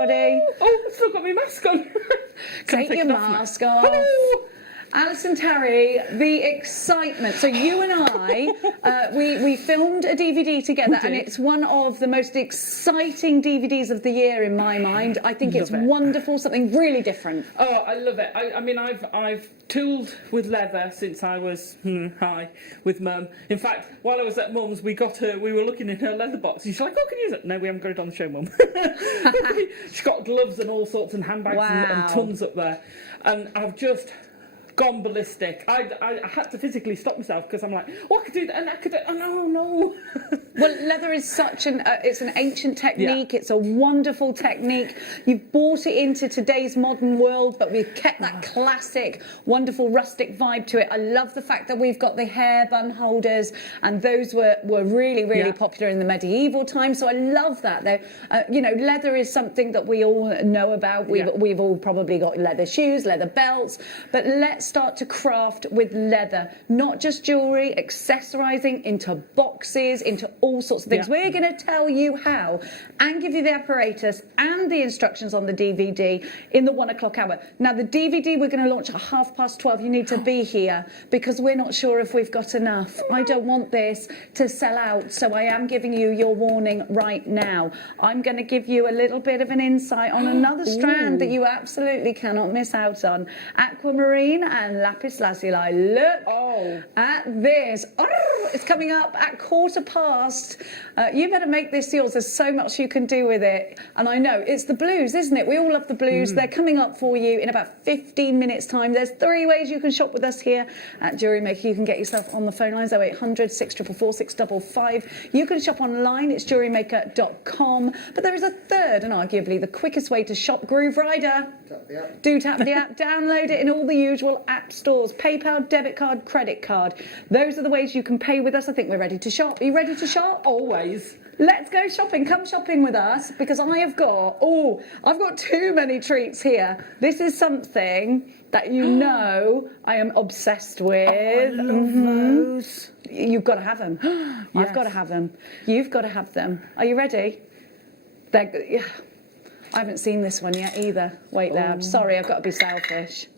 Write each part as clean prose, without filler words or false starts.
everybody. Oh, I've still got my mask on. Take your mask off. Hello. Alice and Terry, the excitement. So you and I, we filmed a DVD together, and it's one of the most exciting DVDs of the year in my mind. I think it's wonderful, something really different. Oh, I love it. I mean, I've tooled with leather since I was with Mum. In fact, while I was at Mum's, we were looking in her leather box. She's like, "Oh, can you use it?" No, we haven't got it on the show, Mum. She's got gloves and all sorts and handbags and tons up there, and I've just gone ballistic. I had to physically stop myself because I'm like, oh, I could do that and I could do it. Oh, no. Well, leather is such it's an ancient technique. It's a wonderful technique. You've brought it into today's modern world, but we've kept that classic, wonderful rustic vibe to it. I love the fact that we've got the hair bun holders, and those were really popular in the medieval times. So I love that. You know, leather is something that we all know about. We've all probably got leather shoes, leather belts, but let's start to craft with leather, not just jewellery, accessorising into boxes, into all sorts of things. We're going to tell you how and give you the apparatus and the instructions on the DVD in the 1 o'clock hour. Now, the DVD we're going to launch at 12:30. You need to be here because we're not sure if we've got enough. I don't want this to sell out, so I am giving you your warning right now. I'm going to give you a little bit of an insight on another strand that you absolutely cannot miss out on. Aquamarine and Lapis Lazuli. Look at this. It's coming up at 15:15. You better make this yours. There's so much you can do with it. And I know, it's the blues, isn't it? We all love the blues. They're coming up for you in about 15 minutes time. There's 3 ways you can shop with us here at JewelleryMaker. You can get yourself on the phone lines, 0800 644 655. You can shop online, it's jewellerymaker.com. But there is a third and arguably the quickest way to shop, Groove Rider. Do tap the app, download it in all the usual app stores. PayPal, debit card, credit card. Those are the ways you can pay with us. I think we're ready to shop. Are you ready to shop? Always. Let's go shopping. Come shopping with us because I've got too many treats here. This is something that you know I am obsessed with. Oh, I love those. You've got to have them. Yes. I've got to have them. You've got to have them. Are you ready? I haven't seen this one yet either. Wait loud. Sorry, I've got to be selfish.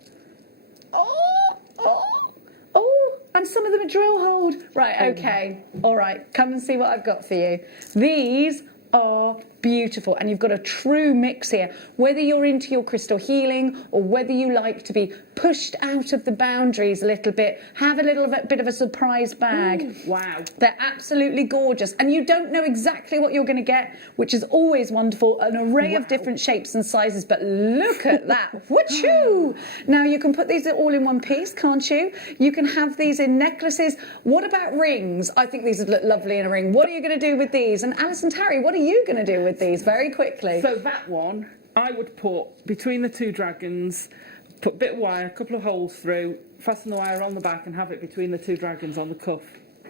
And some of them are drill hold. Right, okay. All right, come and see what I've got for you. These are beautiful, and you've got a true mix here. Whether you're into your crystal healing or whether you like to be pushed out of the boundaries a little bit, have a little bit of a surprise bag. Wow. They're absolutely gorgeous, and you don't know exactly what you're going to get, which is always wonderful. An array of different shapes and sizes, but look at that. Whoochoo! Now, you can put these all in one piece, can't you? You can have these in necklaces. What about rings? I think these would look lovely in a ring. What are you going to do with these? And Alice and Terry, what are you going to do with these very quickly? So that one, I would put between the 2 dragons, put a bit of wire, a couple of holes through, fasten the wire on the back and have it between the 2 dragons on the cuff.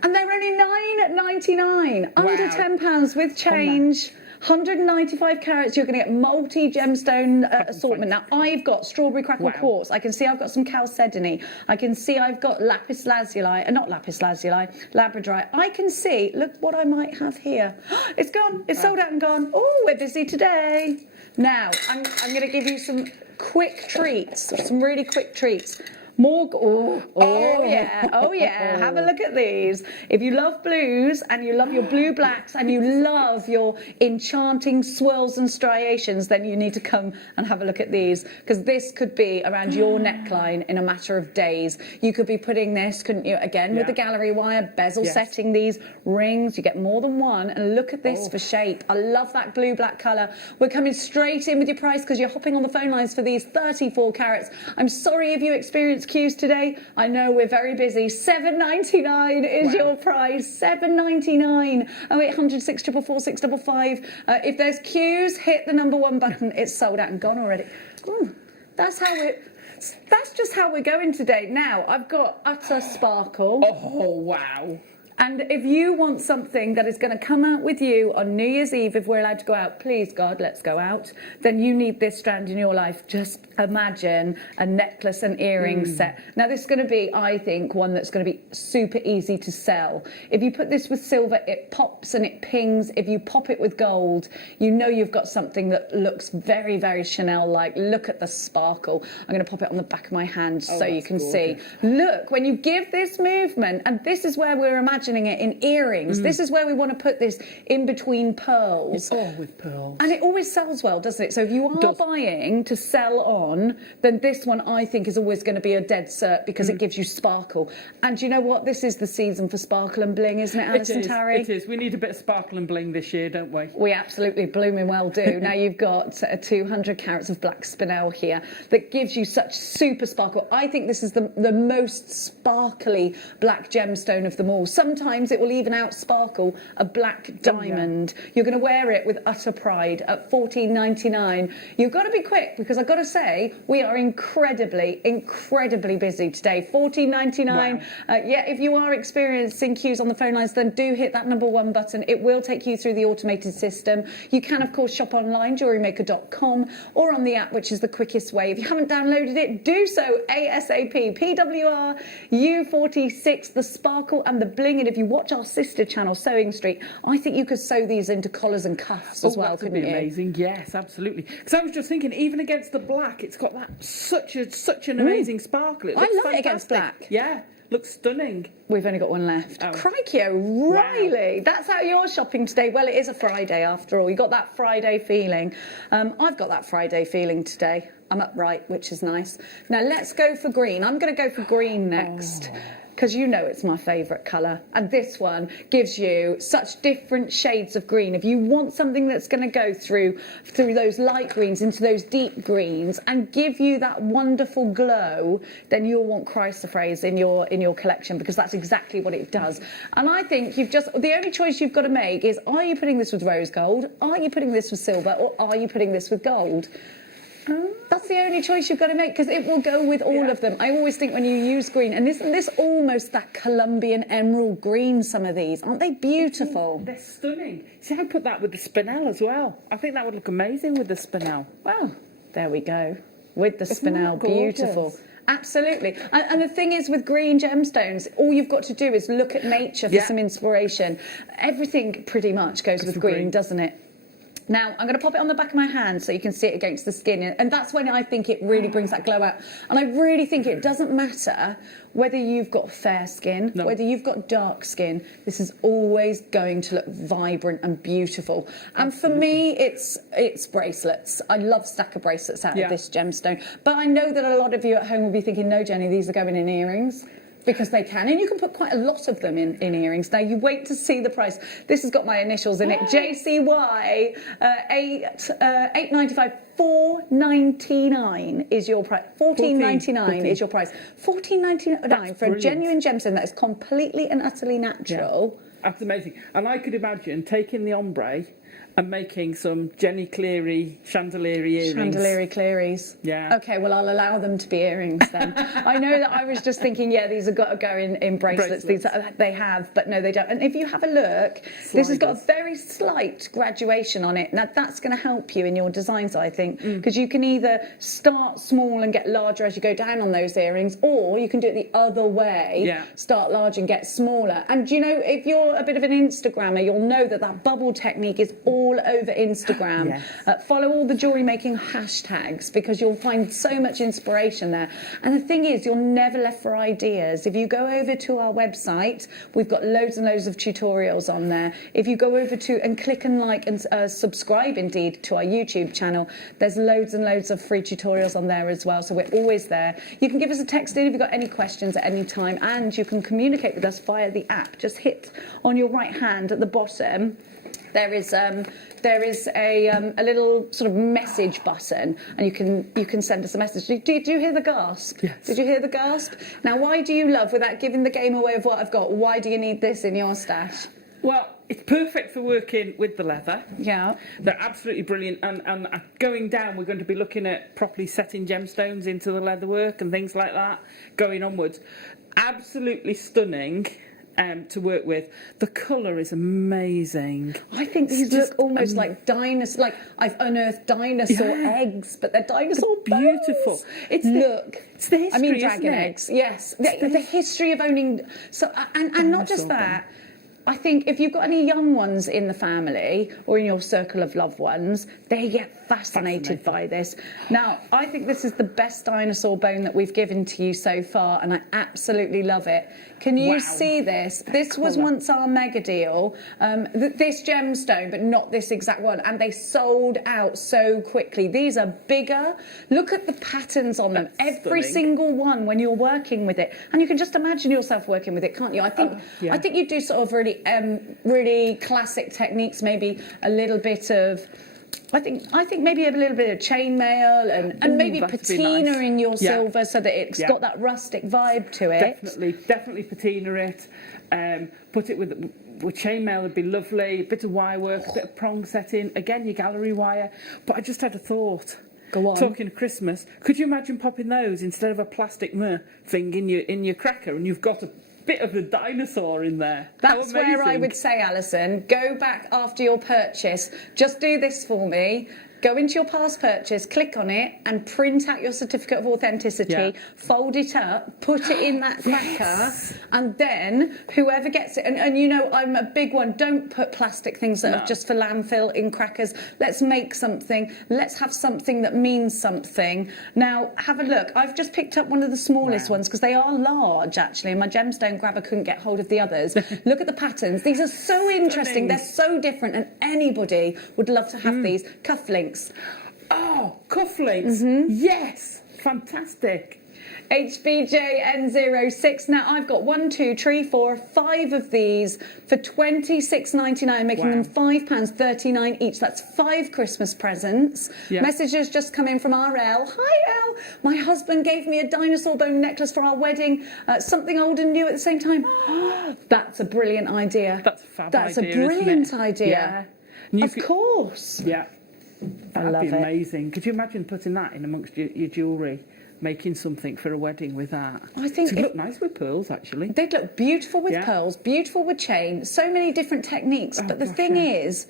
And they're only £9.99, under £10 with change. 195 carats, you're going to get multi-gemstone assortment. Now, I've got strawberry crackle quartz. I can see I've got some chalcedony. I can see I've got lapis lazuli, not lapis lazuli, labradorite. I can see, look what I might have here. It's gone. It's sold out and gone. Oh, we're busy today. Now, I'm going to give you some quick treats, some really quick treats. More, oh yeah, have a look at these. If you love blues and you love your blue blacks and you love your enchanting swirls and striations, then you need to come and have a look at these, because this could be around your neckline in a matter of days. You could be putting this, couldn't you, again with the gallery wire, bezel setting these rings. You get more than one, and look at this for shape. I love that blue black colour. We're coming straight in with your price because you're hopping on the phone lines for these 34 carats. I'm sorry if you experience queues today. I know we're very busy. $7.99 is your price. $7.99. 0800 644 655. If there's queues, hit the number 1 button. It's sold out and gone already. Ooh, that's just how we're going today. Now, I've got utter sparkle. Oh, wow. And if you want something that is going to come out with you on New Year's Eve, if we're allowed to go out, please God, let's go out, then you need this strand in your life. Just imagine a necklace and earrings set. Now this is going to be, I think, one that's going to be super easy to sell. If you put this with silver, it pops and it pings. If you pop it with gold, you know you've got something that looks very, very Chanel-like. Look at the sparkle. I'm going to pop it on the back of my hand so you can see. Look, when you give this movement, and this is where we're imagining it in earrings. This is where we want to put this in between pearls. It's all with pearls. And it always sells well, doesn't it? So if you are buying to sell on, then this one I think is always going to be a dead cert because it gives you sparkle. And you know what? This is the season for sparkle and bling, isn't it, Alison and Tarry? It is. We need a bit of sparkle and bling this year, don't we? We absolutely blooming well do. Now you've got 200 carats of black spinel here that gives you such super sparkle. I think this is the most sparkly black gemstone of them all. Sometimes it will even out sparkle a black diamond. You're going to wear it with utter pride at $14.99. You've got to be quick because I've got to say we are incredibly busy today. $14.99. Wow. Yeah, if you are experiencing queues on the phone lines, then do hit that number 1 button. It will take you through the automated system. You can of course shop online, JewelleryMaker.com, or on the app, which is the quickest way. If you haven't downloaded it, do so ASAP. PWR U46, the sparkle and the bling. And if you watch our sister channel, Sewing Street, I think you could sew these into collars and cuffs as well, couldn't you? Amazing, yes, absolutely. Because I was just thinking, even against the black, it's got that such an amazing sparkle. It looks love it against black. Yeah, looks stunning. We've only got one left. Oh. Crikey, O'Reilly. Wow. That's how you're shopping today. Well, it is a Friday after all. You got that Friday feeling. I've got that Friday feeling today. I'm upright, which is nice. Now let's go for green. I'm going to go for green next. Because you know it's my favourite colour. And this one gives you such different shades of green. If you want something that's going to go through those light greens into those deep greens and give you that wonderful glow, then you'll want chrysoprase in your collection because that's exactly what it does. And I think the only choice you've got to make is, are you putting this with rose gold? Are you putting this with silver? Or are you putting this with gold? That's the only choice you've got to make because it will go with all of them. I always think when you use green, and this almost that Colombian emerald green, some of these, aren't they beautiful? They're stunning. See, I put that with the spinel as well. I think that would look amazing with the spinel. Well, there we go. With the spinel, beautiful. Absolutely. And the thing is with green gemstones, all you've got to do is look at nature for some inspiration. Everything pretty much goes with green, doesn't it? Now, I'm going to pop it on the back of my hand so you can see it against the skin. And that's when I think it really brings that glow out. And I really think it doesn't matter whether you've got fair skin, whether you've got dark skin. This is always going to look vibrant and beautiful. And for me, it's bracelets. I love stacker bracelets out of this gemstone. But I know that a lot of you at home will be thinking, no, Jenny, these are going in earrings. Because they can, and you can put quite a lot of them in earrings. Now you wait to see the price. This has got my initials in it. JCY 8.95. $4.99 is your price. $14.99 is your price. $14.99 for a genuine gemstone that is completely and utterly natural. Yeah. That's amazing. And I could imagine taking the ombre and making some Jenny Cleary chandelier earrings. Chandelier Clearys. Yeah. Okay, well, I'll allow them to be earrings then. I know that I was just thinking, yeah, these have got to go in bracelets. These they have, but no, they don't. And if you have a look, this has got a very slight graduation on it. Now, that's going to help you in your designs, I think, because you can either start small and get larger as you go down on those earrings, or you can do it the other way. Yeah. Start large and get smaller. And, you know, if you're a bit of an Instagrammer, you'll know that bubble technique is all over Instagram. Yes. Follow all the jewellery making hashtags because you'll find so much inspiration there. And the thing is, you're never left for ideas. If you go over to our website, we've got loads and loads of tutorials on there. If you go over to and click and like and subscribe indeed to our YouTube channel, there's loads and loads of free tutorials on there as well. So we're always there. You can give us a text in if you've got any questions at any time, and you can communicate with us via the app. Just hit on your right hand at the bottom. There is a little sort of message button, and you can send us a message. Did you hear the gasp? Yes. Did you hear the gasp? Now, why do you love, without giving the game away of what I've got, why do you need this in your stash? Well, it's perfect for working with the leather. Yeah. They're absolutely brilliant. And going down, we're going to be looking at properly setting gemstones into the leatherwork and things like that, going onwards. Absolutely stunning. to work with. The colour is amazing. I think these look almost like dinosaur. Like I've unearthed dinosaur eggs, but they're dinosaur beautiful. bones. It's the history. I mean, dragon eggs. Yes, the history of owning. So and not just that. I think if you've got any young ones in the family or in your circle of loved ones, they get fascinated by this. Now, I think this is the best dinosaur bone that we've given to you so far, and I absolutely love it. Can you see this? This was once our mega deal, this gemstone, but not this exact one, and they sold out so quickly. These are bigger. Look at the patterns on them. Every single one when you're working with it, and you can just imagine yourself working with it, can't you? I think you do sort of really classic techniques, maybe a little bit of. I think maybe a little bit of chainmail and maybe patina in your silver so that it's got that rustic vibe to it. Definitely patina it. Put it with chainmail would be lovely. A bit of wire work, a bit of prong setting. Again, your gallery wire. But I just had a thought. Go on. Talking of Christmas, could you imagine popping those instead of a plastic thing in your cracker, and you've got a bit of a dinosaur in there? That's where I would say, Alison, go back after your purchase. Just do this for me. Go into your past purchase, click on it, and print out your certificate of authenticity, fold it up, put it in that cracker, and then whoever gets it, and you know, I'm a big one, don't put plastic things that are just for landfill in crackers. Let's make something. Let's have something that means something. Now, have a look. I've just picked up one of the smallest ones because they are large, actually, and my gemstone grabber couldn't get hold of the others. Look at the patterns. These are so interesting. They're so different, and anybody would love to have these. Cufflinks. Oh, cufflinks. Yes, fantastic. HBJN06. Now I've got 1, 2, 3, 4, 5 of these for £26.99, making them £5.39 each. That's 5 Christmas presents. Messages just come in from RL. Hi El, my husband gave me a dinosaur bone necklace for our wedding. Something old and new at the same time. That's a brilliant idea. That's a fab That's idea, a brilliant isn't it? idea. Yeah. Of course. Yeah. That'd be it. amazing. Could you imagine putting that in amongst your jewellery, making something for a wedding with that? I think it'd look nice with pearls, actually. They'd look beautiful with pearls, beautiful with chain, so many different techniques. But the thing is,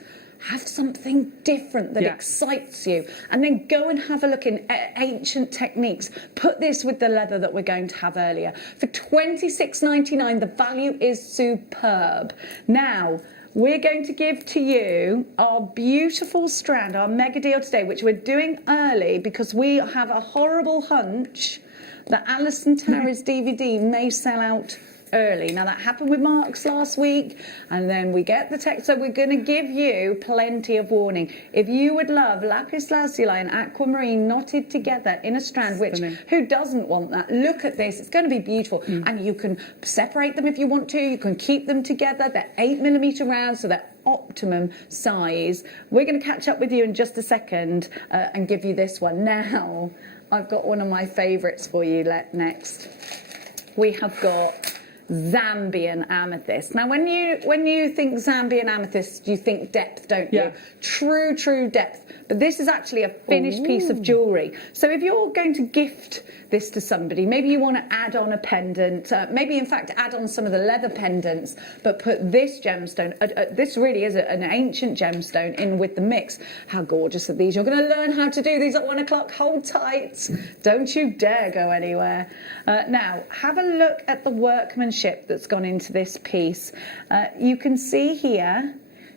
have something different that excites you, and then go and have a look in ancient techniques. Put this with the leather that we're going to have earlier. For £26.99, the value is superb. Now, we're going to give to you our beautiful strand, our mega deal today, which we're doing early because we have a horrible hunch that Alison Terry's DVD may sell out early. Now, that happened with Mark's last week, and then we get the text, so we're going to give you plenty of warning. If you would love lapis lazuli and aquamarine knotted together in a strand, which who doesn't want that? Look at this. It's going to be beautiful. And you can separate them if you want to. You can keep them together. They're 8mm round, so they're optimum size. We're going to catch up with you in just a second and give you this one. Now, I've got one of my favourites for you next. We have got Zambian amethyst. Now, when you think Zambian amethyst, you think depth, don't you? True depth. But this is actually a finished piece of jewellery. So if you're going to gift this to somebody, maybe you want to add on a pendant, maybe in fact add on some of the leather pendants, but put this gemstone, this really is an ancient gemstone, in with the mix. How gorgeous are these? You're going to learn how to do these at 1 o'clock. Hold tight. Don't you dare go anywhere. Now, have a look at the workmanship that's gone into this piece. You can see here,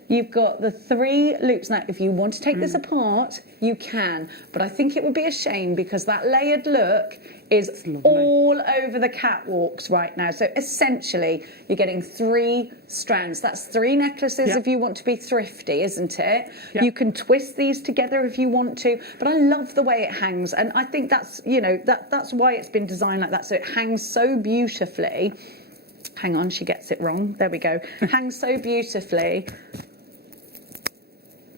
you've got the 3 loops. Now, if you want to take this apart, you can. But I think it would be a shame because that layered look is all over the catwalks right now. So essentially, you're getting 3 strands. That's 3 necklaces if you want to be thrifty, isn't it? You can twist these together if you want to. But I love the way it hangs. And I think that's, you know, that's why it's been designed like that. So it hangs so beautifully. Hang on, she gets it wrong. There we go. Hangs so beautifully.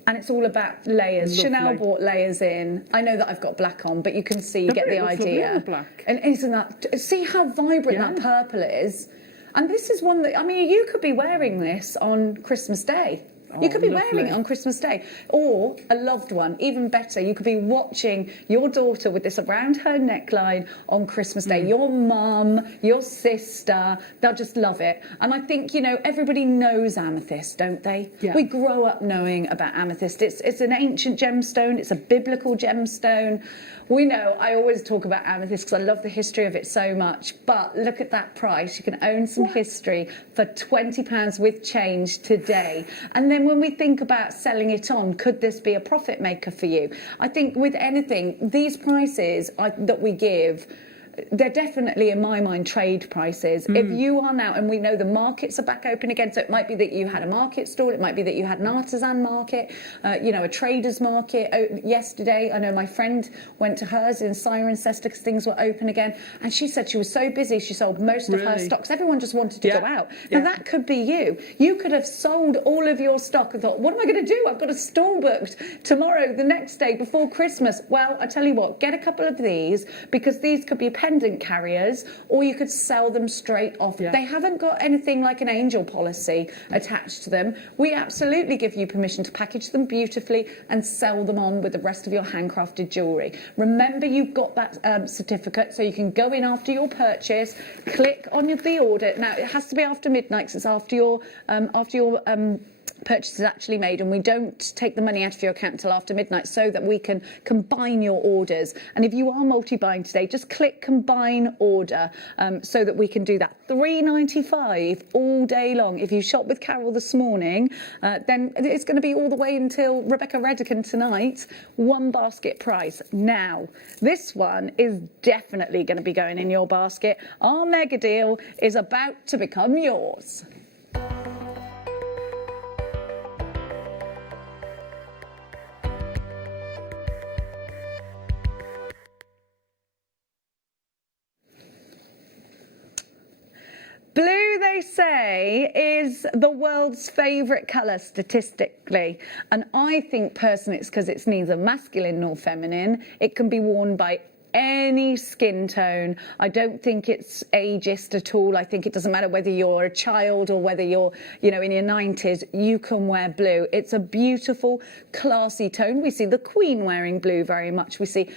And it's all about layers. Lovely. Chanel bought layers in. I know that I've got black on, but you can see, you get the idea. Black. And isn't that, see how vibrant that purple is? And this is one that, I mean, you could be wearing this on Christmas Day. You could be lovely. wearing it on Christmas Day. Or a loved one, even better, you could be watching your daughter with this around her neckline on Christmas Day. Your mum, your sister, they'll just love it. And I think, you know, everybody knows amethyst, don't they? Yeah. We grow up knowing about amethyst. It's an ancient gemstone. It's a biblical gemstone. We know, I always talk about amethyst because I love the history of it so much. But look at that price. You can own some history for £20 with change today. And then when we think about selling it on, could this be a profit maker for you? I think with anything, these prices that we give, they're definitely, in my mind, trade prices. If you are now, and we know the markets are back open again, so it might be that you had a market stall, it might be that you had an artisan market, you know, a trader's market. Yesterday, I know my friend went to hers in Cirencester because things were open again, and she said she was so busy, she sold most of her stocks. Everyone just wanted to go out. Now, that could be you. You could have sold all of your stock and thought, what am I going to do? I've got a stall booked tomorrow, the next day, before Christmas. Well, I tell you what, get a couple of these, because these could be pendant carriers, or you could sell them straight off. They haven't got anything like an angel policy attached to them. We absolutely give you permission to package them beautifully and sell them on with the rest of your handcrafted jewellery. Remember, you've got that certificate, so you can go in after your purchase, click on the order. Now, it has to be after midnight, so it's after your purchase is actually made, and we don't take the money out of your account until after midnight so that we can combine your orders. And if you are multi-buying today, just click combine order so that we can do that. £3.95 all day long. If you shop with Carol this morning, then it's going to be all the way until Rebecca Redican tonight, one basket price. Now, this one is definitely going to be going in your basket. Our mega deal is about to become yours. Blue, they say, is the world's favourite colour statistically. And I think personally it's because it's neither masculine nor feminine. It can be worn by any skin tone. I don't think it's ageist at all. I think it doesn't matter whether you're a child or whether you're, you know, in your 90s, you can wear blue. It's a beautiful, classy tone. We see the Queen wearing blue very much. We see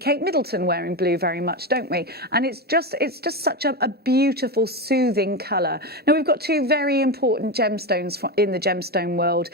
Kate Middleton wearing blue very much, don't we? And it's just such a beautiful, soothing colour. Now, we've got two very important gemstones in the gemstone world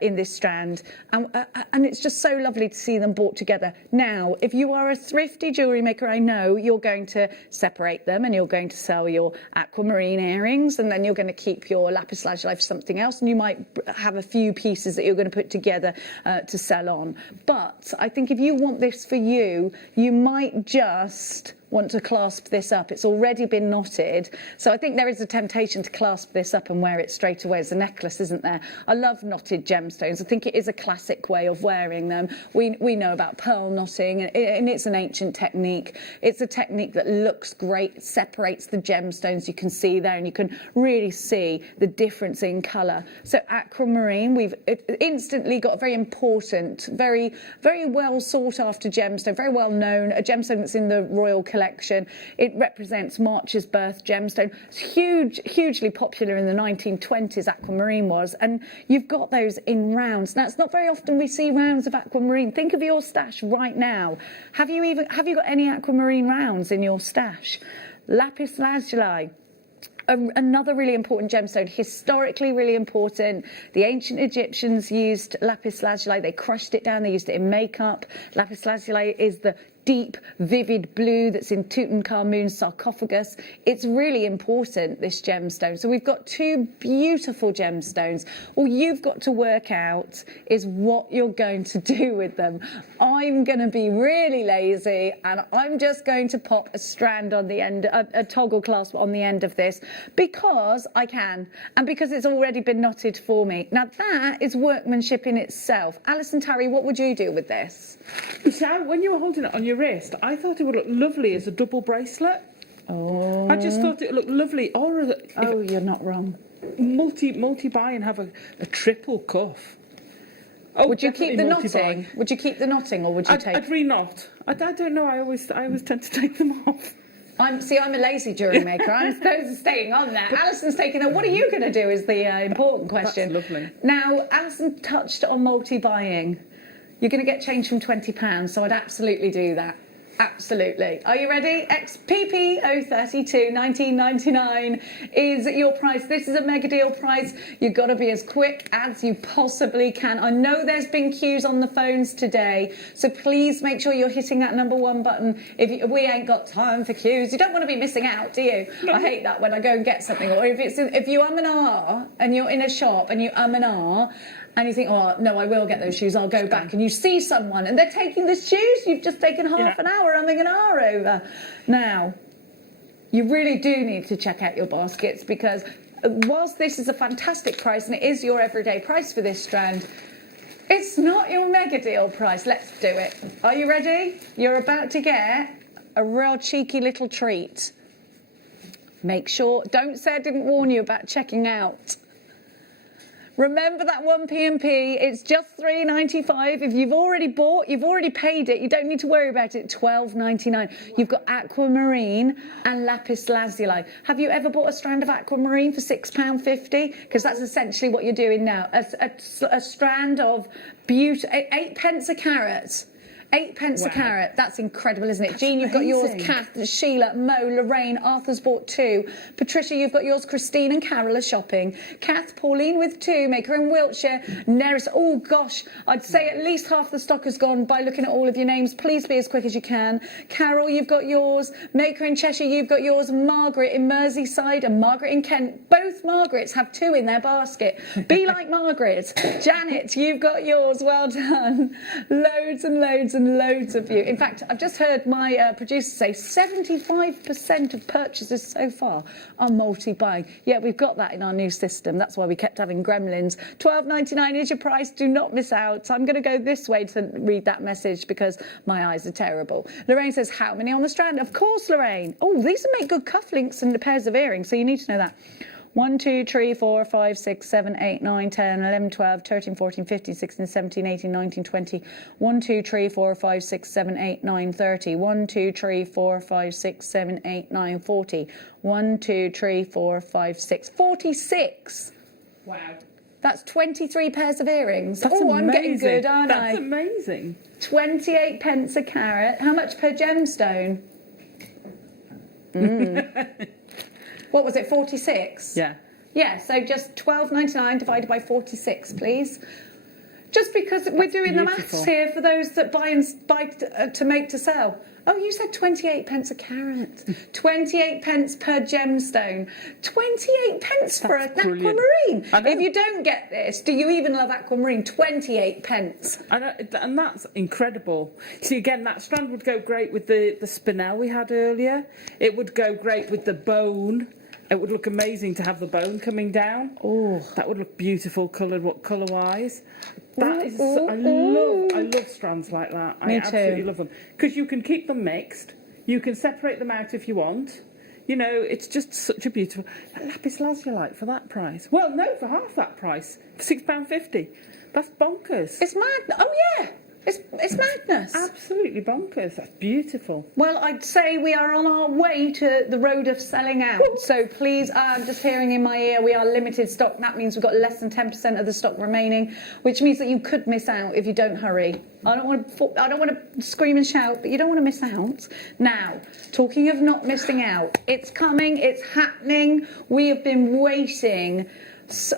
in this strand, and it's just so lovely to see them brought together. Now, if you are a thrifty jewellery maker, I know you're going to separate them and you're going to sell your aquamarine earrings, and then you're going to keep your lapis lazuli for something else, and you might have a few pieces that you're going to put together to sell on. But I think if you want this for you, you might just want to clasp this up. It's already been knotted, so I think there is a temptation to clasp this up and wear it straight away as a necklace, isn't there? I love knotted gemstones. I think it is a classic way of wearing them. We know about pearl knotting, and it's an ancient technique. It's a technique that looks great. It separates the gemstones. You can see there, and you can really see the difference in colour. So aquamarine, we've instantly got a very important, very well sought after gemstone, very well known, a gemstone that's in the Royal Collection. It represents March's birth gemstone. It's hugely popular in the 1920s, aquamarine was, and you've got those in rounds. Now, it's not very often we see rounds of aquamarine. Think of your stash right now. Have you got any aquamarine rounds in your stash? Lapis lazuli. Another really important gemstone, historically really important. The ancient Egyptians used lapis lazuli. They crushed it down. They used it in makeup. Lapis lazuli is the deep, vivid blue that's in Tutankhamun's sarcophagus. It's really important, this gemstone. So we've got two beautiful gemstones. All you've got to work out is what you're going to do with them. I'm going to be really lazy, and I'm just going to pop a strand on the end, a toggle clasp on the end of this, because I can, and because it's already been knotted for me. Now, that is workmanship in itself. Alison Tarry, what would you do with this? You see, when you were holding it on your wrist, I thought it would look lovely as a double bracelet. Oh. I just thought it would look lovely. Or you're not wrong. Multi-buy and have a triple cuff. Oh, would you keep the knotting? Would you keep the knotting, or would you take? I'd re-knot. I don't know. I always tend to take them off. I'm a lazy jewellery maker. I'm supposed to staying on there. Alison's taking that. What are you going to do is the important question. That's lovely. Now, Alison touched on multi-buying. You're going to get change from £20, so I'd absolutely do that. Absolutely. Are you ready? XPP 032 19.99 is your price. This is a mega deal price. You've got to be as quick as you possibly can. I know there's been queues on the phones today, so please make sure you're hitting that number 1 button. We ain't got time for queues. You don't want to be missing out, do you? No. I hate that when I go and get something, or if you and ah and you're in a shop and you and ah. And you think, oh, no, I will get those shoes, I'll go back. And you see someone and they're taking the shoes, you've just taken half an hour umming an hour over. Now, you really do need to check out your baskets, because whilst this is a fantastic price and it is your everyday price for this strand, it's not your mega deal price. Let's do it. Are you ready? You're about to get a real cheeky little treat. Make sure, don't say I didn't warn you about checking out. Remember that 1pm-p, it's just £3.95. If you've already bought, you've already paid it, you don't need to worry about it, £12.99. You've got aquamarine and lapis lazuli. Have you ever bought a strand of aquamarine for £6.50? Because that's essentially what you're doing now. A strand of beauty, 8p a carat. 8p a carat. That's incredible, isn't it? That's Jean, you've got yours. Kath, Sheila, Mo, Lorraine, Arthur's bought 2. Patricia, you've got yours. Christine and Carol are shopping. Kath, Pauline with 2. Maker in Wiltshire. Neris, oh gosh, I'd say at least half the stock has gone by looking at all of your names. Please be as quick as you can. Carol, you've got yours. Maker in Cheshire, you've got yours. Margaret in Merseyside and Margaret in Kent. Both Margarets have 2 in their basket. Be like Margaret. Janet, you've got yours. Well done. Loads and loads and loads of you. In fact, I've just heard my producer say 75% of purchases so far are multi-buying. Yeah, we've got that in our new system. That's why we kept having gremlins. £12.99 is your price. Do not miss out. I'm going to go this way to read that message because my eyes are terrible. Lorraine says, how many on the strand? Of course, Lorraine. Oh, these make good cufflinks and pairs of earrings, so you need to know that. 1, 2, 3, 4, 5, 6, 7, 8, 9, 10, 11, 12, 13, 14, 15, 16, 17, 18, 19, 20. 1, 2, 3, 4, 5, 6, 7, 8, 9, 30. 1, 2, 3, 4, 5, 6, 7, 8, 9, 40. 1, 2, 3, 4, 5, 6, 46. Wow. That's 23 pairs of earrings. That's amazing. I'm getting good, aren't I? That's amazing. 28p a carat. How much per gemstone? What was it, 46? Yeah. Yeah, so just £12.99 divided by 46, please. Just because we're doing beautiful. The maths here for those that buy to make to sell. Oh, you said 28p a carat. 28p per gemstone. 28p for an aquamarine. If you don't get this, do you even love aquamarine? 28p. And that's incredible. See, again, that strand would go great with the spinel we had earlier. It would go great with the bone. It would look amazing to have the bone coming down. Oh, that would look beautiful colour-wise. That is, I love strands like that. I absolutely love them because you can keep them mixed. You can separate them out if you want. You know, it's just such a beautiful lapis lazuli for that price. Well, no, for half that price, for £6.50. That's bonkers. It's mad. Oh yeah. It's madness. Absolutely bonkers. That's beautiful. Well, I'd say we are on our way to the road of selling out. So please, I'm just hearing in my ear, we are limited stock. That means we've got less than 10% of the stock remaining, which means that you could miss out if you don't hurry. I don't want to scream and shout, but you don't want to miss out. Now, talking of not missing out, it's coming, it's happening. We have been waiting.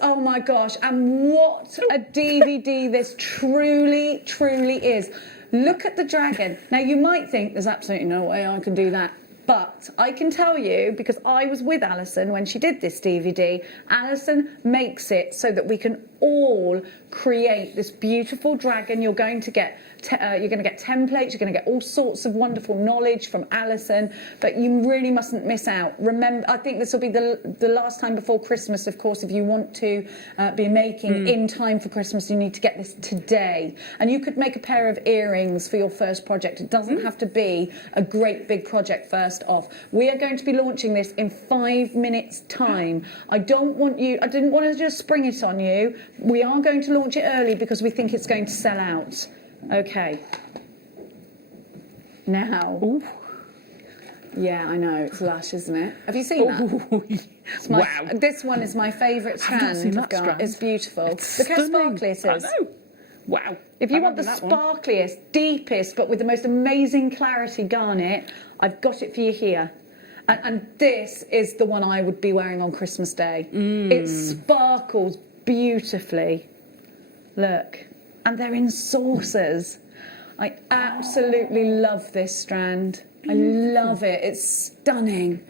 Oh my gosh, and what a DVD this truly is. Look at the dragon. Now you might think there's absolutely no way I can do that. But I can tell you, because I was with Alison when she did this DVD, Alison makes it so that we can all create this beautiful dragon. You're going to get templates, you're going to get all sorts of wonderful knowledge from Alison, but you really mustn't miss out. Remember, I think this will be the last time before Christmas, of course. If you want to be making in time for Christmas, you need to get this today. And you could make a pair of earrings for your first project. It doesn't have to be a great big project first off. We are going to be launching this in 5 minutes time. I didn't want to just spring it on you. We are going to launch it early because we think it's going to sell out. Okay. Now, Yeah, I know. It's lush, isn't it? Have you seen that? Wow. This one is my favourite I've not seen strand of that garnet. strand. It's beautiful. It's Look how stunning. sparkly it is. I know. Wow. If you I'm want the having that one. sparkliest, deepest, but with the most amazing clarity garnet, I've got it for you here. And this is the one I would be wearing on Christmas Day. It sparkles beautifully. Look. And they're in saucers. I absolutely love this strand. I love it. It's stunning.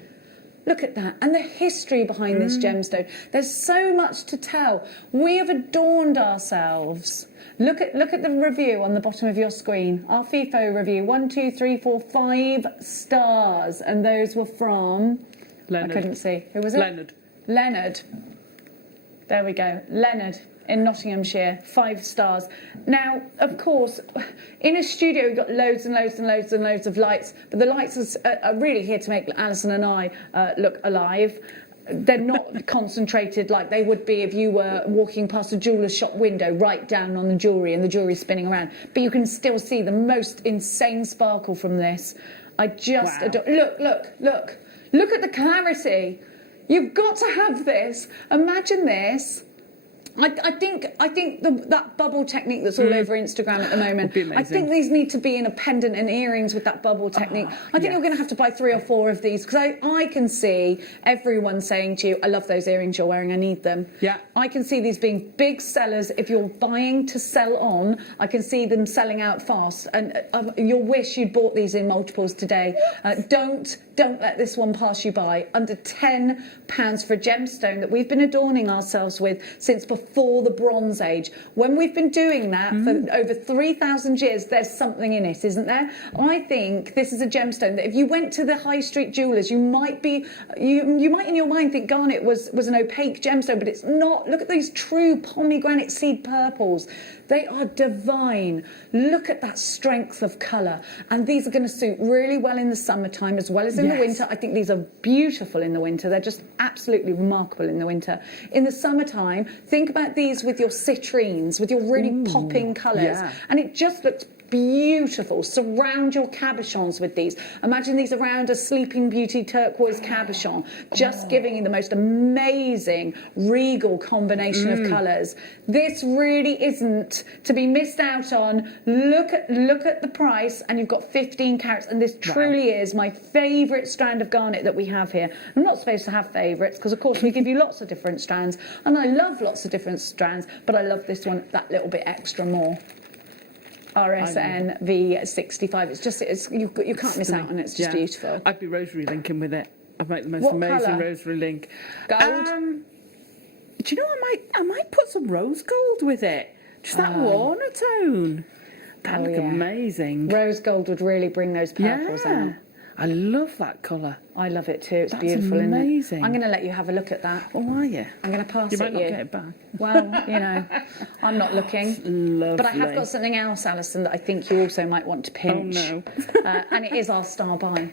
Look at that. And the history behind this gemstone. There's so much to tell. We have adorned ourselves. Look at the review on the bottom of your screen. Our FIFO review. 1, 2, 3, 4, 5 stars. And those were from... Leonard. I couldn't see. Who was it? Leonard. Leonard. There we go. Leonard in Nottinghamshire. 5 stars. Now, of course, in a studio we've got loads and loads and loads and loads of lights, but the lights are really here to make Alison and I look alive. They're not concentrated like they would be if you were walking past a jeweller's shop window right down on the jewellery and the jewellery spinning around. But you can still see the most insane sparkle from this. I just adore... Look at the clarity. You've got to have this. Imagine this. I think that bubble technique that's all over Instagram at the moment, I think these need to be in a pendant and earrings with that bubble technique. I think you're going to have to buy 3 or 4 of these, because I can see everyone saying to you, I love those earrings you're wearing, I need them. Yeah. I can see these being big sellers. If you're buying to sell on, I can see them selling out fast. And you'll wish you'd bought these in multiples today. Don't let this one pass you by. Under £10 for a gemstone that we've been adorning ourselves with since before the Bronze Age. When we've been doing that for over 3,000 years, there's something in it, isn't there? I think this is a gemstone that if you went to the high street jewellers, you might in your mind think garnet was an opaque gemstone, but it's not. Look at these true pomegranate seed purples. They are divine. Look at that strength of colour. And these are going to suit really well in the summertime as well as in the winter. I think these are beautiful in the winter. They're just absolutely remarkable in the winter. In the summertime, think about these with your citrines, with your really popping colours. Yeah. And it just looks beautiful. Surround your cabochons with these. Imagine these around a Sleeping Beauty turquoise cabochon, just giving you the most amazing regal combination of colours. This really isn't to be missed out on. Look at the price, and you've got 15 carats, and this truly is my favourite strand of garnet that we have here. I'm not supposed to have favourites because of course we give you lots of different strands, and I love lots of different strands, but I love this one that little bit extra more. RSN V65. You can't miss out on it. It's just beautiful. I'd be rosary linking with it. I'd make the most amazing colour? rosary link. Gold? Do you know, I might put some rose gold with it. Just that Warner tone. That'd look amazing. Rose gold would really bring those purples out. I love that colour. I love it too. It's That's beautiful, amazing. isn't it? I'm going to let you have a look at that. Oh, are you? I'm going to pass you it might not you. get it back. Well, you know, I'm not looking. Lovely. But I have got something else, Alison, that I think you also might want to pinch. Oh, no. And it is our star buy.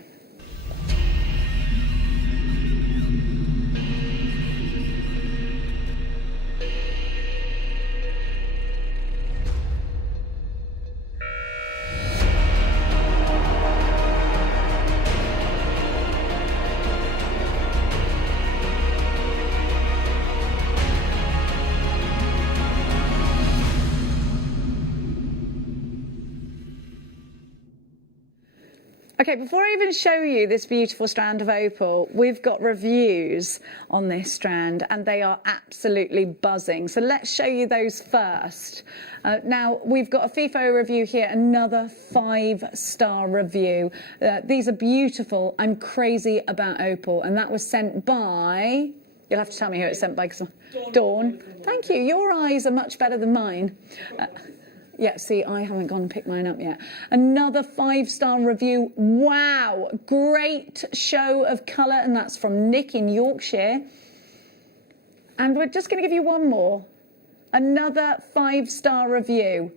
Okay, before I even show you this beautiful strand of opal, we've got reviews on this strand, and they are absolutely buzzing. So let's show you those first. Now, we've got a FIFO review here, another 5-star review. These are beautiful. I'm crazy about opal, and that was sent by... You'll have to tell me who it's sent by. Dawn. Thank you. Your eyes are much better than mine. Yeah, see, I haven't gone and picked mine up yet. Another 5-star review. Wow, great show of colour, and that's from Nick in Yorkshire. And we're just going to give you one more. Another 5-star review.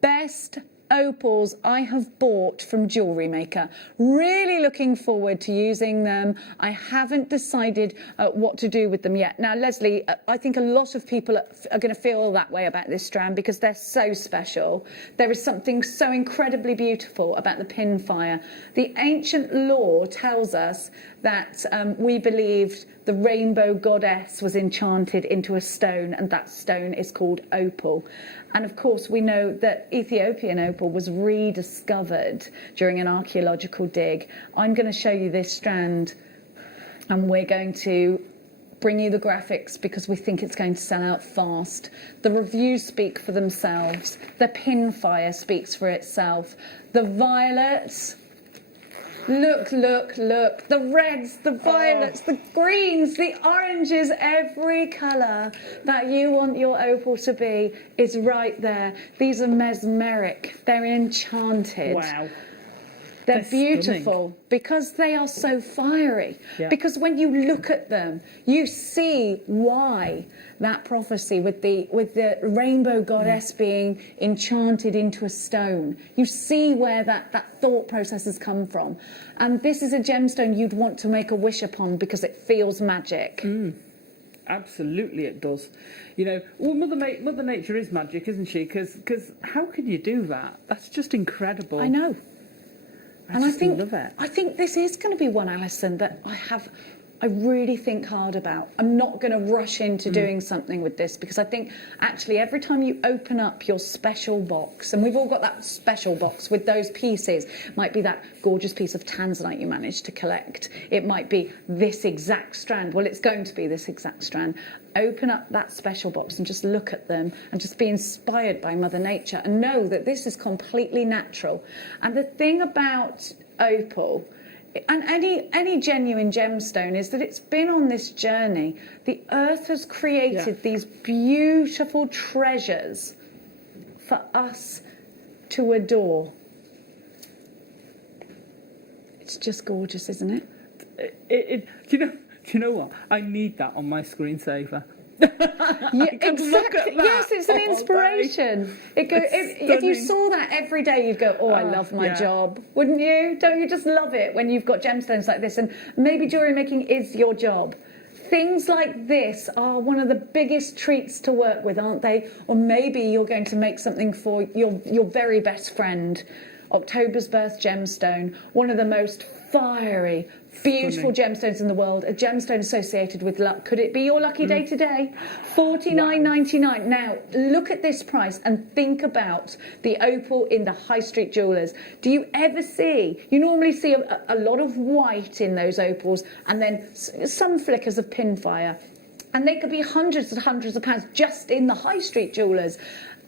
Best opals I have bought from JewelleryMaker. Really looking forward to using them. I haven't decided what to do with them yet. Now, Leslie, I think a lot of people are going to feel that way about this strand because they're so special. There is something so incredibly beautiful about the pin fire. The ancient lore tells us that we believed the rainbow goddess was enchanted into a stone, and that stone is called opal. And of course, we know that Ethiopian opal was rediscovered during an archaeological dig. I'm going to show you this strand, and we're going to bring you the graphics because we think it's going to sell out fast. The reviews speak for themselves. The pin fire speaks for itself. The violets. Look, look, look. The reds, the violets, the greens, the oranges, every colour that you want your opal to be is right there. These are mesmeric. They're enchanted. Wow. They're beautiful stunning. Because they are so fiery. Yeah. Because when you look at them, you see why that prophecy with the rainbow goddess being enchanted into a stone. You see where that thought process has come from. And this is a gemstone you'd want to make a wish upon because it feels magic. Absolutely it does. You know, well, Mother Nature is magic, isn't she? Because how can you do that? That's just incredible. I know. I love it. I think this is going to be one, Alison, that I really think hard about. I'm not going to rush into doing something with this because I think actually every time you open up your special box, and we've all got that special box with those pieces, it might be that gorgeous piece of tanzanite you managed to collect. It might be this exact strand. Well, it's going to be this exact strand. Open up that special box and just look at them and just be inspired by Mother Nature and know that this is completely natural. And the thing about opal and any genuine gemstone is that it's been on this journey. The earth has created these beautiful treasures for us to adore. It's just gorgeous, isn't it? Do you know what? I need that on my screensaver. Yeah, exactly. Yes, it's an inspiration. If you saw that every day, you'd go, "Oh, I love my job," wouldn't you? Don't you just love it when you've got gemstones like this? And maybe jewellery making is your job. Things like this are one of the biggest treats to work with, aren't they? Or maybe you're going to make something for your very best friend. October's birth gemstone, one of the most fiery, beautiful gemstones in the world, a gemstone associated with luck. Could it be your lucky day today? $49.99. Now, look at this price and think about the opal in the high street jewellers. Do you ever see, you normally see a lot of white in those opals and then some flickers of pin fire. And they could be hundreds and hundreds of pounds just in the high street jewellers.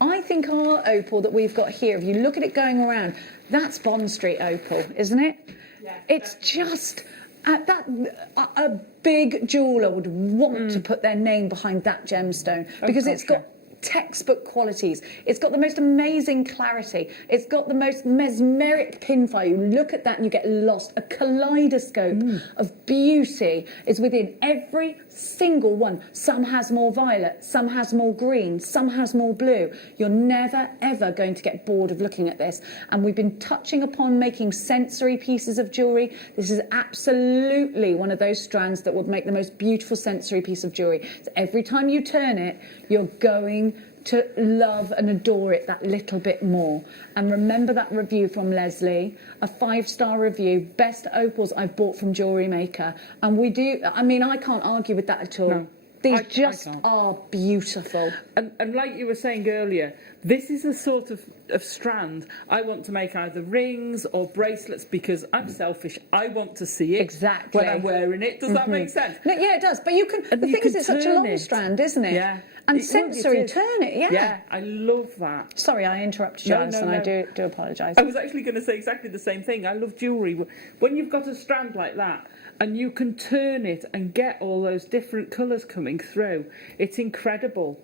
I think our opal that we've got here, if you look at it going around, that's Bond Street opal, isn't it? Yeah, it's just a big jeweller would want to put their name behind that gemstone because it's got textbook qualities. It's got the most amazing clarity. It's got the most mesmeric pin fire. You look at that and you get lost. A kaleidoscope of beauty is within every single one. Some has more violet, some has more green, some has more blue. You're never ever going to get bored of looking at this. And we've been touching upon making sensory pieces of jewellery. This is absolutely one of those strands that would make the most beautiful sensory piece of jewellery. So every time you turn it, you're going to love and adore it that little bit more. And remember that review from Leslie, a 5-star review, best opals I've bought from JewelleryMaker. And we do, I mean, I can't argue with that at all. No, These just are beautiful. And like you were saying earlier, this is a sort of strand I want to make either rings or bracelets because I'm selfish. I want to see it when I'm wearing it. Does that make sense? No, yeah, it does. But you can. And the thing is, it's such a long strand, isn't it? Yeah. And sensory, turn it. Yeah. Yeah, I love that. Sorry, I interrupted you, Alison. I do apologise. I was actually going to say exactly the same thing. I love jewellery. When you've got a strand like that, and you can turn it and get all those different colours coming through. It's incredible.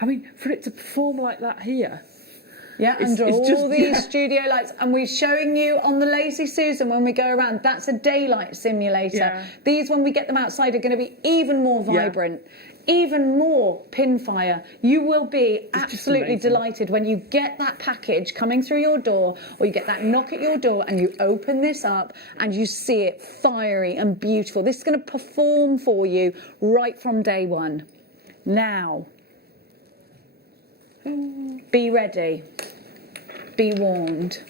I mean, for it to perform like that here. Yeah, under all these studio lights. And we're showing you on the Lazy Susan when we go around. That's a daylight simulator. Yeah. These, when we get them outside, are going to be even more vibrant. even more pinfire. You will be absolutely amazing. delighted when you get that package coming through your door, or you get that knock at your door and you open this up and you see it fiery and beautiful. This is going to perform for you right from day one. Now, be ready, be warned.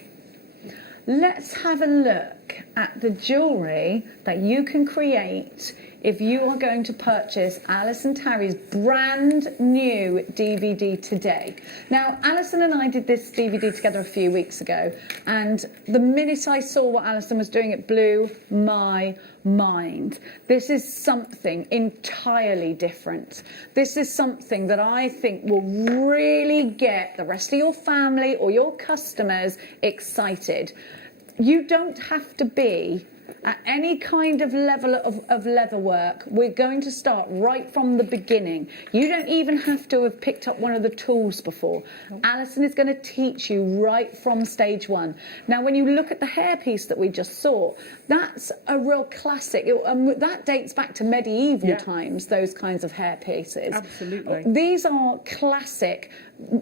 Let's have a look at the jewellery that you can create if you are going to purchase Alison Tarry's brand new DVD today. Now, Alison and I did this DVD together a few weeks ago, and the minute I saw what Alison was doing, it blew my mind. This is something entirely different. This is something that I think will really get the rest of your family or your customers excited. You don't have to be at any kind of level of leather work. We're going to start right from the beginning. You don't even have to have picked up one of the tools before. Alison is going to teach you right from stage one. Now, when you look at the hairpiece that we just saw, that's a real classic. That dates back to medieval times, those kinds of hairpieces. Absolutely. These are classic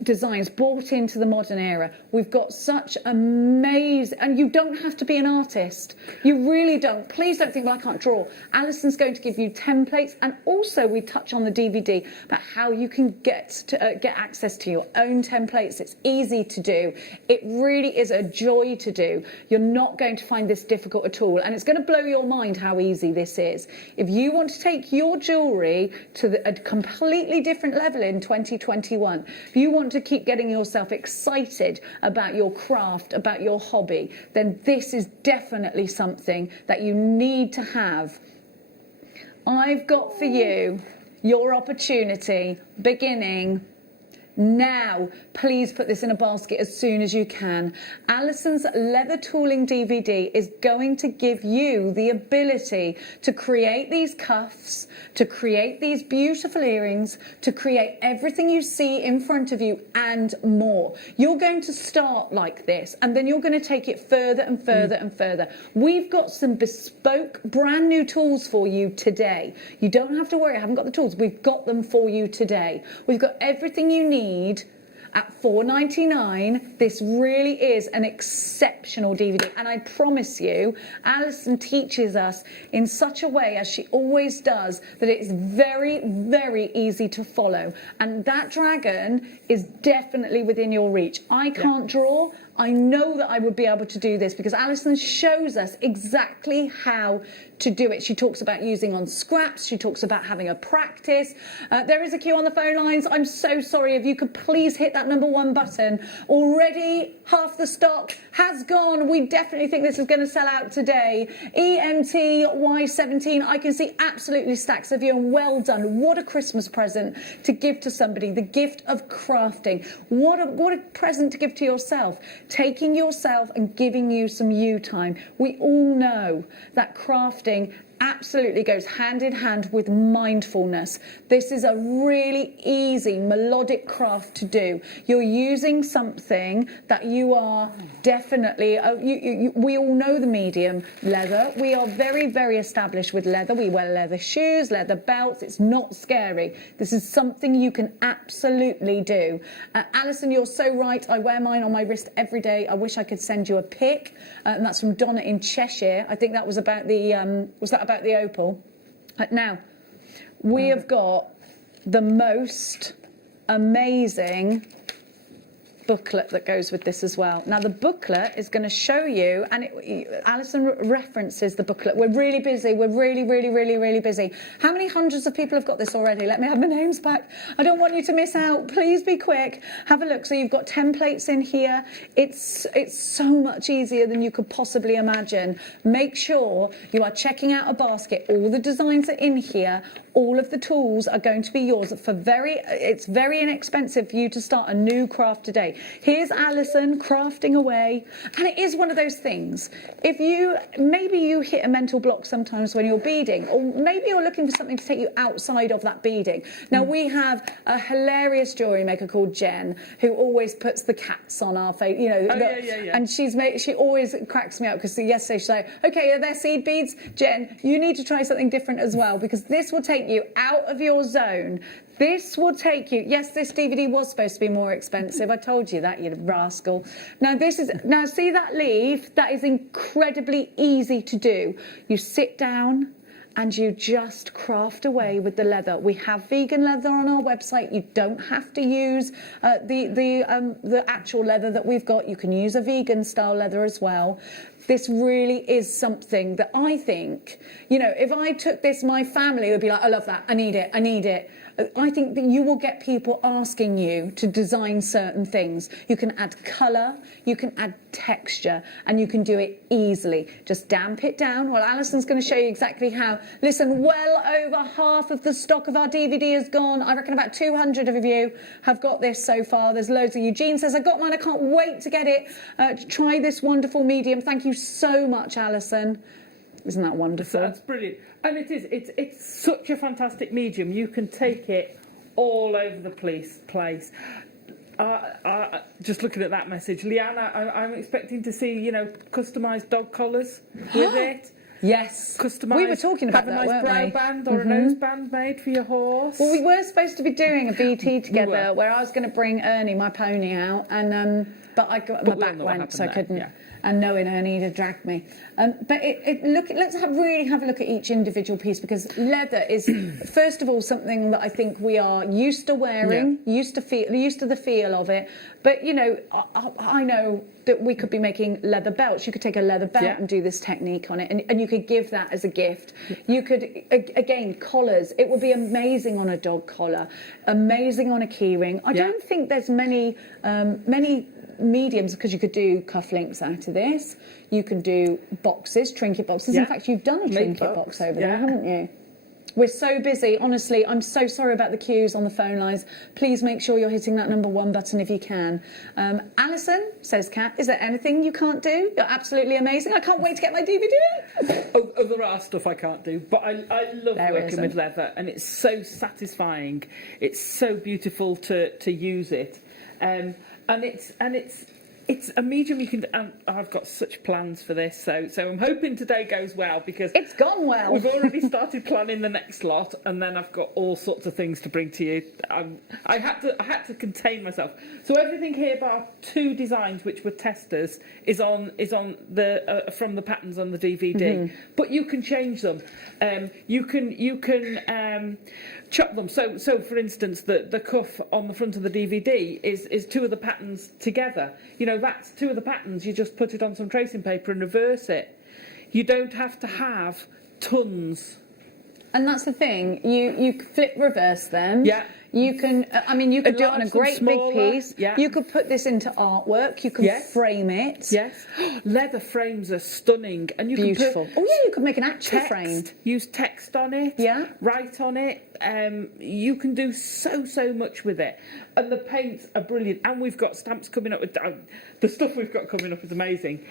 designs brought into the modern era. We've got such amazing, and you don't have to be an artist. You really don't. Please don't think, well, I can't draw. Alison's going to give you templates, and also we touch on the DVD about how you can get access to your own templates. It's easy to do. It really is a joy to do. You're not going to find this difficult at all, and it's going to blow your mind how easy this is. If you want to take your jewellery to a completely different level in 2021, if you want to keep getting yourself excited about your craft, about your hobby, then this is definitely something that you need to have. I've got for you your opportunity beginning now. Please put this in a basket as soon as you can. Alison's leather tooling DVD is going to give you the ability to create these cuffs, to create these beautiful earrings, to create everything you see in front of you and more. You're going to start like this, and then you're going to take it further and further and further. We've got some bespoke brand new tools for you today. You don't have to worry, I haven't got the tools. We've got them for you today. We've got everything you need at $4.99. This really is an exceptional DVD, and I promise you, Alison teaches us in such a way, as she always does, that it's very, very easy to follow. And that dragon is definitely within your reach. I can't draw. I know that I would be able to do this because Alison shows us exactly how to do it. She talks about using on scraps. She talks about having a practice. There is a queue on the phone lines. I'm so sorry. If you could please hit that #1 button. Already half the stock has gone. We definitely think this is going to sell out today. ENTY17. I can see absolutely stacks of you, and well done. What a Christmas present to give to somebody. The gift of crafting. What a present to give to yourself. Taking yourself and giving you some you time. We all know that crafting absolutely goes hand in hand with mindfulness. This is a really easy melodic craft to do. You're using something that you are definitely, we all know the medium leather. We are very, very established with leather. We wear leather shoes, leather belts. It's not scary. This is something you can absolutely do. Alison, you're so right. I wear mine on my wrist every day. I wish I could send you a pic. And that's from Donna in Cheshire. I think that was about the, was that about the Opal? Now, we have got the most amazing booklet that goes with this as well. Now, the booklet is going to show you, and Alison references the booklet. We're really busy. We're really, really, really, really busy. How many hundreds of people have got this already? Let me have my names back. I don't want you to miss out. Please be quick. Have a look. So you've got templates in here. It's so much easier than you could possibly imagine. Make sure you are checking out a basket. All the designs are in here. All of the tools are going to be yours for it's very inexpensive for you to start a new craft today. Here's Alison crafting away. And it is one of those things. If maybe you hit a mental block sometimes when you're beading, or maybe you're looking for something to take you outside of that beading. Now, we have a hilarious jewellery maker called Jen, who always puts the cats on our face, and she always cracks me up, because yesterday she's like, okay, are there seed beads? Jen, you need to try something different as well, because this will take you out of your zone. This will take you. Yes, this DVD was supposed to be more expensive. I told you that, you rascal. Now see that leaf? That is incredibly easy to do. You sit down and you just craft away with the leather. We have vegan leather on our website. You don't have to use the actual leather that we've got. You can use a vegan style leather as well. This really is something that I think, if I took this, my family would be like, I love that, I need it, I need it. I think that you will get people asking you to design certain things. You can add colour, you can add texture, and you can do it easily. Just damp it down. Well, Alison's going to show you exactly how. Listen, well over half of the stock of our DVD is gone. I reckon about 200 of you have got this so far. There's loads of you. Jean says, I got mine, I can't wait to get it. To try this wonderful medium. Thank you so much, Alison. Isn't that wonderful? That's brilliant. And it is. It's such a fantastic medium. You can take it all over the place. Just looking at that message, Leanna, I'm expecting to see, customised dog collars with it. Yes. Customised. We were talking about that, weren't we? Have a nice brow band or a nose band made for your horse. Well, we were supposed to be doing a BT together where I was going to bring Ernie, my pony, out, and but my back went, so I couldn't. Yeah. And knowing Ernie to drag me. But let's really have a look at each individual piece, because leather is, first of all, something that I think we are used to wearing, used to the feel of it. But I know that we could be making leather belts. You could take a leather belt and do this technique on it, and you could give that as a gift. You could, again, collars. It would be amazing on a dog collar, amazing on a keyring. I don't think there's many mediums, because you could do cufflinks out of this. You can do boxes, trinket boxes. In fact, you've done a trinket box over there, haven't you? We're so busy. Honestly, I'm so sorry about the queues on the phone lines. Please make sure you're hitting that number 1 button if you can. Alison, says Kat, is there anything you can't do? You're absolutely amazing. I can't wait to get my DVD. There are stuff I can't do, but I love working with leather, and it's so satisfying. It's so beautiful to use it. And it's a medium you can. I've got such plans for this, so I'm hoping today goes well, because it's gone well. We've already started planning the next lot, and then I've got all sorts of things to bring to you. I had to contain myself. So everything here, bar 2 designs which were testers, is on the from the patterns on the DVD. But you can change them. You can chop them. So for instance, the cuff on the front of the DVD is 2 of the patterns together. That's 2 of the patterns. You just put it on some tracing paper and reverse it. You don't have to have tons. And that's the thing. You flip reverse them. Yeah. You can, you could do it on a great big piece. Yeah. You could put this into artwork. You can frame it. Yes. Leather frames are stunning, and you beautiful. Can put you could make an actual frame. Use text on it. Yeah. Write on it. You can do so much with it, and the paints are brilliant. And we've got stamps coming up with the stuff we've got coming up is amazing.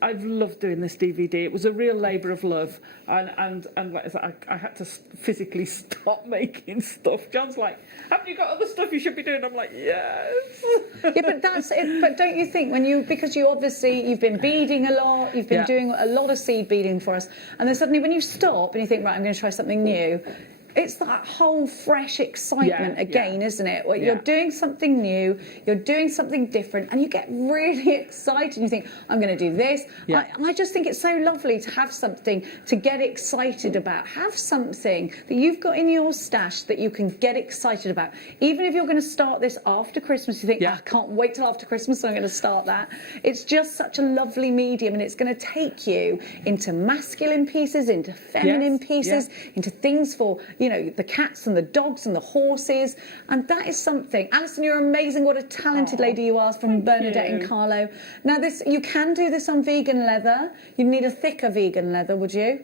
I've loved doing this DVD. It was a real labour of love, and like I said, I had to physically stop making stuff. John's like, haven't you got other stuff you should be doing? I'm like, yes. Yeah, but that's it. But don't you think because you've been beading a lot, you've been doing a lot of seed beading for us, and then suddenly when you stop and you think, right, I'm going to try something new, it's that whole fresh excitement again, isn't it? Well, you're doing something new, you're doing something different, and you get really excited. You think, I'm going to do this. Yeah. I just think it's so lovely to have something to get excited about. Have something that you've got in your stash that you can get excited about. Even if you're going to start this after Christmas, you think, I can't wait till after Christmas, so I'm going to start that. It's just such a lovely medium, and it's going to take you into masculine pieces, into feminine pieces, into things for the cats and the dogs and the horses, and that is something. Alison, you're amazing. What a talented lady you are, from Bernadette and Carlo. Now, you can do this on vegan leather. You'd need a thicker vegan leather, would you?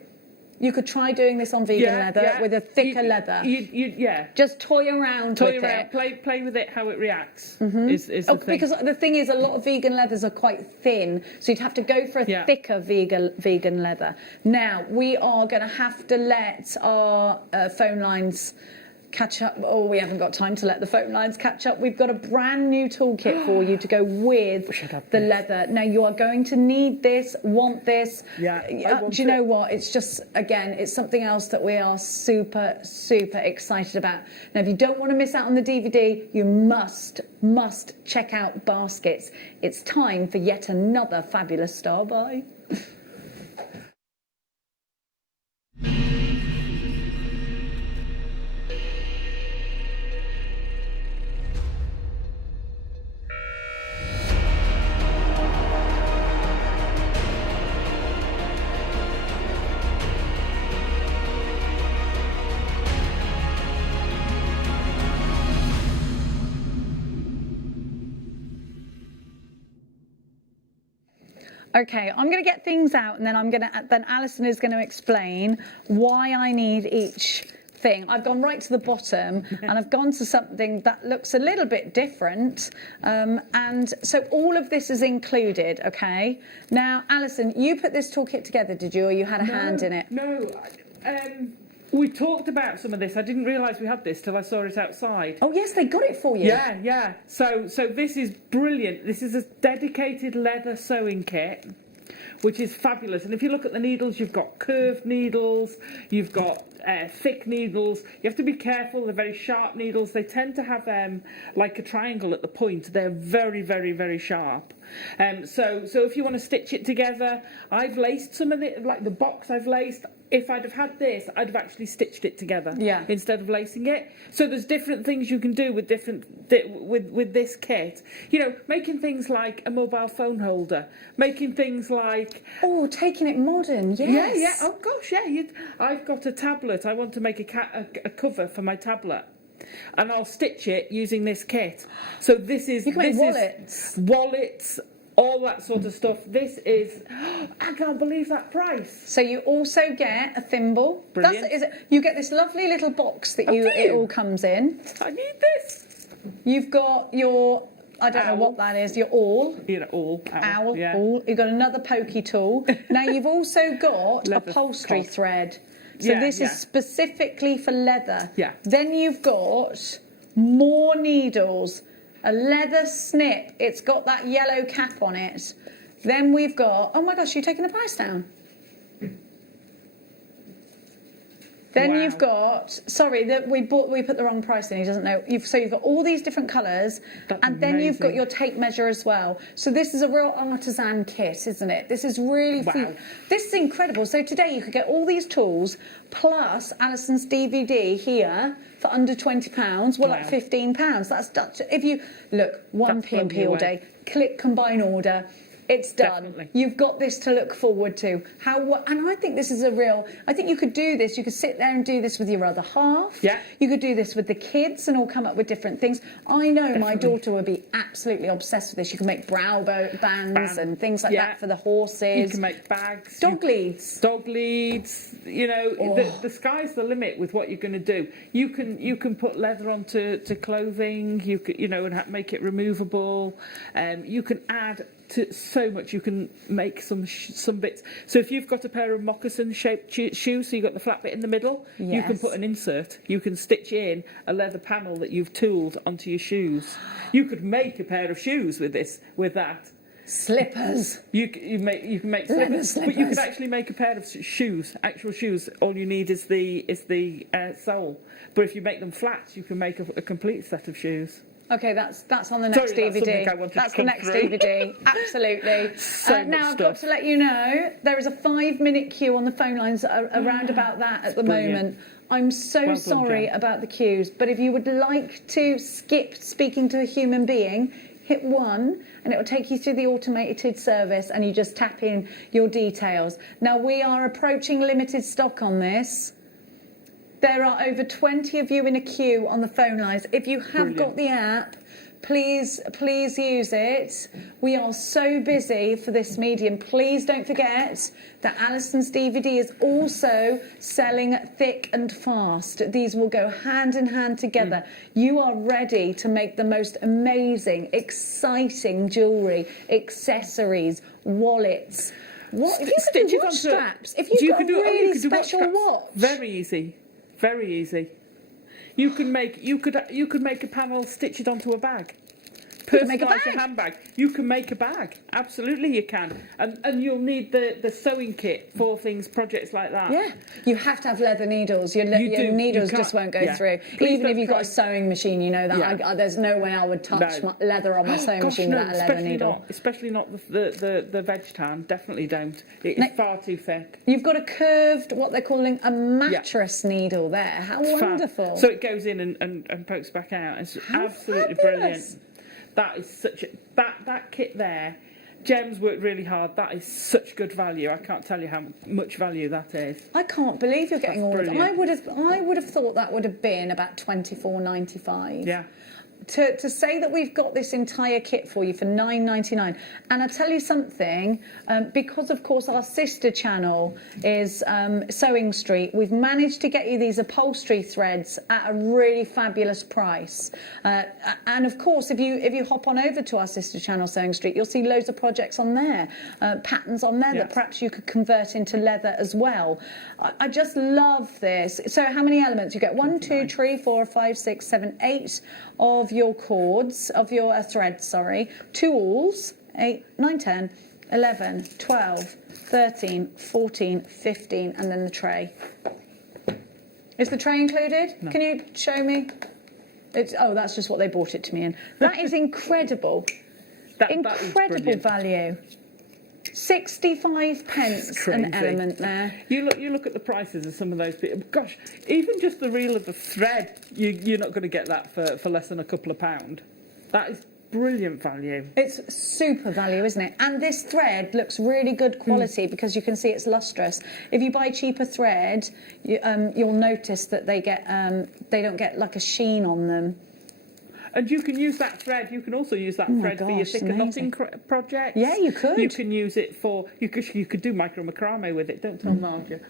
You could try doing this on vegan leather with a thicker leather. Just toy around with it. Play with it, how it reacts. Is the thing. Because the thing is, a lot of vegan leathers are quite thin, so you'd have to go for a thicker vegan leather. Now, we are going to have to let our phone lines catch up. Oh, we haven't got time to let the phone lines catch up. We've got a brand new toolkit for you to go with the leather. Now, you are going to need this, want this. Do you know what? It's just, again, it's something else that we are super, super excited about. Now, if you don't want to miss out on the DVD, you must check out baskets. It's time for yet another fabulous star buy. Okay, I'm going to get things out, and then Alison is going to explain why I need each thing. I've gone right to the bottom, and I've gone to something that looks a little bit different, and so all of this is included. Okay, now Alison, you put this toolkit together, did you, or you had a hand in it? No. We talked about some of this. I didn't realise we had this till I saw it outside. Oh yes, they got it for you. Yeah. So this is brilliant. This is a dedicated leather sewing kit, which is fabulous. And if you look at the needles, you've got curved needles, you've got thick needles. You have to be careful. They're very sharp needles. They tend to have like a triangle at the point. They're very, very, very sharp. So if you want to stitch it together, I've laced some of it, like the box I've laced. If I'd have had this, I'd have actually stitched it together instead of lacing it. So there's different things you can do with with this kit. You know, making things like a mobile phone holder, making things like taking it modern. Yes. Yeah. Oh gosh, yeah. I've got a tablet. I want to make a cover for my tablet, and I'll stitch it using this kit. So this is wallets. All that sort of stuff. This is, I can't believe that price. So you also get a thimble. Brilliant. You get this lovely little box that it all comes in. I need this. You've got your, I don't know what that is, your awl. Owl. Yeah. Awl. You've got another pokey tool. Now you've also got upholstery thread. So this is specifically for leather. Yeah. Then you've got more needles. A leather snip. It's got that yellow cap on it. Then we've got, oh my gosh, you're taking the price down. Then you've got, sorry, that we put the wrong price in. He doesn't know. So you've got all these different colours, and then you've got your tape measure as well. So this is a real artisan kit, isn't it? This is really this is incredible. So today you could get all these tools plus Alison's DVD here for under £20. Well, like £15. That's Dutch. If you look, 1pm all day. Click combine order. It's done. Definitely. You've got this to look forward to. And I think this is I think you could do this. You could sit there and do this with your other half. Yeah. You could do this with the kids and all come up with different things. I know my daughter would be absolutely obsessed with this. You can make brow bands and things like that for the horses. You can make bags. Dog leads. You know, the sky's the limit with what you're going to do. You can put leather onto clothing. You could, and make it removable. You can add to so much. You can make some bits. So if you've got a pair of moccasin shaped shoes, so you've got the flat bit in the middle, you can put an insert. You can stitch in a leather panel that you've tooled onto your shoes. You could make a pair of shoes with that. Slippers. You can make slippers, but you could actually make a pair of shoes, actual shoes. All you need is the sole. But if you make them flat, you can make a complete set of shoes. Okay, that's on the next DVD. That's the next DVD. Absolutely. Now I've got to let you know there is a 5-minute queue on the phone lines around about that at the moment. I'm so sorry about the queues, but if you would like to skip speaking to a human being, hit 1 and it will take you through the automated service and you just tap in your details. Now we are approaching limited stock on this. There are over 20 of you in a queue on the phone lines. If you have got the app, Please use it. We are so busy for this medium. Please don't forget that Alison's DVD is also selling thick and fast. These will go hand in hand together. You are ready to make the most amazing, exciting jewellery, accessories, wallets. What if you could do watch straps? If you got a really special watch, very easy, very easy. You could make a panel, stitch it onto a bag. Personalise your handbag. You can make a bag. Absolutely, you can. And you'll need the sewing kit for things, projects like that. Yeah, you have to have leather needles. Your needles just won't go through. Even if you've got a sewing machine, you know that. Yeah. There's no way I would touch leather on my sewing machine without a leather needle. Especially not the veg tan. Definitely don't. It's far too thick. You've got a curved, what they're calling a mattress needle there. How wonderful. So it goes in and pokes back out. It's absolutely brilliant. That is such a that kit there. Gems worked really hard. That is such good value. I can't tell you how much value that is. I can't believe you're getting all of them. I would have thought that would have been about £24.95. Yeah. To say that we've got this entire kit for you for £9.99, and I tell you something, because of course our sister channel is Sewing Street, we've managed to get you these upholstery threads at a really fabulous price. And of course, if you hop on over to our sister channel Sewing Street, you'll see loads of projects on there, patterns on there that perhaps you could convert into leather as well. I just love this. So how many elements? You get 1, 2, 3, 4, 5, 6, 7, 8 of your cords, of your threads, sorry, tools, 8, 9, 10, 11, 12, 13, 14, 15, and then the tray. Is the tray included? No. Can you show me? That's just what they bought it to me in. That is incredible. Incredible value. 65 pence an element there. You look at the prices of some of those people. Gosh, even just the reel of the thread, you're not going to get that for less than a couple of £. That is brilliant value. It's super value, isn't it? And this thread looks really good quality because you can see it's lustrous. If you buy cheaper thread, you'll notice that they don't get like a sheen on them. And you can use that thread. You can also use that thread for your thicker knotting projects. Yeah, you could. You can use it for. You could do micro macrame with it. Don't tell Marcia.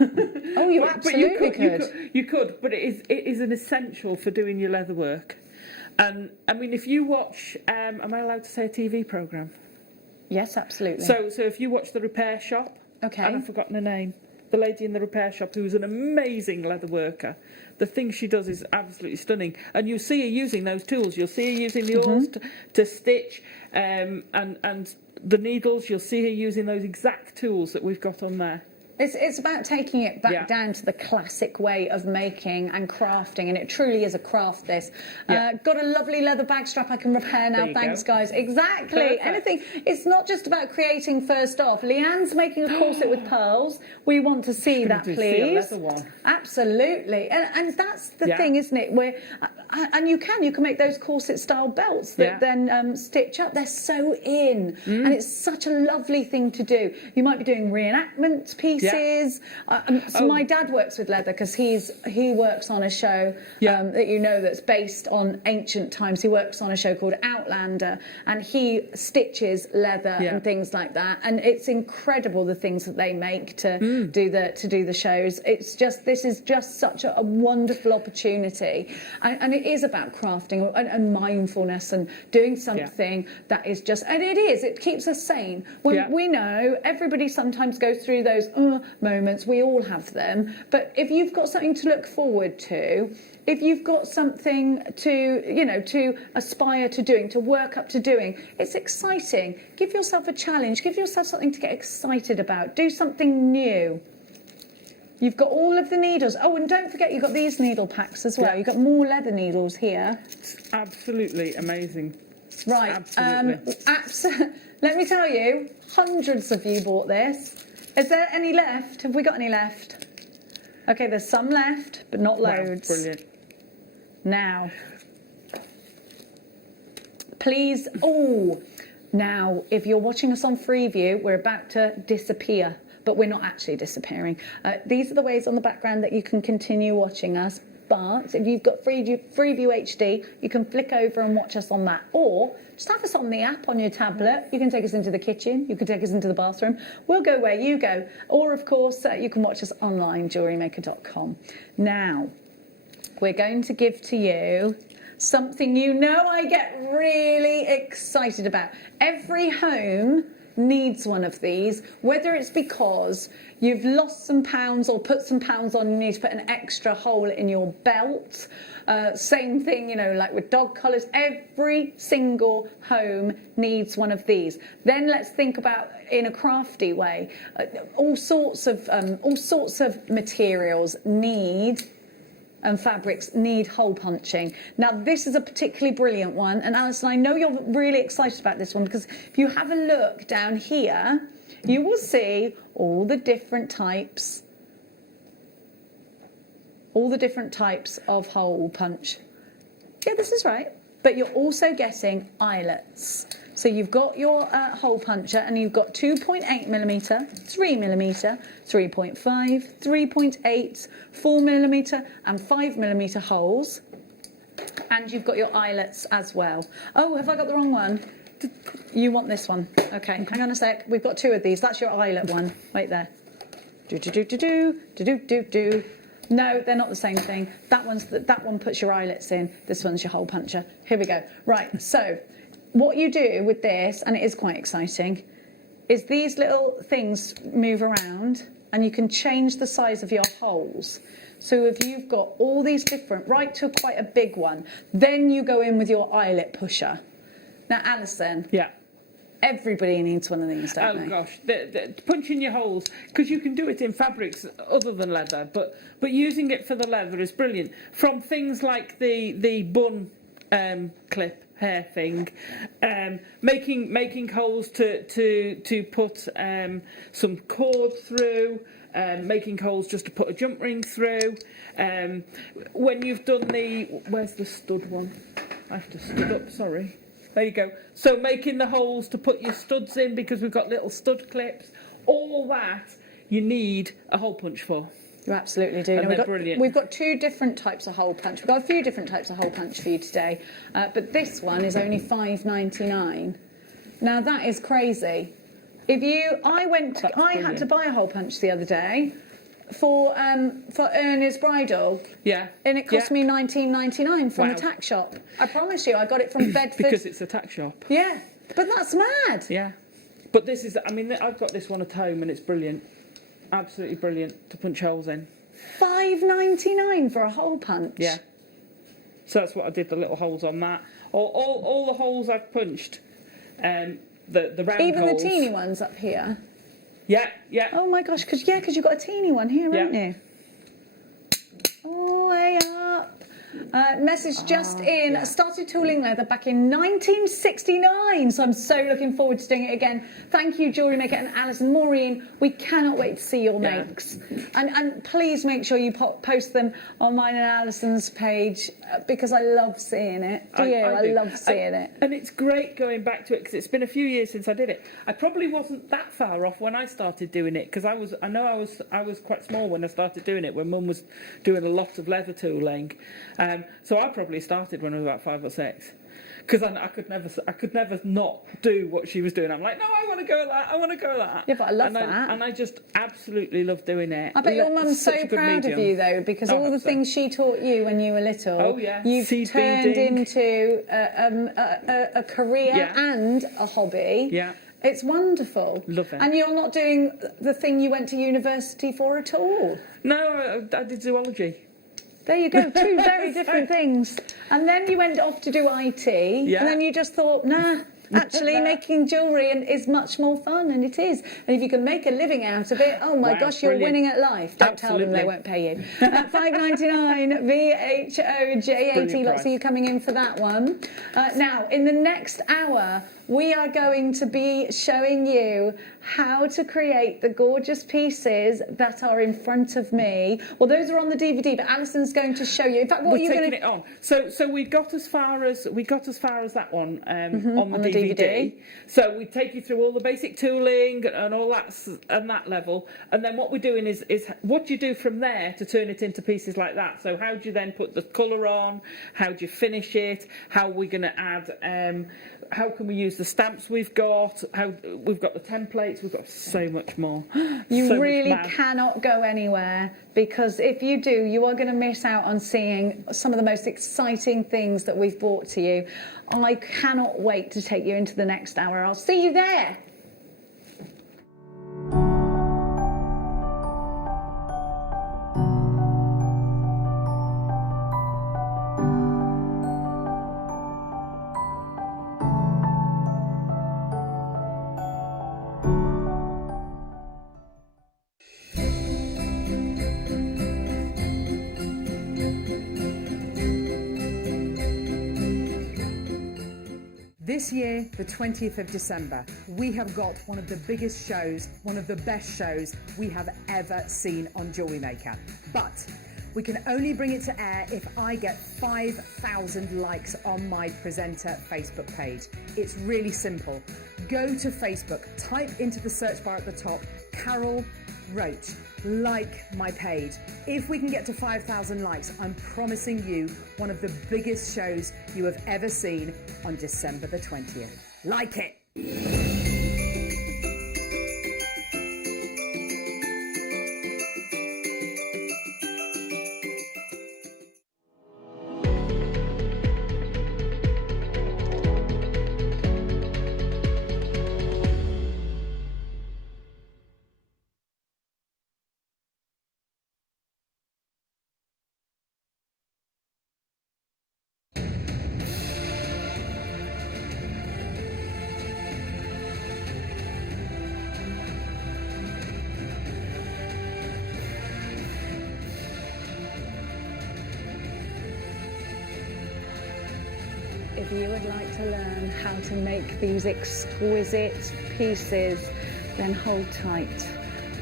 Oh, you absolutely could. You could, but it is an essential for doing your leather work. And I mean, if you watch, am I allowed to say a TV program? Yes, absolutely. So if you watch The Repair Shop, okay, and I've forgotten her name, the lady in The Repair Shop who is an amazing leather worker. The thing she does is absolutely stunning, and you'll see her using those tools. You'll see her using the oars to stitch, and the needles. You'll see her using those exact tools that we've got on there. It's about taking it back down to the classic way of making and crafting, and it truly is a craft, this. Got a lovely leather bag strap I can repair now, thanks guys. Exactly. Perfect. Anything. It's not just about creating first off. Leanne's making a corset with pearls. We want to see that, please. See a leather one. Absolutely. And that's the thing, isn't it? And you can make those corset style belts that then stitch up. They're so in, and it's such a lovely thing to do. You might be doing reenactment pieces. So my dad works with leather because he works on a show that you know that's based on ancient times. He works on a show called Outlander, and he stitches leather and things like that. And it's incredible the things that they make to do the shows. This is just such a wonderful opportunity, and it is about crafting and mindfulness and doing something that is just, and it keeps us sane. When we know everybody sometimes goes through those moments, we all have them, but if you've got something to look forward to, if you've got something to aspire to doing, to work up to doing, it's exciting. Give yourself a challenge, give yourself something to get excited about, do something new. You've got all of the needles. Oh, and don't forget you've got these needle packs as well. You've got more leather needles here. It's absolutely amazing. Right. Absolutely. Let me tell you, hundreds of you bought this. Is there any left? Have we got any left? Okay, there's some left, but not loads. Wow, brilliant. Now, please, now, if you're watching us on Freeview, we're about to disappear, but we're not actually disappearing. These are the ways on the background that you can continue watching us. But if you've got Freeview HD, you can flick over and watch us on that. Or just have us on the app on your tablet. You can take us into the kitchen. You can take us into the bathroom. We'll go where you go. Or, of course, you can watch us online, JewelleryMaker.com. Now, we're going to give to you something you know I get really excited about. Every home needs one of these, whether it's because you've lost some pounds or put some pounds on, you need to put an extra hole in your belt. Same thing, you know, like with dog collars. Every single home needs one of these. Then let's think about in a crafty way. All sorts of materials and fabrics need hole punching. Now, this is a particularly brilliant one, and Alison, I know you're really excited about this one, because if you have a look down here, you will see all the different types of hole punch. Yeah, this is right. But you're also getting eyelets. So you've got your hole puncher, and you've got 2.8mm, 3mm, 3.5, 3.8, 4mm and 5mm holes. And you've got your eyelets as well. Oh, have I got the wrong one? You want this one. Okay, hang on a sec. We've got two of these. That's your eyelet one. Wait there. Do. No, they're not the same thing. That one puts your eyelets in. This one's your hole puncher. Here we go. Right, so what you do with this, and it is quite exciting, is these little things move around and you can change the size of your holes. So if you've got all these different, right to quite a big one, then you go in with your eyelet pusher. Now, Alison. Yeah. Everybody needs one of these, don't they? Oh gosh, punching your holes, because you can do it in fabrics other than leather, but using it for the leather is brilliant. From things like the bun clip hair thing, making holes to put some cord through, making holes just to put a jump ring through. When you've done where's the stud one? I have to stud up, sorry. There you go. So making the holes to put your studs in, because we've got little stud clips, all that you need a hole punch for. You absolutely do. And they're brilliant. We've got two different types of hole punch. We've got a few different types of hole punch for you today, but this one is only $5.99. Now that is crazy. I had to buy a hole punch the other day for Ernie's bridal. Yeah. And it cost me $19.99 from a tack shop. I promise you, I got it from Bedford. Because it's a tack shop. Yeah, but that's mad. Yeah. But this is, I mean, I've got this one at home and it's brilliant. Absolutely brilliant to punch holes in. $5.99 for a hole punch? Yeah. So that's what I did, the little holes on that. All the holes I've punched, the round even holes. The teeny ones up here? Yeah, yeah. Oh my gosh, because you've got a teeny one here, haven't you? Oh, way up. Message just in. Yeah. Started tooling leather back in 1969, so I'm so looking forward to doing it again. Thank you, Jewellery Maker and Alison. Maureen, we cannot wait to see your makes. And please make sure you post them on mine and Alison's page, because I love seeing it. Do you? I love seeing it. And it's great going back to it, because it's been a few years since I did it. I probably wasn't that far off when I started doing it, because I was quite small when I started doing it, when Mum was doing a lot of leather tooling. So I probably started when I was about 5 or 6, because I could never not do what she was doing. I'm like, no, I want to go at that. I want to go at that. Yeah, but I love that. And I just absolutely love doing it. I bet your mum's so proud of you, though, because all the things she taught you when you were little, you've turned into a career and a hobby. Yeah. It's wonderful. Love it. And you're not doing the thing you went to university for at all. No, I did zoology. There you go, two very different things. And then you went off to do IT, and then you just thought, nah, actually making jewellery is much more fun, and it is. And if you can make a living out of it, oh my gosh, you're winning at life. Don't tell them they won't pay you. $5.99, VHOJAT, lots of you coming in for that one. Now, in the next hour, we are going to be showing you how to create the gorgeous pieces that are in front of me. Well, those are on the DVD, but Alison's going to show you. In fact, what are you going to... it on. So we got as far as that one on the DVD. So we take you through all the basic tooling and all that and that level, and then what we're doing is what do you do from there to turn it into pieces like that. So how do you then put the colour on? How do you finish it? How are we going to add? How can we use the stamps we've got? How we've got the templates. We've got so much more. You really cannot go anywhere, because if you do, you are going to miss out on seeing some of the most exciting things that we've brought to you. I cannot wait to take you into the next hour. I'll see you there. This year, the 20th of December, we have got one of the biggest shows, one of the best shows we have ever seen on JewelleryMaker. But we can only bring it to air if I get 5,000 likes on my presenter Facebook page. It's really simple. Go to Facebook, type into the search bar at the top, Carol Roach, like my page. If we can get to 5,000 likes, I'm promising you one of the biggest shows you have ever seen on December the 20th. Like it! If you would like to learn how to make these exquisite pieces, then hold tight,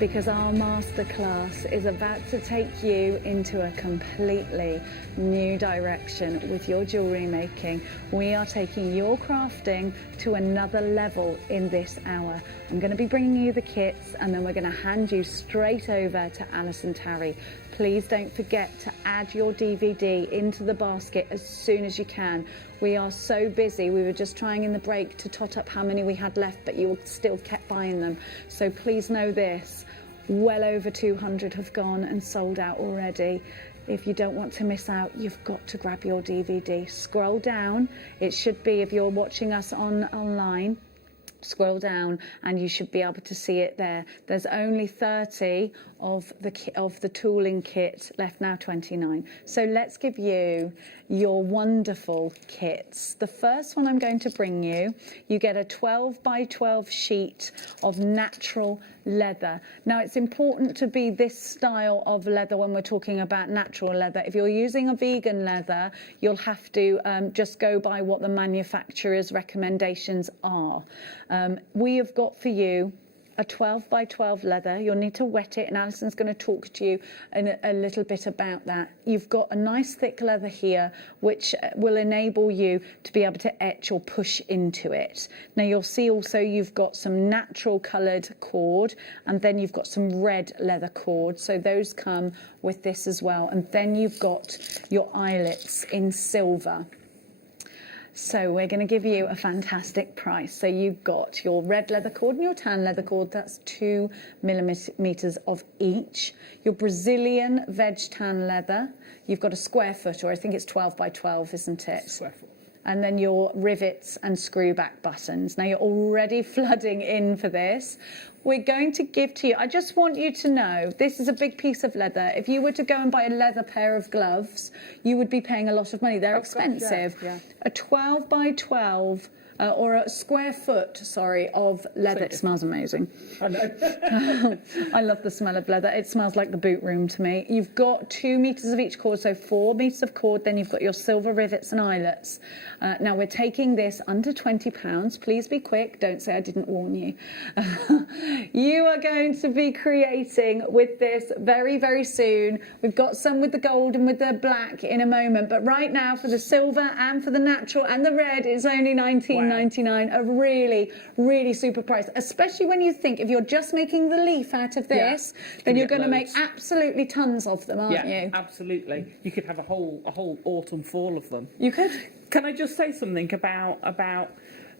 because our masterclass is about to take you into a completely new direction with your jewellery making. We are taking your crafting to another level in this hour. I'm going to be bringing you the kits, and then we're going to hand you straight over to Alison Tarry. Please don't forget to add your DVD into the basket as soon as you can. We are so busy. We were just trying in the break to tot up how many we had left, but you still kept buying them. So please know this, well over 200 have gone and sold out already. If you don't want to miss out, you've got to grab your DVD. Scroll down. It should be, if you're watching us online, scroll down and you should be able to see it there. There's only 30 of the tooling kit left now, 29. So let's give you your wonderful kits. The first one I'm going to bring you, you get a 12 by 12 sheet of natural leather. Now it's important to be this style of leather when we're talking about natural leather. If you're using a vegan leather, you'll have to just go by what the manufacturer's recommendations are. We have got for you a 12 by 12 leather. You'll need to wet it, and Alison's going to talk to you in a little bit about that. You've got a nice thick leather here, which will enable you to be able to etch or push into it. Now you'll see also you've got some natural coloured cord, and then you've got some red leather cord. So those come with this as well. And then you've got your eyelets in silver. So we're going to give you a fantastic price. So you've got your red leather cord and your tan leather cord. That's 2 millimeters of each. Your Brazilian veg tan leather. You've got a square foot, or I think it's 12 by 12, isn't it? Square foot. And then your rivets and screw back buttons. Now you're already flooding in for this. We're going to give to you, I just want you to know, this is a big piece of leather. If you were to go and buy a leather pair of gloves, you would be paying a lot of money. They're expensive. Yeah. A 12 by 12 or a square foot, sorry, of leather. It smells amazing. I know. I love the smell of leather. It smells like the boot room to me. You've got 2 meters of each cord, so 4 meters of cord. Then you've got your silver rivets and eyelets. Now we're taking this under £20. Please be quick. Don't say I didn't warn you. You are going to be creating with this very, very soon. We've got some with the gold and with the black in a moment, but right now for the silver and for the natural and the red, it's only £19.99. Wow. A really, really super price, especially when you think if you're just making the leaf out of this, then you're going to make absolutely tons of them, aren't you? Absolutely. You could have a whole autumn fall of them. You could. Can I just say something about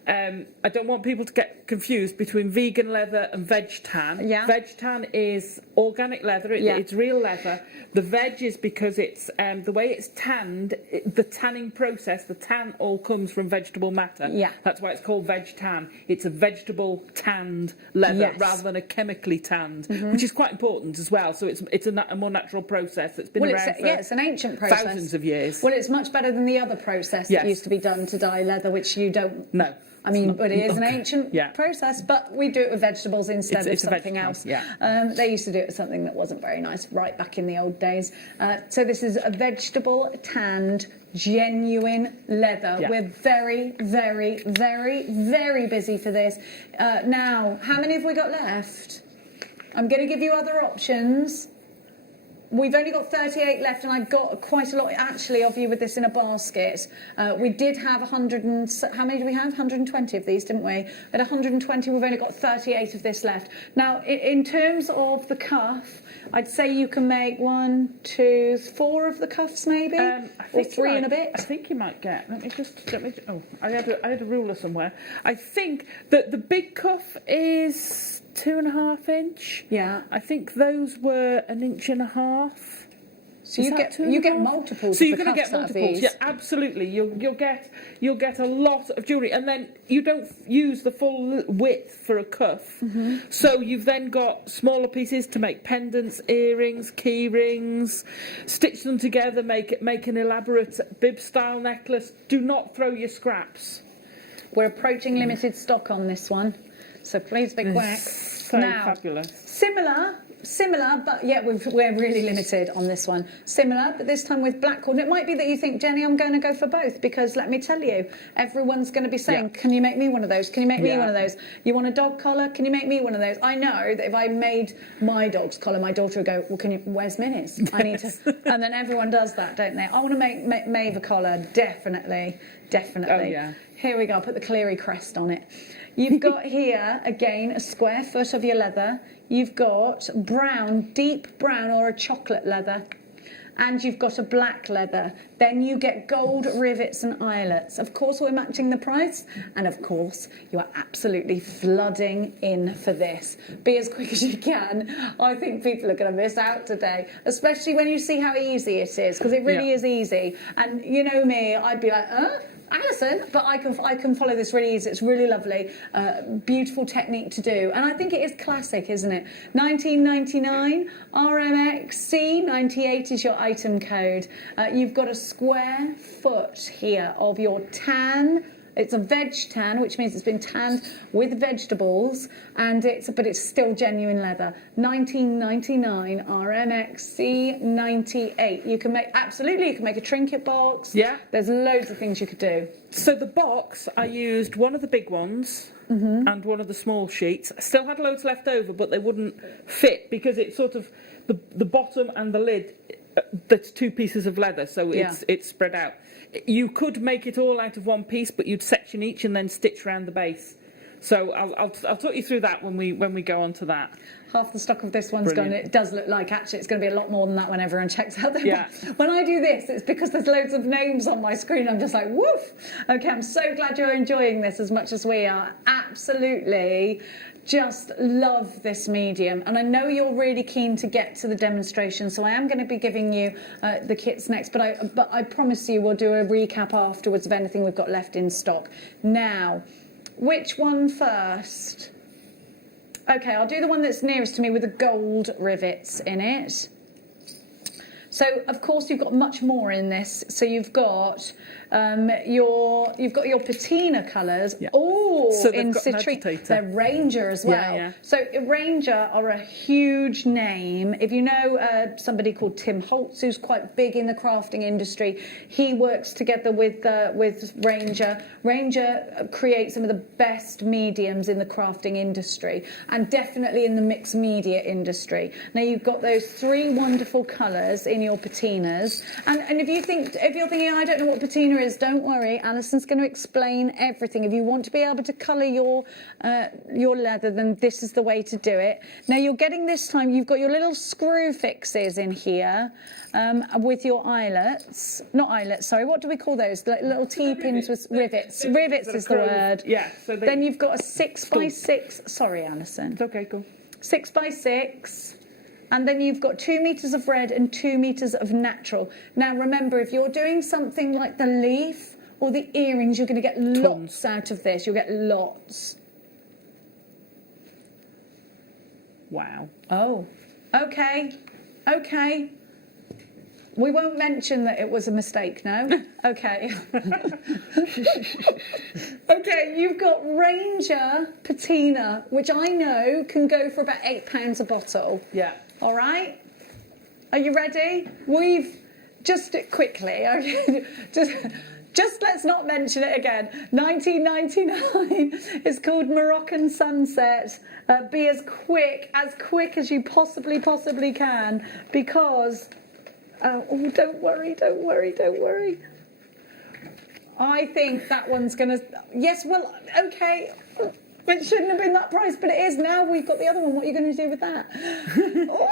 I don't want people to get confused between vegan leather and veg tan. Yeah. Veg tan is organic leather, it's real leather. The veg is because it's the way it's tanned, the tanning process, the tan all comes from vegetable matter. Yeah. That's why it's called veg tan. It's a vegetable tanned leather rather than a chemically tanned, which is quite important as well. So it's a more natural process that's been around for it's an ancient process. thousands of years. Well, it's much better than the other process that used to be done to dye leather, which you don't... No. I mean, but it is an ancient process, but we do it with vegetables instead of something else. Yeah. They used to do it with something that wasn't very nice right back in the old days. So this is a vegetable tanned, genuine leather. Yeah. We're very, very, very, very busy for this. Now, how many have we got left? I'm going to give you other options. We've only got 38 left, and I've got quite a lot, actually, of you with this in a basket. We did have 100 and... How many do we have? 120 of these, didn't we? At 120, we've only got 38 of this left. Now, in terms of the cuff, I'd say you can make 1, 2, 4 of the cuffs, maybe? Or 3 and a bit? I think you might get... Oh, I had a ruler somewhere. I think that the big cuff is 2.5 inch. Yeah. I think those were 1.5 inches. So you get multiples. So of you're the going to cuffs get out of multiples. these. Yeah, absolutely. You'll get a lot of jewellery, and then you don't use the full width for a cuff. So you've then got smaller pieces to make pendants, earrings, key rings, stitch them together, make an elaborate bib style necklace. Do not throw your scraps. We're approaching limited stock on this one, so please be quick. So now, fabulous. Similar, but yeah, we're really limited on this one. Similar, but this time with black cord. It might be that you think, Jenny, I'm going to go for both, because let me tell you, everyone's going to be saying, can you make me one of those? Can you make me one of those? You want a dog collar? Can you make me one of those? I know that if I made my dog's collar, my daughter would go, well, where's Minnie's? I need to... And then everyone does that, don't they? I want to make Maeve a collar, definitely. Oh, yeah. Here we go, I'll put the Cleary crest on it. You've got here, again, a square foot of your leather. You've got brown, deep brown or a chocolate leather. And you've got a black leather. Then you get gold rivets and eyelets. Of course, we're matching the price. And of course, you are absolutely flooding in for this. Be as quick as you can. I think people are going to miss out today, especially when you see how easy it is, because it really is easy. And you know me, I'd be like, Alison, but I can follow this really easy. It's really lovely, beautiful technique to do, and I think it is classic, isn't it? 1999 RMXC 98 is your item code. You've got a square foot here of your tan. It's a veg tan, which means it's been tanned with vegetables, and but it's still genuine leather. 1999 RMXC 98. You can make a trinket box. Yeah. There's loads of things you could do. So the box, I used one of the big ones and one of the small sheets. I still had loads left over, but they wouldn't fit because it's sort of the bottom and the lid. That's 2 pieces of leather, so it's spread out. You could make it all out of one piece, but you'd section each and then stitch around the base. So I'll talk you through that when we go on to that. Half the stock of this one's gone. It does look like actually it's going to be a lot more than that when everyone checks out their box. When I do this, it's because there's loads of names on my screen. I'm just like, woof. Okay, I'm so glad you're enjoying this as much as we are. Absolutely. Just love this medium, and I know you're really keen to get to the demonstration, so I am going to be giving you the kits next, but I promise you we'll do a recap afterwards of anything we've got left in stock. Now, which one first? Okay, I'll do the one that's nearest to me with the gold rivets in it. So, of course, you've got much more in this. So you've got You've got your patina colours. Yeah. Oh, So they've in got an citrine. agitator. They're Ranger as well. Yeah, yeah. So Ranger are a huge name. If you know somebody called Tim Holtz, who's quite big in the crafting industry, he works together with Ranger. Ranger creates some of the best mediums in the crafting industry, and definitely in the mixed media industry. Now you've got those 3 wonderful colours in your patinas, and if you're thinking, I don't know what patina is, don't worry, Alison's going to explain everything. If you want to be able to colour your leather, then this is the way to do it. Now you're getting this time, you've got your little screw fixes in here with your eyelets. Not eyelets, sorry, what do we call those? Little T-pins with rivets. Rivets is the word. Yeah. So then you've got a 6x6, sorry Alison. It's okay, cool. 6x6. And then you've got 2 meters of red and 2 meters of natural. Now remember, if you're doing something like the leaf or the earrings, you're going to get lots out of this. You'll get lots. Wow. Oh, okay, okay. We won't mention that it was a mistake, no? Okay. Okay, you've got Ranger patina, which I know can go for about £8 a bottle. Yeah. All right? Are you ready? We've just quickly, okay, just let's not mention it again. 1999. It's called Moroccan Sunset. Be as quick as you possibly can, because oh, don't worry. I think that one's gonna. Yes, well, okay. It shouldn't have been that price, but it is now. We've got the other one. What are you going to do with that? Oh!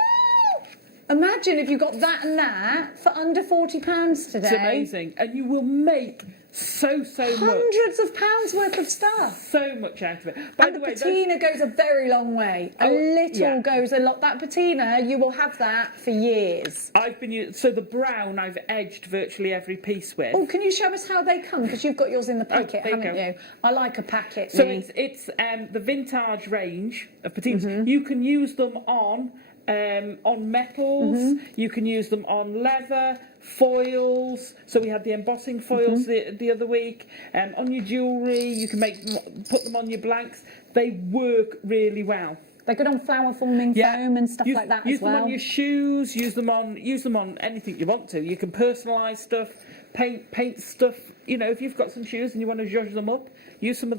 Imagine if you got that and that for under £40 today. It's amazing, and you will make so much. Hundreds of pounds worth of stuff. So much out of it. By And the the way, patina goes a very long way. A little goes a lot. That patina, you will have that for years. I've been using, so the brown I've edged virtually every piece with. Oh, can you show us how they come? Because you've got yours in the packet, there you haven't go. you? I like a packet. So me. it's the vintage range of patinas. Mm-hmm. You can use them on metals. Mm-hmm. You can use them on leather, foils. So we had the embossing foils the other week. On your jewellery, you can put them on your blanks. They work really well. They're good on flower forming foam and stuff like that as well. Use them on your shoes. Use them on anything you want to. You can personalise stuff, paint stuff. You know, if you've got some shoes and you want to zhuzh them up, use some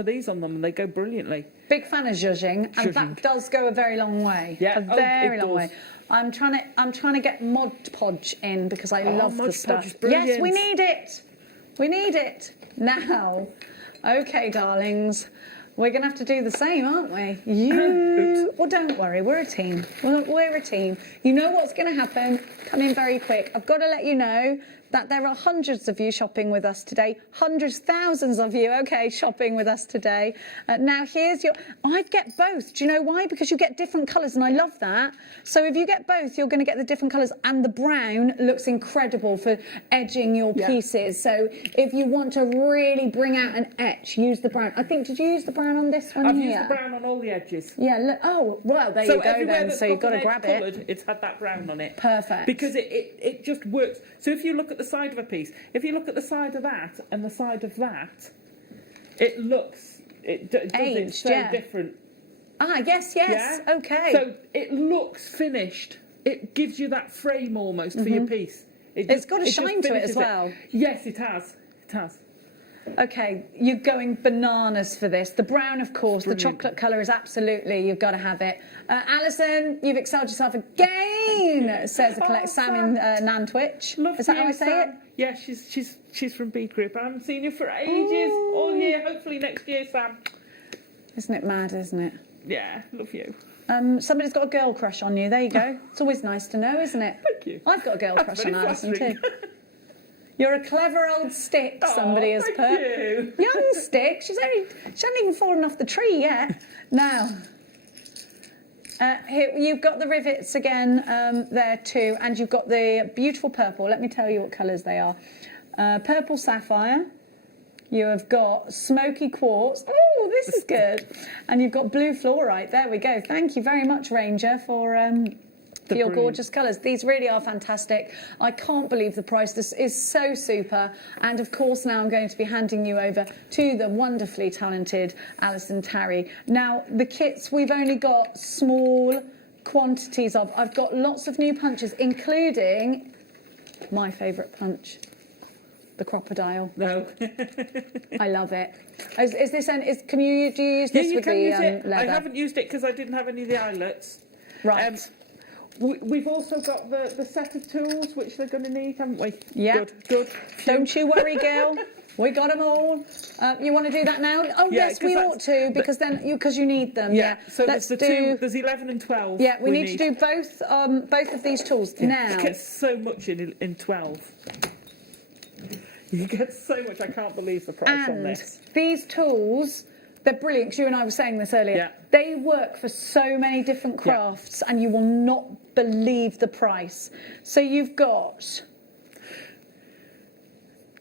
of these on them, and they go brilliantly. Big fan of zhuzhing, and that does go a very long way. Yeah, a very long way. I'm trying to get Mod Podge in because I love the stuff. Yes, we need it. We need it now. Okay, darlings. We're going to have to do the same, aren't we? Well, don't worry. We're a team. We're a team. You know what's going to happen. Come in very quick. I've got to let you know that there are hundreds of you shopping with us today. Hundreds, thousands of you, okay, shopping with us today. Now, here's your... I'd get both. Do you know why? Because you get different colours, and I love that. So if you get both, you're going to get the different colours, and the brown looks incredible for edging your pieces. So if you want to really bring out an etch, use the brown. I think, did you use the brown on this one I've here? used the brown on all the edges. Yeah, look, oh, well, there you go then. So you've got to grab it. It's had that brown on it. Perfect. Because it just works. So if you look at the side of a piece, if you look at the side of that and the side of that, it does so different. Ah, yes, Yeah? okay. So it looks finished. It gives you that frame almost for your piece. It's got a shine to it as well. Yes, it has. It has. Okay, you're going bananas for this. The brown, of course, the chocolate colour is absolutely, you've got to have it. Alison, you've excelled yourself again, says Sam in Nantwich. Is that how I say it? Yeah, she's from Bead Group. I haven't seen you for ages, all year. Hopefully next year, Sam. Isn't it mad, isn't it? Yeah, love you. Somebody's got a girl crush on you. There you go. It's always nice to know, isn't it? Thank you. I've got a girl crush on very Alison flattering. too. You're a clever old stick, somebody has put. Thank you. Young stick. She hasn't even fallen off the tree yet. Now, here, you've got the rivets again there too, and you've got the beautiful purple. Let me tell you what colours they are. Purple sapphire. You have got smoky quartz. Oh, this is good. And you've got blue fluorite. There we go. Thank you very much, Ranger, for for your gorgeous colours. These really are fantastic. I can't believe the price. This is so super. And of course, now I'm going to be handing you over to the wonderfully talented Alison Tarry. Now, the kits we've only got small quantities of. I've got lots of new punches, including my favourite punch, the crocodile. No. I love it. Is this? Do you use this with the leather? I haven't used it because I didn't have any of the eyelets. Right. We've also got the set of tools which they're going to need, haven't we? Yeah. Good. Don't you worry, girl. We got them all. You want to do that now? Oh, Yeah, yes, we ought to, because then you need them. Yeah. So Let's there's 11 and 12. Yeah, we need to do both of these tools now. You get so much in 12. You get so much. I can't believe the price on this. These tools, they're brilliant, because you and I were saying this earlier. Yeah. They work for so many different crafts, and you will not believe the price. So you've got...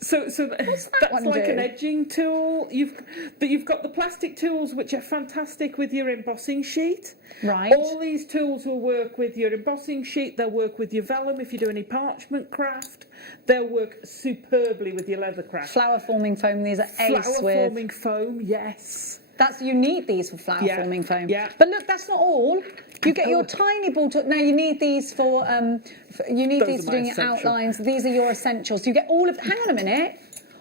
So that's like an edging tool. You've got the plastic tools, which are fantastic with your embossing sheet. Right. All these tools will work with your embossing sheet. They'll work with your vellum if you do any parchment craft. They'll work superbly with your leathercraft. Flower forming foam. These are ace with. Flower forming foam, yes. You need these for flower forming foam. Yeah. But look, that's not all. You get your tiny ball tool. Now you need these for these for doing your outlines. These are your essentials. You get all of. Hang on a minute.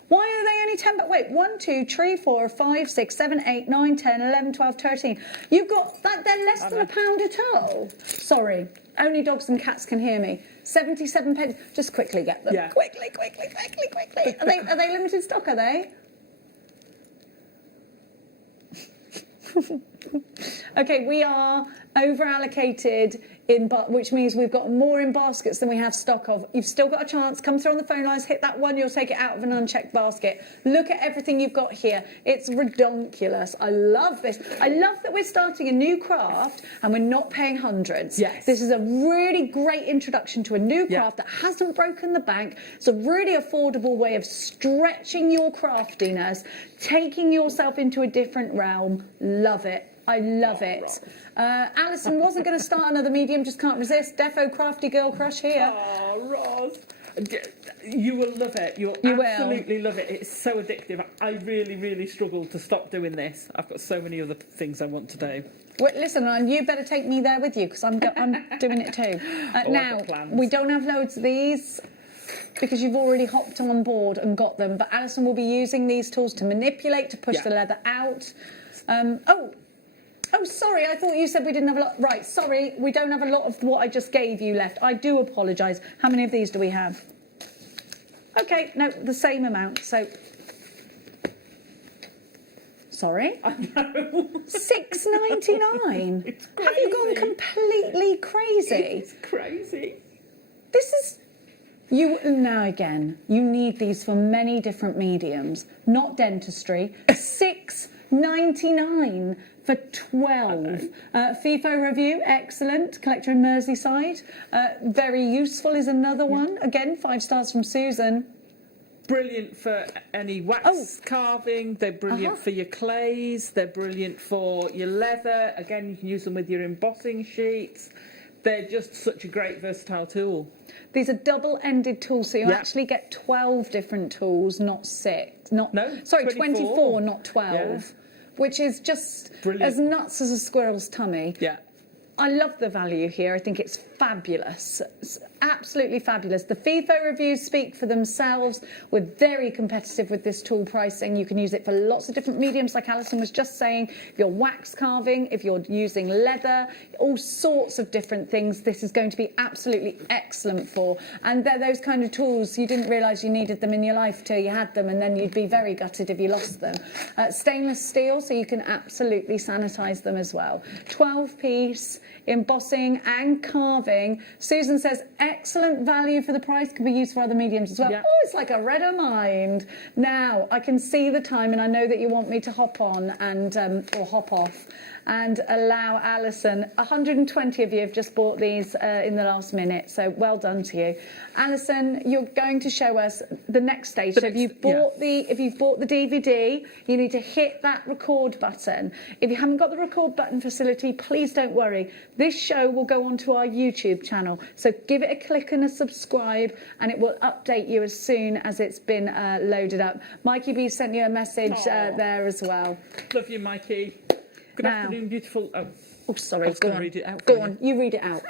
Why are they only 10? But wait, 1, 2, 3, 4, 5, 6, 7, 8, 9, 10, 11, 12, 13. You've got that. They're less than £1 a toll. Sorry, only dogs and cats can hear me. 77 pence. Just quickly get them. Yeah. Quickly. Are they limited stock? Are they? Okay, we are over allocated which means we've got more in baskets than we have stock of. You've still got a chance. Come through on the phone lines, hit that one, you'll take it out of an unchecked basket. Look at everything you've got here. It's redonkulous. I love this. I love that we're starting a new craft and we're not paying hundreds. Yes. This is a really great introduction to a new craft that hasn't broken the bank. It's a really affordable way of stretching your craftiness, taking yourself into a different realm. Love it. I love it. Alison wasn't going to start another medium, just can't resist. Defo crafty girl crush here. Oh, Roz. You will love it. You'll absolutely love it. It's so addictive. I really, really struggle to stop doing this. I've got so many other things I want to do. Well, listen, you better take me there with you, because I'm doing it too. Now, we don't have loads of these, because you've already hopped on board and got them, but Alison will be using these tools to manipulate, to push the leather out. Oh, sorry, I thought you said we didn't have a lot. Right, sorry, we don't have a lot of what I just gave you left. I do apologise. How many of these do we have? OK, no, the same amount, so... Sorry? I know. $6.99. It's crazy. Have you gone completely crazy? It's crazy. This is... Now again, you need these for many different mediums, not dentistry. $6.99 for 12. FIFO review, excellent. Collector in Merseyside. Very useful is another one. Again, 5 stars from Susan. Brilliant for any wax carving. They're brilliant for your clays. They're brilliant for your leather. Again, you can use them with your embossing sheets. They're just such a great versatile tool. These are double-ended tools, so you actually get 12 different tools, not 6. Sorry, 24, not 12. Yeah. Which is just as nuts as a squirrel's tummy. Yeah. I love the value here. I think it's fabulous. It's absolutely fabulous. The FIFO reviews speak for themselves. We're very competitive with this tool pricing. You can use it for lots of different mediums, like Alison was just saying. If you're wax carving, if you're using leather, all sorts of different things, this is going to be absolutely excellent for. And they're those kind of tools you didn't realise you needed them in your life till you had them, and then you'd be very gutted if you lost them. Stainless steel, so you can absolutely sanitise them as well. 12-piece, embossing and carving. Susan says, excellent value for the price, can be used for other mediums as well. Yeah. Oh, it's like a red of mind. Now, I can see the time, and I know that you want me to hop on and or hop off and allow Alison. 120 of you have just bought these in the last minute, so well done to you. Alison, you're going to show us the next stage. So if you've bought the DVD, you need to hit that record button. If you haven't got the record button facility, please don't worry. This show will go onto our YouTube channel, so give it a click and a subscribe, and it will update you as soon as it's been loaded up. Mikey B sent you a message there as well. Love you, Mikey. Good afternoon, beautiful. Oh, sorry. Go on. Read it out go on. You read it out.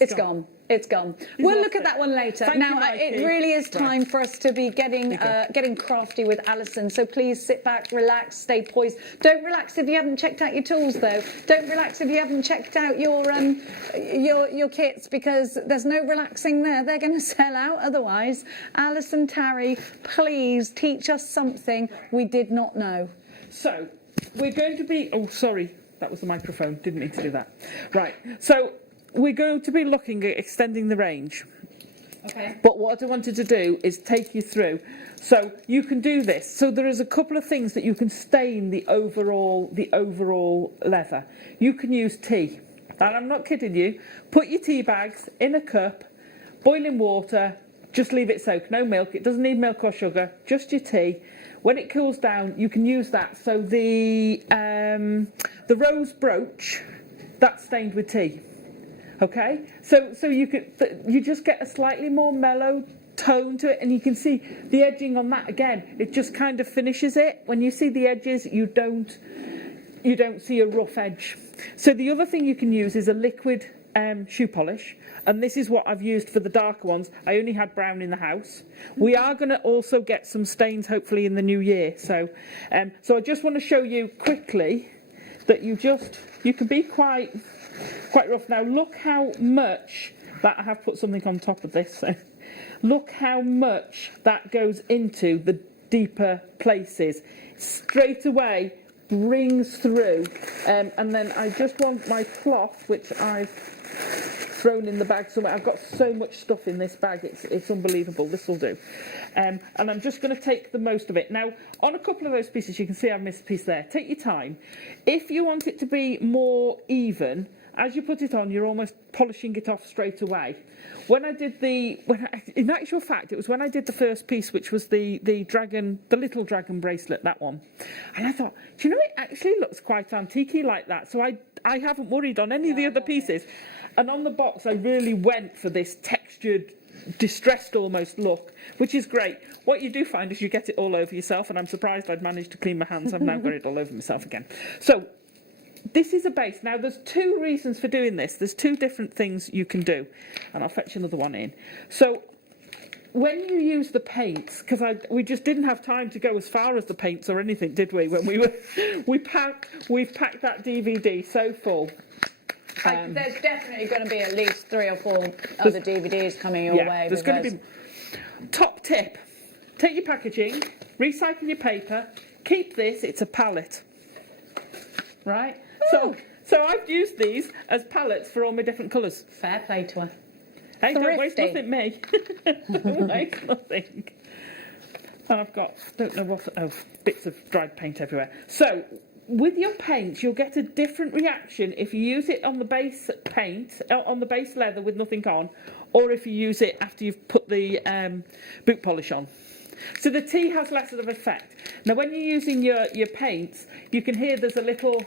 It's gone. It's gone. We'll look at that one later. Thank you, Mikey. It really is time for us to be getting crafty with Alison. So please sit back, relax, stay poised. Don't relax if you haven't checked out your tools, though. Don't relax if you haven't checked out your kits, because there's no relaxing there. They're going to sell out otherwise. Alison Tarry, please teach us something we did not know. So we're going to be. Oh, sorry, that was the microphone. Didn't mean to do that. Right. So we're going to be looking at extending the range. Okay. But what I wanted to do is take you through. So you can do this. So there is a couple of things that you can stain the overall leather. You can use tea. And I'm not kidding you. Put your tea bags in a cup, boiling water, just leave it soak. No milk. It doesn't need milk or sugar, just your tea. When it cools down, you can use that. So the rose brooch, that's stained with tea. Okay, so you just get a slightly more mellow tone to it, and you can see the edging on that again. It just kind of finishes it. When you see the edges, you don't see a rough edge. So the other thing you can use is a liquid shoe polish, and this is what I've used for the darker ones. I only had brown in the house. We are going to also get some stains hopefully in the new year. So I just want to show you quickly that you can be quite rough. Now look how much that I have put something on top of this. So look how much that goes into the deeper places. Straight away brings through. And then I just want my cloth, which I've thrown in the bag somewhere. I've got so much stuff in this bag, it's unbelievable. This will do. And I'm just going to take the most of it. Now, on a couple of those pieces, you can see I've missed a piece there. Take your time. If you want it to be more even, as you put it on, you're almost polishing it off straight away. In actual fact, it was when I did the first piece, which was the little dragon bracelet, that one. And I thought, do you know, it actually looks quite antique-y like that. So I haven't worried on any of the other pieces. And on the box, I really went for this textured, distressed almost look, which is great. What you do find is you get it all over yourself, and I'm surprised I'd managed to clean my hands. I've now got it all over myself again. So this is a base. Now, there's two reasons for doing this. There's two different things you can do, and I'll fetch another one in. So when you use the paints, because we just didn't have time to go as far as the paints or anything, did we? When we've packed that DVD so full. There's definitely going to be at least 3 or 4 other DVDs coming your way. There's going to be. Top tip: take your packaging, recycle your paper, keep this. It's a palette, right? So I've used these as palettes for all my different colours. Fair play to her. Hey, don't waste nothing, me. Don't waste nothing. And I've got bits of dried paint everywhere. So with your paint, you'll get a different reaction if you use it on the base paint, on the base leather with nothing on, or if you use it after you've put the boot polish on. So the tea has less of an effect. Now, when you're using your paints, you can hear there's a little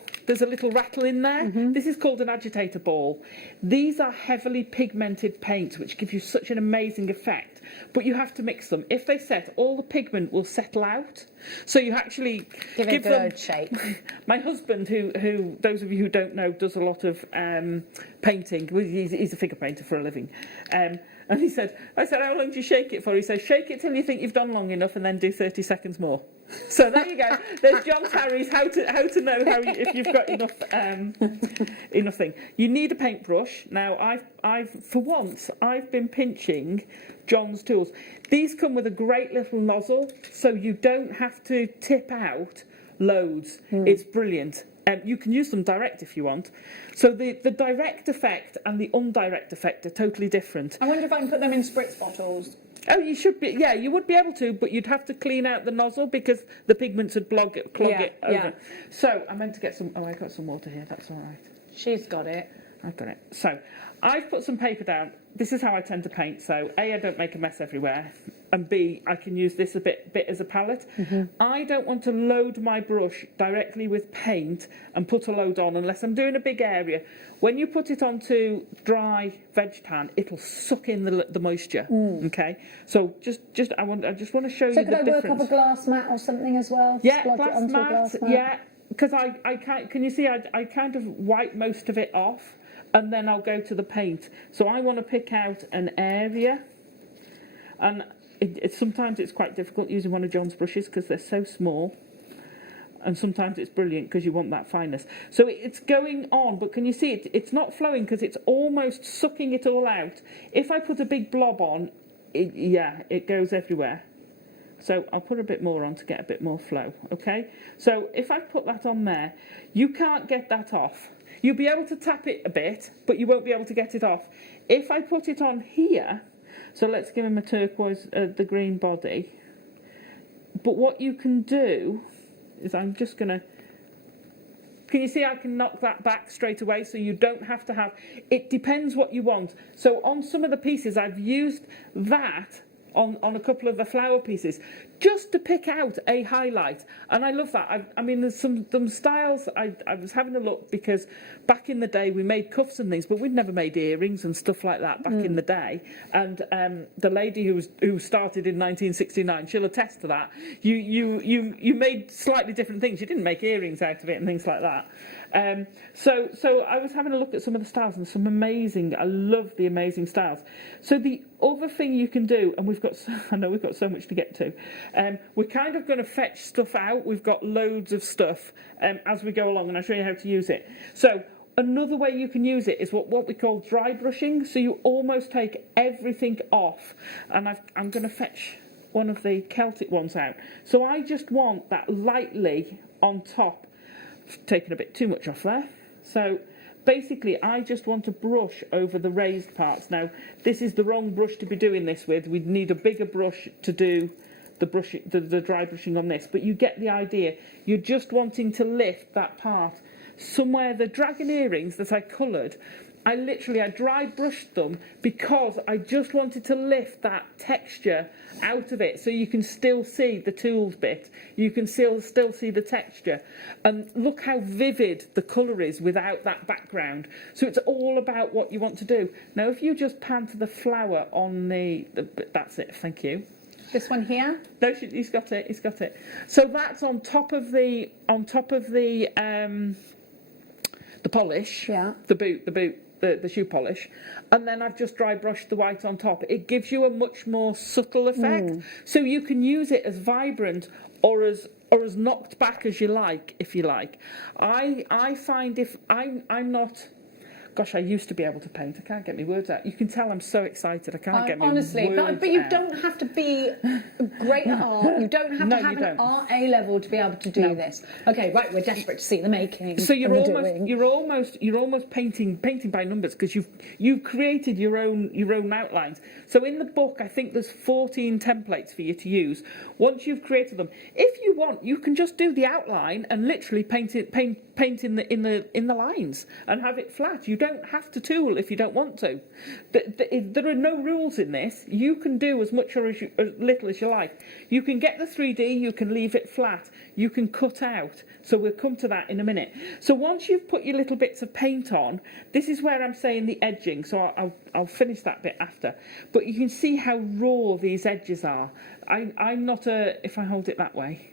rattle in there. Mm-hmm. This is called an agitator ball. These are heavily pigmented paints, which give you such an amazing effect. But you have to mix them. If they set, all the pigment will settle out. So you actually give it a good shake. My husband, who those of you who don't know, does a lot of painting. He's a figure painter for a living. And I said, how long do you shake it for? He says, shake it till you think you've done long enough, and then do 30 seconds more. So there you go. There's John Terry's how to know if you've got enough thing. You need a paintbrush. Now I've been pinching John's tools. These come with a great little nozzle, so you don't have to tip out loads. It's brilliant. You can use them direct if you want. So the direct effect and the indirect effect are totally different. I wonder if I can put them in spritz bottles. Oh, you should be. Yeah, you would be able to, but you'd have to clean out the nozzle because the pigments would clog it over. Yeah. So I meant to get some. Oh, I got some water here. That's all right. She's got it. I've got it. So I've put some paper down. This is how I tend to paint. So A, I don't make a mess everywhere, and B, I can use this a bit as a palette. I don't want to load my brush directly with paint and put a load on unless I'm doing a big area. When you put it onto dry veg pan, it'll suck in the moisture. Okay. So I just want to show you the difference. So could I work up a glass mat or something as well? Yeah, Splodge it glass onto a mat. glass mat? Yeah, because I can't. Can you see? I kind of wipe most of it off. And then I'll go to the paint. So I want to pick out an area. And sometimes it's quite difficult using one of John's brushes because they're so small. And sometimes it's brilliant because you want that fineness. So it's going on, but can you see it? It's not flowing because it's almost sucking it all out. If I put a big blob on, it goes everywhere. So I'll put a bit more on to get a bit more flow, okay? So if I put that on there, you can't get that off. You'll be able to tap it a bit, but you won't be able to get it off. If I put it on here, so let's give him a turquoise, the green body. But what you can do is I'm just going to... Can you see I can knock that back straight away so you don't have to have... It depends what you want. So on some of the pieces, I've used that on a couple of the flower pieces just to pick out a highlight, and I love that. I mean, there's some styles. I was having a look because back in the day we made cuffs and things, but we'd never made earrings and stuff like that back in the day. And the lady who started in 1969, she'll attest to that. You made slightly different things. You didn't make earrings out of it and things like that. So I was having a look at some of the styles, and some amazing. I love the amazing styles. So the other thing you can do, and I know we've got so much to get to. We're kind of going to fetch stuff out. We've got loads of stuff as we go along, and I'll show you how to use it. So another way you can use it is what we call dry brushing. So you almost take everything off, and I'm going to fetch one of the Celtic ones out. So I just want that lightly on top. Taking a bit too much off there. So basically I just want to brush over the raised parts. Now this is the wrong brush to be doing this with. We'd need a bigger brush to do the dry brushing on this, but you get the idea. You're just wanting to lift that part. Somewhere the dragon earrings that I coloured, I dry brushed them because I just wanted to lift that texture out of it, so you can still see the tools bit. You can still see the texture, and look how vivid the colour is without that background. So it's all about what you want to do. Now, if you just pan to the flower on that's it. Thank you. This one here? No, he's got it. He's got it. So that's on top of the polish. Yeah. The boot. The shoe polish, and then I've just dry brushed the white on top. It gives you a much more subtle effect, so you can use it as vibrant or as knocked back as you like, if you like. I find if I'm not... Gosh, I used to be able to paint. I can't get my words out. You can tell I'm so excited. I can't get my honestly, words but you out. don't have to be great at art. You don't have to have an art A level to be able to do this. Okay, right. We're desperate to see the making. So you're almost painting by numbers because you've created your own outlines. So in the book, I think there's 14 templates for you to use. Once you've created them, if you want, you can just do the outline and literally paint in the lines and have it flat. You don't have to tool if you don't want to. There are no rules in this. You can do as much or as little as you like. You can get the 3D, you can leave it flat, you can cut out. So we'll come to that in a minute. So once you've put your little bits of paint on, this is where I'm saying the edging. So I'll finish that bit after. But you can see how raw these edges are. I'm not if I hold it that way.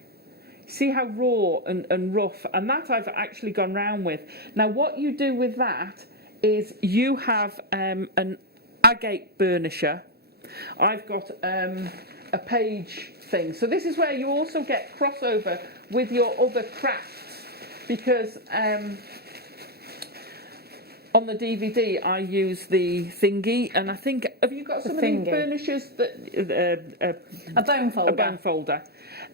See how raw and rough, and that I've actually gone round with. Now what you do with that is you have an agate burnisher. I've got a page thing. So this is where you also get crossover with your other crafts, because on the DVD I use the thingy, and I think, have you got some of these burnishers that a bone folder? A bone folder.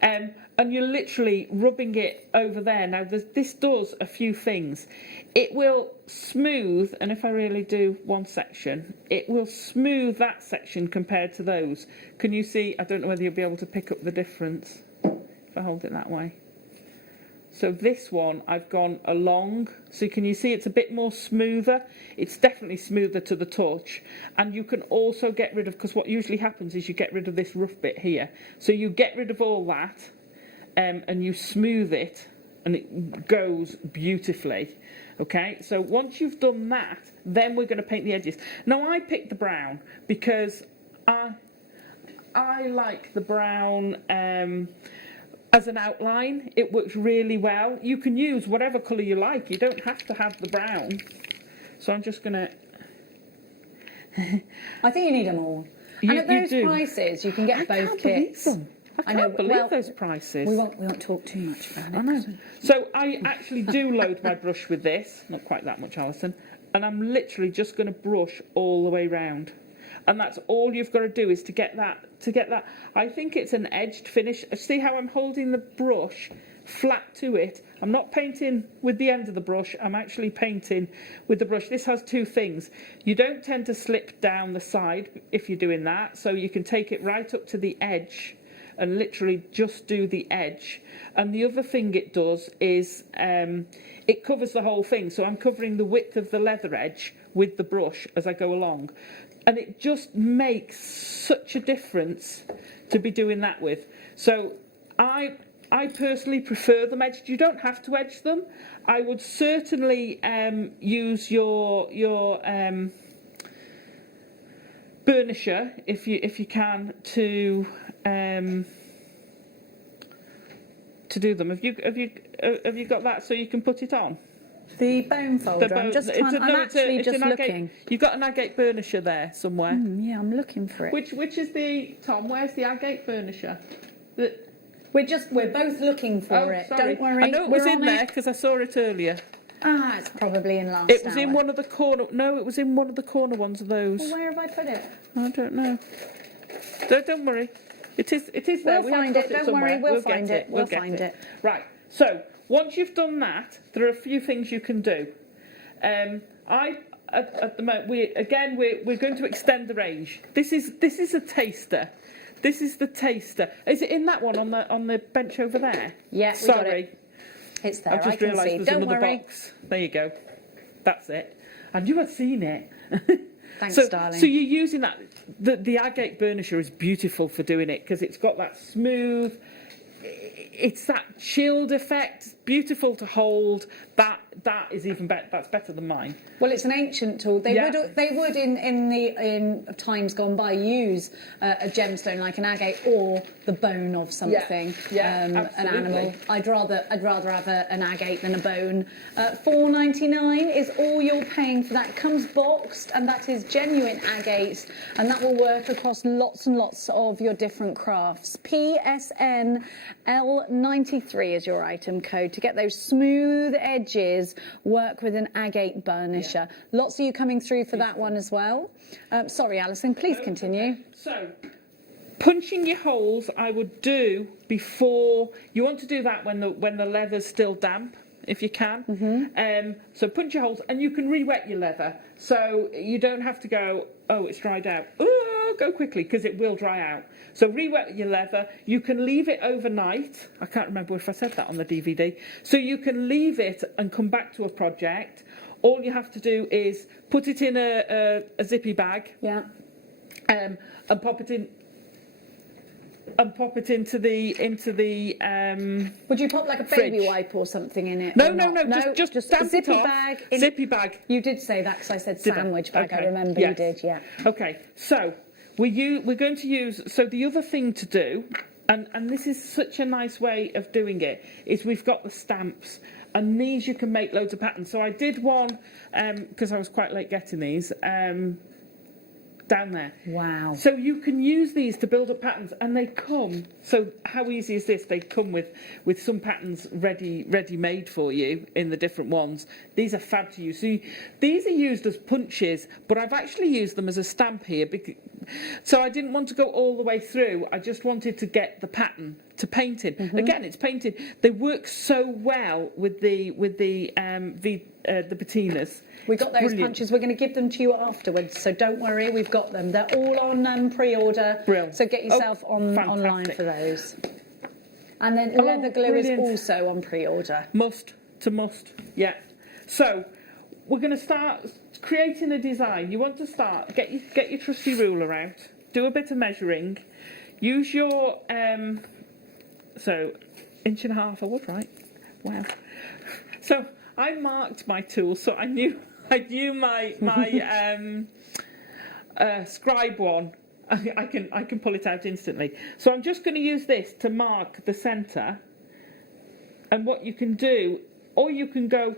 And you're literally rubbing it over there. Now, this does a few things. It will smooth, and if I really do one section, it will smooth that section compared to those. Can you see? I don't know whether you'll be able to pick up the difference if I hold it that way. So this one, I've gone along. So can you see it's a bit more smoother? It's definitely smoother to the touch. And you can also get rid of, because what usually happens is you get rid of this rough bit here. So you get rid of all that, and you smooth it, and it goes beautifully. Okay, so once you've done that, then we're going to paint the edges. Now, I picked the brown because I like the brown as an outline. It works really well. You can use whatever colour you like. You don't have to have the brown. So I'm just going to... I think you need them all. And at those prices, you can get both kits. I can't believe those prices. We won't talk too much about it. I know. So I actually do load my brush with this. Not quite that much, Alison. And I'm literally just going to brush all the way round. And that's all you've got to do is to get that. I think it's an edged finish. See how I'm holding the brush flat to it? I'm not painting with the end of the brush. I'm actually painting with the brush. This has two things. You don't tend to slip down the side if you're doing that. So you can take it right up to the edge and literally just do the edge. And the other thing it does is it covers the whole thing. So I'm covering the width of the leather edge with the brush as I go along. And it just makes such a difference to be doing that with. So I personally prefer them edged. You don't have to edge them. I would certainly use your burnisher if you can to do them. Have you got that so you can put it on? The bone folder. I'm actually just looking. You've got an agate burnisher there somewhere. Yeah, I'm looking for it. Which is the Tom? Where's the agate burnisher? We're both looking for it. Sorry. Don't worry. I know it was in there because I saw it earlier. It's probably in last. It was in one of the corner. No, it was in one of the corner ones of those. Well, where have I put it? I don't know. Don't worry. It is there. We'll find it. Don't worry. We'll find it. We'll find it. Right. So once you've done that, there are a few things you can do. At the moment we're going to extend the range. This is a taster. This is the taster. Is it in that one on the bench over there? Yeah. Sorry. It's there. I've just realised there's another box. There you go. That's it. I knew I'd seen it. Thanks, darling. So you're using that. The agate burnisher is beautiful for doing it because it's got that smooth. It's that chilled effect. Beautiful to hold. That is even better. That's better than mine. Well, it's an ancient tool. They would in times gone by use a gemstone like an agate or the bone of something. An animal. I'd rather have an agate than a bone. $4.99 is all you're paying for that. It comes boxed, and that is genuine agates, and that will work across lots and lots of your different crafts. PSN L93 is your item code to get those smooth edges. Work with an agate burnisher. Lots of you coming through for that one as well. Sorry, Alison, please continue. So, punching your holes, I would do before. You want to do that when the leather's still damp, if you can. So punch your holes, and you can re-wet your leather, so you don't have to go. Oh, it's dried out. Oh, go quickly because it will dry out. So re-wet your leather. You can leave it overnight. I can't remember if I said that on the DVD. So you can leave it and come back to a project. All you have to do is put it in a zippy bag. Yeah. And pop it in. And pop it into the. Would you pop like a baby wipe or something in it? No. Just a zippy bag. Zippy bag. You did say that because I said sandwich bag. Okay. I remember you did. Yeah. Okay. So we're going to use. So the other thing to do, and this is such a nice way of doing it, is we've got the stamps. And these you can make loads of patterns. So I did one because I was quite late getting these. Down there. Wow. So you can use these to build up patterns, and they come. So how easy is this? They come with some patterns ready made for you in the different ones. These are fab to use. So these are used as punches, but I've actually used them as a stamp here So I didn't want to go all the way through. I just wanted to get the pattern to paint in. Again, it's painted. They work so well with the patinas. We got those punches. We're going to give them to you afterwards, so don't worry. We've got them. They're all on pre-order. Brill. So get yourself online for those. And then leather glue is also on pre-order. Must. Yeah. So we're going to start creating a design. You want to start, get your trusty ruler out, do a bit of measuring, use your so 1.5 I was right. Wow. So I marked my tool, so I knew my scribe one. I can pull it out instantly. So I'm just going to use this to mark the centre. And what you can do, or you can go,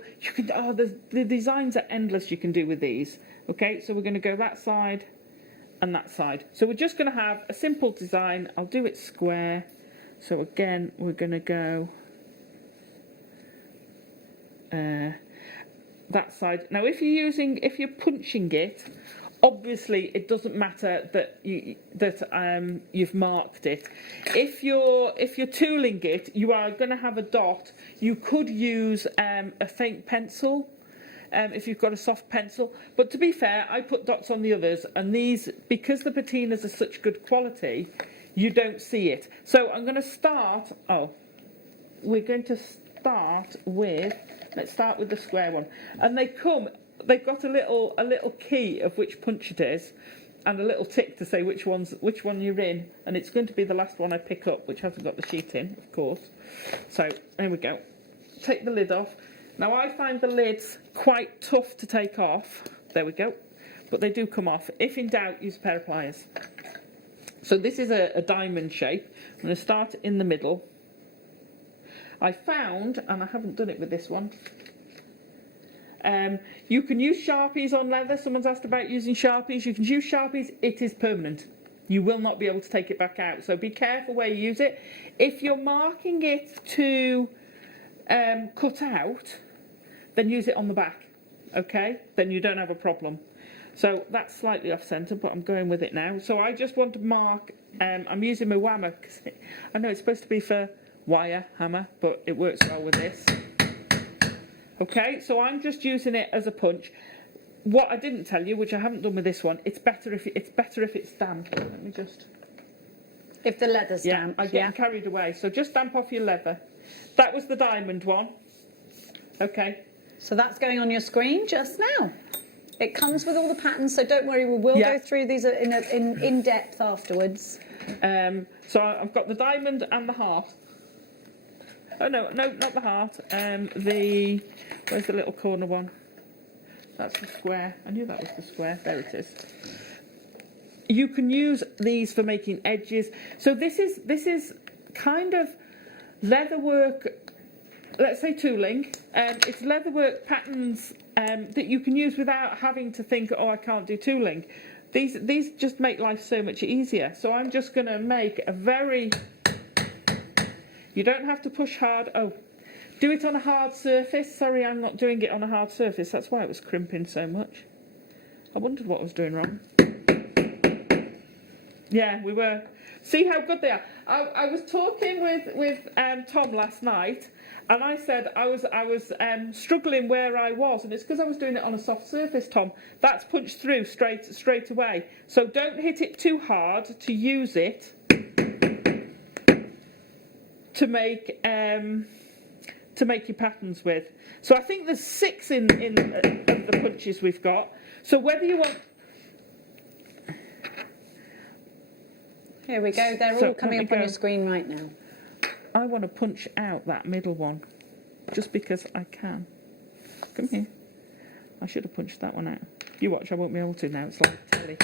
the designs are endless you can do with these. Okay, so we're going to go that side and that side. So we're just going to have a simple design. I'll do it square. So again, we're going to go that side. Now, if you're punching it, obviously it doesn't matter that you've marked it. If you're tooling it, you are going to have a dot. You could use a faint pencil if you've got a soft pencil. But to be fair, I put dots on the others, and these, because the patinas are such good quality, you don't see it. So I'm going to start. We're going to start with. Let's start with the square one, and they've got a little key of which punch it is, and a little tick to say which one you're in, and it's going to be the last one I pick up, which hasn't got the sheet in, of course. So there we go. Take the lid off. Now I find the lids quite tough to take off. There we go. But they do come off. If in doubt, use a pair of pliers. So this is a diamond shape. I'm going to start in the middle. I found, and I haven't done it with this one, you can use Sharpies on leather. Someone's asked about using Sharpies. You can use Sharpies. It is permanent. You will not be able to take it back out. So be careful where you use it. If you're marking it to cut out, then use it on the back. Okay? Then you don't have a problem. So that's slightly off centre, but I'm going with it now. So I just want to mark. I'm using my whammer, because I know it's supposed to be for wire hammer, but it works well with this. Okay, so I'm just using it as a punch. What I didn't tell you, which I haven't done with this one, it's better if it's damp. Let me just. If the leather's damp. I'm getting carried away. So just damp off your leather. That was the diamond one. Okay. So that's going on your screen just now. It comes with all the patterns, so don't worry. We will go through these in depth afterwards. So I've got the diamond and the heart. Oh no, not the heart. Where's the little corner one? That's the square. I knew that was the square. There it is. You can use these for making edges. So this is kind of leatherwork. Let's say tooling. It's leatherwork patterns that you can use without having to think, I can't do tooling. These just make life so much easier. So I'm just going to make a very. You don't have to push hard. Do it on a hard surface. Sorry, I'm not doing it on a hard surface. That's why it was crimping so much. I wondered what I was doing wrong. Yeah, we were. See how good they are. I was talking with Tom last night, and I said I was struggling where I was, and it's because I was doing it on a soft surface, Tom. That's punched through straight away. So don't hit it too hard to use it to make your patterns with. So I think there's 6 in the punches we've got. So whether you want. Here we go. They're all coming up on your screen right now. I want to punch out that middle one, just because I can. Come here. I should have punched that one out. You watch, I won't be able to now. It's live telly.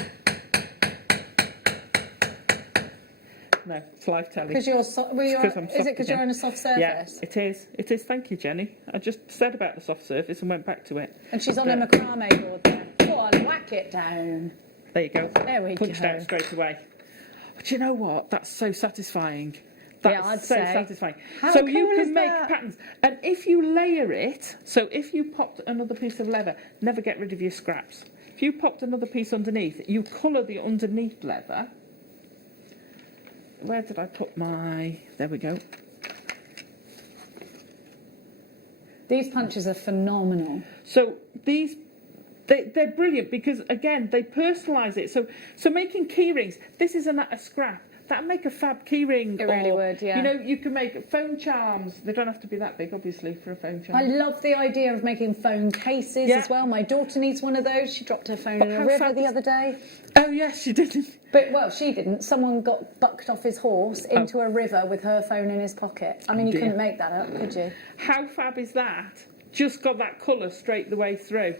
No, it's live telly. Because you're is it because you're on a soft surface? Yeah, it is. It is. Thank you, Jenny. I just said about the soft surface and went back to it. And she's on a macrame board there. Go on, whack it down. There you go. There we Punched go. out straight away. But you know what? That's so satisfying. I'd say. Satisfying. How so cool you is can make that? patterns. And if you layer it, so if you popped another piece of leather, never get rid of your scraps. if you popped another piece underneath, you colour the underneath leather. Where did I put my... There we go. These punches are phenomenal. So these, they're brilliant because, again, they personalise it. So making key rings, this isn't a scrap. That'd make a fab key ring. It really would, yeah. You know, you can make phone charms. They don't have to be that big, obviously, for a phone charm. I love the idea of making phone cases as well. My daughter needs one of those. She dropped her phone in a river the other day. Oh, yes, she didn't. But, well, she didn't. Someone got bucked off his horse into a river with her phone in his pocket. I mean, you couldn't make that up, could you? How fab is that? Just got that colour straight the way through.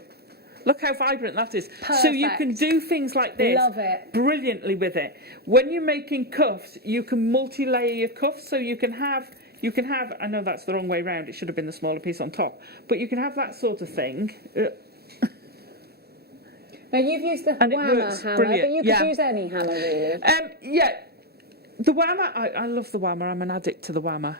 Look how vibrant that is. Perfect. So you can do things like this Love it. brilliantly with it. When you're making cuffs, you can multi-layer your cuffs, so you can have, I know that's the wrong way round, it should have been the smaller piece on top, but you can have that sort of thing. Now, you've used the Whammer hammer, brilliant. but you could use any hammer, really. Yeah, the Whammer, I love the Whammer, I'm an addict to the Whammer.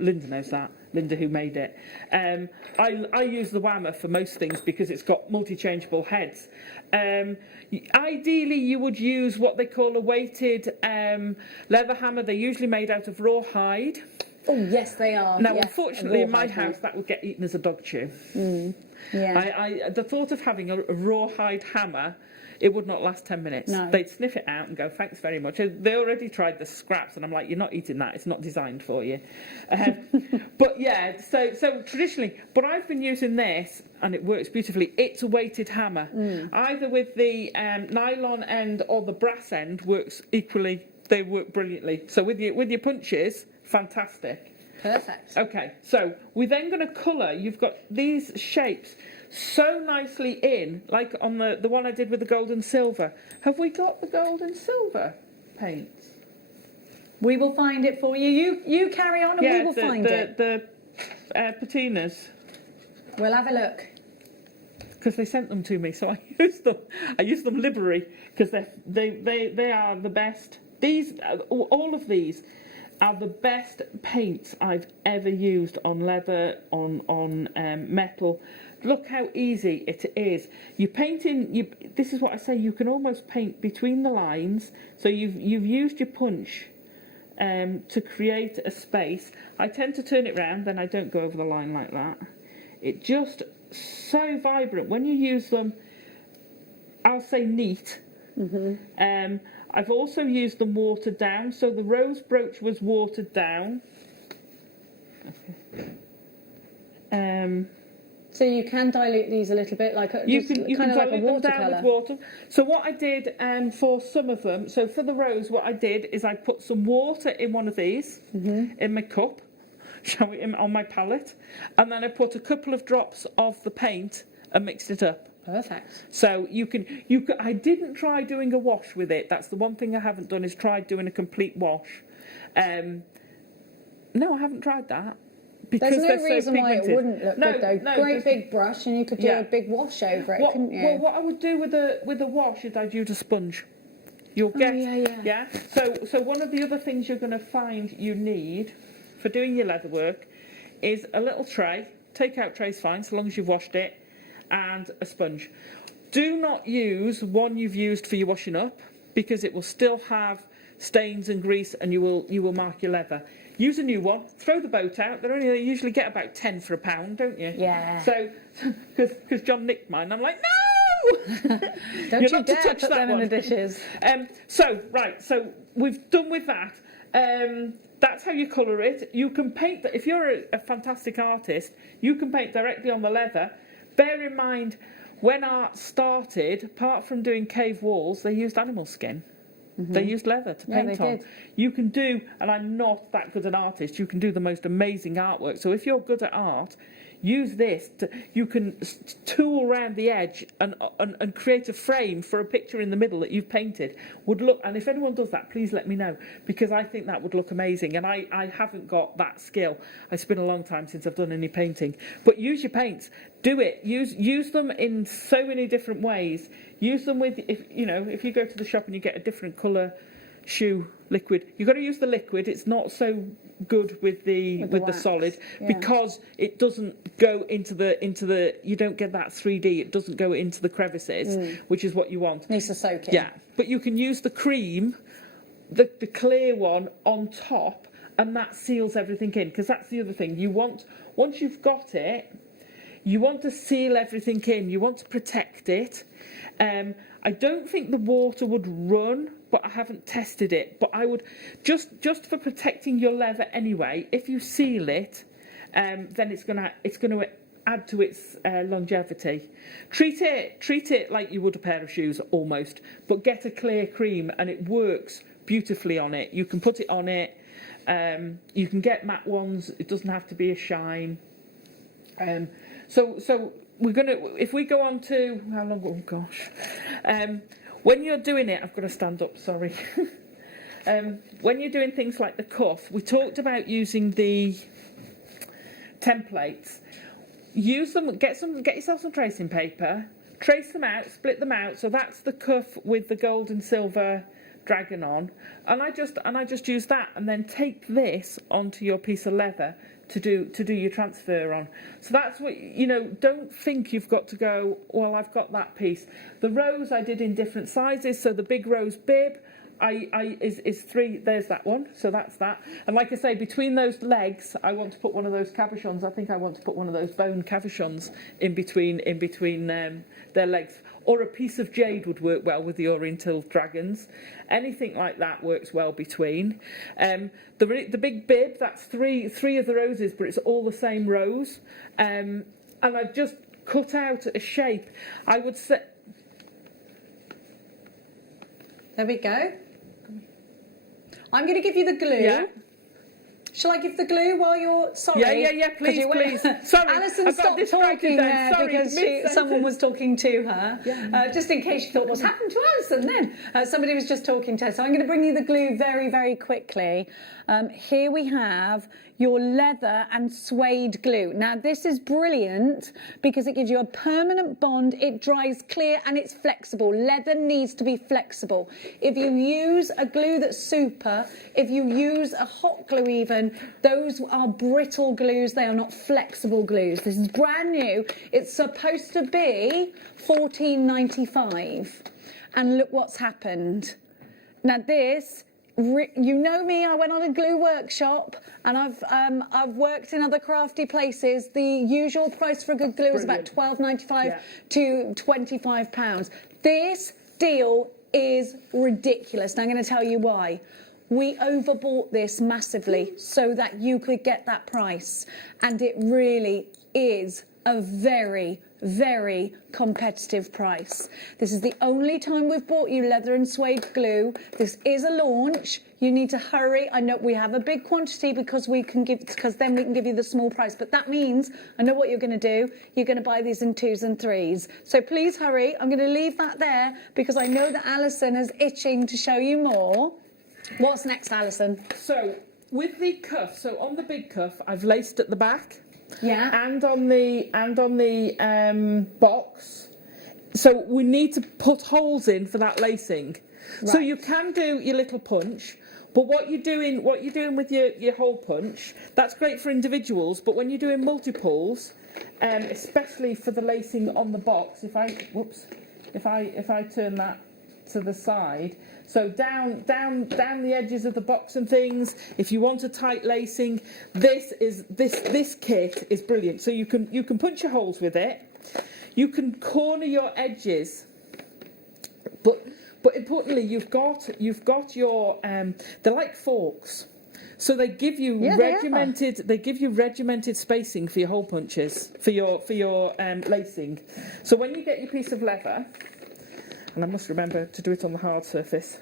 Linda knows that. Linda, who made it. I use the Whammer for most things because it's got multi-changeable heads. Ideally, you would use what they call a weighted leather hammer. They're usually made out of rawhide. Oh, yes, they are. Now, yes, unfortunately, in my house, that would get eaten as a dog chew. Yeah. The thought of having a rawhide hammer, it would not last 10 minutes. No. They'd sniff it out and go, thanks very much. They already tried the scraps, and I'm like, you're not eating that. It's not designed for you. But yeah, so traditionally, but I've been using this, and it works beautifully. It's a weighted hammer. Either with the nylon end or the brass end works equally. They work brilliantly. So with your punches, fantastic. Perfect. Okay, so we're then going to colour. You've got these shapes so nicely in, like on the one I did with the gold and silver. Have we got the gold and silver paints? We will find it for you. You carry on and we will find it. The patinas. We'll have a look. Because they sent them to me, so I used them. I used them liberally because they are the best. All of these are the best paints I've ever used on leather, on metal. Look how easy it is. You paint in. This is what I say. You can almost paint between the lines. So you've used your punch to create a space. I tend to turn it round, then I don't go over the line like that. It just so vibrant when you use them. I'll say neat. I've also used them watered down, so the rose brooch was watered down. So you can dilute these a little bit, like You can kind of like a dilute them down watercolour. with water. So what I did for some of them, so for the rose, what I did is I put some water in one of these, in my cup, on my palette, and then I put a couple of drops of the paint and mixed it up. Perfect. So you can. I didn't try doing a wash with it. That's the one thing I haven't done is tried doing a complete wash. No, I haven't tried that. Because There's no reason why it wouldn't look good though. No, Great big brush, and you could do a big wash over it, couldn't you? Well, what I would do with a wash is I'd use a sponge. You'll get yeah. So one of the other things you're going to find you need for doing your leather work is a little tray. Take-out tray's fine, so long as you've washed it, and a sponge. Do not use one you've used for your washing up because it will still have stains and grease, and you will mark your leather. Use a new one. Throw the boat out. They usually get about 10 for £1, don't you? Yeah. So, because John nicked mine, I'm like, no! Don't you dare put them in the dishes. So we've done with that. That's how you colour it. You can paint that. If you're a fantastic artist, you can paint directly on the leather. Bear in mind, when art started, apart from doing cave walls, they used animal skin. They used leather to paint on. Did. You can do, and I'm not that good an artist, you can do the most amazing artwork. So if you're good at art, use this. You can tool around the edge and create a frame for a picture in the middle that you've painted. Would look, and if anyone does that, please let me know, because I think that would look amazing. And I haven't got that skill. It's been a long time since I've done any painting. But use your paints. Do it. Use them in so many different ways. Use them with, if you go to the shop and you get a different colour shoe liquid. You've got to use the liquid. It's not so good with the wax, solid yeah. because it doesn't go into the you don't get that 3D. It doesn't go into the crevices, which is what you want. Needs to soak in. Yeah, but you can use the cream, the clear one on top, and that seals everything in, because that's the other thing. You want, once you've got it, you want to seal everything in. You want to protect it. I don't think the water would run, but I haven't tested it. But I would, just for protecting your leather anyway, if you seal it, then it's gonna add to its longevity. Treat it like you would a pair of shoes almost, but get a clear cream and it works beautifully on it. You can put it on it. You can get matte ones. It doesn't have to be a shine. So we're gonna, if we go on to how long? Oh gosh. When you're doing it, I've got to stand up. Sorry. When you're doing things like the cuff, we talked about using the templates. Use them. Get yourself some tracing paper. Trace them out. Split them out. So that's the cuff with the gold and silver dragon on, and I just use that, and then take this onto your piece of leather to do your transfer on. So that's what, you know, don't think you've got to go, well, I've got that piece. The rose I did in different sizes, so the big rose bib is 3, there's that one, so that's that. And like I say, between those legs, I want to put one of those cabochons. I think I want to put one of those bone cabochons in between their legs. Or a piece of jade would work well with the Oriental dragons. Anything like that works well between. The big bib, that's three of the roses, but it's all the same rose. And I've just cut out a shape. I would say... There we go. I'm going to give you the glue. Yeah. Shall I give the glue while you're... Sorry. Yeah, please. Sorry. Alison stopped talking there because someone was talking to her. Yeah. Just in case you thought, what's happened to Alison then? Somebody was just talking to her. So I'm going to bring you the glue very, very quickly. Here we have your leather and suede glue. Now, this is brilliant because it gives you a permanent bond, it dries clear, and it's flexible. Leather needs to be flexible. If you use a glue that's super, if you use a hot glue even, those are brittle glues, they are not flexible glues. This is brand new. It's supposed to be $14.95. And look what's happened. Now this... You know me, I went on a glue workshop and I've worked in other crafty places. The usual price for a good glue is about £12.95 to £25. This deal is ridiculous. And I'm going to tell you why. We overbought this massively so that you could get that price. And it really is a very, very competitive price. This is the only time we've bought you leather and suede glue. This is a launch. You need to hurry. I know we have a big quantity because then we can give you the small price. But that means, I know what you're going to do. You're going to buy these in 2s and 3s. So please hurry. I'm going to leave that there because I know that Alison is itching to show you more. What's next, Alison? So with the cuff, so on the big cuff, I've laced at the back. Yeah. And on the box. So we need to put holes in for that lacing. Right. So you can do your little punch, but what you're doing with your hole punch, that's great for individuals, but when you're doing multiples, especially for the lacing on the box, if I turn that to the side, so down the edges of the box and things, if you want a tight lacing, this kit is brilliant. So you can punch your holes with it, you can corner your edges, but importantly you've got your they're like forks. So they give you regimented spacing for your hole punches, for your lacing. So when you get your piece of leather, and I must remember to do it on the hard surface.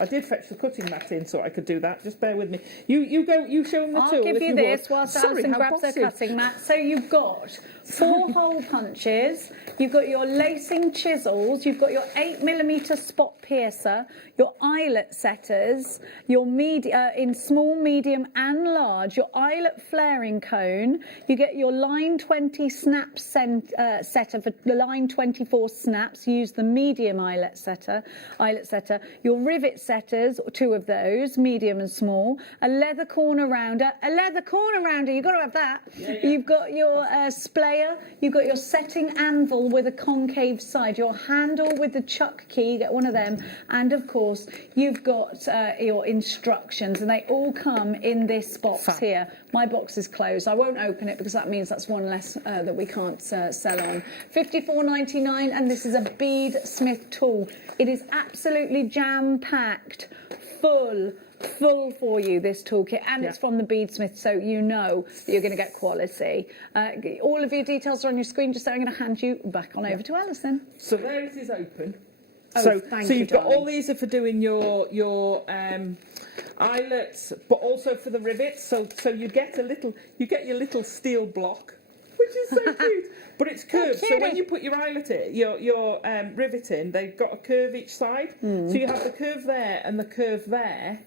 I did fetch the cutting mat in so I could do that. Just bear with me. You show them the tool. I'll give you this whilst Alison grabs her cutting mat. So you've got 4 hole punches, you've got your lacing chisels, you've got your 8mm spot piercer, your eyelet setters, your in small, medium and large, your eyelet flaring cone, you get your line 20 snap setter for the line 24 snaps, use the medium eyelet setter, your rivet setters, 2 of those, medium and small, a leather corner rounder, you've got to have that. You've got your splayer, you've got your setting anvil with a concave side, your handle with the chuck key, you get one of them, and of course you've got your instructions, and they all come in this box here. My box is closed. I won't open it because that means that's one less that we can't sell on. $54.99, and this is a bead smith tool. It is absolutely jam-packed, full for you, this toolkit, and it's from the beadsmith, so you know that you're going to get quality. All of your details are on your screen. Just so I'm going to hand you back on over to Alison. So there it is open. Oh, so thank you, you've got darling. all these are for doing your eyelets, but also for the rivets. So you get your little steel block, which is so cute. But it's curved, so when you put your eyelet in, your rivet in, they've got a curve each side. So you have the curve there and the curve there,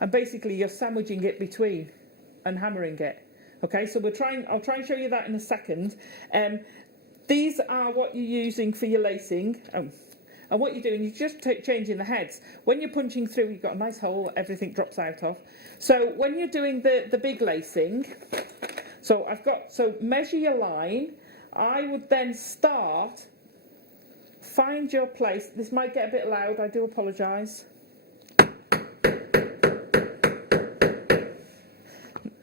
and basically you're sandwiching it between and hammering it. Okay, so I'll try and show you that in a second. These are what you're using for your lacing. And what you're doing, you're just changing the heads. When you're punching through, you've got a nice hole, everything drops out of. So when you're doing the big lacing, so measure your line. I would then find your place. This might get a bit loud, I do apologise.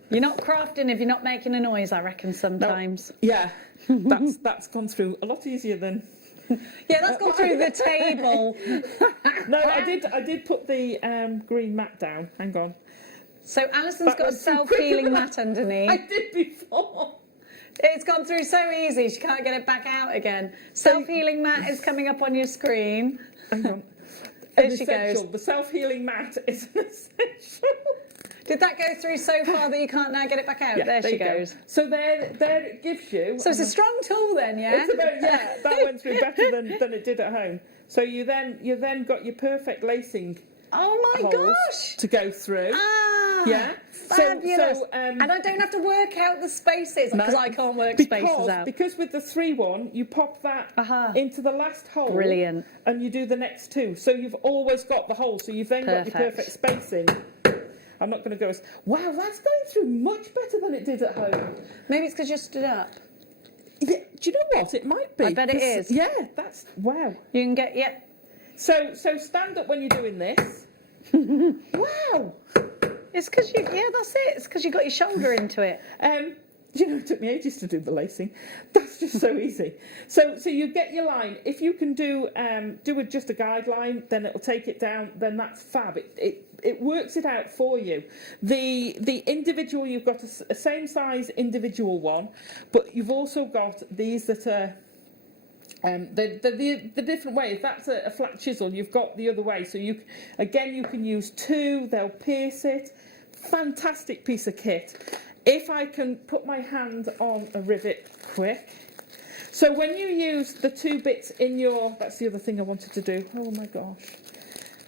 You're not crafting if you're not making a noise, I reckon, sometimes. No. Yeah, that's gone through a lot easier than... Yeah, that's gone through the table. No, I did put the green mat down. Hang on. So Alison's got a self-healing mat underneath. I did before. It's gone through so easy, she can't get it back out again. Self-healing mat is coming up on your screen. Hang on. There she goes. The self-healing mat is an essential. Did that go through so far that you can't now get it back out? Yeah, there she go. goes. So there it gives you... So it's a strong tool then, yeah? That went through better than it did at home. So you then got your perfect lacing Oh my holes gosh! to go through. Ah, yeah. fabulous. So, and I don't have to work out the spaces because I can't work spaces out. Because with the 3-1, you pop that into the last hole. Brilliant. And you do the next 2. So you've always got the hole. So you've then got your perfect spacing. I'm not going to go as... Wow, that's going through much better than it did at home. Maybe it's because you're stood up. Yeah, do you know what? It might be. I bet it is. Yeah, that's... Wow. You can get... Yeah. So stand up when you're doing this. Wow. It's because you... Yeah, that's it. It's because you got your shoulder into it. You know, it took me ages to do the lacing. That's just so easy. So you get your line. If you can do just a guideline, then it'll take it down. Then that's fab. It works it out for you. The individual, you've got a same size individual one, but you've also got these that are the different way. If that's a flat chisel, you've got the other way. So you can use 2. They'll pierce it. Fantastic piece of kit. If I can put my hand on a rivet quick. So when you use the 2 bits in your... That's the other thing I wanted to do. Oh, my gosh.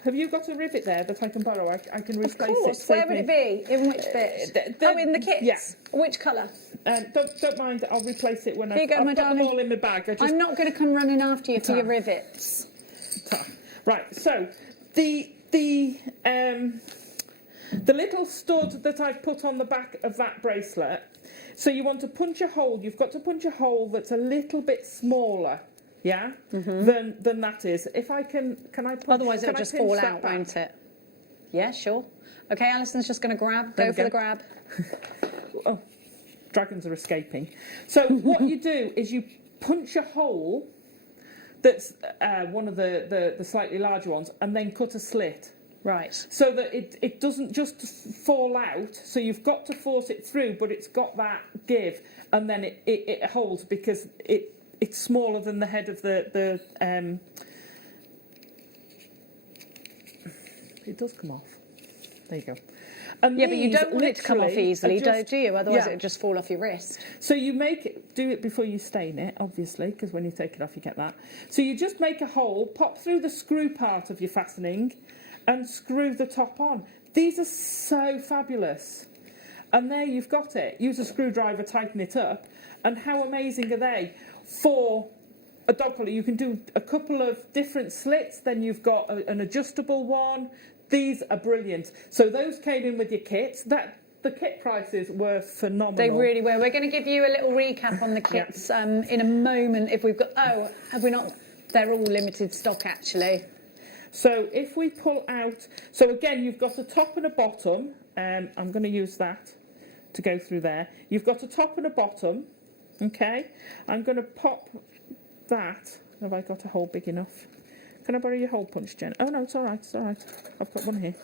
Have you got a rivet there that I can borrow? I can replace it. Of course. Where would it be? In which bit? In the kits? Yeah. Which colour? Don't mind. I'll replace it when Here you go, my I've got them darling. all in my bag. I'm not going to come running after you for your rivets. Right, so the little stud that I've put on the back of that bracelet, so you want to punch a hole, you've got to punch a hole that's a little bit smaller, yeah, than that is. If I can I punch... Otherwise it'll just fall out, won't it? Yeah, sure. Okay, Alison's just going to grab. Go for the grab. Oh, dragons are escaping. So what you do is you punch a hole that's one of the slightly larger ones, and then cut a slit. Right. So that it doesn't just fall out, so you've got to force it through, but it's got that give, and then it holds because it's smaller than the head of the it does come off. There you go. And yeah, but you don't want it to come off easily, do you? Otherwise it'll just fall off your wrist. So you do it before you stain it, obviously, because when you take it off you get that. So you just make a hole, pop through the screw part of your fastening, and screw the top on. These are so fabulous. And there you've got it. Use a screwdriver, tighten it up. And how amazing are they? For a dog collar, you can do a couple of different slits. Then you've got an adjustable one. These are brilliant. So those came in with your kits. The kit prices were phenomenal. They really were. We're going to give you a little recap on the kits in a moment. If we've got, have we not? They're all limited stock actually. So if we pull out, so again, you've got a top and a bottom. I'm going to use that to go through there. You've got a top and a bottom. Okay. I'm going to pop that. Have I got a hole big enough? Can I borrow your hole punch, Jen? Oh no, it's all right. It's all right. I've got one here.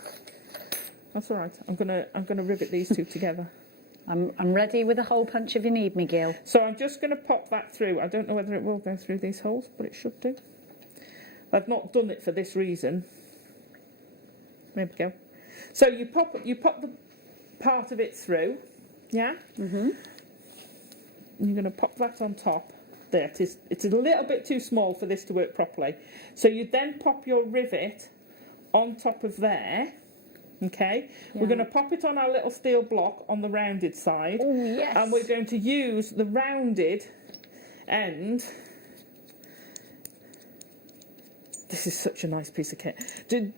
That's all right. I'm gonna rivet these two together. I'm ready with a hole punch if you need me, Gil. So I'm just going to pop that through. I don't know whether it will go through these holes, but it should do. I've not done it for this reason. There we go. So you pop the part of it through, yeah. Mhm. You're going to pop that on top. There it is. It's a little bit too small for this to work properly. So you then pop your rivet on top of there. Okay, we're going to pop it on our little steel block on the rounded side. Oh, yes. And we're going to use the rounded end. This is such a nice piece of kit. It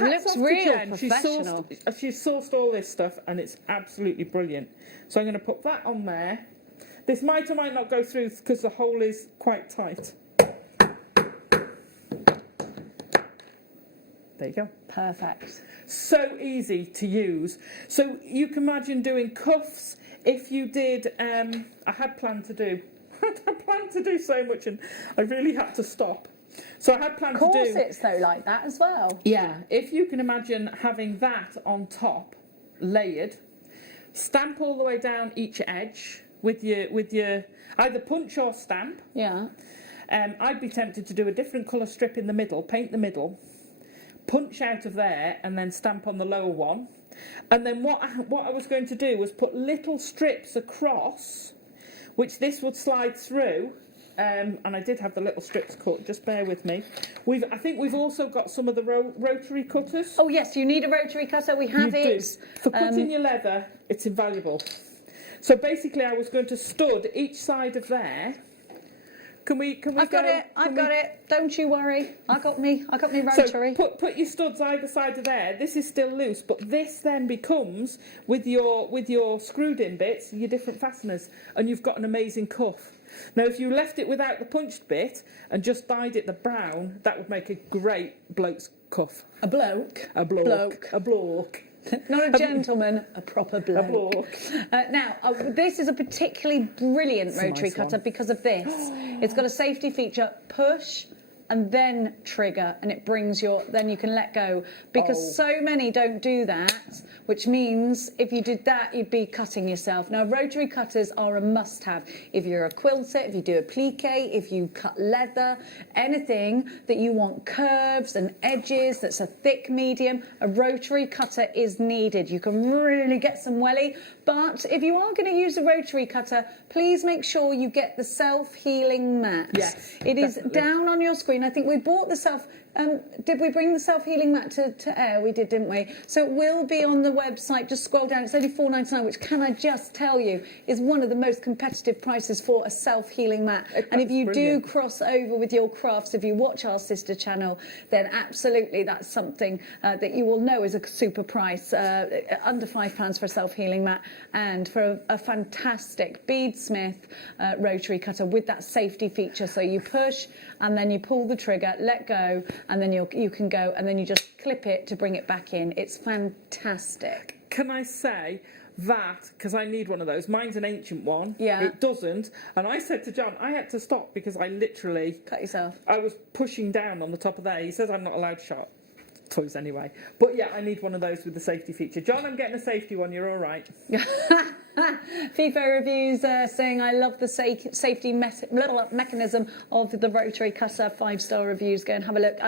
looks real professional. She's sourced all this stuff and it's absolutely brilliant. So I'm going to put that on there. This might or might not go through because the hole is quite tight. There you go. Perfect. So easy to use. So you can imagine doing cuffs. If you did, I had planned to do so much and I really had to stop. So I had planned to do corsets though like that as well. Yeah, if you can imagine having that on top, layered, stamp all the way down each edge with your either punch or stamp. Yeah. I'd be tempted to do a different colour strip in the middle, paint the middle, punch out of there and then stamp on the lower one. And then what I was going to do was put little strips across, which this would slide through. And I did have the little strips cut, just bear with me. I think we've also got some of the rotary cutters. Oh yes, you need a rotary cutter, we have it. For cutting your leather, it's invaluable. So basically I was going to stud each side of there. Can we I've got it. Don't you worry. I got me rotary. So put your studs either side of there. This is still loose, but this then becomes with your screwed in bits, your different fasteners, and you've got an amazing cuff. Now if you left it without the punched bit and just dyed it the brown, that would make a great bloke's cuff. A bloke. A bloke. A bloke. Not a gentleman, a proper bloke. A bloke. Now, this is a particularly brilliant rotary cutter because of this. It's got a safety feature, push and then trigger, and it brings then you can let go. Because so many don't do that, which means if you did that, you'd be cutting yourself. Now, rotary cutters are a must-have. If you're a quilter, if you do a plique, if you cut leather, anything that you want curves and edges that's a thick medium, a rotary cutter is needed. You can really get some welly, but if you are going to use a rotary cutter, please make sure you get the self-healing mat. Yes, it is down on your screen. I think we bought the did we bring the self-healing mat to air? We did, didn't we? So it will be on the website. Just scroll down. It's only $4.99, which, can I just tell you, is one of the most competitive prices for a self-healing mat. And if you do cross over with your crafts, if you watch our sister channel, then absolutely that's something that you will know is a super price. Under £5 for a self-healing mat, and for a fantastic beadsmith rotary cutter with that safety feature. So you push and then you pull the trigger, let go, and then you can go, and then you just clip it to bring it back in. It's fantastic. Can I say that, because I need one of those, mine's an ancient one, yeah, it doesn't, and I said to John, I had to stop because I literally cut yourself. I was pushing down on the top of there. He says I'm not allowed sharp toys anyway, but yeah, I need one of those with the safety feature. John, I'm getting a safety one, you're all right. FIFO reviews saying I love the safety mechanism of the rotary cutter. 5-star reviews. Go and have a look.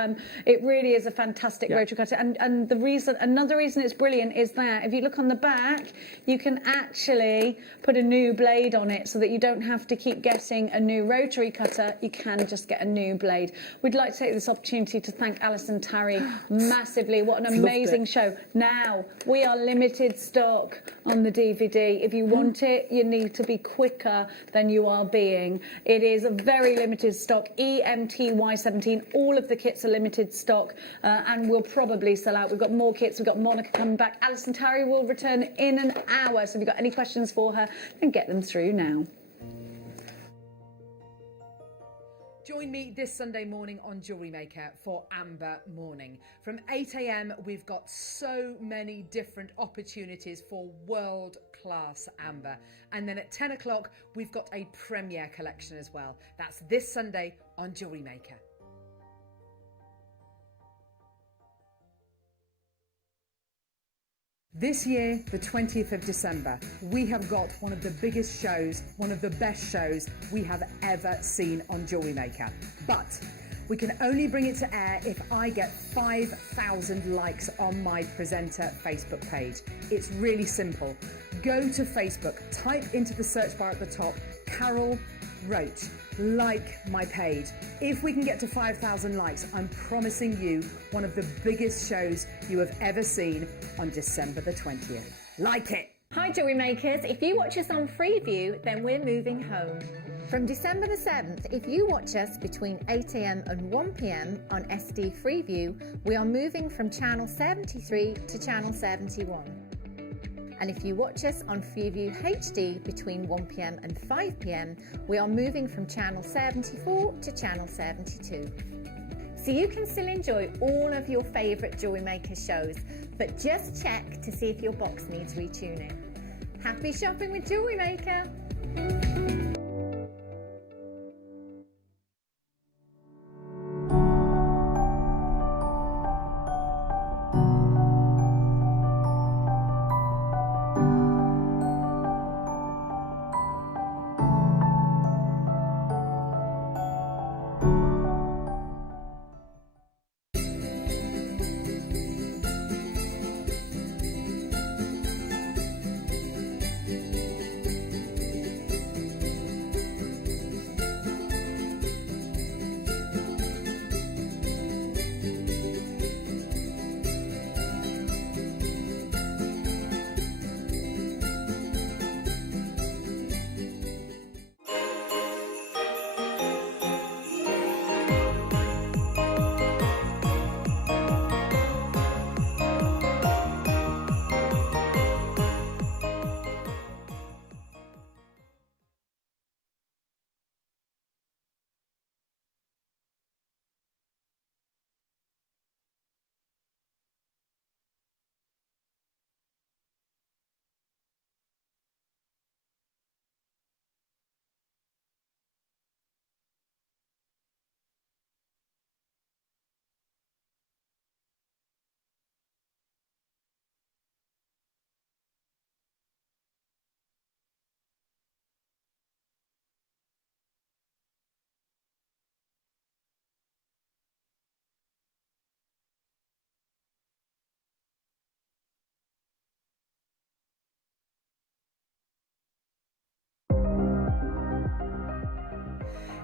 It really is a fantastic rotary cutter, and another reason it's brilliant is that if you look on the back, you can actually put a new blade on it, so that you don't have to keep getting a new rotary cutter. You can just get a new blade. We'd like to take this opportunity to thank Alison Tarry massively. What an amazing show. Now we are limited stock on the DVD. If you you want it, you need to be quicker than you are being. It is a very limited stock, EMTY17. All of the kits are limited stock and will probably sell out. We've got more kits. We've got Monica coming back. Alison Tarry will return in an hour. So if you've got any questions for her, then get them through now. Join me this Sunday morning on JewelleryMaker for Amber Morning. From 8 a.m, we've got so many different opportunities for world-class amber. And then at 10 o'clock, we've got a premiere collection as well. That's this Sunday on JewelleryMaker. This year, the 20th of December, we have got one of the biggest shows, one of the best shows we have ever seen on JewelleryMaker. But we can only bring it to air if I get 5,000 likes on my presenter Facebook page. It's really simple. Go to Facebook, type into the search bar at the top, Carol Roach, like my page. If we can get to 5,000 likes, I'm promising you one of the biggest shows you have ever seen on December the 20th. Like it! Hi Jewellery Makers, if you watch us on Freeview, then we're moving home. From December the 7th, if you watch us between 8 a.m. and 1 p.m. on SD Freeview, we are moving from channel 73 to channel 71. And if you watch us on Freeview HD between 1 p.m. and 5 p.m, we are moving from channel 74 to channel 72. So you can still enjoy all of your favourite Jewellery Maker shows, but just check to see if your box needs retuning. Happy shopping with Jewellery Maker!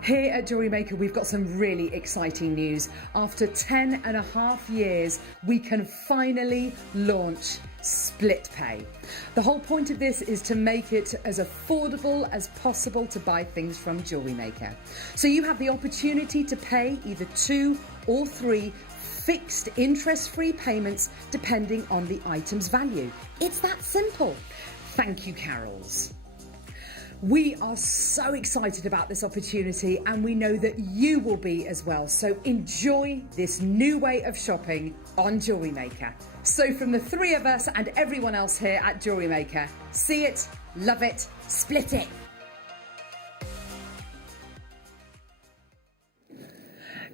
Here at JewelleryMaker, we've got some really exciting news. After 10.5 years, we can finally launch split pay. The whole point of this is to make it as affordable as possible to buy things from JewelleryMaker. So you have the opportunity to pay either 2 or 3 fixed interest-free payments depending on the item's value. It's that simple. Thank you, Carols. We are so excited about this opportunity and we know that you will be as well. So enjoy this new way of shopping on JewelleryMaker. So from the 3 of us and everyone else here at JewelleryMaker, see it, love it, split it.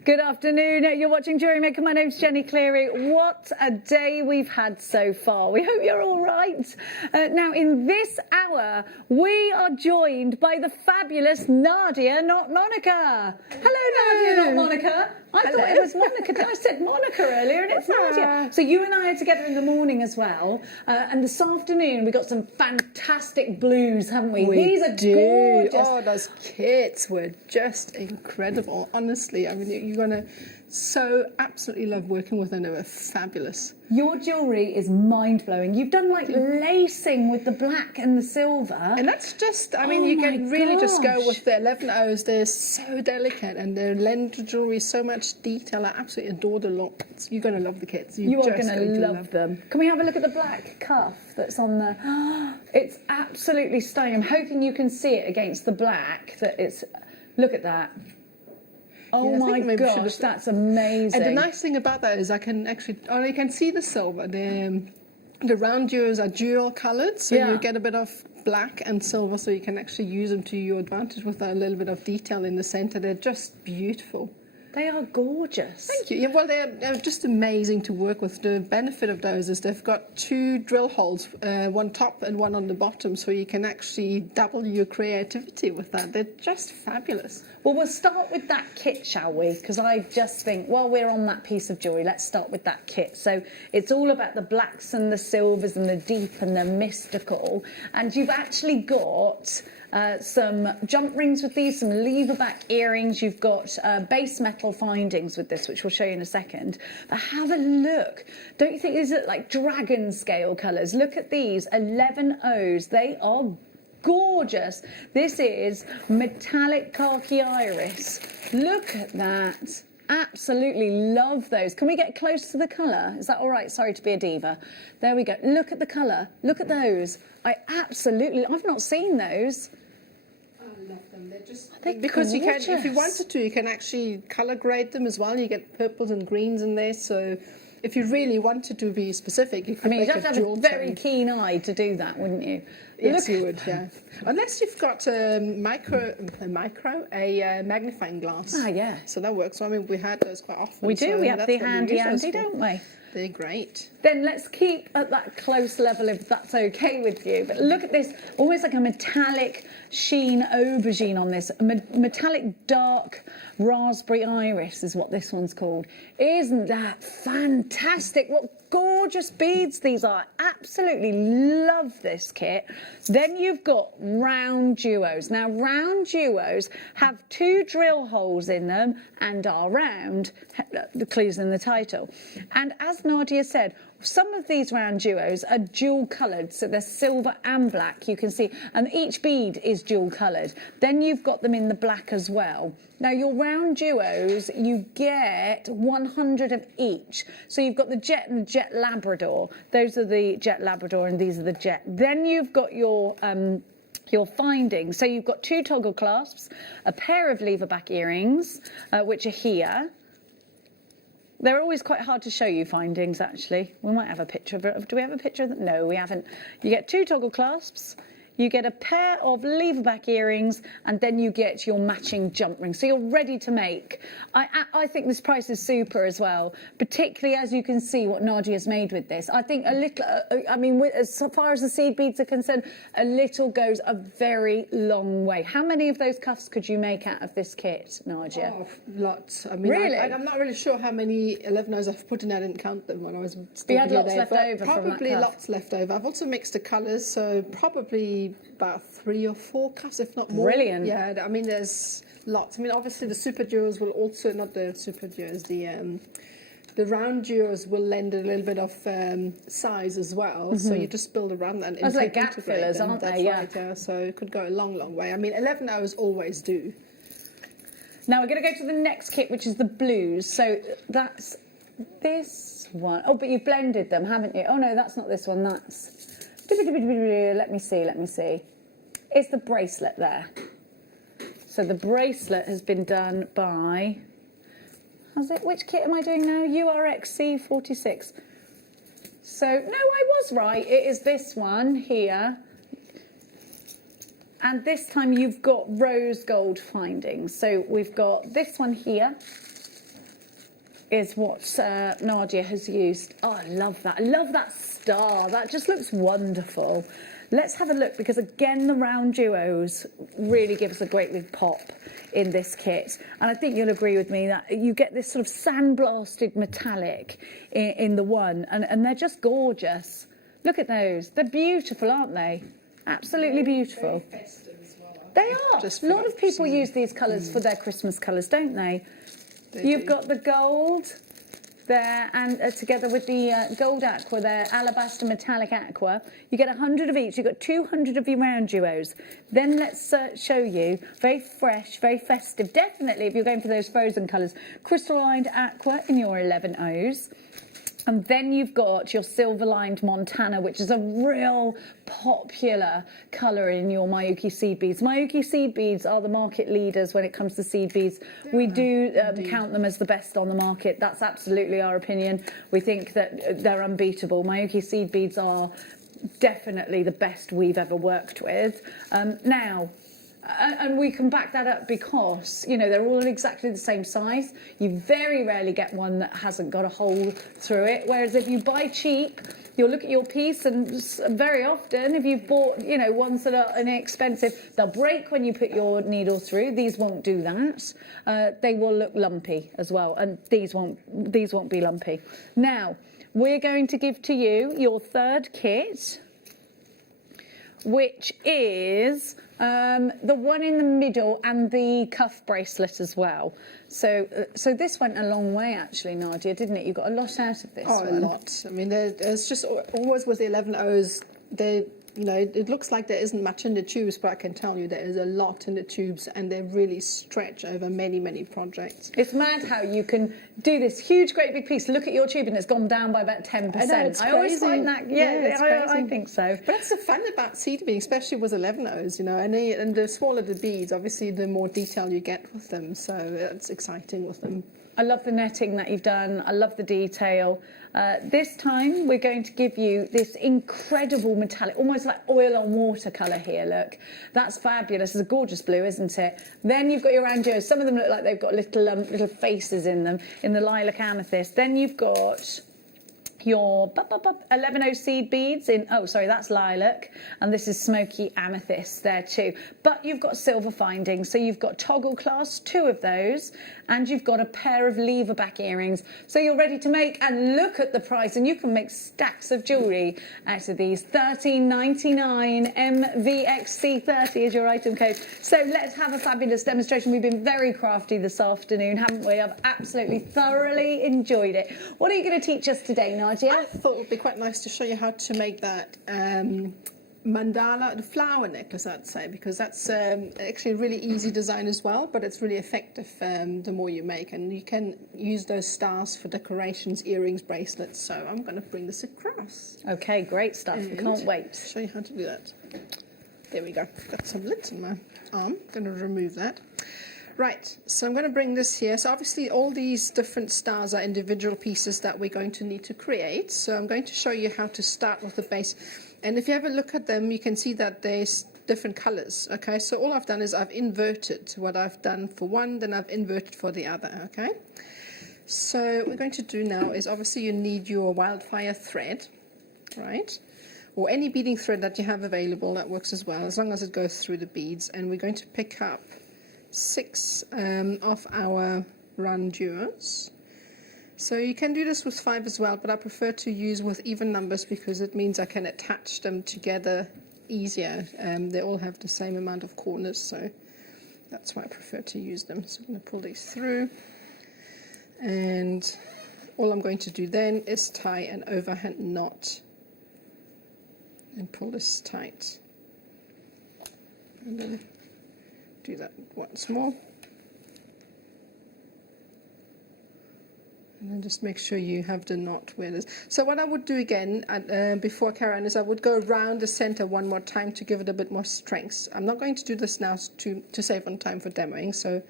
Good afternoon. You're watching JewelleryMaker. My name's Jenny Cleary. What a day we've had so far. We hope you're all right. Now, in this hour, we are joined by the fabulous Nadia, not Monica. Hello, Nadia, not Monica. I thought it was Monica. I said Monica earlier, and it's Nadia. So you and I are together in the morning as well. And this afternoon, we got some fantastic blues, haven't we? These are gorgeous. Oh, those kits were just incredible. Honestly, I mean, you're going to so absolutely love working with them. They were fabulous. Your jewellery is mind-blowing. You've done like lacing with the black and the silver. And that's just, I mean, Oh you my can really just go gosh. with the 11 O's. They're so delicate and they lend to jewellery so much detail. I absolutely adore the look. You're going to love the kits. You are just going to love them. Can we have a look at the black cuff that's on the... It's absolutely stunning. I'm hoping you can see it against the black. That it's... Look at that. Oh Yeah, I think my maybe we should gosh, just- that's amazing. And the nice thing about that is I can actually, you can see the silver. The round jewels are dual coloured, so Yeah. you get a bit of black and silver, so you can actually use them to your advantage with a little bit of detail in the centre. They're just beautiful. They are gorgeous. Thank you. Yeah, well, they're just amazing to work with. The benefit of those is they've got 2 drill holes, one top and one on the bottom, so you can actually double your creativity with that. They're just fabulous. Well, we'll start with that kit, shall we? Because I just think, while we're on that piece of jewellery, let's start with that kit. So it's all about the blacks and the silvers and the deep and the mystical. And you've actually got some jump rings with these, some lever back earrings. You've got base metal findings with this, which we'll show you in a second. But have a look. Don't you think these are like dragon scale colours? Look at these, 11 O's. They are gorgeous. This is metallic khaki iris. Look at that. Absolutely love those. Can we get close to the colour? Is that all right? Sorry to be a diva. There we go. Look at the colour. Look at those. I've not seen those. I love them. They're just They're because you can, if you gorgeous. wanted to, you can actually colour grade them as well. You get purples and greens in there, so if you really wanted to be specific, you could I mean, make you'd have a to have jewel a very tone. keen eye to do that, wouldn't you? Yes, Look- you would, yeah. Unless you've got a magnifying glass. Ah, yeah. So that works. I mean, we had those quite often. We do. so We have that's the what we handy use those Andy, for. don't we? They're great. Then let's keep at that close level if that's okay with you. But look at this, almost like a metallic sheen aubergine on this. Metallic dark raspberry iris is what this one's called. Isn't that fantastic? What gorgeous beads these are. Absolutely love this kit. Then you've got round duos. Now round duos have 2 drill holes in them and are round, the clues in the title. And as Nadia said, some of these round duos are dual coloured, so they're silver and black, you can see, and each bead is dual coloured. Then you've got them in the black as well. Now your round duos, you get 100 of each. So you've got the Jet and the Jet Labrador. Those are the Jet Labrador and these are the Jet. Then you've got your findings. So you've got 2 toggle clasps, a pair of lever back earrings, which are here. They're always quite hard to show you findings, actually. We might have a picture of it. Do we have a picture of them? No, we haven't. You get 2 toggle clasps, you get a pair of lever back earrings, and then you get your matching jump ring. So you're ready to make. I think this price is super as well, particularly as you can see what Nadia's made with this. I think a little, I mean, as far as the seed beads are concerned, a little goes a very long way. How many of those cuffs could you make out of this kit, Nadia? Oh, lots. I mean, Really? I'm not really sure how many 11 O's I've put in. I didn't count them when I was you had here lots there, left but over from that probably cuff. lots left over. I've also mixed the colours, so probably about 3 or 4 cuffs, if not more. Brilliant. Yeah, I mean, there's lots. I mean, obviously the super duos will also, not the super duos, the round duos will lend a little bit of size as well. So you just build around that. That's like gap integrate fillers, them. aren't That's they? right, yeah. So it could go a long, long way. I mean, 11 O's always do. Now we're going to go to the next kit, which is the blues. So that's this one. Oh, but you've blended them, haven't you? Oh, no, that's not this one. That's... Let me see. It's the bracelet there. So the bracelet has been done by... Which kit am I doing now? URXC46. So, no, I was right. It is this one here. And this time you've got rose gold findings. So we've got this one here is what Nadia has used. Oh, I love that. I love that star. That just looks wonderful. Let's have a look, because again, the round duos really give us a great big pop in this kit. And I think you'll agree with me that you get this sort of sandblasted metallic in the one, and they're just gorgeous. Look at those. They're beautiful, aren't they? Absolutely beautiful. Very festive as well. They are. Just A lot of people for- use these colours for their Christmas colours, don't they? You've got the gold there, and together with the gold aqua there, alabaster metallic aqua. You get 100 of each. You've got 200 of your round duos. Then let's show you, very fresh, very festive, definitely if you're going for those frozen colours, crystallined aqua in your 11 O's. And then you've got your silver-lined Montana, which is a real popular colour in your Miyuki seed beads. Miyuki seed beads are the market leaders when it comes to seed beads. We do count them as the best on the market. That's absolutely our opinion. We think that they're unbeatable. Miyuki seed beads are definitely the best we've ever worked with. Now, and we can back that up because, you know, they're all exactly the same size. You very rarely get one that hasn't got a hole through it. Whereas if you buy cheap, you'll look at your piece and very often if you've bought, you know, ones that are inexpensive, they'll break when you put your needle through. These won't do that. They will look lumpy as well, and these won't be lumpy. Now, we're going to give to you your third kit, which is the one in the middle and the cuff bracelet as well. So this went a long way actually, Nadia, didn't it? You got a lot out of this one. A lot. I mean, there's just always with the 11 O's, you know, it looks like there isn't much in the tubes, but I can tell you there is a lot in the tubes, and they really stretch over many, many projects. It's mad how you can do this huge, great big piece. Look at your tube, and it's gone down by about 10%. I know, it's I always crazy. find that, I think so. But that's the fun about seed beading, especially with 11 O's, you know, and the smaller the beads, obviously, the more detail you get with them. So it's exciting with them. I love the netting that you've done. I love the detail. This time we're going to give you this incredible metallic, almost like oil on water colour here, look. That's fabulous. It's a gorgeous blue, isn't it? Then you've got your angios. Some of them look like they've got little faces in them, in the lilac amethyst. Then you've got your 11O seed beads in, oh sorry, that's lilac, and this is smoky amethyst there too. But you've got silver findings, so you've got toggle class, 2 of those, and you've got a pair of lever back earrings. So you're ready to make, and look at the price, and you can make stacks of jewellery out of these. $13.99, MVXC30 is your item code. So let's have a fabulous demonstration. We've been very crafty this afternoon, haven't we? I've absolutely thoroughly enjoyed it. What are you going to teach us today, Nadia? I thought it would be quite nice to show you how to make that mandala, the flower necklace, I'd say, because that's actually a really easy design as well, but it's really effective the more you make, and you can use those stars for decorations, earrings, bracelets. So I'm going to bring this across. Okay, great stuff. And Can't wait. Show you how to do that. There we go. Got some lint in my arm. Going to remove that. Right, so I'm going to bring this here. So obviously all these different stars are individual pieces that we're going to need to create. So I'm going to show you how to start with the base. And if you have a look at them, you can see that there's different colors. Okay, so all I've done is I've inverted what I've done for one, then I've inverted for the other. Okay, so what we're going to do now is obviously you need your wildfire thread, right? Or any beading thread that you have available, that works as well, as long as it goes through the beads. And we're going to pick up 6 of our run duos. So you can do this with 5 as well, but I prefer to use with even numbers because it means I can attach them together easier. They all have the same amount of corners, so that's why I prefer to use them. So I'm going to pull these through, and all I'm going to do then is tie an overhand knot and pull this tight, and then do that once more, and then just make sure you have the knot where it is. So what I would do again before I carry on is I would go around the center one more time to give it a bit more strength. I'm not going to do this now to save on time for demoing, so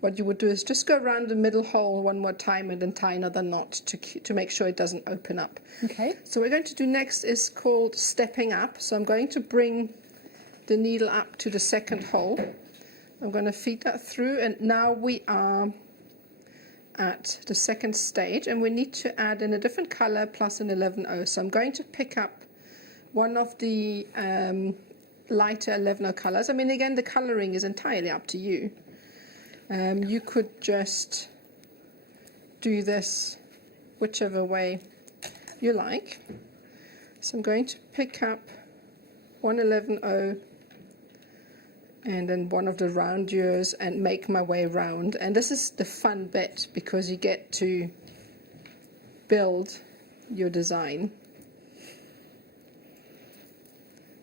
what you would do is just go around the middle hole one more time and then tie another knot to make sure it doesn't open up. Okay. So what we're going to do next is called stepping up. So I'm going to bring the needle up to the second hole. I'm going to feed that through, and now we are at the second stage, and we need to add in a different color plus an 11O. So I'm going to pick up one of the lighter 11O colors. I mean, again, the coloring is entirely up to you. You could just do this whichever way you like. So I'm going to pick up one 11O and then one of the round ewers and make my way around. And this is the fun bit because you get to build your design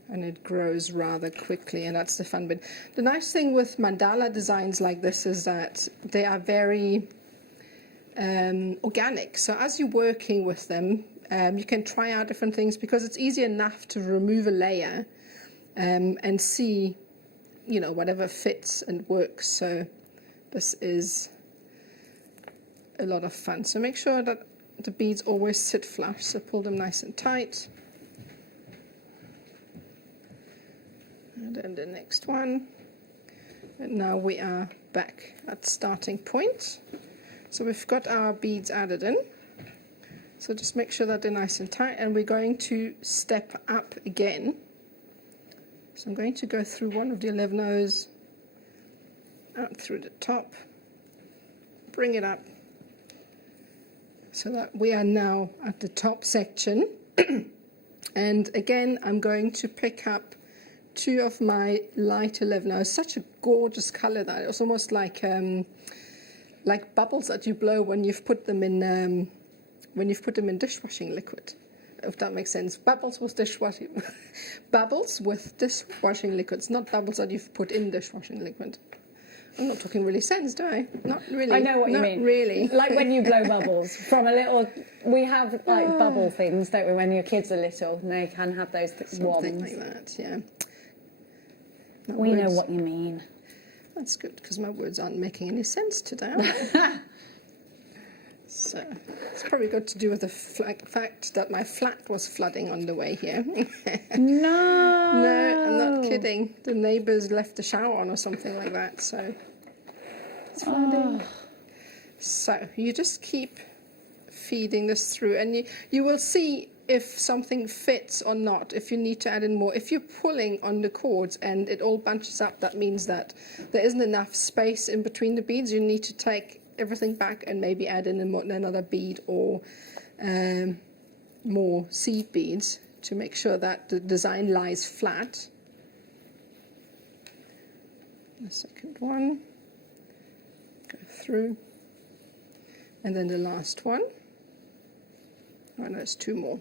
and it grows rather quickly, and that's the fun bit. The nice thing with mandala designs like this is that they are very organic. So as you're working with them, you can try out different things because it's easy enough to remove a layer and see, you know, whatever fits and works. So this is a lot of fun. So make sure that the beads always sit flush, so pull them nice and tight. And then the next one. And now we are back at starting point. So we've got our beads added in. So just make sure that they're nice and tight, and we're going to step up again. So I'm going to go through one of the 11 O's, out through the top, bring it up, so that we are now at the top section. And again, I'm going to pick up two of my light 11 O's. Such a gorgeous color that it's almost like bubbles that you blow when you've put them in dishwashing liquid, if that makes sense. Bubbles with dishwashing liquids, not bubbles that you've put in dishwashing liquid. I'm not talking really sense, do I? Not really. I know what you mean. Not really. Like when you blow bubbles from a little. We have like bubble things, don't we? When your kids are little, and they can have those Something wands. like that, yeah. My We know words- what you mean. That's good, because my words aren't making any sense today, are they? So it's probably got to do with the fact that my flat was flooding on the way here. No. No, I'm not kidding. The neighbours left the shower on or something like that, so it's flooding. So you just keep feeding this through, and you will see if something fits or not, if you need to add in more. If you're pulling on the cords and it all bunches up, that means that there isn't enough space in between the beads. You need to take everything back and maybe add in another bead or more seed beads to make sure that the design lies flat. The second one, go through, and then the last one. Oh, no, there's two more.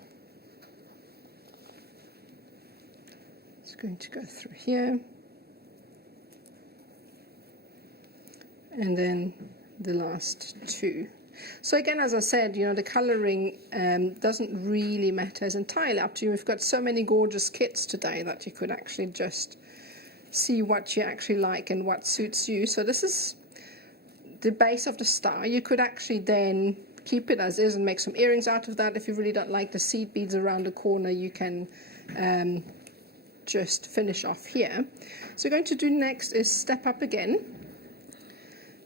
It's going to go through here, and then the last two. So again, as I said, you know, the colouring doesn't really matter. It's entirely up to you. We've got so many gorgeous kits today that you could actually just see what you actually like and what suits you. So this is the base of the star. You could actually then keep it as is and make some earrings out of that. If you really don't like the seed beads around the corner, you can just finish off here. So we're going to do next is step up again,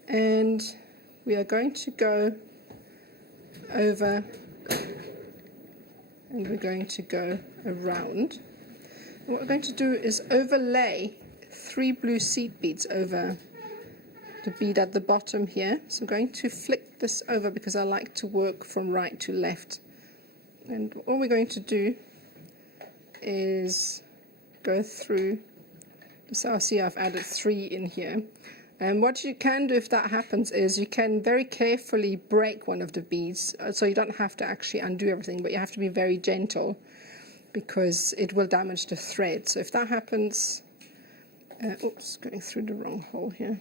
and we are going to go over, and we're going to go around. What we're going to do is overlay 3 blue seed beads over the bead at the bottom here. So I'm going to flick this over because I like to work from right to left. And all we're going to do is go through. So I see I've added 3 in here. And what you can do if that happens is you can very carefully break one of the beads, so you don't have to actually undo everything, but you have to be very gentle because it will damage the thread. So if that happens, oops, going through the wrong hole here.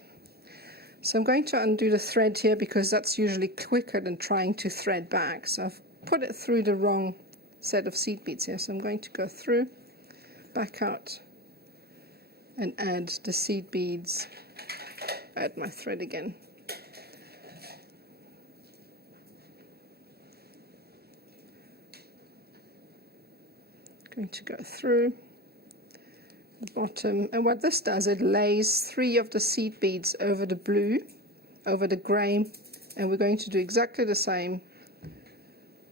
So I'm going to undo the thread here because that's usually quicker than trying to thread back. So I've put it through the wrong set of seed beads here. So I'm going to go through, back out, and add the seed beads. Add my thread again. Going to go through the bottom, and what this does, it lays 3 of the seed beads over the blue, over the grey, and we're going to do exactly the same.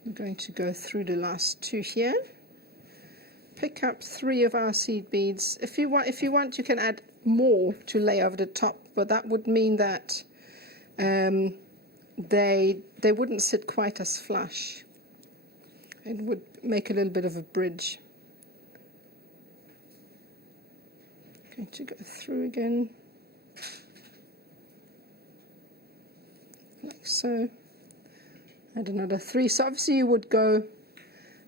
We're going to go through the last 2 here, pick up 3 of our seed beads. If you want, you can add more to lay over the top, but that would mean that they wouldn't sit quite as flush. It would make a little bit of a bridge. going to go through again, like so. Add another 3. So obviously you would go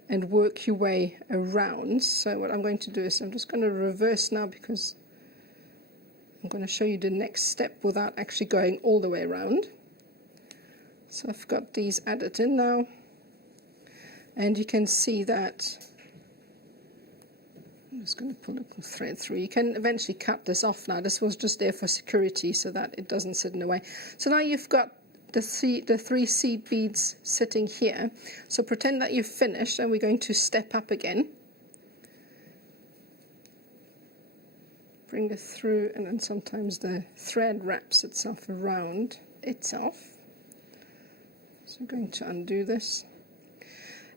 and work your way around. So what I'm going to do is I'm just going to reverse now, because I'm going to show you the next step without actually going all the way around. So I've got these added in now, and you can see that I'm just going to pull the thread through. You can eventually cut this off now. This was just there for security so that it doesn't sit in the way. So now you've got the 3 seed beads sitting here. So pretend that you've finished, and we're going to step up again. Bring it through, and then sometimes the thread wraps itself around itself. So I'm going to undo this.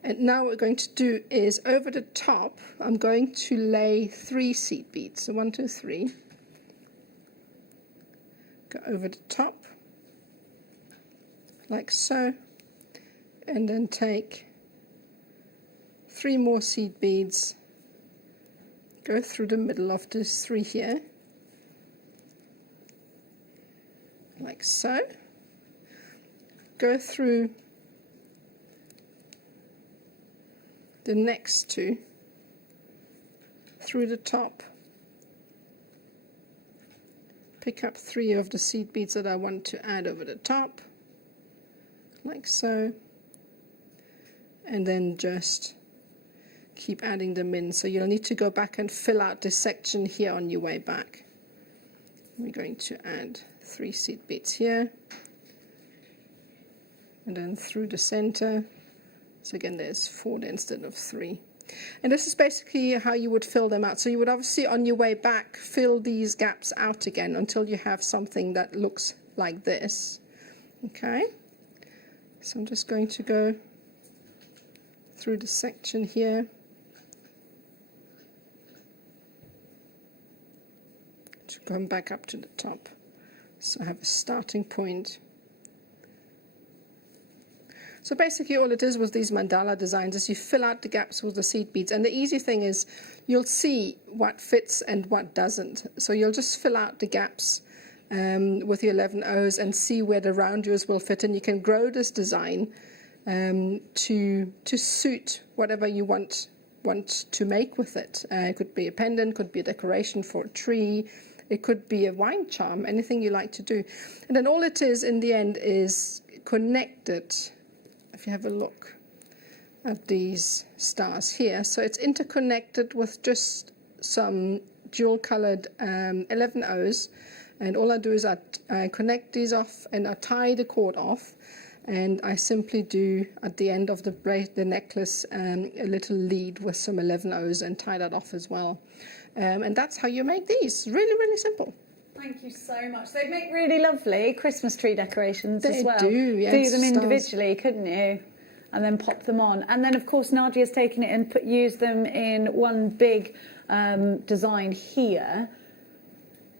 And now what we're going to do is, over the top, I'm going to lay 3 seed beads. So 1, 2, 3. Go over the top, like so, and then take 3 more seed beads, go through the middle of this 3 here, like so, go through the next 2, through the top, pick up 3 of the seed beads that I want to add over the top, like so, and then just keep adding them in. So you'll need to go back and fill out this section here on your way back. We're going to add 3 seed beads here, and then through the center. So again, there's 4 there instead of 3. And this is basically how you would fill them out. So you would obviously on your way back fill these gaps out again until you have something that looks like this. Okay, so I'm just going to go through the section here, to come back up to the top. So I have a starting point. So basically all it is with these mandala designs is you fill out the gaps with the seed beads, and the easy thing is you'll see what fits and what doesn't. So you'll just fill out the gaps with your 11 O's and see where the roundures will fit, and you can grow this design to suit whatever you want to make with it. It could be a pendant, could be a decoration for a tree, it could be a wine charm, anything you like to do. And then all it is in the end is connected. If you have a look at these stars here, so it's interconnected with just some jewel colored 11 O's, and all I do is I connect these off and I tie the cord off, and I simply do at the end of the necklace a little lead with some 11 O's and tie that off as well, and that's how you make these. Really simple. Thank you so much. They make really lovely Christmas tree decorations as well. They do, yes. Do them individually, couldn't you? And then pop them on. And then, of course, Nadia's taken it and used them in one big design here,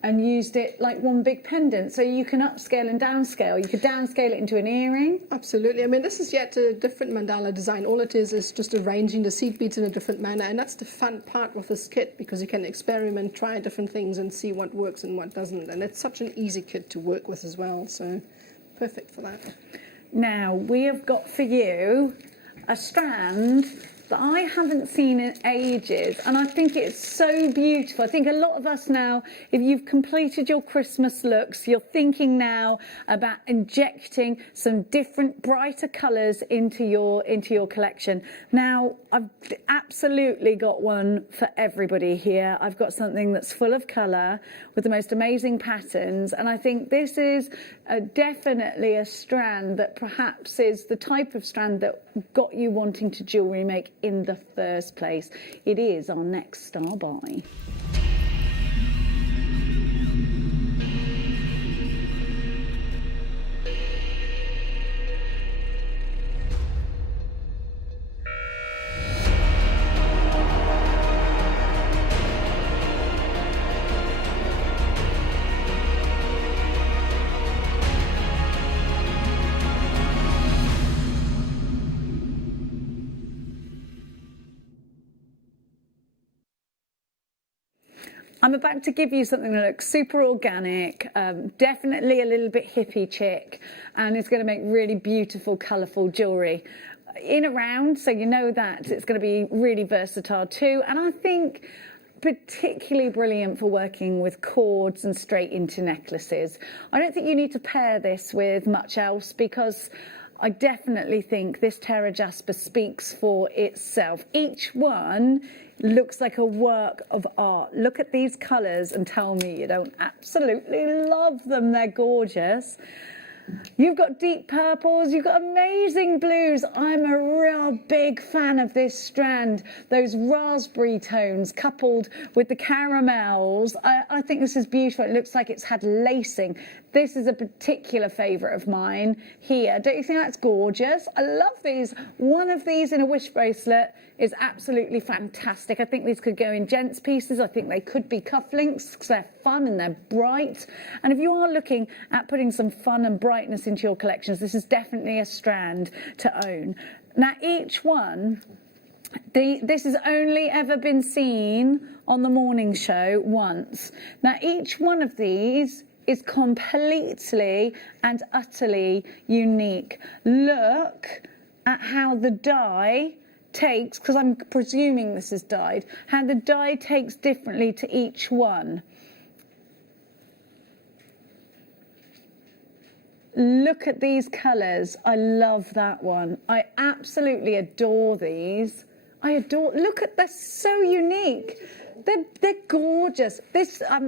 and used it like one big pendant. So you can upscale and downscale. You could downscale it into an earring. Absolutely. I mean, this is yet a different mandala design. All it is just arranging the seed beads in a different manner. And that's the fun part with this kit, because you can experiment, try different things and see what works and what doesn't. And it's such an easy kit to work with as well. So perfect for that. Now, we have got for you a strand that I haven't seen in ages, and I think it's so beautiful. I think a lot of us now, if you've completed your Christmas looks, you're thinking now about injecting some different brighter colours into your collection. Now, I've absolutely got one for everybody here. I've got something that's full of colour with the most amazing patterns, and I think this is definitely a strand that perhaps is the type of strand that got you wanting to jewellery make in the first place. It is our next star buy. I'm about to give you something that looks super organic, definitely a little bit hippie chic, and it's going to make really beautiful, colourful jewellery. In a round, so you know that it's going to be really versatile too, and I think particularly brilliant for working with cords and straight into necklaces. I don't think you need to pair this with much else, because I definitely think this Terra jasper speaks for itself. Each one looks like a work of art. Look at these colours and tell me you don't absolutely love them. They're gorgeous. You've got deep purples, you've got amazing blues. I'm a real big fan of this strand. Those raspberry tones coupled with the caramels. I think this is beautiful. It looks like it's had lacing. This is a particular favourite of mine here. Don't you think that's gorgeous? I love these. One of these in a wish bracelet is absolutely fantastic. I think these could go in gents pieces. I think they could be cufflinks because they're fun and they're bright. And if you are looking at putting some fun and brightness into your collections, this is definitely a strand to own. Now, each one, this has only ever been seen on the morning show once. Now, each one of these is completely and utterly unique. Look at how the dye takes, because I'm presuming this is dyed, how the dye takes differently to each one. Look at these colours. I love that one. I absolutely adore these. Look at, they're so unique. They're gorgeous.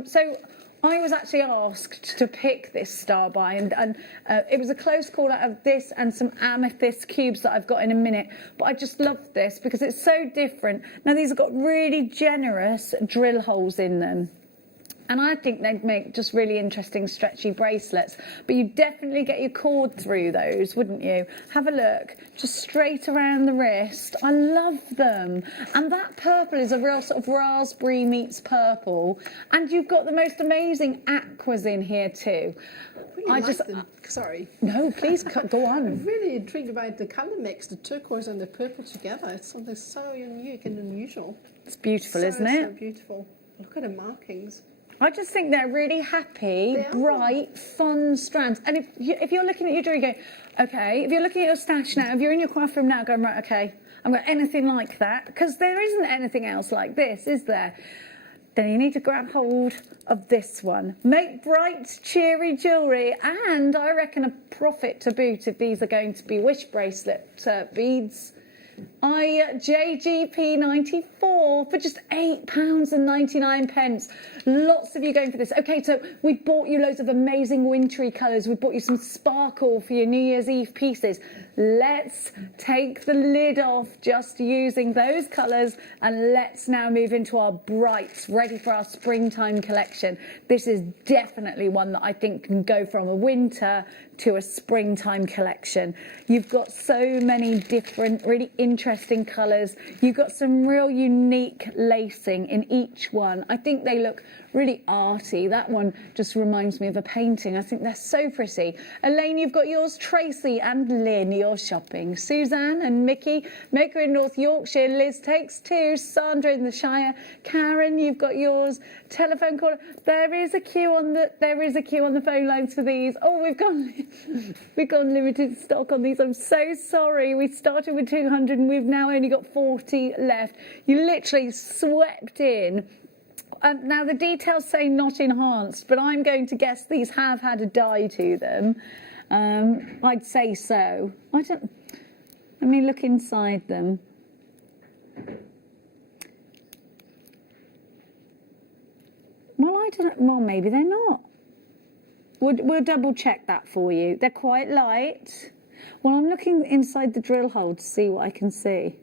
So I was actually asked to pick this star by, and it was a close call out of this and some amethyst cubes that I've got in a minute. But I just love this because it's so different. Now, these have got really generous drill holes in them, and I think they'd make just really interesting stretchy bracelets. But you definitely get your cord through those, wouldn't you? Have a look, just straight around the wrist. I love them. And that purple is a real sort of raspberry meets purple. And you've got the most amazing aquas in here too. I like them. Sorry. No, please go on. I'm really intrigued about the colour mix, the turquoise and the purple together. It's something so unique and unusual. It's beautiful, isn't it? So beautiful. Look at the markings. I just think they're really happy, bright, fun strands. And if you're looking at your jewellery going, okay, if you're looking at your stash now, if you're in your craft room now going, right, okay, I've got anything like that, because there isn't anything else like this, is there? Then you need to grab hold of this one. Make bright, cheery jewellery, and I reckon a profit to boot if these are going to be wish bracelet beads. JGP 94 for just £8.99. Lots of you going for this. Okay, so we bought you loads of amazing wintry colours. We bought you some sparkle for your New Year's Eve pieces. Let's take the lid off just using those colours, and let's now move into our brights, ready for our springtime collection. This is definitely one that I think can go from a winter to a springtime collection. You've got so many different, really interesting colours. You've got some real unique lacing in each one. I think they look really arty. That one just reminds me of a painting. I think they're so pretty. Elaine, you've got yours. Tracy and Lynn, you're shopping. Suzanne and Mickey, Maker in North Yorkshire. Liz takes two. Sandra in the Shire. Karen, you've got yours. Telephone call. There is a queue on the phone lines for these. Oh, we've got limited stock on these. I'm so sorry. We started with 200 and we've now only got 40 left. You literally swept in. Now the details say not enhanced, but I'm going to guess these have had a dye to them. I'd say so. Let me look inside them. Well, maybe they're not. We'll double check that for you. They're quite light. Well, I'm looking inside the drill hole to see what I can see.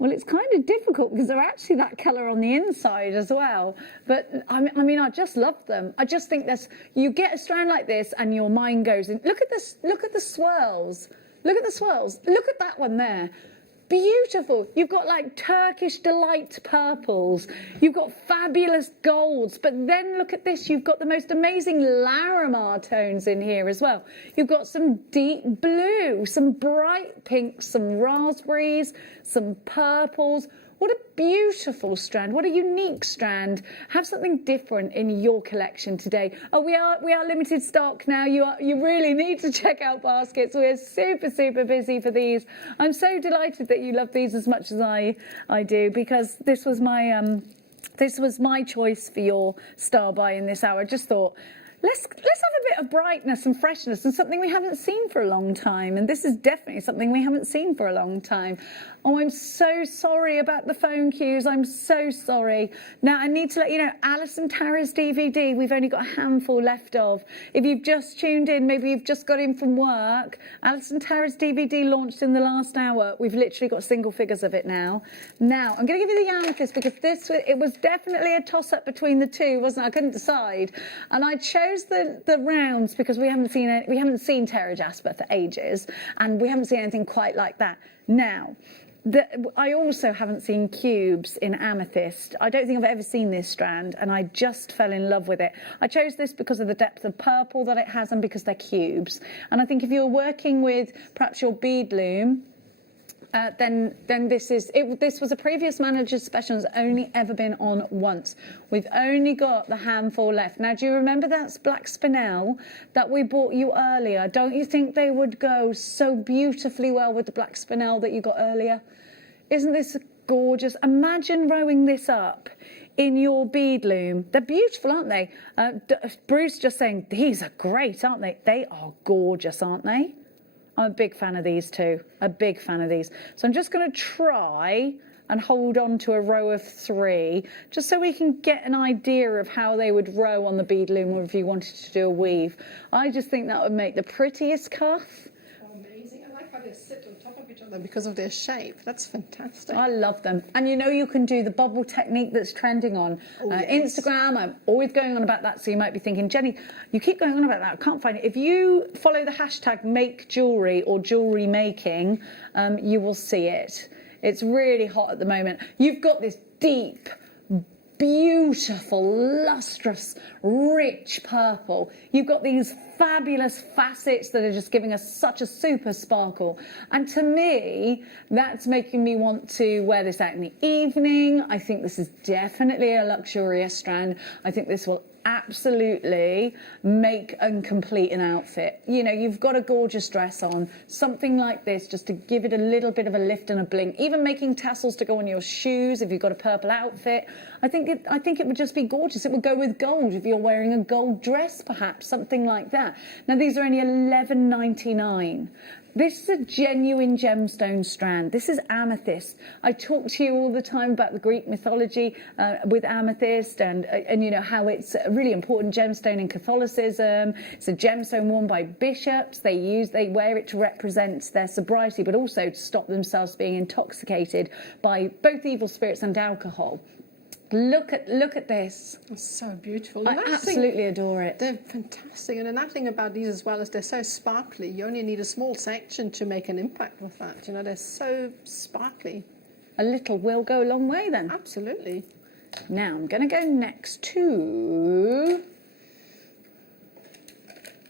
Well, it's kind of difficult because they're actually that colour on the inside as well. But I mean, I just love them. I just think you get a strand like this and your mind goes in. Look at this. Look at the swirls. Look at the swirls. Look at that one there. Beautiful. You've got like Turkish delight purples. You've got fabulous golds. But then look at this. You've got the most amazing Larimar tones in here as well. You've got some deep blue, some bright pinks, some raspberries, some purples. What a beautiful strand. What a unique strand. Have something different in your collection today. Oh, we are limited stock now. You really need to check out baskets. We're super busy for these. I'm so delighted that you love these as much as I do, because this was my choice for your star buy in this hour. I just thought, let's have a bit of brightness and freshness and something we haven't seen for a long time. And this is definitely something we haven't seen for a long time. Oh, I'm so sorry about the phone queues. I'm so sorry. Now, I need to let you know, Alice and Tara's DVD, we've only got a handful left of. If you've just tuned in, maybe you've just got in from work, Alice and Tara's DVD launched in the last hour. We've literally got single figures of it now. Now, I'm going to give you the amethyst, because it was definitely a toss-up between the two, wasn't it? I couldn't decide. And I chose the rounds because we haven't seen Terra jasper for ages, and we haven't seen anything quite like that. Now, I also haven't seen cubes in amethyst. I don't think I've ever seen this strand, and I just fell in love with it. I chose this because of the depth of purple that it has and because they're cubes. And I think if you're working with perhaps your bead loom, then this was a previous manager's special and has only ever been on once. We've only got the handful left. Now, do you remember that black spinel that we bought you earlier? Don't you think they would go so beautifully well with the black spinel that you got earlier? Isn't this gorgeous? Imagine rowing this up in your bead loom. They're beautiful, aren't they? Bruce just saying, these are great, aren't they? They are gorgeous, aren't they? I'm a big fan of these too, a big fan of these. So I'm just going to try and hold on to a row of 3, just so we can get an idea of how they would row on the bead loom, or if you wanted to do a weave. I just think that would make the prettiest cuff. Amazing. I like how they sit on top of each other because of their shape. That's fantastic. I love them. And you know, you can do the bubble technique that's trending on Instagram. I'm always going on about that, so you might be thinking, Jenny, you keep going on about that, I can't find it. If you follow the hashtag make jewellery or jewellery making, you will see it. It's really hot at the moment. You've got this deep, beautiful, lustrous, rich purple. You've got these fabulous facets that are just giving us such a super sparkle. And to me, that's making me want to wear this out in the evening. I think this is definitely a luxurious strand. I think this will absolutely make and complete an outfit. You know, you've got a gorgeous dress on, something like this just to give it a little bit of a lift and a bling. Even making tassels to go on your shoes if you've got a purple outfit. I think it would just be gorgeous. It would go with gold if you're wearing a gold dress, perhaps, something like that. Now, these are only $11.99. This is a genuine gemstone strand. This is amethyst. I talk to you all the time about the Greek mythology with amethyst and you know how it's a really important gemstone in Catholicism. It's a gemstone worn by bishops. They wear it to represent their sobriety, but also to stop themselves being intoxicated by both evil spirits and alcohol. Look at this. It's so beautiful. I absolutely adore it. They're fantastic. And another thing about these as well is they're so sparkly. You only need a small section to make an impact with that. You know, they're so sparkly. A little will go a long way then. Absolutely. Now I'm going to go next to...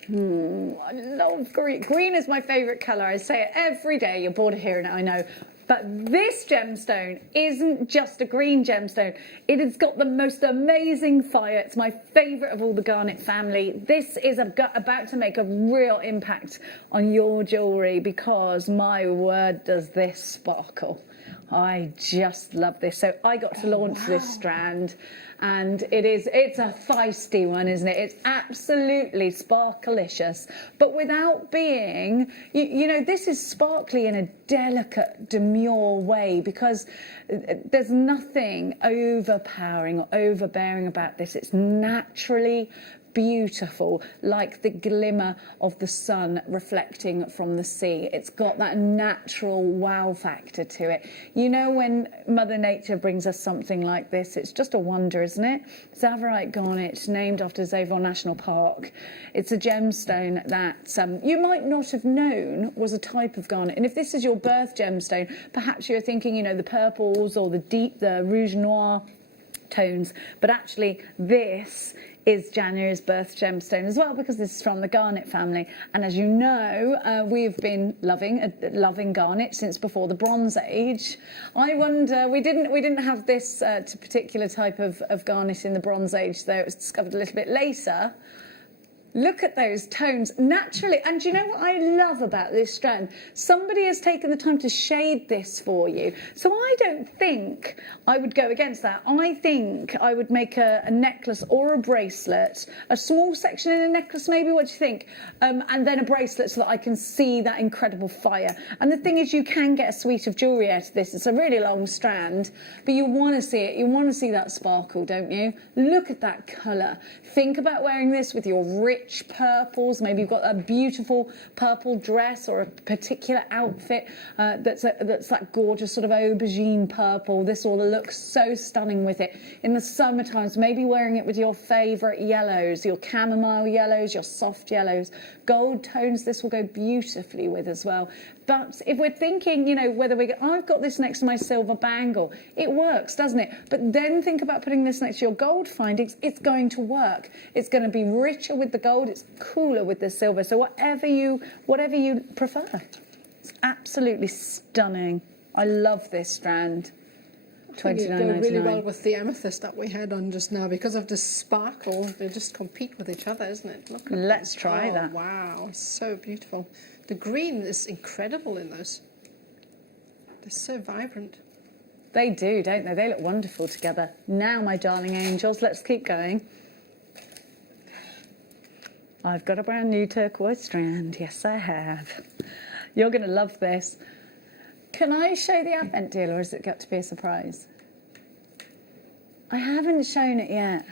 I love green. Green is my favourite colour. I say it every day. You're bored of hearing it, I know. But this gemstone isn't just a green gemstone. It has got the most amazing fire. It's my favourite of all the Garnet family. This is about to make a real impact on your jewellery because, my word, does this sparkle. I just love this. So I got to launch this strand, and it's a feisty one, isn't it? It's absolutely sparkalicious, but without being, you know, this is sparkly in a delicate, demure way because there's nothing overpowering or overbearing about this. It's naturally beautiful, like the glimmer of the sun reflecting from the sea. It's got that natural wow factor to it. You know, when Mother Nature brings us something like this, it's just a wonder, isn't it? Tsavorite garnet, named after Zavon National Park. It's a gemstone that you might not have known was a type of garnet. And if this is your birth gemstone, perhaps you're thinking, you know, the purples or the rouge noir. tones, but actually this is January's birth gemstone as well, because this is from the Garnet family. And as you know, we've been loving Garnet since before the Bronze Age. I wonder, we didn't have this particular type of Garnet in the Bronze Age, though it was discovered a little bit later. Look at those tones naturally. And do you know what I love about this strand? Somebody has taken the time to shade this for you. So I don't think I would go against that. I think I would make a necklace or a bracelet, a small section in a necklace maybe, what do you think? And then a bracelet so that I can see that incredible fire. And the thing is, you can get a suite of jewellery out of this. It's a really long strand, but you want to see it. You want to see that sparkle, don't you? Look at that colour. Think about wearing this with your rich purples. Maybe you've got a beautiful purple dress or a particular outfit that's that gorgeous sort of aubergine purple. This will look so stunning with it. In the summer times, maybe wearing it with your favourite yellows, your chamomile yellows, your soft yellows, gold tones. This will go beautifully with as well. But if we're thinking, you know, I've got this next to my silver bangle, it works, doesn't it? But then think about putting this next to your gold findings. It's going to work. It's going to be richer with the gold. It's cooler with the silver. So whatever you prefer. It's absolutely stunning. I love this strand. I think it'd go really well with the amethyst that we had on just now because of the sparkle. They just compete with each other, isn't it? Look at Let's try that. Wow, so beautiful. The green is incredible in those. They're so vibrant. They do, don't they? They look wonderful together. Now, my darling angels, let's keep going. I've got a brand new turquoise strand. Yes, I have. You're going to love this. Can I show the advent deal, or has it got to be a surprise? I haven't shown it yet.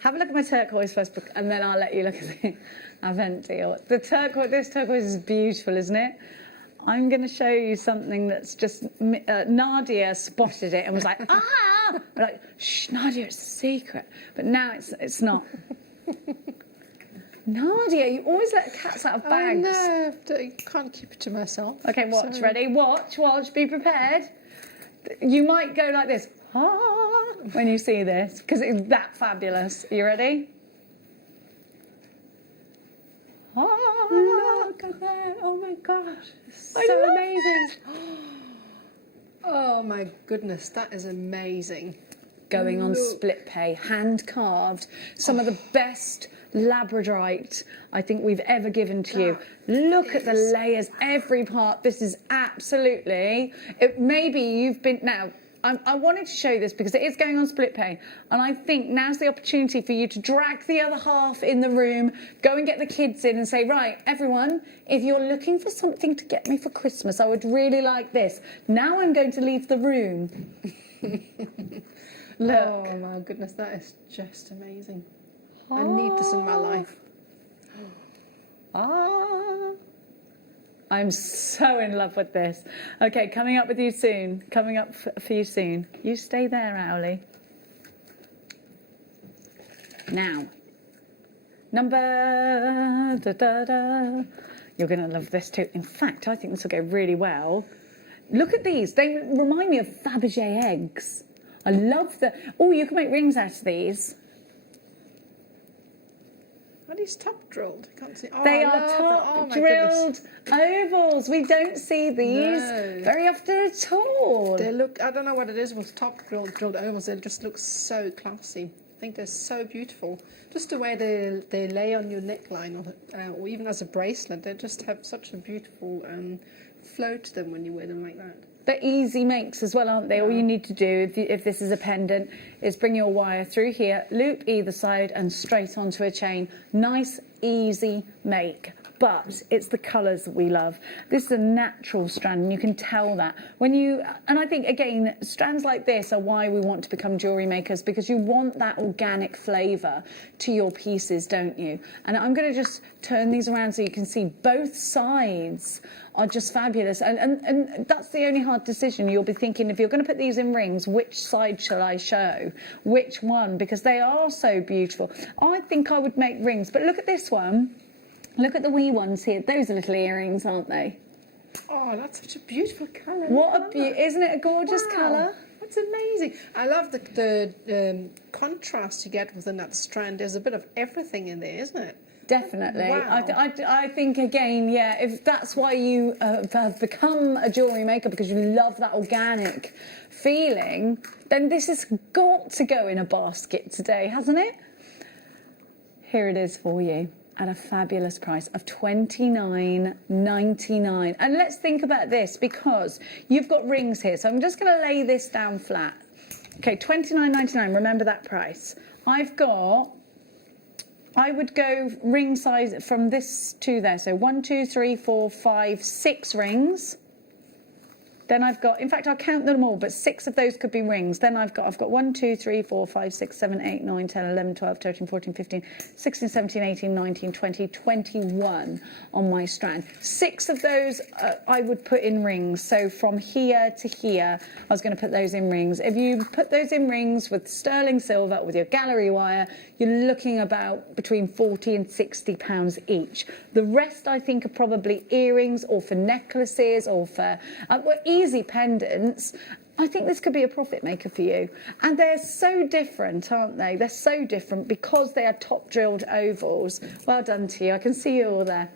Have a look at my turquoise first, and then I'll let you look at the advent deal. This turquoise is beautiful, isn't it? I'm going to show you something that's just... Nadia spotted it and was like, ah! We're like, shh, Nadia, it's a secret. But now it's not. Nadia, you always let cats out of bags. Oh, no, I can't keep it to myself. Okay, watch, Sorry. ready? Watch, be prepared. You might go like this, ah, when you see this, because it's that fabulous. Are you ready? Ah, Look at that. Oh my gosh. It's so amazing. Oh my goodness, that is amazing. Going on split pay, hand carved, some of the best labradorite I think we've ever given to you. Look at the layers, every part. This is absolutely, maybe you've been, now I wanted to show you this because it is going on split pay, and I think now's the opportunity for you to drag the other half in the room, go and get the kids in and say, right, everyone, if you're looking for something to get me for Christmas, I would really like this. Now I'm going to leave the room. Look. Oh my goodness, that is just amazing. I need this in my life. Ah. I'm so in love with this. Okay, coming up with you soon. Coming up for you soon. You stay there, Owlie. Now, number... You're going to love this too. In fact, I think this will go really well. Look at these. They remind me of Fabergé eggs. I love the... Oh, you can make rings out of these. Are these top drilled? I can't see. Oh, They I are love top them. Oh, my drilled goodness. ovals. We don't see these No. very often at all. They look, I don't know what it is with top drilled ovals. They just look so classy. I think they're so beautiful. Just the way they lay on your neckline or even as a bracelet. They just have such a beautiful flow to them when you wear them like that. They're easy makes as well, aren't they? All you need to do, if this is a pendant, is bring your wire through here, loop either side and straight onto a chain. Nice, easy make. But it's the colours that we love. This is a natural strand, and you can tell that. And I think, again, strands like this are why we want to become jewellery makers, because you want that organic flavour to your pieces, don't you? And I'm going to just turn these around so you can see both sides are just fabulous. And that's the only hard decision. You'll be thinking, if you're going to put these in rings, which side shall I show? Which one? Because they are so beautiful. I think I would make rings, but look at this one. Look at the wee ones here. Those are little earrings, aren't they? Oh, that's such a beautiful colour. What a isn't it a gorgeous colour? It's amazing. I love the contrast you get within that strand. There's a bit of everything in there, isn't it? Definitely. Wow. I think, again, yeah, if that's why you have become a jewellery maker, because you love that organic feeling, then this has got to go in a basket today, hasn't it? Here it is for you at a fabulous price of $29.99. And let's think about this, because you've got rings here. So I'm just going to lay this down flat. Okay, $29.99, remember that price. I would go ring size from this to there. So 1, 2, 3, 4, 5, 6 rings. Then I've got, in fact, I'll count them all, but 6 of those could be rings. Then I've got 1, 2, 3, 4, 5, 6, 7, 8, 9, 10, 11, 12, 13, 14, 15, 16, 17, 18, 19, 20, 21 on my strand. 6 of those I would put in rings. So from here to here, I was going to put those in rings. If you put those in rings with sterling silver, with your gallery wire, you're looking about between 40 and 60 pounds each. The rest, I think, are probably earrings or for necklaces or for easy pendants. I think this could be a profit maker for you. And they're so different, aren't they? They're so different because they are top drilled ovals. Well done to you. I can see you all there.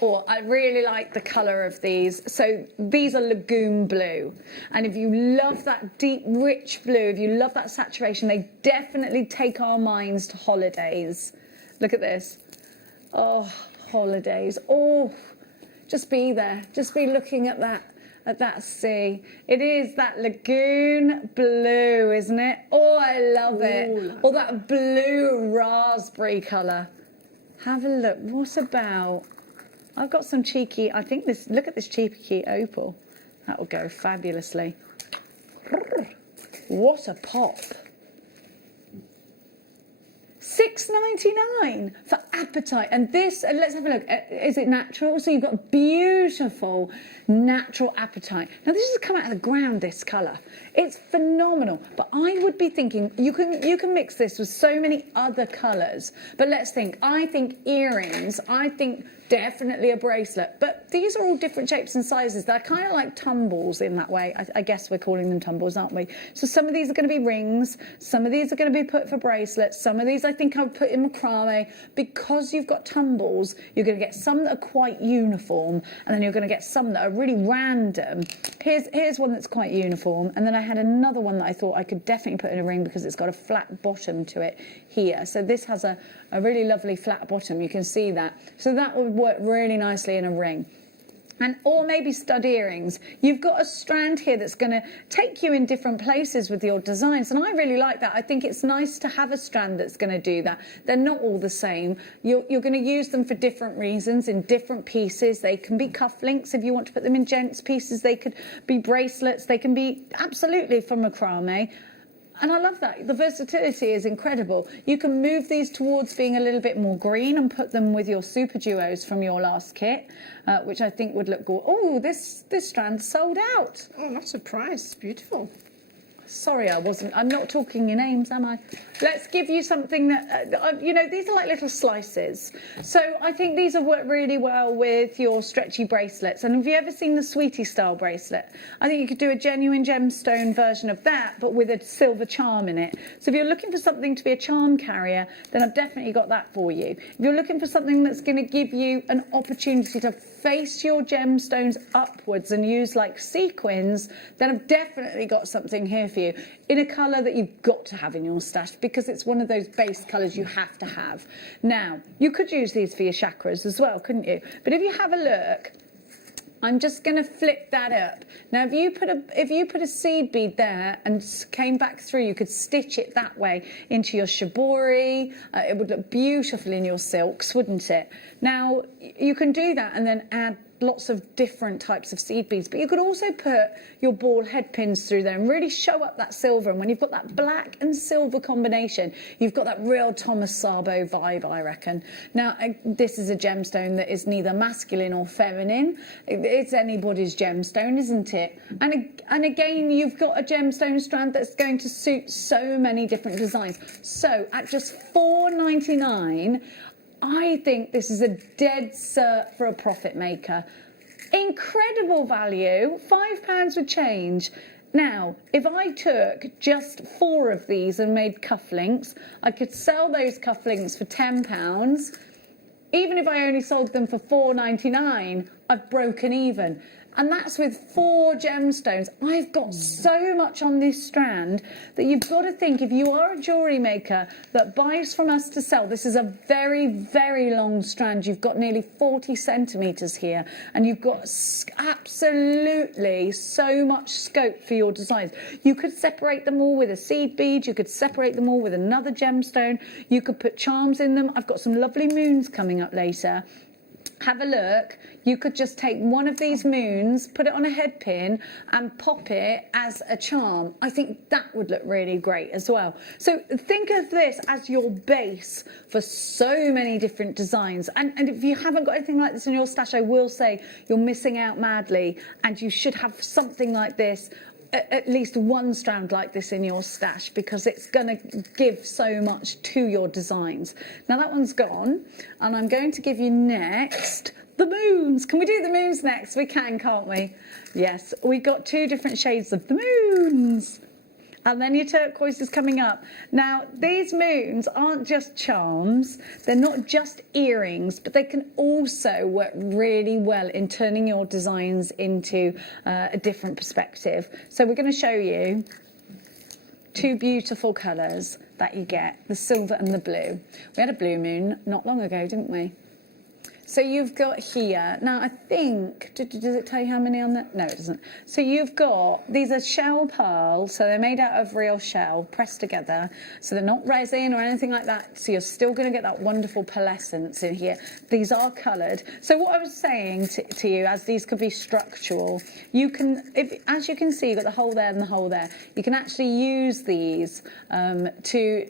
Oh, I really like the colour of these. So these are lagoon blue. And if you love that deep, rich blue, if you love that saturation, they definitely take our minds to holidays. Look at this. Oh, holidays. Oh, just be there. Just be looking at that sea. It is that lagoon blue, isn't it? Oh, I love it. Oh, that blue raspberry colour. Have a look. What about... I've got some cheeky, I think this, look at this cheeky opal. That will go fabulously. What a pop. $6.99 for Apatite. And this, and let's have a look. Is it natural? So you've got beautiful natural Apatite. Now this has come out of the ground, this colour. It's phenomenal. But I would be thinking, you can mix this with so many other colours. But let's think, I think earrings, I think definitely a bracelet. But these are all different shapes and sizes. They're kind of like tumbles in that way. I guess we're calling them tumbles, aren't we? So some of these are going to be rings. Some of these are going to be put for bracelets. Some of these I think I'll put in macrame. Because you've got tumbles, you're going to get some that are quite uniform, and then you're going to get some that are really random. Here's one that's quite uniform, and then I had another one that I thought I could definitely put in a ring because it's got a flat bottom to it here. So this has a really lovely flat bottom. You can see that. So that would work really nicely in a ring. And or maybe stud earrings. You've got a strand here that's going to take you in different places with your designs, and I really like that. I think it's nice to have a strand that's going to do that. They're not all the same. You're going to use them for different reasons in different pieces. They can be cufflinks if you want to put them in gents pieces. They could be bracelets. They can be absolutely from macrame. And I love that. The versatility is incredible. You can move these towards being a little bit more green and put them with your super duos from your last kit, which I think would look good. Oh, this strand sold out. Oh, not surprised. Beautiful. Sorry, I'm not talking your names, am I? Let's give you something that, these are like little slices. So I think these will work really well with your stretchy bracelets. And have you ever seen the Sweetie style bracelet? I think you could do a genuine gemstone version of that, but with a silver charm in it. So if you're looking for something to be a charm carrier, then I've definitely got that for you. If you're looking for something that's going to give you an opportunity to face your gemstones upwards and use like sequins, then I've definitely got something here for you in a colour that you've got to have in your stash because it's one of those base colours you have to have. Now, you could use these for your chakras as well, couldn't you? But if you have a look, I'm just going to flip that up. Now, if you put a seed bead there and came back through, you could stitch it that way into your shibori. It would look beautiful in your silks, wouldn't it? Now, you can do that and then add lots of different types of seed beads, but you could also put your ball head pins through there and really show up that silver. And when you've got that black and silver combination, you've got that real Thomas Sabo vibe, I reckon. Now, this is a gemstone that is neither masculine or feminine. It's anybody's gemstone, isn't it? And again, you've got a gemstone strand that's going to suit so many different designs. So at just $4.99, I think this is a dead cert for a profit maker. Incredible value, £5 with change. Now, if I took just 4 of these and made cufflinks, I could sell those cufflinks for £10. Even if I only sold them for £4.99, I've broken even. And that's with 4 gemstones. I've got so much on this strand that you've got to think, if you are a jewellery maker that buys from us to sell, this is a very, very long strand. You've got nearly 40 centimetres here, and you've got absolutely so much scope for your designs. You could separate them all with a seed bead. You could separate them all with another gemstone. You could put charms in them. I've got some lovely moons coming up later. Have a look. You could just take one of these moons, put it on a head pin and pop it as a charm. I think that would look really great as well. So think of this as your base for so many different designs. And if you haven't got anything like this in your stash, I will say you're missing out madly, and you should have something like this, at least one strand like this in your stash, because it's going to give so much to your designs. Now that one's gone, and I'm going to give you next the moons. Can we do the moons next? We can, can't we? Yes, we got 2 different shades of the moons. And then your turquoise is coming up. Now, these moons aren't just charms. They're not just earrings, but they can also work really well in turning your designs into a different perspective. So we're going to show you 2 beautiful colours that you get, the silver and the blue. We had a blue moon not long ago, didn't we? So you've got here, now I think, does it tell you how many on that? No, it doesn't. So you've got, these are shell pearls, so they're made out of real shell, pressed together, so they're not resin or anything like that, so you're still going to get that wonderful pearlescence in here. These are coloured. So what I was saying to you, as these could be structural, you can, as you can see, you've got the hole there and the hole there, you can actually use these to,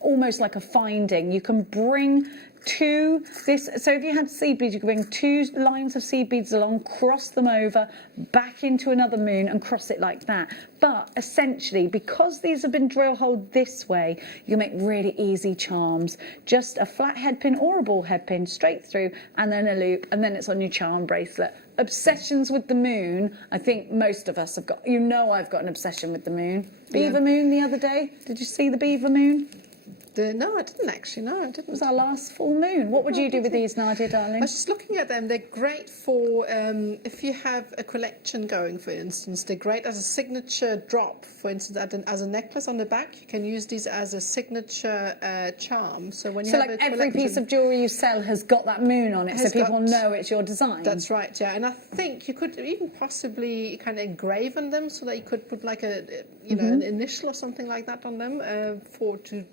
almost like a finding. You can bring so if you had seed beads, you could bring 2 lines of seed beads along, cross them over, back into another moon and cross it like that. But essentially, because these have been drill holed this way, you can make really easy charms. Just a flat head pin or a ball head pin straight through, and then a loop, and then it's on your charm bracelet. Obsessions with the moon, I think most of us have got. You know, I've got an obsession with the moon. Beaver moon the other day. Did you see the beaver moon? No, I didn't actually. No, I didn't. It was our last full moon. What would you do with these, Nadia, darling? I was just looking at them. They're great for if you have a collection going, for instance. They're great as a signature drop, for instance, as a necklace on the back. You can use these as a signature charm. So when you have like a collection, every piece of jewellery you sell has got that moon on it, so people know it's your design. That's right, yeah. And I think you could even possibly kind of engrave on them, so that you could put like an initial or something like that on them to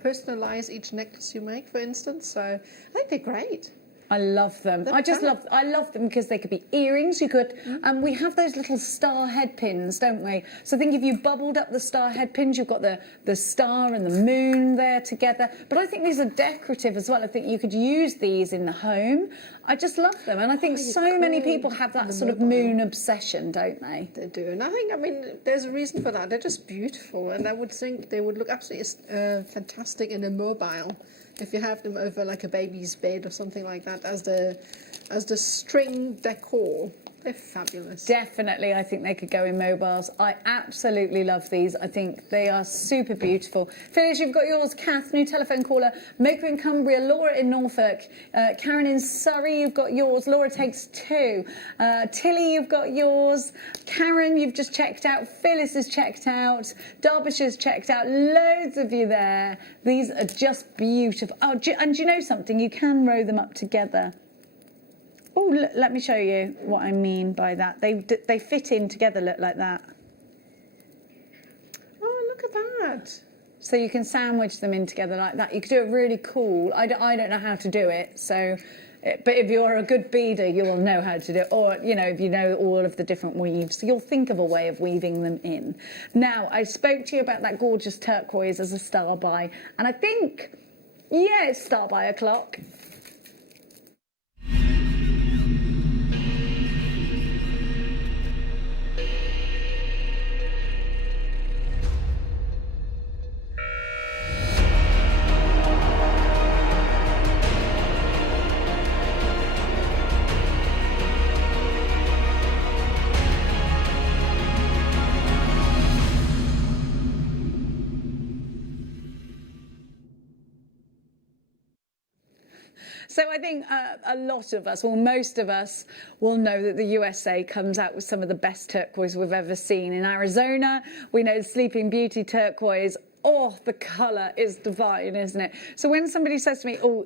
personalise each necklace you make, for instance. So I think they're great. I love them. I love them because they could be earrings. You could, and we have those little star head pins, don't we? So I think if you bubbled up the star head pins, you've got the star and the moon there together. But I think these are decorative as well. I think you could use these in the home. I just love them, and I think so many people have that sort of moon obsession, don't they? They do, and I mean, there's a reason for that. They're just beautiful, and I would think they would look absolutely fantastic in a mobile. If you have them over like a baby's bed or something like that as the string decor. They're fabulous. Definitely, I think they could go in mobiles. I absolutely love these. I think they are super beautiful. Phyllis, you've got yours. Kath, new telephone caller. Maker in Cumbria. Laura in Norfolk. Karen in Surrey, you've got yours. Laura takes 2. Tilly, you've got yours. Karen, you've just checked out. Phyllis has checked out. Derbyshire's checked out. Loads of you there. These are just beautiful. Oh, and do you know something? You can row them up together. Oh, let me show you what I mean by that. They fit in together, look like that. Oh, look at that. So you can sandwich them in together like that. You could do it really cool. I don't know how to do it, so... But if you're a good beader, you will know how to do it. Or, you know, if you know all of the different weaves, you'll think of a way of weaving them in. Now, I spoke to you about that gorgeous turquoise as a star by, and I think, yeah, it's star by o'clock. So I think a lot of us, well, most of us will know that the USA comes out with some of the best turquoise we've ever seen. In Arizona, we know Sleeping Beauty turquoise. Oh, the colour is divine, isn't it? So when somebody says to me, oh,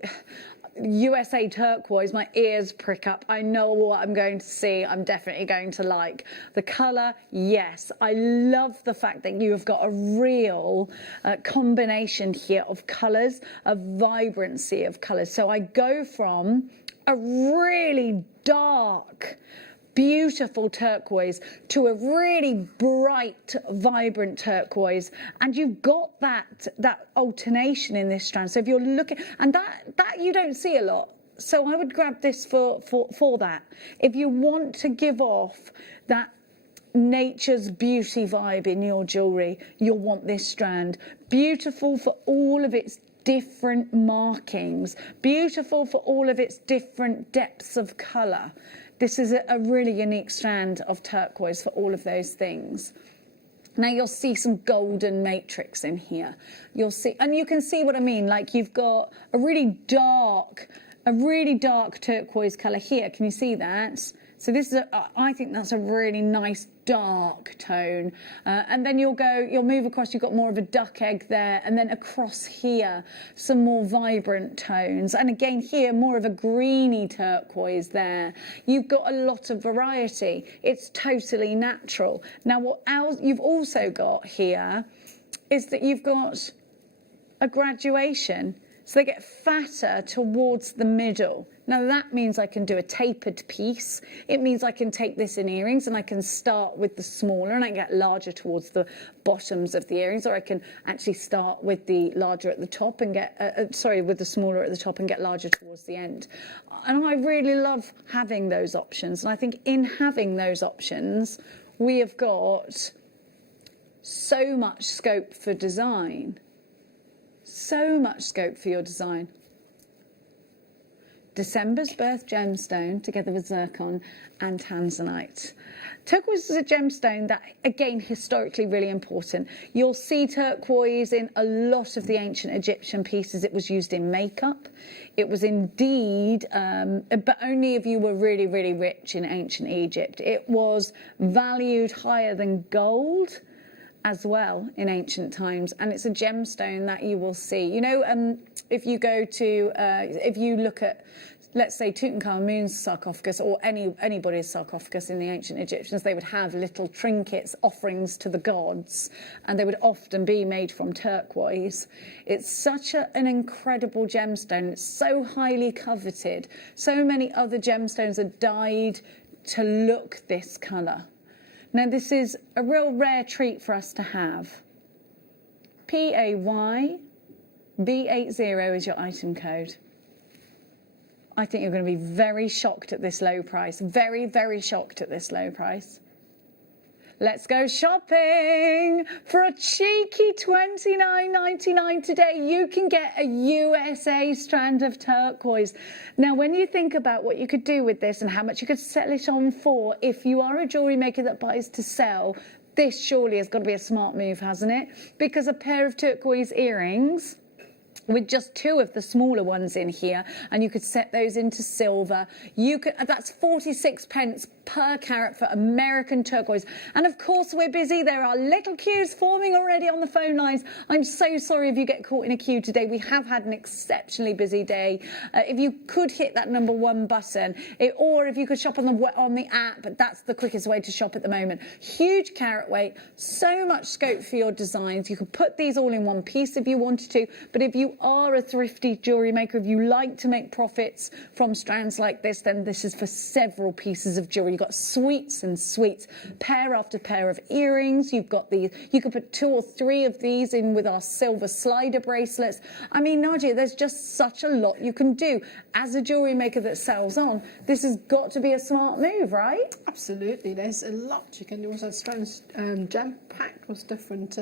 USA turquoise, my ears prick up. I know what I'm going to see. I'm definitely going to like the colour. Yes, I love the fact that you have got a real combination here of colours, a vibrancy of colours. So I go from a really dark, beautiful turquoise to a really bright, vibrant turquoise, and you've got that alternation in this strand. So if you're looking, and that you don't see a lot, so I would grab this for that. If you want to give off that nature's beauty vibe in your jewellery, you'll want this strand. Beautiful for all of its different markings, beautiful for all of its different depths of colour. This is a really unique strand of turquoise for all of those things. Now you'll see some golden matrix in here. You'll see, and you can see what I mean, like you've got a really dark turquoise colour here. Can you see that? So this is, I think that's a really nice dark tone. And then you'll move across, you've got more of a duck egg there, and then across here, some more vibrant tones. And again here, more of a greeny turquoise there. You've got a lot of variety. It's totally natural. Now what else you've also got here is that you've got a graduation. So they get fatter towards the middle. Now that means I can do a tapered piece. It means I can take this in earrings and I can start with the smaller and I get larger towards the bottoms of the earrings, or I can actually start with the larger at the top and get, with the smaller at the top and get larger towards the end. And I really love having those options. And I think in having those options, we have got so much scope for design. So much scope for your design. December's birth gemstone together with zircon and tanzanite. Turquoise is a gemstone that, again, historically really important. You'll see turquoise in a lot of the ancient Egyptian pieces. It was used in makeup. It was indeed, but only if you were really, really rich in ancient Egypt. It was valued higher than gold as well in ancient times, and it's a gemstone that you will see. You know, if you go to, if you look at, let's say, Tutankhamun's sarcophagus or anybody's sarcophagus in the ancient Egyptians, they would have little trinkets, offerings to the gods, and they would often be made from turquoise. It's such an incredible gemstone. It's so highly coveted. So many other gemstones are dyed to look this colour. Now this is a real rare treat for us to have. PAYB80 is your item code. I think you're going to be very shocked at this low price. Very, very shocked at this low price. Let's go shopping for a cheeky $29.99 today. You can get a USA strand of turquoise. Now, when you think about what you could do with this and how much you could sell it on for, if you are a jewellery maker that buys to sell, this surely has got to be a smart move, hasn't it? Because a pair of turquoise earrings with just two of the smaller ones in here, and you could set those into silver. You could, that's 46 pence per carat for American turquoise. And of course we're busy. There are little queues forming already on the phone lines. I'm so sorry if you get caught in a queue today. We have had an exceptionally busy day. If you could hit that number 1 button, or if you could shop on the app, that's the quickest way to shop at the moment. Huge carat weight, so much scope for your designs. You could put these all in one piece if you wanted to, but if you are a thrifty jewellery maker, if you like to make profits from strands like this, then this is for several pieces of jewellery. You've got sweets and sweets, pair after pair of earrings. You've got these, you could put 2 or 3 of these in with our silver slider bracelets. I mean, Nadia, there's just such a lot you can do. As a jewellery maker that sells on, this has got to be a smart move, right? Absolutely, there's a lot you can do with that strand, jam-packed with different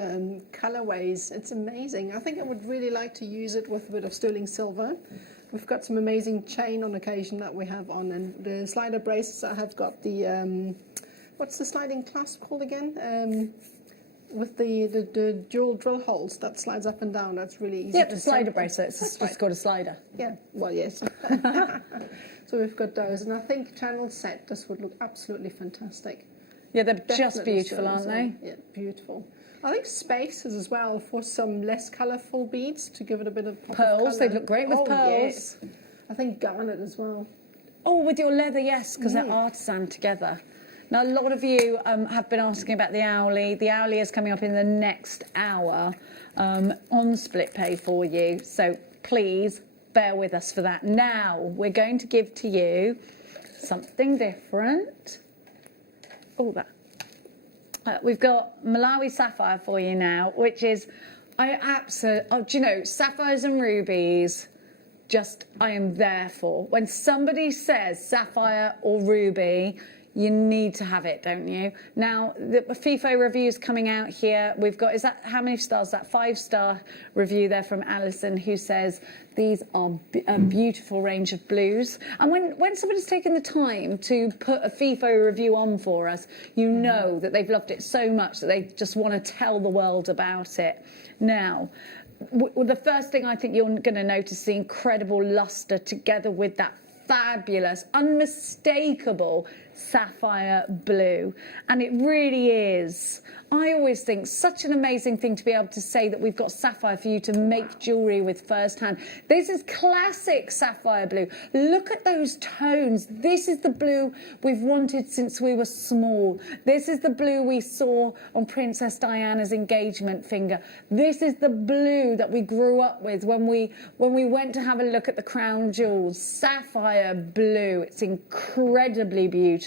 colourways. It's amazing. I think I would really like to use it with a bit of sterling silver. We've got some amazing chain on occasion that we have on, and the slider bracelets I have got the, what's the sliding clasp called again? with the dual drill holes that slides up and down. That's really easy. Yep, to the slider assemble. bracelets. That's It's right. just called a slider. Yeah, well, yes. So we've got those, and I think channel set, this would look absolutely fantastic. Yeah, they're just Definitely beautiful, aren't stones, they? Yeah, beautiful. I think spaces as well for some less colourful beads to give it a bit of pop Pearls, of they'd colour. look great with Oh, pearls. yes. I think garnet as well. Oh, with your leather, yes, because they're artisan together. Now, a lot of you have been asking about the owlie. The owlie is coming up in the next hour on split pay for you. So please bear with us for that. Now, we're going to give to you something different. Oh, that. We've got Malawi Sapphire for you now, which is, do you know, sapphires and rubies, I am there for. When somebody says sapphire or ruby, you need to have it, don't you? Now, the FIFO review's coming out here. We've got, how many stars? That 5-star review there from Alison, who says these are a beautiful range of blues. And when somebody's taken the time to put a FIFO review on for us, you know that they've loved it so much that they just want to tell the world about it. Now, the first thing I think you're going to notice is the incredible luster together with that fabulous, unmistakable sapphire blue. And it really is, I always think, such an amazing thing to be able to say that we've got sapphire for you to make jewellery with firsthand. This is classic sapphire blue. Look at those tones. This is the blue we've wanted since we were small. This is the blue we saw on Princess Diana's engagement finger. This is the blue that we grew up with when we went to have a look at the crown jewels. Sapphire blue. It's incredibly beautiful.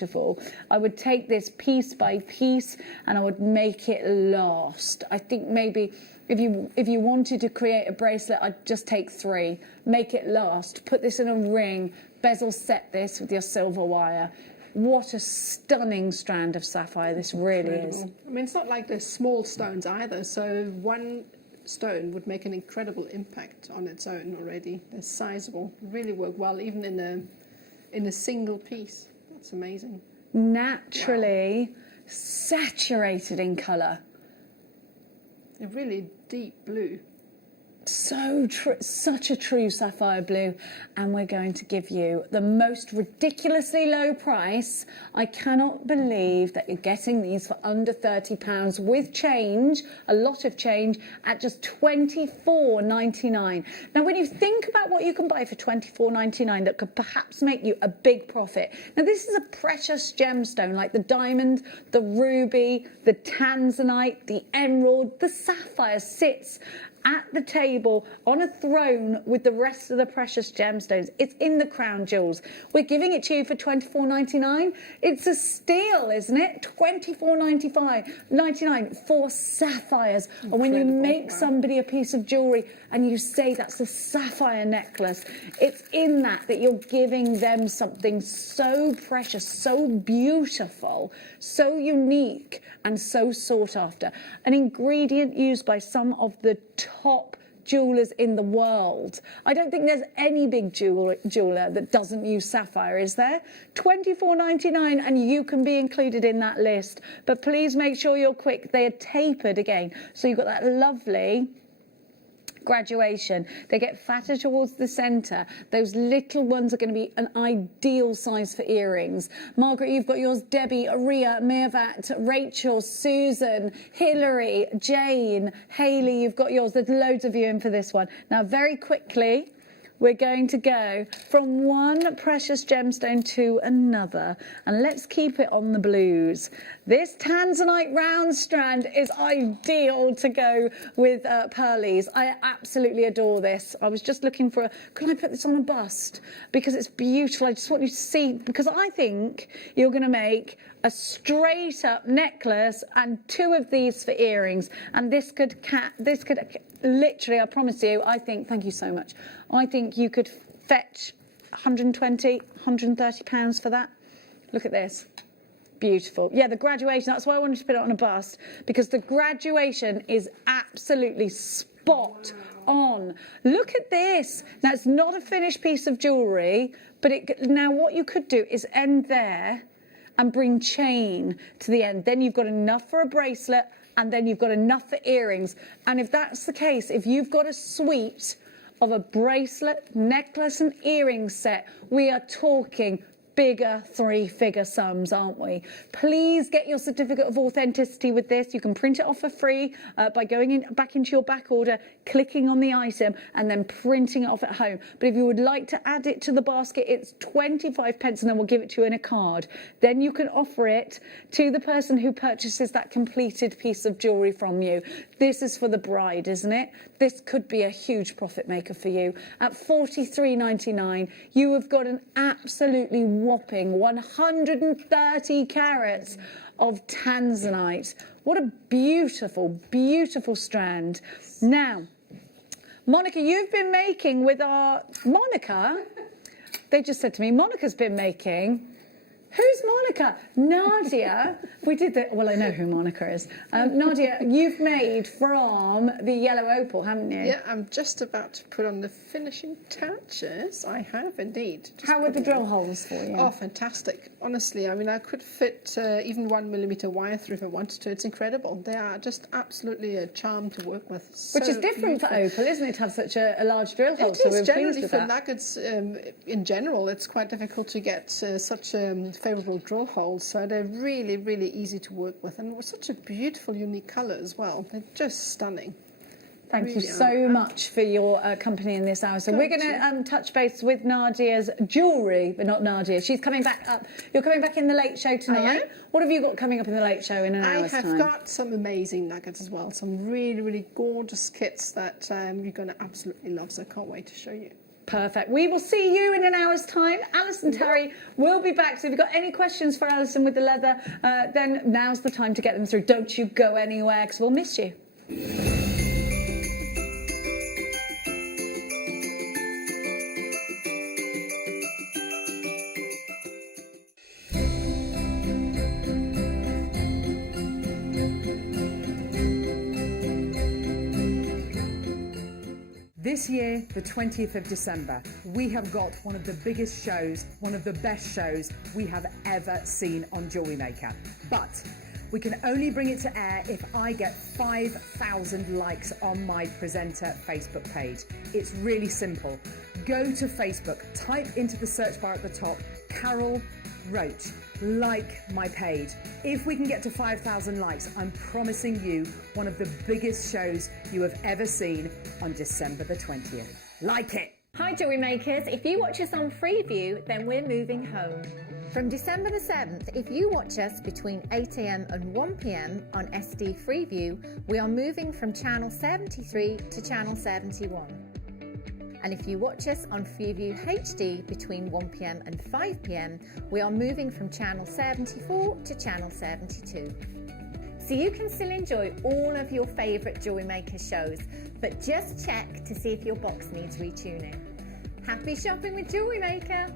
I would take this piece by piece and I would make it last. I think maybe if you wanted to create a bracelet, I'd just take 3, make it last, put this in a ring, bezel set this with your silver wire. What a stunning strand of sapphire this really is. I mean, it's not like they're small stones either, so one stone would make an incredible impact on its own already. They're sizable, really work well, even in a single piece. That's amazing. Naturally saturated in colour. A really deep blue. So true, such a true sapphire blue, and we're going to give you the most ridiculously low price. I cannot believe that you're getting these for under £30 with change, a lot of change, at just $24.99. Now, when you think about what you can buy for $24.99 that could perhaps make you a big profit. Now, this is a precious gemstone like the diamond, the ruby, the tanzanite, the emerald, the sapphire sits at the table on a throne with the rest of the precious gemstones. It's in the crown jewels. We're giving it to you for $24.99. It's a steal, isn't it? $24.99 for sapphires. And when you make somebody a piece of jewellery and you say that's a sapphire necklace, it's in that you're giving them something so precious, so beautiful, so unique and so sought after. An ingredient used by some of the top jewellers in the world. I don't think there's any big jeweller that doesn't use sapphire, is there? $24.99 and you can be included in that list. But please make sure you're quick. They are tapered again. So you've got that lovely graduation. They get fatter towards the centre. Those little ones are going to be an ideal size for earrings. Margaret, you've got yours. Debbie, Aria, Mirvat, Rachel, Susan, Hilary, Jane, Hayley, you've got yours. There's loads of you in for this one. Now, very quickly, we're going to go from one precious gemstone to another, and let's keep it on the blues. This tanzanite round strand is ideal to go with pearlies. I absolutely adore this. I was just looking for can I put this on a bust? Because it's beautiful. I just want you to see, because I think you're going to make a straight up necklace and 2 of these for earrings, and this could literally, I promise you, I think, thank you so much, I think you could fetch £120, £130 for that. Look at this. Beautiful. Yeah, the graduation, that's why I wanted to put it on a bust, because the graduation is absolutely spot on. Look at this. Now, it's not a finished piece of jewellery, but now what you could do is end there and bring chain to the end. Then you've got enough for a bracelet, and then you've got enough for earrings. And if that's the case, if you've got a suite of a bracelet, necklace and earring set, we are talking bigger three-figure sums, aren't we? Please get your certificate of authenticity with this. You can print it off for free by going back into your back order, clicking on the item and then printing it off at home. But if you would like to add it to the basket, it's 25 pence and then we'll give it to you in a card. Then you can offer it to the person who purchases that completed piece of jewellery from you. This is for the bride, isn't it? This could be a huge profit maker for you. At $43.99, you have got an absolutely whopping 130 carats of tanzanite. What a beautiful, beautiful strand. Now, Monica, you've been making with our... Monica? They just said to me, Monica's been making... Who's Monica? Nadia. We did that. Well, I know who Monica is. Nadia, you've made from the yellow opal, haven't you? Yeah, I'm just about to put on the finishing touches. I have indeed. How were the drill holes for you? Oh, fantastic. Honestly, I mean, I could fit even 1mm wire through if I wanted to. It's incredible. They are just absolutely a charm to work with. Which is different for opal, isn't it, to have such a large drill hole? It so is we're generally pleased with for that. nuggets in general. It's quite difficult to get such favourable drill holes, so they're really, really easy to work with, and with such a beautiful, unique colour as well. They're just stunning. Thank you so much for your company in this hour. So we're going to touch base with Nadia's jewellery, but not Nadia. She's coming back up. You're coming back in the late show tonight. What have you got coming up in the late show in an hour's time? I have got some amazing nuggets as well, some really, really gorgeous kits that you're going to absolutely love, so I can't wait to show you. Perfect. We will see you in an hour's time. Alison Terry will be back. So if you've got any questions for Alison with the leather, then now's the time to get them through. Don't you go anywhere because we'll miss you. This year, the 20th of December, we have got one of the biggest shows, one of the best shows we have ever seen on JewelleryMaker. But we can only bring it to air if I get 5,000 likes on my presenter Facebook page. It's really simple. Go to Facebook, type into the search bar at the top, Carol Roach, like my page. If we can get to 5,000 likes, I'm promising you one of the biggest shows you have ever seen on December the 20th. Like it! Hi Jewellery Makers, if you watch us on Freeview, then we're moving home. From December the 7th, if you watch us between 8 AM and 1 PM on SD Freeview, we are moving from channel 73 to channel 71. And if you watch us on Freeview HD between 1 PM and 5 PM, we are moving from channel 74 to channel 72. So you can still enjoy all of your favourite Jewellery Maker shows, but just check to see if your box needs retuning. Happy shopping with Jewellery Maker!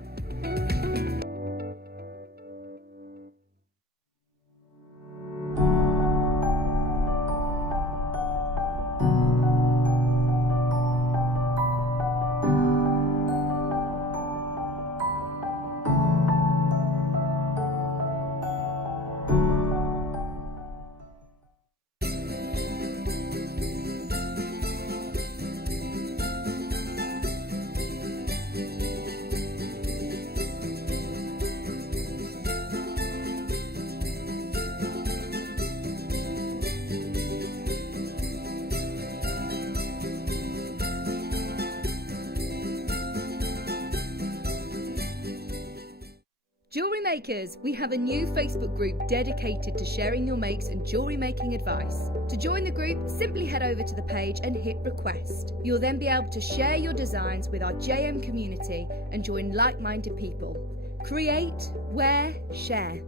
Jewellery Makers, we have a new Facebook group dedicated to sharing your makes and jewellery making advice. To join the group, simply head over to the page and hit request. You'll then be able to share your designs with our JM community and join like-minded people. Create, wear, share.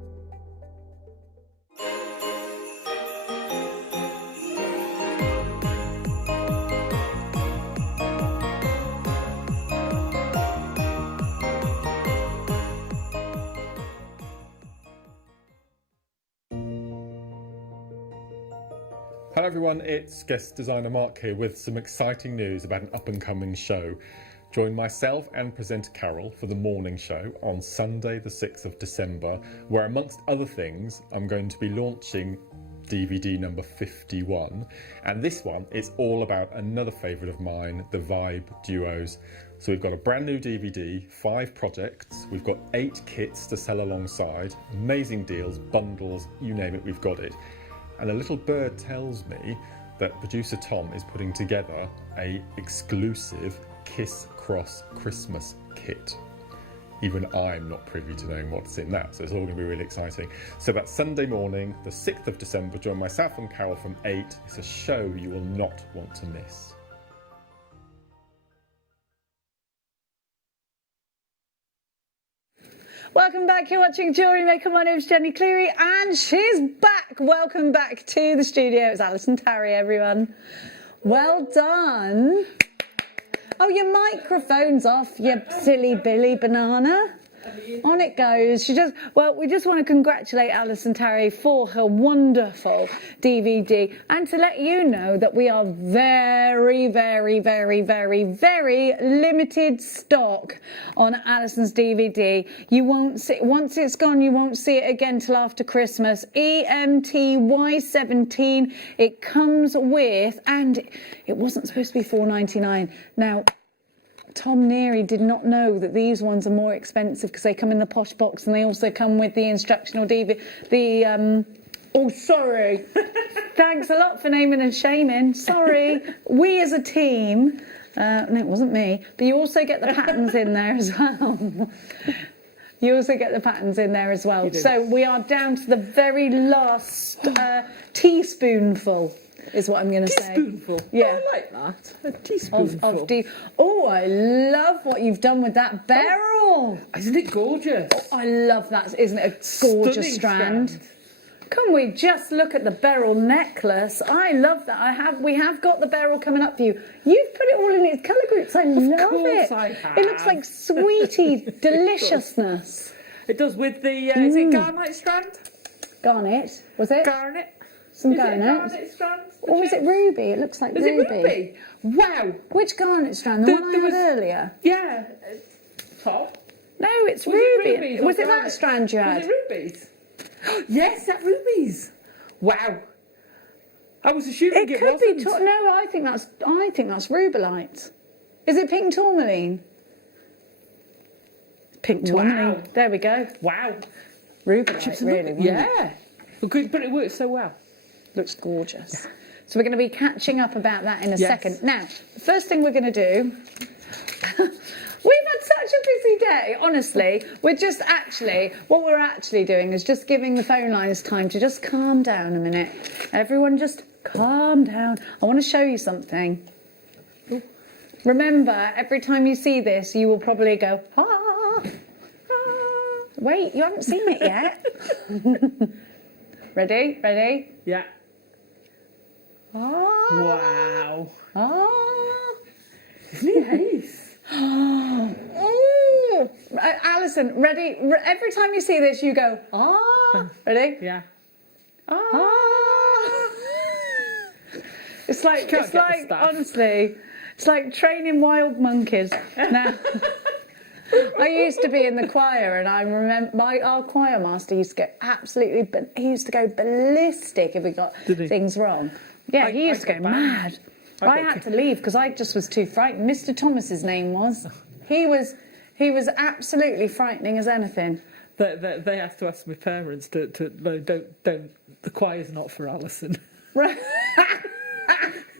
Hello everyone, it's guest designer Mark here with some exciting news about an up-and-coming show. Join myself and presenter Carol for the morning show on Sunday the 6th of December, where amongst other things I'm going to be launching DVD number 51, and this one is all about another favourite of mine, the Vibe Duos. So we've got a brand new DVD, 5 projects, we've got 8 kits to sell alongside, amazing deals, bundles, you name it, we've got it. And a little bird tells me that producer Tom is putting together a exclusive Kiss Cross Christmas kit. Even I'm not privy to knowing what's in that, so it's all going to be really exciting. So that's Sunday morning, the 6th of December. Join myself and Carol from 8. It's a show you will not want to miss. Welcome back. You're watching Jewellery Maker. My name's Jenny Cleary, and she's back. Welcome back to the studio. It's Alison Tarry, everyone. Well done. Oh, your microphone's off, you silly Billy banana. On it goes. Well, we just want to congratulate Alison Tarry for her wonderful DVD, and to let you know that we are very, very, very, very, very limited stock on Alison's DVD. You won't see, once it's gone, you won't see it again till after Christmas. EMTY17. It comes with, and it wasn't supposed to be $4.99. Now, Tom Neary did not know that these ones are more expensive because they come in the posh box, and they also come with the instructional DVD. Oh, sorry. Thanks a lot for naming and shaming. Sorry. We as a team. No, it wasn't me. But you also get the patterns in there as well. You also get the patterns in there as well. So we are down to the very last teaspoonful. Is what I'm going to say. Teaspoonful. Yeah. I like that. A teaspoonful. Oh, I love what you've done with that barrel. Isn't it gorgeous? Oh, I love that. Isn't it a gorgeous strand? Can we just look at the beryl necklace? I love that. We have got the beryl coming up for you. You've put it all in its colour groups. I love it. Of course I have. It looks like sweetie deliciousness. It does with the, is it Garnet strand? Garnet, was it? Garnet. Some Is Garnet. It Garnet strand? Or is it ruby? It looks like Is ruby. it ruby? Wow. Which Garnet strand? The one I had earlier? Yeah. Top. No, it's Was ruby. it rubies Was or it that Garnet? strand you had? Was it rubies? Yes, that rubies. Wow. I was assuming it could wasn't. be. No, I think that's Rubellite. Is it pink tourmaline? Pink tourmaline. Wow. There we go. Wow. Rubellite, really. Yeah. Good, but it works so well. Looks gorgeous. Yeah. So we're going to be catching up about that in a Yes. second. Now, the first thing we're going to do. We've had such a busy day, honestly. What we're actually doing is just giving the phone lines time to just calm down a minute. Everyone just calm down. I want to show you something. Remember, every time you see this, you will probably go, ah, ah. Wait, you haven't seen it yet. Ready? Ready? Yeah. Ah. Wow. Ah. Isn't he ace? Oh. Alison, ready? Every time you see this, you go, ah. Ready? Yeah. Ah. It's like, honestly, it's like training wild monkeys. Now, I used to be in the choir, and I remember our choir master used to get he used to go ballistic if we got things wrong. Yeah, he used to go mad. I had to leave because I just was too frightened. Mr. Thomas, his name was. He was absolutely frightening as anything. They have to ask my parents to no, don't. The choir's not for Alison. Right.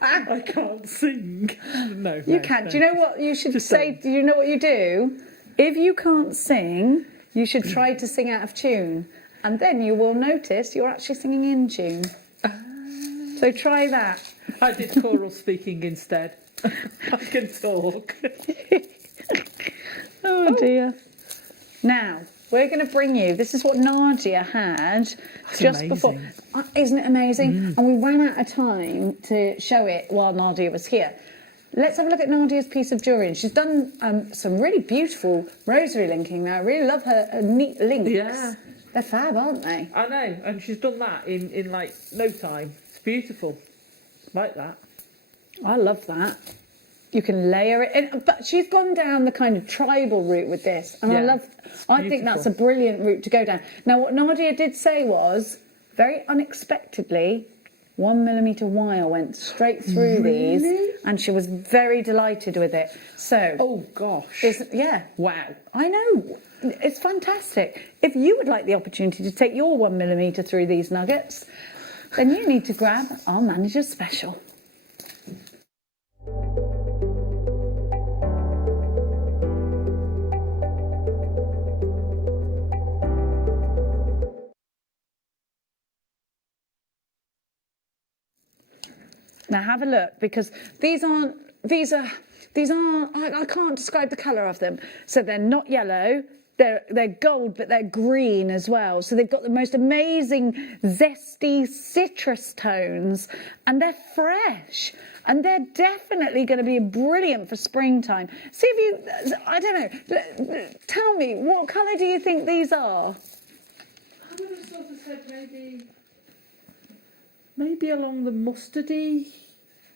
I can't sing. No. You can't. Do you know what you should say? Do you know what you do? If you can't sing, you should try to sing out of tune, and then you will notice you're actually singing in tune. So try that. I did choral speaking instead. I can talk. Oh dear. Now, we're going to bring you, this is what Nadia had just before. Isn't it amazing? And we ran out of time to show it while Nadia was here. Let's have a look at Nadia's piece of jewellery. And she's done some really beautiful rosary linking now. I really love her neat links. Yeah. They're fab, aren't they? I know, and she's done that in like no time. It's beautiful. Like that. I love that. You can layer it in, but she's gone down the kind of tribal route with this, and I think that's a brilliant route to go down. Now, what Nadia did say was, very unexpectedly, 1mm wire went straight through these, and she was very delighted with it. So, oh gosh, wow, I know, it's fantastic. If you would like the opportunity to take your 1mm through these nuggets, then you need to grab our manager's special. Now have a look, because these are, I can't describe the colour of them. So they're not yellow, they're gold, but they're green as well. So they've got the most amazing zesty citrus tones, and they're fresh. And they're definitely going to be brilliant for springtime. See if you, I don't know, tell me, what colour do you think these are? I would have sort of said maybe along the mustardy.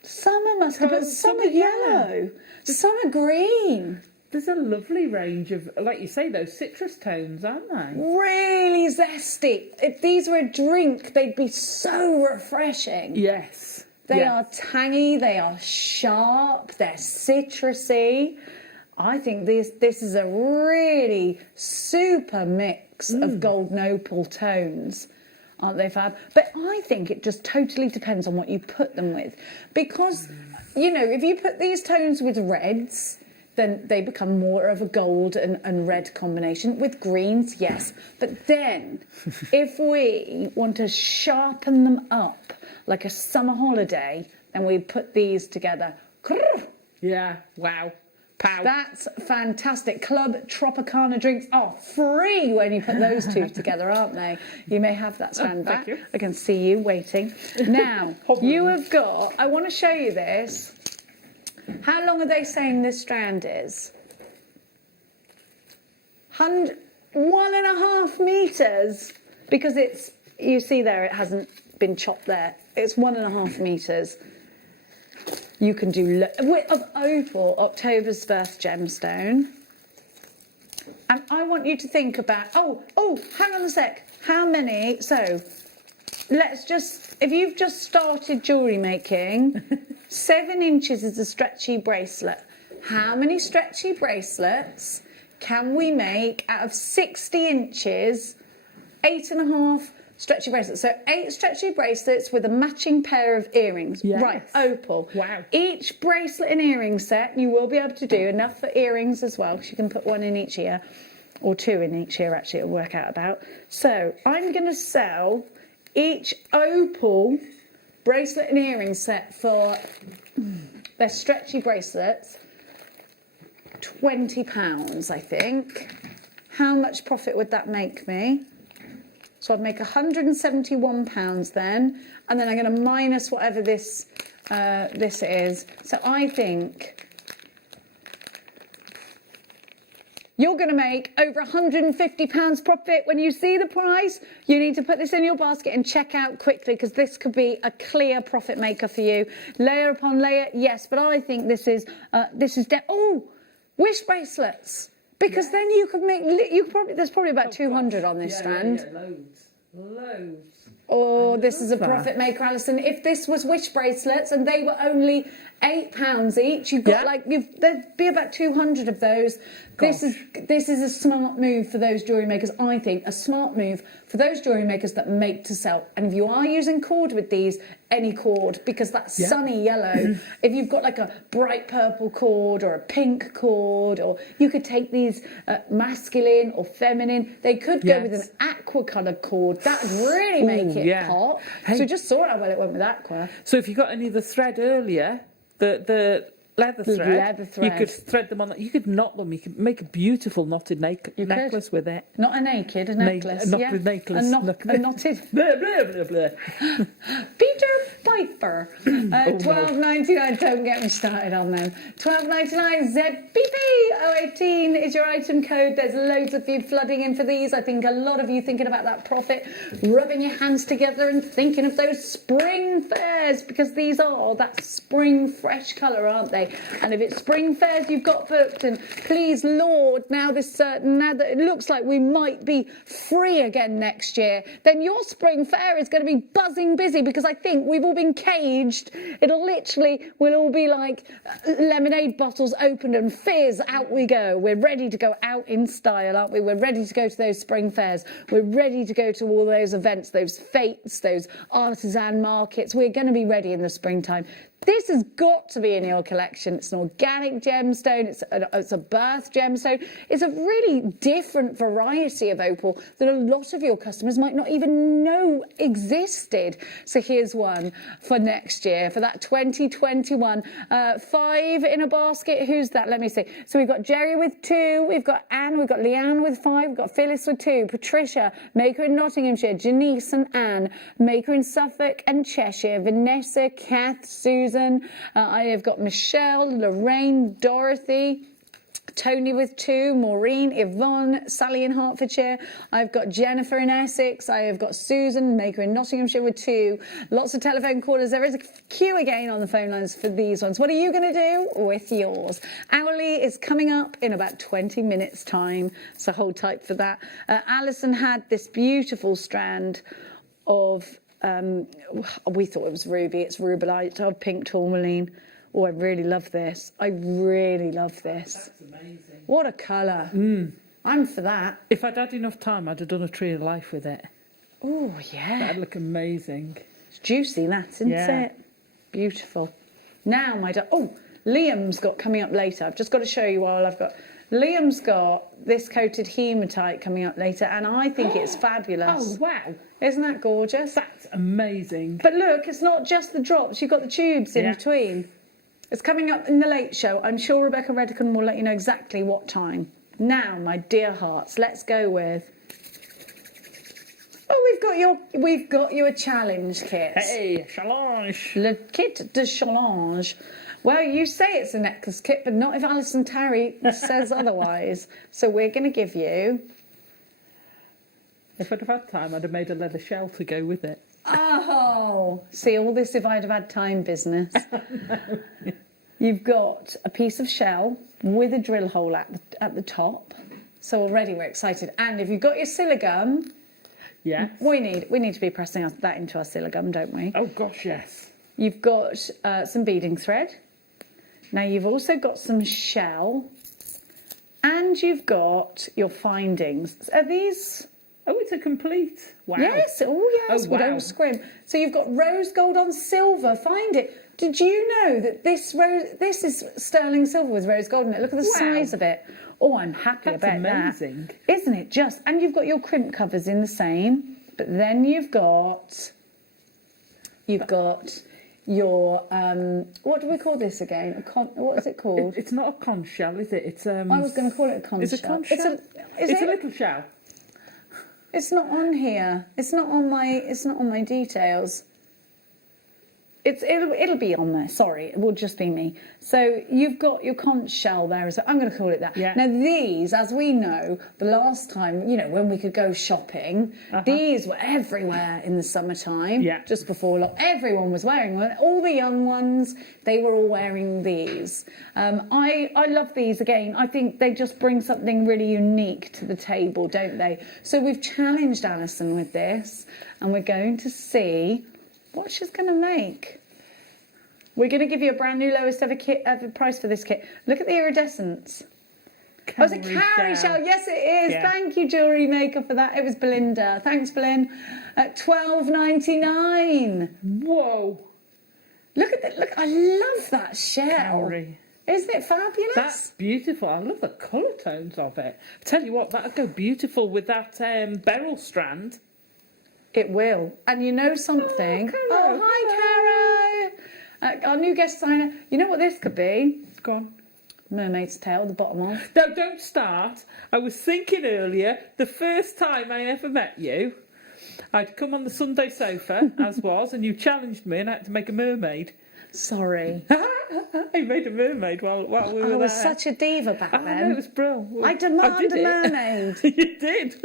Some are mustard, but some are yellow. Some are green. There's a lovely range of, like you say, those citrus tones, aren't they? Really zesty. If these were a drink, they'd be so refreshing. Yes. They are tangy, they are sharp, they're citrusy. I think this is a really super mix of golden opal tones. Aren't they fab? But I think it just totally depends on what you put them with. Because, you know, if you put these tones with reds, then they become more of a gold and red combination. With greens, yes. But then, if we want to sharpen them up like a summer holiday, then we put these together. Yeah, wow. Pow. That's fantastic. Club Tropicana drinks are free when you put those two together, aren't they? You may have that stand back. Thank you. I can see you waiting. Now, you have got, I want to show you this. How long are they saying this strand is? 1.5 meters. Because it's, you see there, it hasn't been chopped there. It's 1.5 meters. You can do of opal, October's first gemstone. And I want you to think about, hang on a sec. How many? So let's just, if you've just started jewellery making, 7 inches is a stretchy bracelet. How many stretchy bracelets can we make out of 60 inches, 8.5 stretchy bracelets? So 8 stretchy bracelets with a matching pair of earrings. Yes. Right, opal. Wow. Each bracelet and earring set, you will be able to do enough for earrings as well, because you can put 1 in each ear, or 2 in each ear, actually, it'll work out about. So I'm going to sell each opal bracelet and earring set for their stretchy bracelets, £20, I think. How much profit would that make me? So I'd make £171 then, and then I'm going to minus whatever this is. So I think you're going to make over £150 profit when you see the price. You need to put this in your basket and check out quickly, because this could be a clear profit maker for you. Layer upon layer, yes, but I think this is wish bracelets. Because then you could make, there's probably about 200 on this strand. Yeah, loads. Oh, this is a profit maker, Alison. If this was wish bracelets and they were only £8 each, you've got there'd be about 200 of those. This is a smart move for those jewellery makers, I think, a smart move for those jewellery makers that make to sell. And if you are using cord with these, any cord, because that sunny yellow, if you've got like a bright purple cord or a pink cord, or you could take these masculine or feminine, they could go with an aqua coloured cord. That would really make it pop. Hey. So just saw how well it went with aqua. So if you got any of the thread earlier, the leather thread, you could thread them on. You could knot them. You could make a beautiful knotted necklace with it. Not a naked, a necklace. Knotted necklace. A knotted. Blah, blah, blah, blah. Peter Piper. £12.99. Don't get me started on them. £12.99. ZBP 018 is your item code. There's loads of you flooding in for these. I think a lot of you thinking about that profit, rubbing your hands together and thinking of those spring fairs, because these are that spring fresh colour, aren't they? Sunday. And if it's spring fairs you've got booked, and please, Lord, now that it looks like we might be free again next year, then your spring fair is going to be buzzing busy, because I think we've all been caged. We'll all be like lemonade bottles opened and fizz, out we go. We're ready to go out in style, aren't we? We're ready to go to those spring fairs. We're ready to go to all those events, those fetes, those artisan markets. We're going to be ready in the springtime. This has got to be in your collection. It's an organic gemstone. It's a birth gemstone. It's a really different variety of opal that a lot of your customers might not even know existed. So here's one for next year, for that 2021. 5 in a basket. Who's that? Let me see. So we've got Jerry with 2. We've got Anne. We've got Leanne with 5. We've got Phyllis with 2. Patricia, maker in Nottinghamshire. Janice and Anne, maker in Suffolk and Cheshire. Vanessa, Kath, Susan. I have got Michelle, Lorraine, Dorothy, Tony with 2, Maureen, Yvonne, Sally in Hertfordshire. I've got Jennifer in Essex. I have got Susan, maker in Nottinghamshire with 2. Lots of telephone callers. There is a queue again on the phone lines for these ones. What are you going to do with yours? Hourly is coming up in about 20 minutes time, so hold tight for that. Alison had this beautiful strand of we thought it was ruby. It's Rubellite of pink tourmaline. Oh, I really love this. I really love this. That's amazing. What a colour. I'm for that. If I'd had enough time, I'd have done a tree of life with it. Oh, yeah. That'd look amazing. It's juicy, that, isn't it? Beautiful. Now, Liam's got coming up later. I've just got to show you while I've got... Liam's got this coated hematite coming up later, and I think it's fabulous. Oh, wow. Isn't that gorgeous? That's amazing. But look, it's not just the drops. You've got the tubes in between. It's coming up in the late show. I'm sure Rebecca Redican will let you know exactly what time. Now, my dear hearts, let's go with... Oh, we've got you a challenge kit. Hey, challenge. Le kit de challenge. Well, you say it's a necklace kit, but not if Alison Terry says otherwise. So we're going to give you... If I'd have had time, I'd have made a leather shell to go with it. Oh, see, all this if I'd have had time business. You've got a piece of shell with a drill hole at the top. So already we're excited. And if you've got your silicone... Yeah. We need to be pressing that into our silicone, don't we? Oh, gosh, yes. You've got some beading thread. Now, you've also got some shell. And you've got your findings. Are these... Oh, it's a complete... Wow. Yes, we don't scrim. So you've got rose gold on silver. Find it. Did you know that this is sterling silver with rose gold in it? Look at the size of it. Oh, I'm happy about amazing. that. Isn't it just? And you've got your crimp covers in the same. But then you've got your what do we call this again? What is it called? It's not a conch shell, is it? It's I was going to call it a conch shell. It's a conch shell. It's a little shell. It's not on here. It's not on my details. It'll be on there. Sorry, it will just be me. So you've got your conch shell there. So I'm going to call it that. Yeah. Now these, as we know, the last time, when we could go shopping, these were everywhere in the summertime. Yeah. Just before everyone was wearing one. All the young ones, they were all wearing these. I love these again. I think they just bring something really unique to the table, don't they? So we've challenged Alison with this, and we're going to see what she's going to make. We're going to give you a brand new lowest ever price for this kit. Look at the iridescence. Oh, it's a cowrie shell. Yes, it is. Yeah. Thank you, JewelleryMaker, for that. It was Belinda. Thanks, Belin. At $12.99. Whoa. Look at that. Look, I love that shell. Cowrie. Isn't it fabulous? That's beautiful. I love the colour tones of it. I tell you what, that'd go beautiful with that beryl strand. It will. And you know something? Oh, hi, Caro. Our new guest signer. You know what this could be? Go on. Mermaid's tail, the bottom off. No, don't start. I was thinking earlier, the first time I ever met you, I'd come on the Sunday sofa, as was, and you challenged me and I had to make a mermaid. Sorry. I made a mermaid while we were there. I was such a diva back then. No, it was brilliant. I demand a mermaid. You did.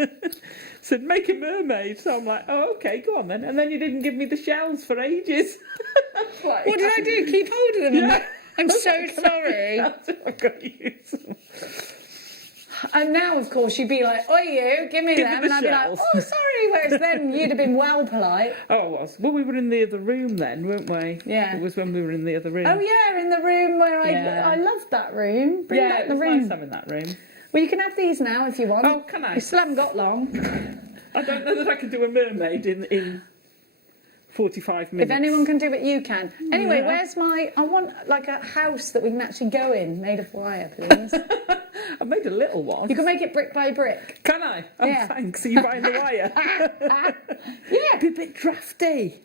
Said, make a mermaid. So I'm like, oh, okay, go on then. And then you didn't give me the shells for ages. What did I do? Keep hold of them? Yeah. I'm so sorry. I've got to use them. And now, of course, you'd be like, "Oh, you, give me Give me them," the and I'd be like, shells. "Oh, sorry." Whereas then you'd have been well polite. Oh, it was. Well, we were in the other room then, weren't we? Yeah. It was when we were in the other room. Oh yeah, in the room where Yeah. I loved that room. Bring Yeah, back it the was room. nice having that room. Well, you can have these now if you want. Oh, can I? You still haven't got long. I don't know that I can do a mermaid in 45 minutes. If anyone can do it, you can. Anyway, Yeah. where's my... I want, like, a house that we can actually go in, made of wire, please. I've made a little one. You can make it brick by brick. Can I? Oh, Yeah. thanks. Are you buying the wire? Yeah. Be a bit drafty.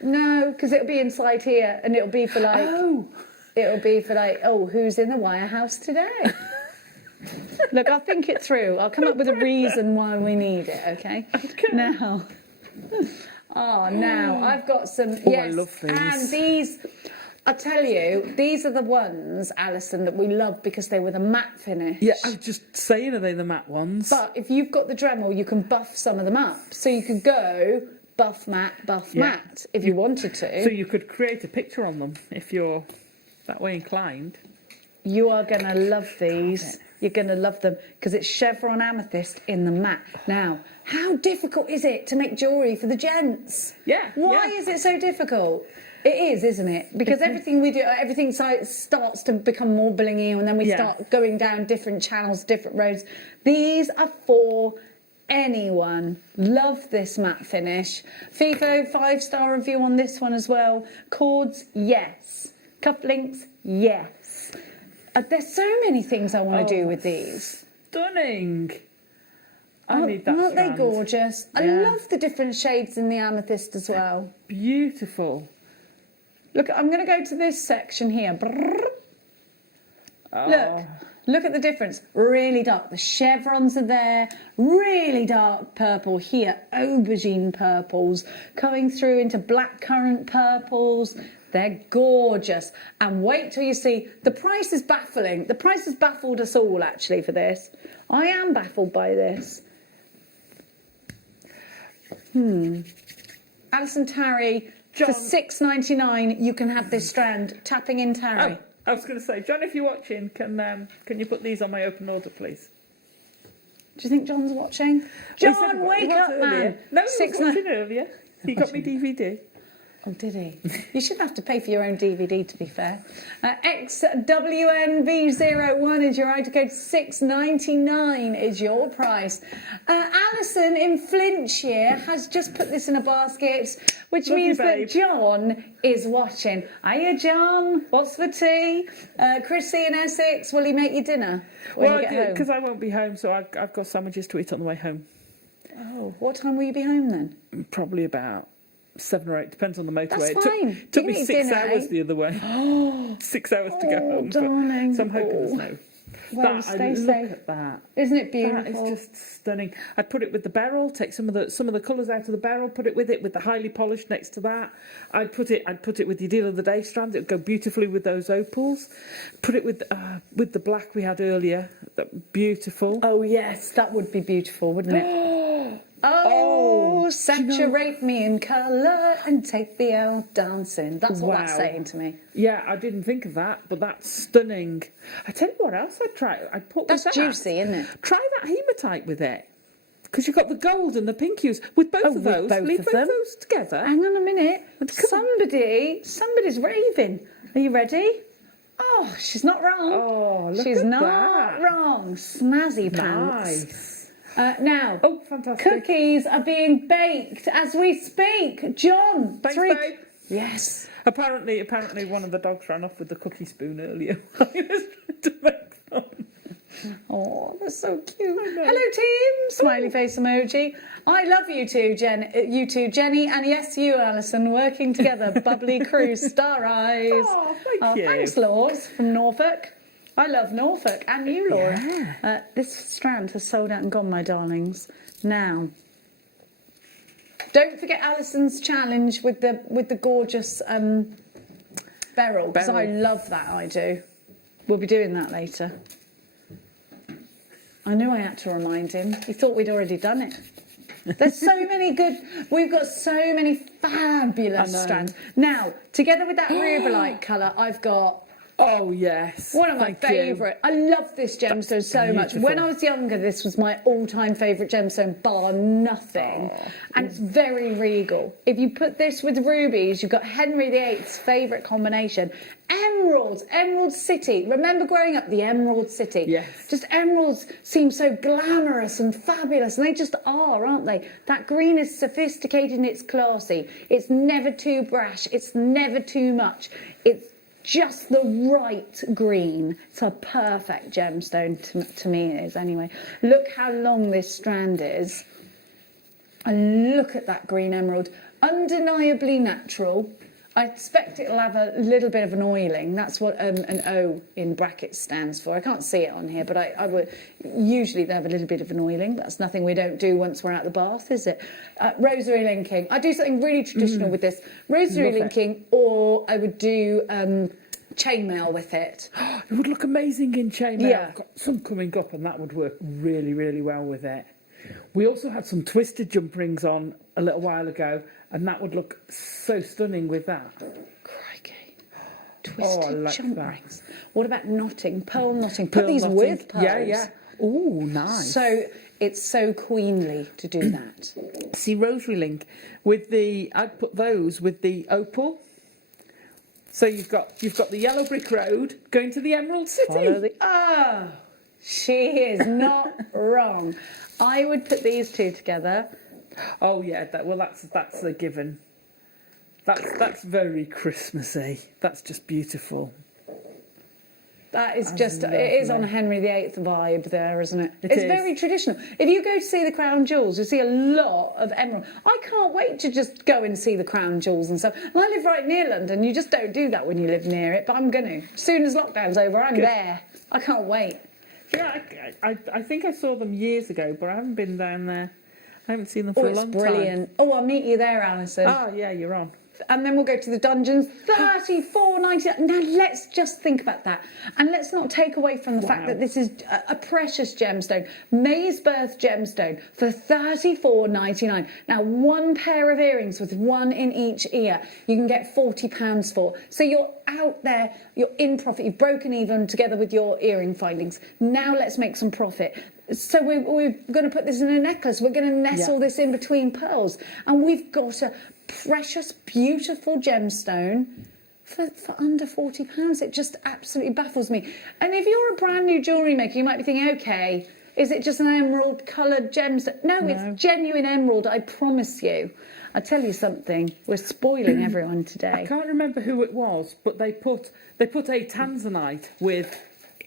No, because it'll be inside here, and it'll be for, like... Oh. It'll be for, like, oh, who's in the wire house today? Look, I'll think it through. I'll come up with a reason why we need it, okay? Now... Oh, now I've got some. Oh, yes, I love these. and these. I tell you, these are the ones, Alison, that we love because they were the matte finish. Yeah, I was just saying, are they the matte ones? But if you've got the Dremel, you can buff some of them up. So you could go buff matte if you wanted to. So you could create a picture on them if you're that way inclined. You are going to love these. You're going to love them because it's chevron amethyst in the matte. Now, how difficult is it to make jewellery for the gents? Yeah. Why is it so difficult? It is, isn't it? Because everything we do, everything starts to become more blingy, and then we start going down different channels, different roads. These are for anyone. Love this matte finish. FIFO 5-star review on this one as well. Cords, yes. Cufflinks, yes. There's so many things I want to do with these. Stunning. I need that Aren't they strand. gorgeous? I Yeah. love the different shades in the amethyst as well. Beautiful. Look, I'm going to go to this section here. Brrr. Oh. Look at the difference. Really dark. The chevrons are there. Really dark purple here. Aubergine purples coming through into blackcurrant purples. They're gorgeous. And wait till you see. The price is baffling. The price has baffled us all, actually, for this. I am baffled by this. Alison Tarry, for $6.99, you can have this strand. Tapping in Tarry. Oh, I was going to say, John, if you're watching, can you put these on my open order, please? Do you think John's watching? Well, he said John, he wake was up, earlier. man. No, he was 6-9. watching earlier. He got me DVD. Oh, did he? You shouldn't have to pay for your own DVD, to be fair. XWNB01 is your item code. $6.99 is your price. Alison in Flintshire has just put this in a basket, which Love you, means that babe. John is watching. Hiya, John. What's for tea? Chrissy in Essex, will he make you dinner when you get home? Because I won't be home, so I've got sandwiches to eat on the way home. Oh, what time will you be home then? Probably about 7 or 8, depends on the motorway. That's It fine. took You me can eat 6 dinner, hours eh? the other way. 6 hours to go home. darling. So I'm hoping there's no. Well, stay look safe. at that. Isn't it beautiful? That is just stunning. I'd put it with the beryl, take some of the colours out of the beryl, put it with the highly polished next to that. I'd put it with your deal of the day strands. It would go beautifully with those opals. Put it with the black we had earlier. Beautiful. Oh yes, that would be beautiful, wouldn't it? Oh, saturate me in colour and take me out dancing. That's what that's Wow. saying to me. Yeah, I didn't think of that, but that's stunning. I tell you what else I'd try. I'd put That's with that. juicy, isn't it? Try that hematite with it. Because you've got the gold and the pink hues. With both Oh, of with those, both leave of both them? those together. Hang on a minute. Somebody's raving. Are you ready? Oh, she's not wrong. Oh, look she's at not that. wrong. Snazzy pants. Nice. Now, Oh, fantastic. cookies are being baked as we speak. John, Thanks, 3. babe. Yes. Apparently, one of the dogs ran off with the cookie spoon earlier. I was trying to make fun. Oh, they're so cute. Hello, team. Smiley face emoji. I love you two, Jenny, and yes, you, Alison, working together. Bubbly crew, star eyes. Oh, thank you. Thanks, Laws from Norfolk. I love Norfolk, and you, Laura. This strand has sold out and gone, my darlings. Now, don't forget Alison's challenge with the gorgeous beryl, because I love that. I do. We'll be doing that later. I knew I had to remind him. He thought we'd already done it. There's so many we've got so many fabulous strands. Now, together with that Rubellite colour, I've got Oh, yes. One of my Thank you. favourite. I love this gemstone so much. beautiful. When I was younger, this was my all-time favourite gemstone, bar nothing. And it's very regal. If you put this with rubies, you've got Henry VIII's favourite combination. Emeralds, Emerald City. Remember growing up, the Emerald City? Yes. Just emeralds seem so glamorous and fabulous, and they just are, aren't they? That green is sophisticated and it's classy. It's never too brash. It's never too much. It's just the right green. It's a perfect gemstone to me, it is anyway. Look how long this strand is. And look at that green emerald. Undeniably natural. I expect it'll have a little bit of an oiling. That's what an O in brackets stands for. I can't see it on here, but I would usually they have a little bit of an oiling. That's nothing we don't do once we're out the bath, is it? Rosary linking. I do something really traditional with this. Rosary linking, or I would do chainmail with it. It would look amazing in chainmail. Yeah. I've got some coming up, and that would work really, really well with it. We also had some twisted jump rings on a little while ago, and that would look so stunning with that. Crikey. Twisted like jump that. rings. What about knotting? Pearl knotting. Put Pearl these knotting. with pearls. Yeah, yeah. Oh, nice. So it's so queenly to do that. See, rosary link with the. I'd put those with the opal. So you've got the yellow brick road going to the Emerald City. Oh, she is not wrong. I would put these two together. Oh yeah, that's a given. That's very Christmassy. That's just beautiful. That is just, it is on a Henry VIII vibe there, isn't it? It It's is. very traditional. If you go to see the Crown Jewels, you see a lot of emerald. I can't wait to just go and see the Crown Jewels and stuff. And I live right near London. You just don't do that when you live near it, but I'm going to. As soon as lockdown's over, I'm there. I can't wait. Yeah, I think I saw them years ago, but I haven't been down there. I haven't seen them for a It's long time. brilliant. Oh, I'll meet you there, Alison. Oh yeah, you're on. And then we'll go to the dungeons. $34.99. Now let's just think about that, and let's not take away from the fact that this is a precious gemstone, May's birth gemstone, for $34.99. Now, one pair of earrings with one in each ear, you can get £40 for. So you're out there, you're in profit. You've broken even together with your earring findings. Now let's make some profit. So we're going to put this in a necklace. We're going to nestle this in between pearls, and we've got a precious, beautiful gemstone for under £40. It just absolutely baffles me. And if you're a brand new jewellery maker, you might be thinking, okay, is it just an emerald coloured gemstone? No, it's genuine emerald, I promise you. I tell you something, we're spoiling everyone today. I can't remember who it was, but they put a tanzanite with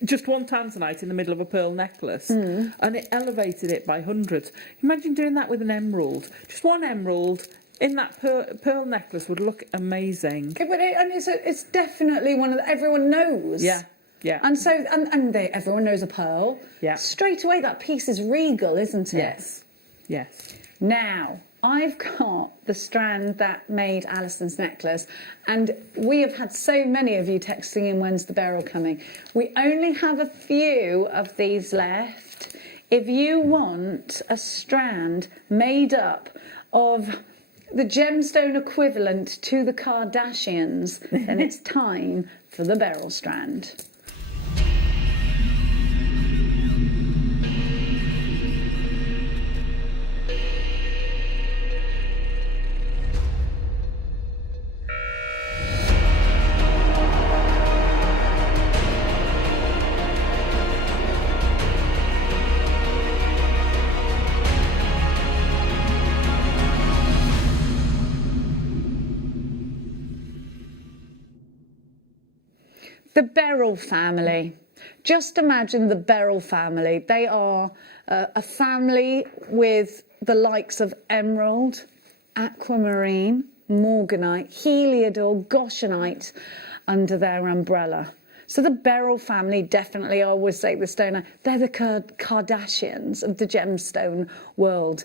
just one tanzanite in the middle of a pearl necklace, and it elevated it by hundreds. Imagine doing that with an emerald. Just one emerald in that pearl necklace would look amazing. Okay, but it's definitely one that everyone knows. Yeah, yeah. And so, everyone knows a pearl. Yeah. Straight away, that piece is regal, isn't it? Yes, yes. Now, I've got the strand that made Alison's necklace, and we have had so many of you texting in, when's the beryl coming? We only have a few of these left. If you want a strand made up of the gemstone equivalent to the Kardashians, then it's time for the beryl strand. The Beryl family. Just imagine the Beryl family. They are a family with the likes of emerald, aquamarine, morganite, heliodor, goshenite under their umbrella. So the Beryl family, definitely, I always say the stoner, they're the Kardashians of the gemstone world.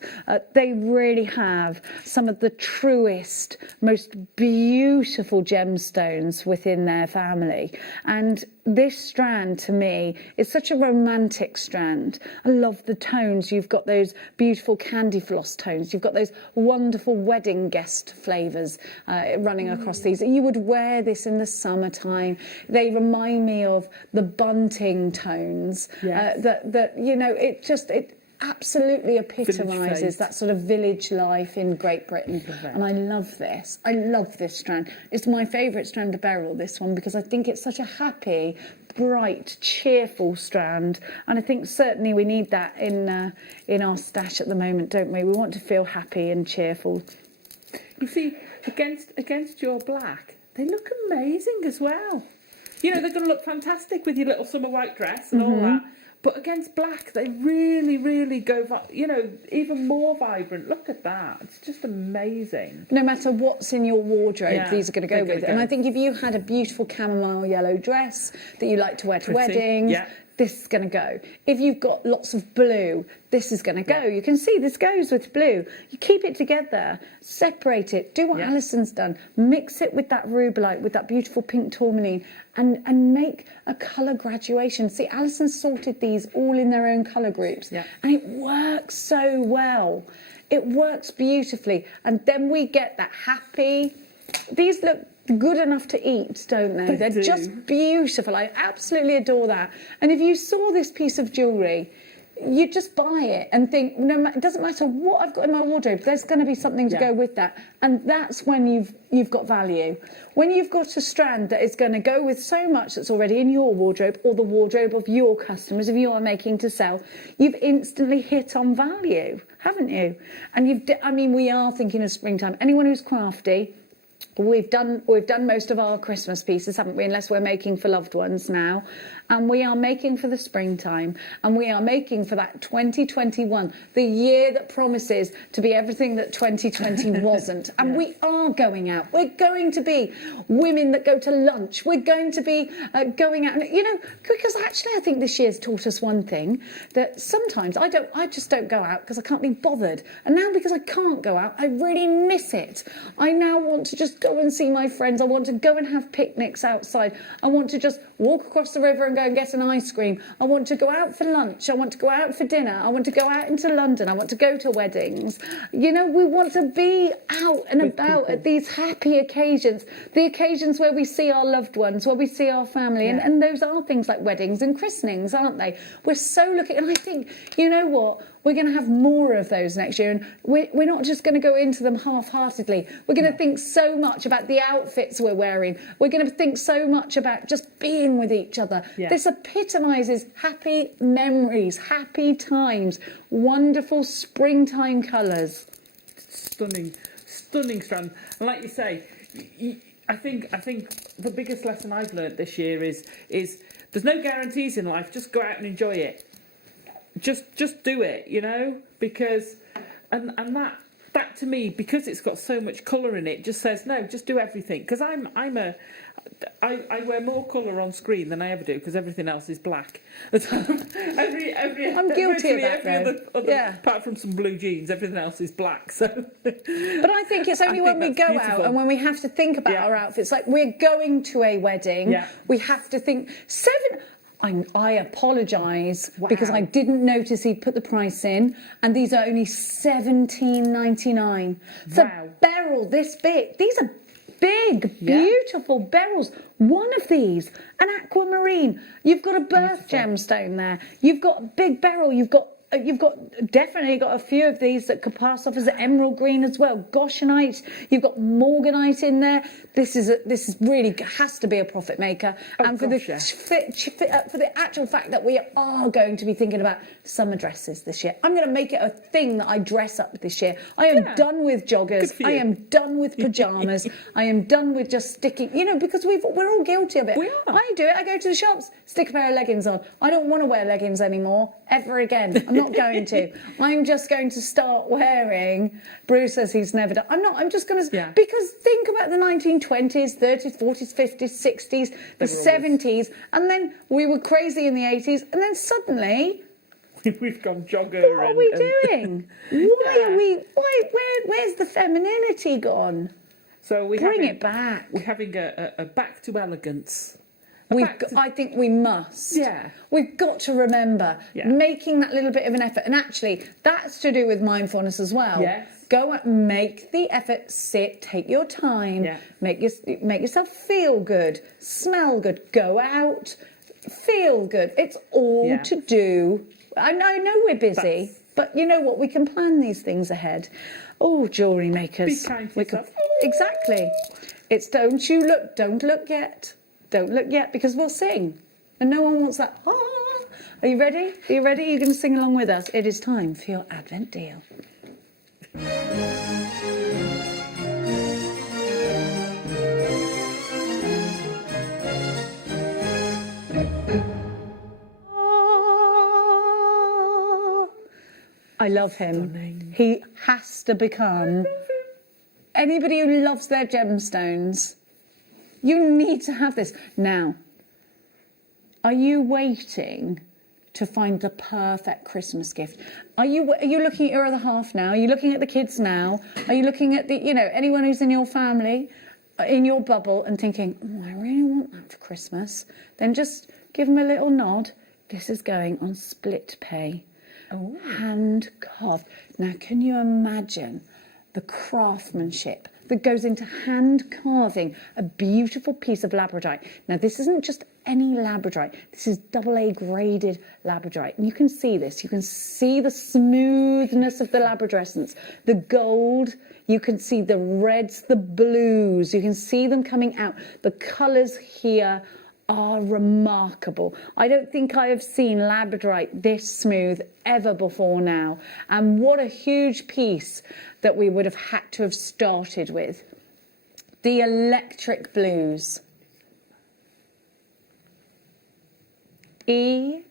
They really have some of the truest, most beautiful gemstones within their family. And this strand to me is such a romantic strand. I love the tones. You've got those beautiful candy floss tones. You've got those wonderful wedding guest flavours running across these. You would wear this in the summertime. They remind me of the bunting tones. Yes. That you know, it absolutely epitomises that sort of village life in Great Britain. And I love this. I love this strand. It's my favourite strand of beryl, this one, because I think it's such a happy, bright, cheerful strand. And I think certainly we need that in our stash at the moment, don't we? We want to feel happy and cheerful. You see, against your black, they look amazing as well. You know, they're going to look fantastic with your little summer white dress and all that. But against black, they really, really go, you know, even more vibrant. Look at that. It's just amazing. No matter what's in your wardrobe, these are going to go with. And I think if you had a beautiful chamomile yellow dress that you like to wear to weddings, this is going to go. If you've got lots of blue, this is going to go. You can see this goes with blue. You keep it together, separate it, do what Alison's done, mix it with that Rubellite, with that beautiful pink tourmaline, and make a colour graduation. See, Alison sorted these all in their own colour groups, and it works so well. It works beautifully. And then we get that happy... These look good enough to eat, don't they? They're just beautiful. I absolutely adore that. And if you saw this piece of jewellery, you just buy it and think, no, it doesn't matter what I've got in my wardrobe, there's going to be something to go with that. And that's when you've got value. When you've got a strand that is going to go with so much that's already in your wardrobe or the wardrobe of your customers, if you are making to sell, you've instantly hit on value, haven't you? And I mean, we are thinking of springtime. Anyone who's crafty, we've done most of our Christmas pieces, haven't we? Unless we're making for loved ones now. And we are making for the springtime. And we are making for that 2021, the year that promises to be everything that 2020 wasn't. And we are going out. We're going to be women that go to lunch. We're going to be going out. And, you know, because actually I think this year's taught us one thing, that sometimes I just don't go out because I can't be bothered. And now because I can't go out, I really miss it. I now want to just go and see my friends. I want to go and have picnics outside. I want to just walk across the river and go and get an ice cream. I want to go out for lunch. I want to go out for dinner. I want to go out into London. I want to go to weddings. You know, we want to be out and about at these happy occasions, the occasions where we see our loved ones, where we see our family. And those are things like weddings and christenings, aren't they? We're so looking, and I think, you know what? We're going to have more of those next year, and we're not just going to go into them half-heartedly. We're going to think so much about the outfits we're wearing. We're going to think so much about just being with each other. This epitomises happy memories, happy times, wonderful springtime colours. Stunning, stunning strand. And like you say, I think the biggest lesson I've learnt this year is there's no guarantees in life. Just go out and enjoy it. Just do it, you know, because and that to me, because it's got so much colour in it, just says no, just do everything. Because I wear more colour on screen than I ever do because everything else is black. I'm guilty of that, apart from some blue jeans, everything else is black. So, but I think it's only when we go out and when we have to think about our outfits, like we're going to a wedding, we have to think I apologise because I didn't notice he'd put the price in, and these are only $17.99. So beryl this big. These are big, beautiful beryls. One of these, an aquamarine. You've got a birth gemstone there. You've got big beryl. You've definitely got a few of these that could pass off as an emerald green as well. Goshenite, you've got morganite in there. This is really has to be a profit maker. And for the actual fact that we are going to be thinking about summer dresses this year, I'm going to make it a thing that I dress up this year. I am done with joggers. I am done with pajamas. I am done with just sticking. You know, because we're all guilty of it. We are. I do it. I go to the shops, stick a pair of leggings on. I don't want to wear leggings anymore ever again. I'm not going to. I'm just going to start wearing. Bruce says he's never done. I'm not. I'm just going to. Because think about the 1920s, 30s, 40s, 50s, 60s, the 70s, and then we were crazy in the 80s, and then suddenly we've gone jogger. What are we doing? Why are we? Where's the femininity gone? So bring it back. We're having a back to elegance. I think we must. Yeah. We've got to remember making that little bit of an effort. And actually, that's to do with mindfulness as well. Yes. Go out, make the effort, sit, take your time, make yourself feel good, smell good, go out, feel good. It's all to do. I know we're busy, but you know what? We can plan these things ahead. Oh, jewellery makers. Be kind to yourself. Exactly. It's don't look yet. Don't look yet, because we'll sing. And no one wants that. Ah. Are you ready? Are you ready? You're going to sing along with us. It is time for your Advent deal. I love him. Stunning. He has to become... Anybody who loves their gemstones, you need to have this. Now, are you waiting to find the perfect Christmas gift? Are you looking at your other half now? Are you looking at the kids now? Are you looking at anyone who's in your family, in your bubble, and thinking, oh, I really want that for Christmas? Then just give them a little nod. This is going on split pay. Oh. Hand carved. Now, can you imagine the craftsmanship that goes into hand carving a beautiful piece of labradorite? Now, this isn't just any labradorite. This is AA graded labradorite. And you can see this. You can see the smoothness of the labradorescence, the gold. You can see the reds, the blues. You can see them coming out. The colours here are remarkable. I don't think I have seen labradorite this smooth ever before now. And what a huge piece that we would have had to have started with. The electric blues. EAZ.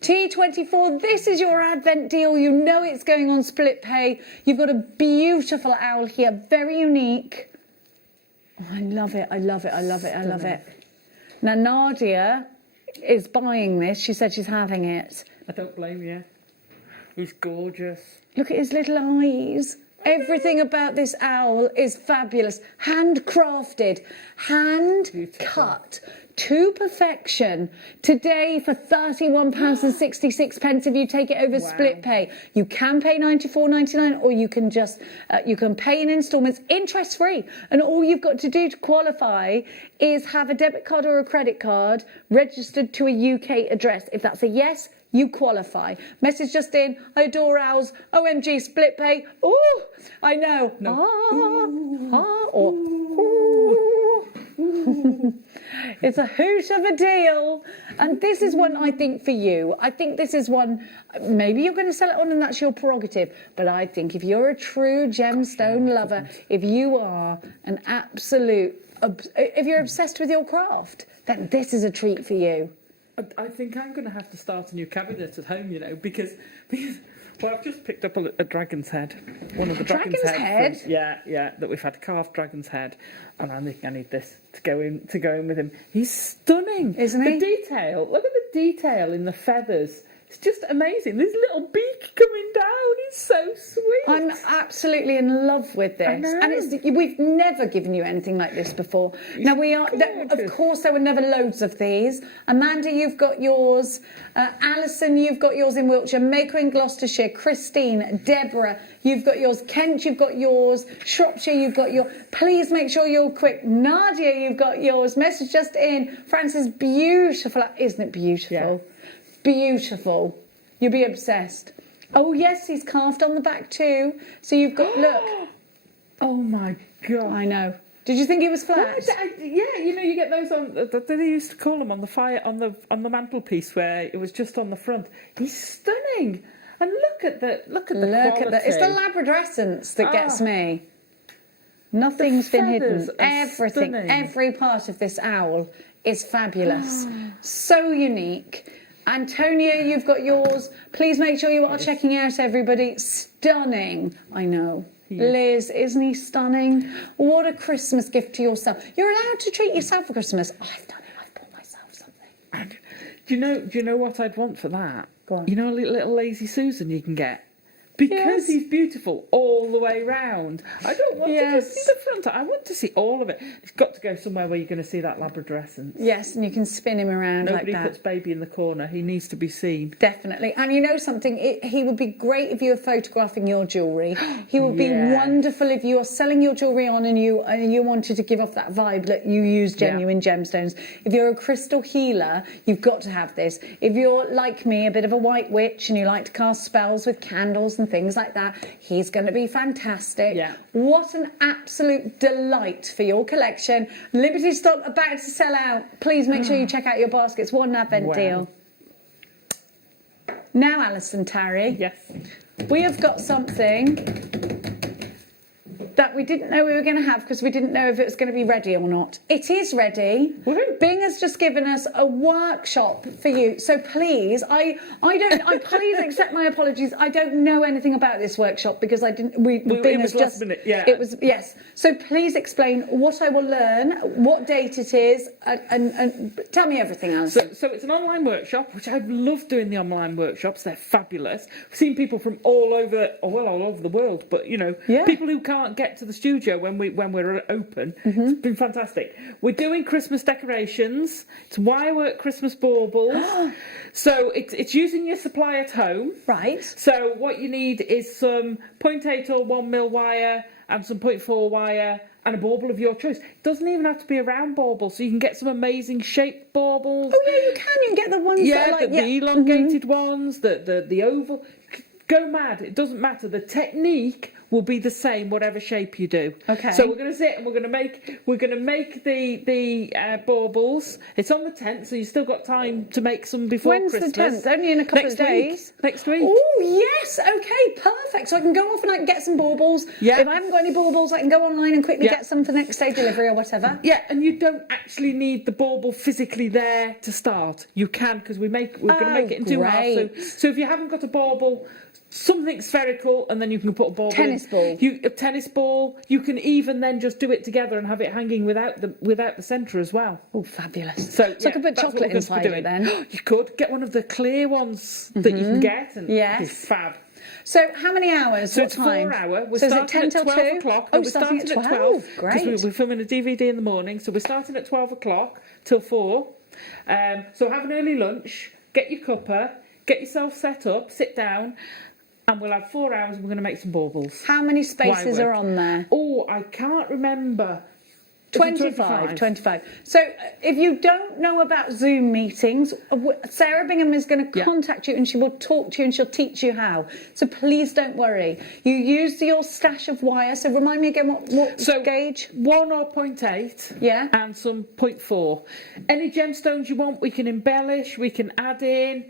T24, this is your Advent deal. You know it's going on split pay. You've got a beautiful owl here, very unique. Oh, I love it, I love it, I love it, I love it. Now, Nadia is buying this. She said she's having it. I don't blame you. He's gorgeous. Look at his little eyes. Everything about this owl is fabulous. Handcrafted, hand-cut to perfection. Today for £31.66 if you take it over split pay. You can pay £94.99 or you can just you can pay in instalments, interest free. And all you've got to do to qualify is have a debit card or a credit card registered to a UK address. If that's a yes, you qualify. Message just in, I adore owls, OMG, split pay. Oh, I know. No. Or it's a hoot of a deal. And this is one I think for you. I think this is one, maybe you're going to sell it on and that's your prerogative. But I think if you're a true gemstone lover, if you are an absolute, if you're obsessed with your craft, then this is a treat for you. I think I'm going to have to start a new cabinet at home, because well, I've just picked up a dragon's head. One of the dragon's heads. That we've had carved dragon's head, and I think I need this to go in with him. He's stunning, isn't he? The detail. Look at the detail in the feathers. It's just amazing. This little beak coming down is so sweet. I'm absolutely in love with this. And we've never given you anything like this before. Now, of course, there were never loads of these. Amanda, you've got yours. Alison, you've got yours in Wiltshire. Maker in Gloucestershire. Christine, Deborah, you've got yours. Kent, you've got yours. Shropshire, you've got yours. Please make sure you're quick. Nadia, you've got yours. Message just in. Francis, beautiful. Isn't it beautiful? Yeah. Beautiful. You'll be obsessed. Oh, yes, he's carved on the back too. So you've got, look. Oh, my God. I know. Did you think it was flat? Yeah, you get those on, they used to call them on the fire, on the mantelpiece where it was just on the front. He's stunning. And look at the quality. It's the labradorescence that gets me. Nothing's been hidden. Everything, every part of this owl is fabulous. So unique. Antonia, you've got yours. Please make sure you are checking out, everybody. Stunning. I know. Yeah. Liz, isn't he stunning? What a Christmas gift to yourself. You're allowed to treat yourself for Christmas. I've done it. I've bought myself something. And do you know what I'd want for that? Go on. You know a little lazy Susan you can get? because he's beautiful all the way round. I don't want to just see the front. I want to see all of it. It's got to go somewhere where you're going to see that Labrador-essence. Yes, and you can spin him around Nobody like that. puts baby in the corner. He needs to be seen. Definitely. And you know something? He would be great if you were photographing your jewellery. He would be wonderful if you are selling your jewellery on and you wanted to give off that vibe that you use genuine gemstones. If you're a crystal healer, you've got to have this. If you're like me, a bit of a white witch, and you like to cast spells with candles and things like that, he's going to be fantastic. Yeah. What an absolute delight for your collection. Limited stock about to sell out. Please make sure you check out your baskets. What an advent deal. Now, Alison Tarry. Yes. We have got something that we didn't know we were going to have because we didn't know if it was going to be ready or not. It is ready. Woohoo. Bing has just given us a workshop for you. So please, I please accept my apologies. I don't know anything about this workshop because I didn't. Bing has last just. minute, yeah. It was, yes. So please explain what I will learn, what date it is, and tell me everything, Alison. So it's an online workshop, which I love doing the online workshops. They're fabulous. We've seen people from all over the world, but people who can't get to the studio when we're open. It's been fantastic. We're doing Christmas decorations. It's wirework Christmas baubles. So it's using your supply at home. Right. So what you need is some 0.8 or 1 mil wire and some 0.4 wire and a bauble of your choice. It doesn't even have to be a round bauble, so you can get some amazing shaped baubles. Oh yeah, you can. You can get the ones that are like the elongated ones, the oval. Go mad. It doesn't matter. The technique will be the same whatever shape you do. Okay. So we're going to sit and we're going to make the baubles. It's on the 10th, so you've still got time to make some before When's Christmas. the 10th? Only in a couple of days. Next week. Oh yes. Okay. Perfect. So I can go off and I can get some baubles. Yeah. If I haven't got any baubles, I can go online and quickly get some for next day delivery or whatever. Yeah, and you don't actually need the bauble physically there to start. You can because we're going to make it in two halves. So if you haven't got a bauble, something spherical, and then you can put a bauble tennis ball. A tennis ball. You can even then just do it together and have it hanging without the centre as well. Oh, fabulous! So I could put chocolate inside it then. You could get one of the clear ones that you can get, and it's fab. So how many hours? So what it's time? 4 hours. We're so is it starting 10 at till 12 2? o'clock. Oh, we're starting at 12. Great. Because we're filming a DVD in the morning, so we're starting at 12 o'clock till 4. So have an early lunch, get your cuppa, get yourself set up, sit down, and we'll have 4 hours and we're going to make some baubles. How many spaces are on there? Oh, I can't remember. 25. So if you don't know about Zoom meetings, Sarah Bingham is going to contact you and she will talk to you and she'll teach you how. So please don't worry. You use your stash of wire. So remind me again what gauge? 1 or 0.8. Yeah. And some 0.4. Any gemstones you want, we can embellish, we can add in.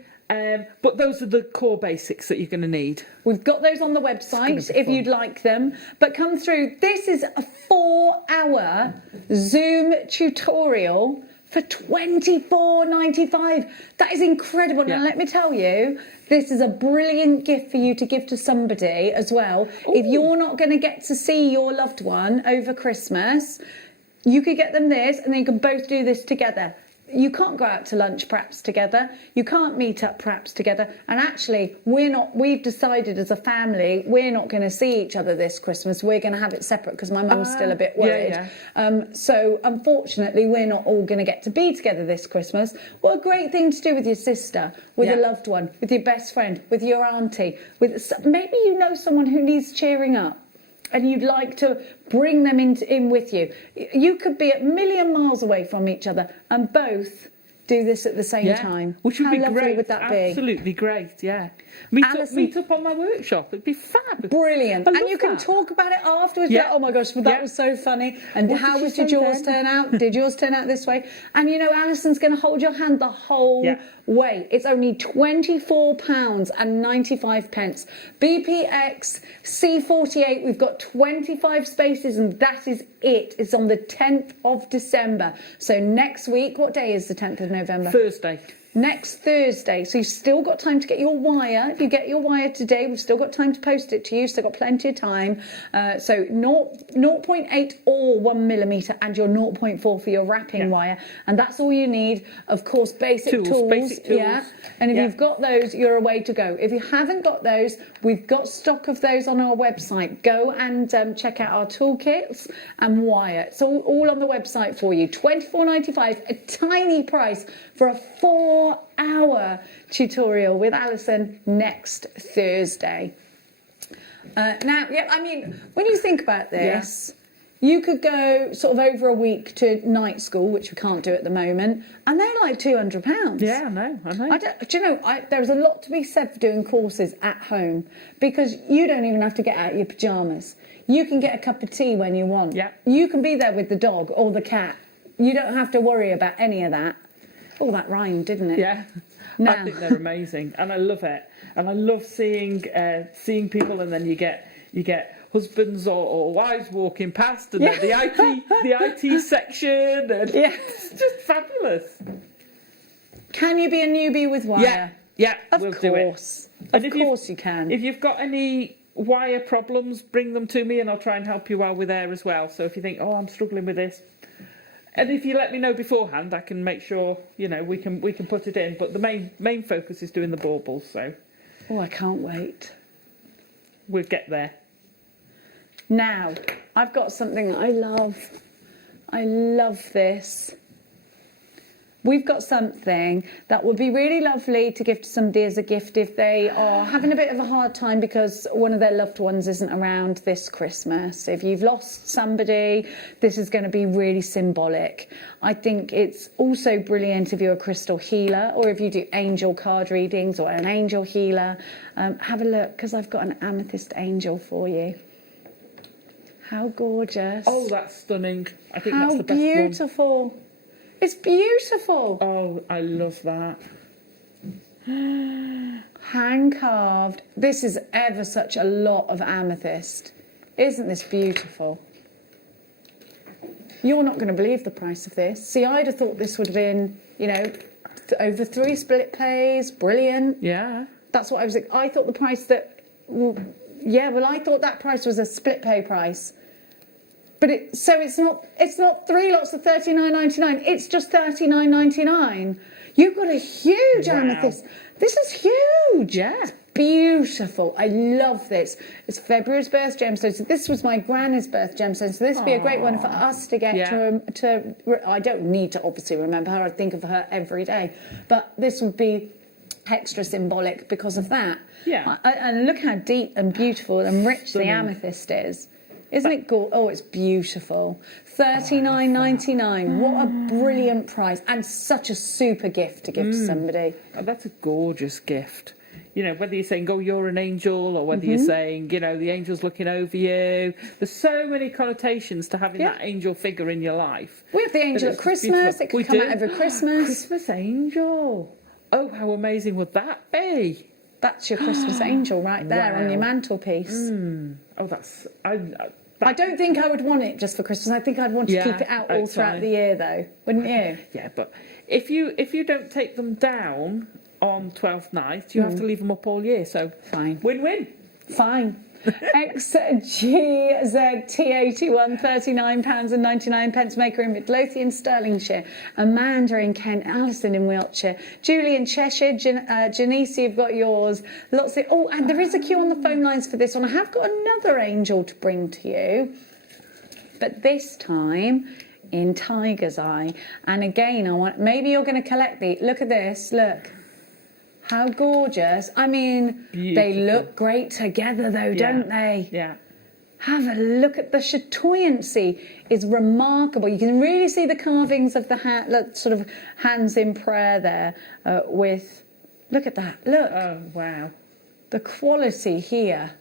But those are the core basics that you're going to need. We've got those on the website if you'd like them. But come through. This is a 4-hour Zoom tutorial for $24.95. That is incredible. Now, let me tell you, this is a brilliant gift for you to give to somebody as well. Ooh. If you're not going to get to see your loved one over Christmas, you could get them this and then you can both do this together. You can't go out to lunch perhaps together. You can't meet up perhaps together. And actually, we've decided as a family, we're not going to see each other this Christmas. We're going to have it separate because my mum's still a bit worried. So unfortunately, we're not all going to get to be together this Christmas. What a great thing to do with your sister, with a loved one, with your best friend, with your auntie. Maybe you know someone who needs cheering up. And you'd like to bring them in with you. You could be a million miles away from each other and both do this at the same time. Which would How be lovely great. would that be? Absolutely great, yeah. Meet up on my workshop. It'd be fab. Brilliant. And you can talk about it afterwards. Yeah. Like, oh my gosh, that was so funny. And how did yours turn out? Did yours turn out this way? And you know, Alison's going to hold your hand the whole way. It's only £24.95. BPX C48. We've got 25 spaces and that is it. It's on the 10th of December. So next week, what day is the 10th of November? Thursday. next Thursday. So you've still got time to get your wire. If you get your wire today, we've still got time to post it to you. Still got plenty of time. So 0.8 or 1mm and your 0.4 for your wrapping wire. And that's all you need. Of course, basic tools. Yeah. And if you've got those, you're away to go. If you haven't got those, we've got stock of those on our website. Go and check out our toolkits and wire. It's all on the website for you. $24.95, a tiny price for a 4-hour tutorial with Alison next Thursday. Now, yeah, I mean, when you think about this, you could go sort of over a week to night school, which we can't do at the moment, and they're like £200. Yeah, I know. Do you know, there's a lot to be said for doing courses at home, because you don't even have to get out of your pyjamas. You can get a cup of tea when you want. Yeah. You can be there with the dog or the cat. You don't have to worry about any of that. Oh, that rhymed, didn't it? Yeah. Now. I think they're amazing, and I love it. And I love seeing people, and then you get husbands or wives walking past, and then the IT section, and it's just fabulous. Can you be a newbie with wire? Yeah, of we'll course. do it. Of course you can. If you've got any wire problems, bring them to me, and I'll try and help you while we're there as well. So if you think, oh, I'm struggling with this, and if you let me know beforehand, I can make sure, you know, we can put it in. But the main focus is doing the baubles. So, oh, I can't wait. We'll get there. Now, I've got something I love. I love this. We've got something that would be really lovely to give to somebody as a gift if they are having a bit of a hard time because one of their loved ones isn't around this Christmas. If you've lost somebody, this is going to be really symbolic. I think it's also brilliant if you're a crystal healer, or if you do angel card readings or an angel healer. Have a look, because I've got an amethyst angel for you. How gorgeous. Oh, that's stunning. I think that's the best one. How beautiful. It's beautiful. Oh, I love that. Hand carved. This is ever such a lot of amethyst. Isn't this beautiful? You're not going to believe the price of this. See, I'd have thought this would have been, you know, over 3 split pays. Brilliant. Yeah. That's what I thought the price that, I thought that price was a split pay price. But it's not 3 lots of $39.99. It's just $39.99. You've got a huge amethyst. This is huge. Yeah. It's beautiful. I love this. It's February's birth gemstone. So this was my granny's birth gemstone. So this would be a great one for us to get to. I don't need to obviously remember her. I think of her every day. But this would be extra symbolic because of that. Yeah. And look how deep and beautiful and rich the amethyst is. Isn't it gorgeous? Oh, it's beautiful. $39.99. What a brilliant price. And such a super gift to give to somebody. Oh, that's a gorgeous gift. You know, whether you're saying, oh, you're an angel, or whether you're saying, you know, the angel's looking over you. There's so many connotations to having that angel figure in your life. We have the angel at Christmas. It could come out every Christmas. Christmas angel. Oh, how amazing would that be? That's your Christmas angel right there on your mantelpiece. Oh, that's... I don't think I would want it just for Christmas. I think I'd want to keep it out all throughout the year, though, wouldn't you? Yeah, but if you don't take them down on 12th night, you have to leave them up all year. So fine, win-win. Fine. XGZT81, £39.99, maker in Midlothian, Stirlingshire, Amanda in Kent, Alison in Wiltshire, Julie in Cheshire, Janice, you've got yours. Lots of, oh, and there is a queue on the phone lines for this one. I have got another angel to bring to you, but this time in Tiger's Eye. And again, maybe you're going to collect the, look at this, look. How gorgeous. I mean, they look great together though, don't they? Yeah. Have a look at the chatoyancy. Is remarkable. You can really see the carvings of the sort of hands in prayer there with, look at that, look. Oh, wow. The quality here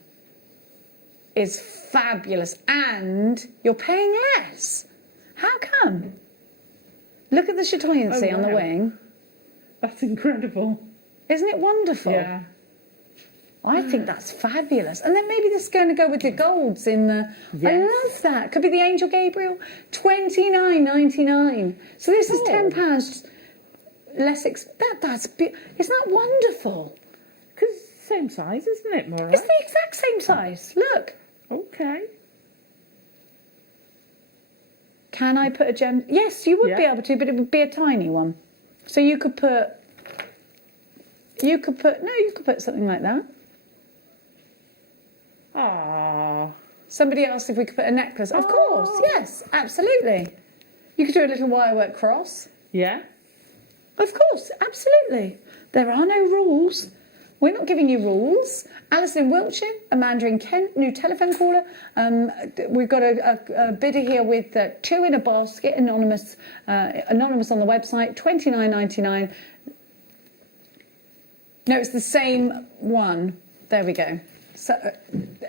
is fabulous, and you're paying less. How come? Look at the chatoyancy on the wing. That's incredible. Isn't it wonderful? Yeah. I think that's fabulous. And then maybe this is going to go with the golds in the... Yes. I love that. Could be the Angel Gabriel. $29.99. So this is £10 Isn't that wonderful? Because it's the same size, isn't it, more or It's less? the exact same size. Look. Okay. Can I put a gem? Yes, you would be able to, but it would be a tiny one. So you could put something like that. Ah. Somebody asked if we could put a necklace. Of course, yes, absolutely. You could do a little wirework cross. Yeah. Of course, absolutely. There are no rules. We're not giving you rules. Alison in Wiltshire, Amanda in Kent, new telephone caller. We've got a bidder here with 2 in a basket, anonymous on the website, $29.99. No, it's the same one. There we go. So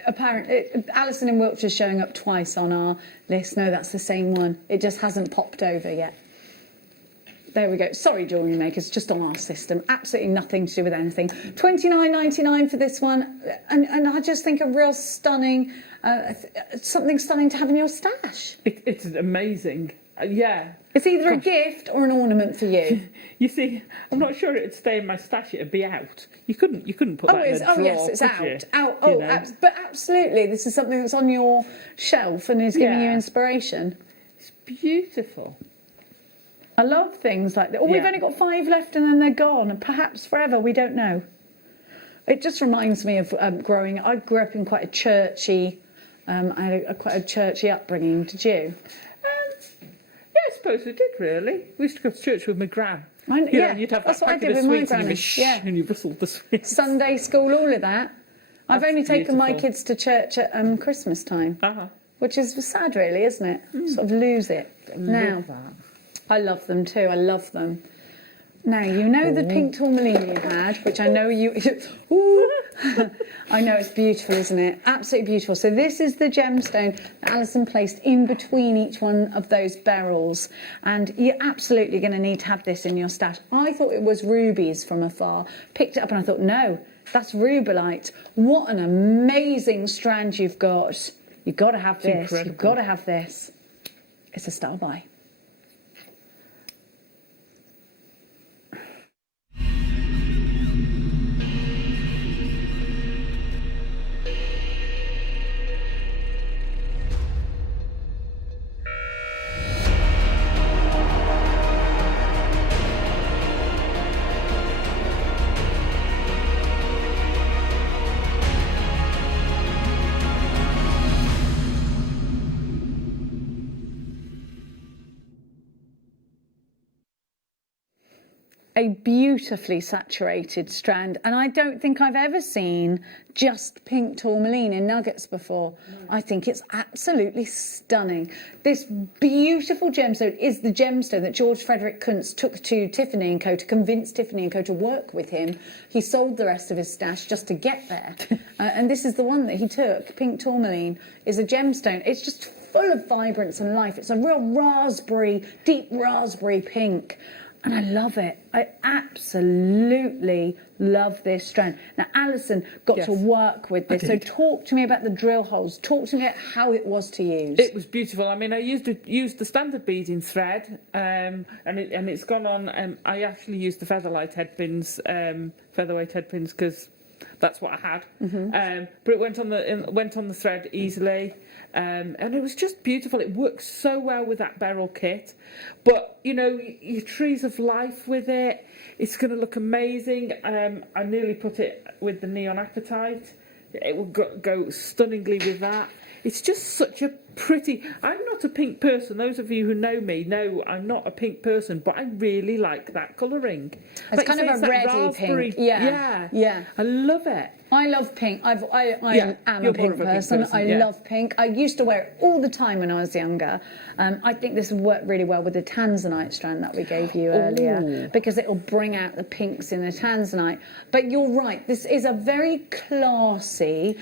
apparently, Alison in Wiltshire is showing up twice on our list. No, that's the same one. It just hasn't popped over yet. There we go. Sorry, jewellery makers, just on our system. Absolutely nothing to do with anything. $29.99 for this one. And I just think a real stunning, something stunning to have in your stash. It's amazing. Yeah. It's either a gift or an ornament for you. You see, I'm not sure it'd stay in my stash. It'd be out. You couldn't put that in a drawer. Yes, it's could out. you? Out. You Oh, know? but absolutely, this is something that's on your shelf and is giving you Yeah. inspiration. It's beautiful. I love things like that. Oh, we've Yeah. only got 5 left and then they're gone, and perhaps forever. We don't know. It just reminds me of growing. I grew up in quite a churchy. I had quite a churchy upbringing. Did you? Yeah, I suppose we did, really. We used to go to church with my gran. Mine- You know, yeah, you'd have that's that what I packet did of with my sweets and you'd granny, be shh, yeah. and you rustled the sweets. Sunday school, all of that. I've That's only taken my beautiful. kids to church at Christmas time, Uh-huh. which is sad, really, isn't it? Sort of lose it now. Love that. I love them too. I love them. Now, you know the pink tourmaline you had, which I know you... Ooh. I know, it's beautiful, isn't it? Absolutely beautiful. So this is the gemstone that Alison placed in between each one of those barrels. And you're absolutely going to need to have this in your stash. I thought it was rubies from afar. Picked it up and I thought, no, that's Rubellite. What an amazing strand you've got. You've got to have this. incredible. You've got to have this. It's a star buy. A beautifully saturated strand, and I don't think I've ever seen just pink tourmaline in nuggets before. I think it's absolutely stunning. This beautiful gemstone is the gemstone that George Frederick Kuntz took to Tiffany & Co. to convince Tiffany & Co. to work with him. He sold the rest of his stash just to get there. And this is the one that he took. Pink tourmaline is a gemstone. It's just full of vibrance and life. It's a real raspberry, deep raspberry pink. And I love it. I absolutely love this strand. Now, Alison got to work with this. So talk to me about the drill holes. Talk to me about how it was to use. It was beautiful. I mean, I used the standard beading thread, and it's gone on. I actually used the featherlight head pins, featherweight head pins, because that's what I had. But it went on the thread easily, and it was just beautiful. It works so well with that beryl kit. But you know, your trees of life with it. It's going to look amazing. I nearly put it with the neon apatite. It will go stunningly with that. It's just such a pretty... I'm not a pink person. Those of you who know me know I'm not a pink person, but I really like that colouring. It's Like kind you of say, a it's that reddy raspberry- pink. Yeah. I love it. I love pink. I Yeah, am you're a pink more of a pink person. person, I yeah. love pink. I used to wear it all the time when I was younger. I think this would work really well with the tanzanite strand that we gave you earlier, because it will bring out the pinks in the tanzanite. But you're right. This is a very classy,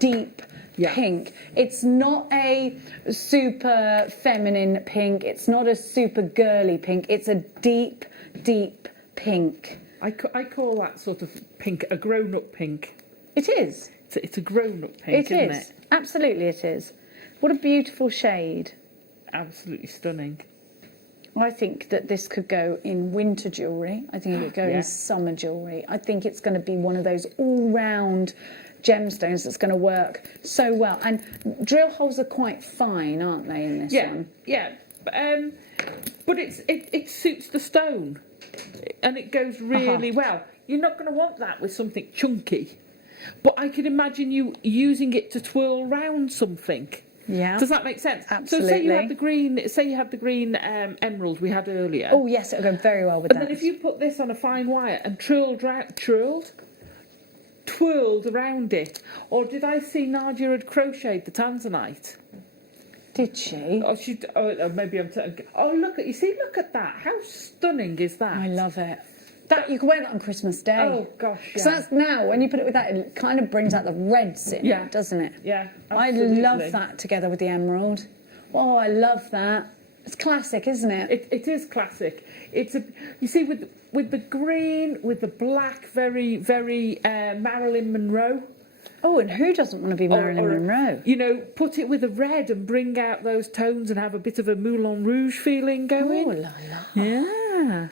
deep pink. It's not a super feminine pink. It's not a super girly pink. It's a deep, deep pink. I call that sort of pink a grown-up pink. It is. It's a grown-up pink, It isn't is. it? Absolutely it is. What a beautiful shade. Absolutely stunning. I think that this could go in winter jewellery. I think it could go in summer jewellery. I think it's going to be one of those all-round gemstones that's going to work so well. And drill holes are quite fine, aren't they, in this one? Yeah. But it suits the stone, and it goes really well. You're not going to want that with something chunky, but I can imagine you using it to twirl round something. Yeah. Does that make sense? Absolutely. So say you had the green emerald we had earlier. Oh yes, it'll go very well with and that. then if you put this on a fine wire and twirled around it, or did I see Nadia had crocheted the tanzanite? Did she? Oh, maybe I'm. Look at that! How stunning is that? I love it. That you can wear that on Christmas Day. Oh gosh, yeah. So that's now when you put it with that, it kind of brings out the reds in it, doesn't it? Yeah, absolutely. I love that together with the emerald. Oh, I love that. It's classic, isn't it? It is classic. You see with the green, with the black, very Marilyn Monroe. Oh, and who doesn't want to be Marilyn Monroe? You know, put it with a red and bring out those tones and have a bit of a Moulin Rouge feeling going. Oh, la la. Yeah.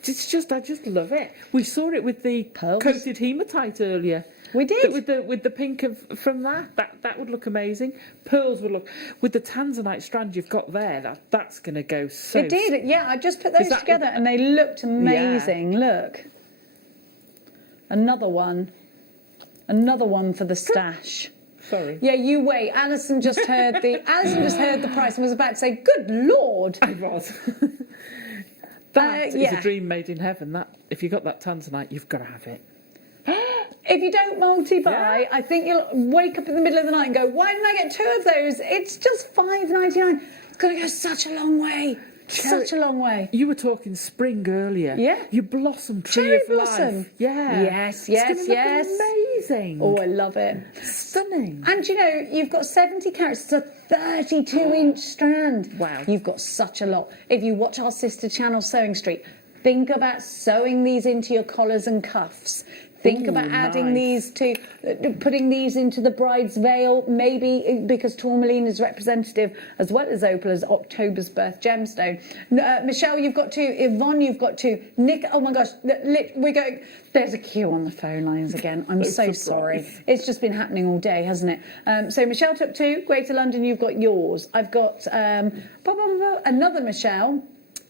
I just love it. We saw it with the Pearls. coated hematite earlier. We did. With the pink from that would look amazing. Pearls would look with the tanzanite strand you've got there. That's going to go so. It did. Yeah, I just put those together and they looked amazing. Yeah. Look. Another one for the stash. Sorry. Yeah, you wait. Alison just heard the price and was about to say, "Good Lord!" I was. That is a dream made in heaven. That if you got that tanzanite, you've got to have it. If you don't multi-buy, I think you'll wake up in the middle of the night and go, "Why didn't I get 2 of those? It's just $5.99. It's going to go such a long way." Such a long way. You were talking spring earlier. Yeah. Your blossom tree Cherry of blossom. life. Yeah. Yes. It's gonna look amazing. Oh, I love it. Stunning. And you know, you've got 70 carats. It's a 32-inch strand. Wow. You've got such a lot. If you watch our sister channel, Sewing Street, think about sewing these into your collars and cuffs. Think about adding these to, putting these into the bride's veil, maybe because tourmaline is representative as well as opal as October's birth gemstone. Michelle, you've got 2. Yvonne, you've got 2. Nick, oh my gosh, we're going. There's a queue on the phone lines again. I'm so sorry. It's just been happening all day, hasn't it? So Michelle took 2. Greater London, you've got yours. I've got another Michelle.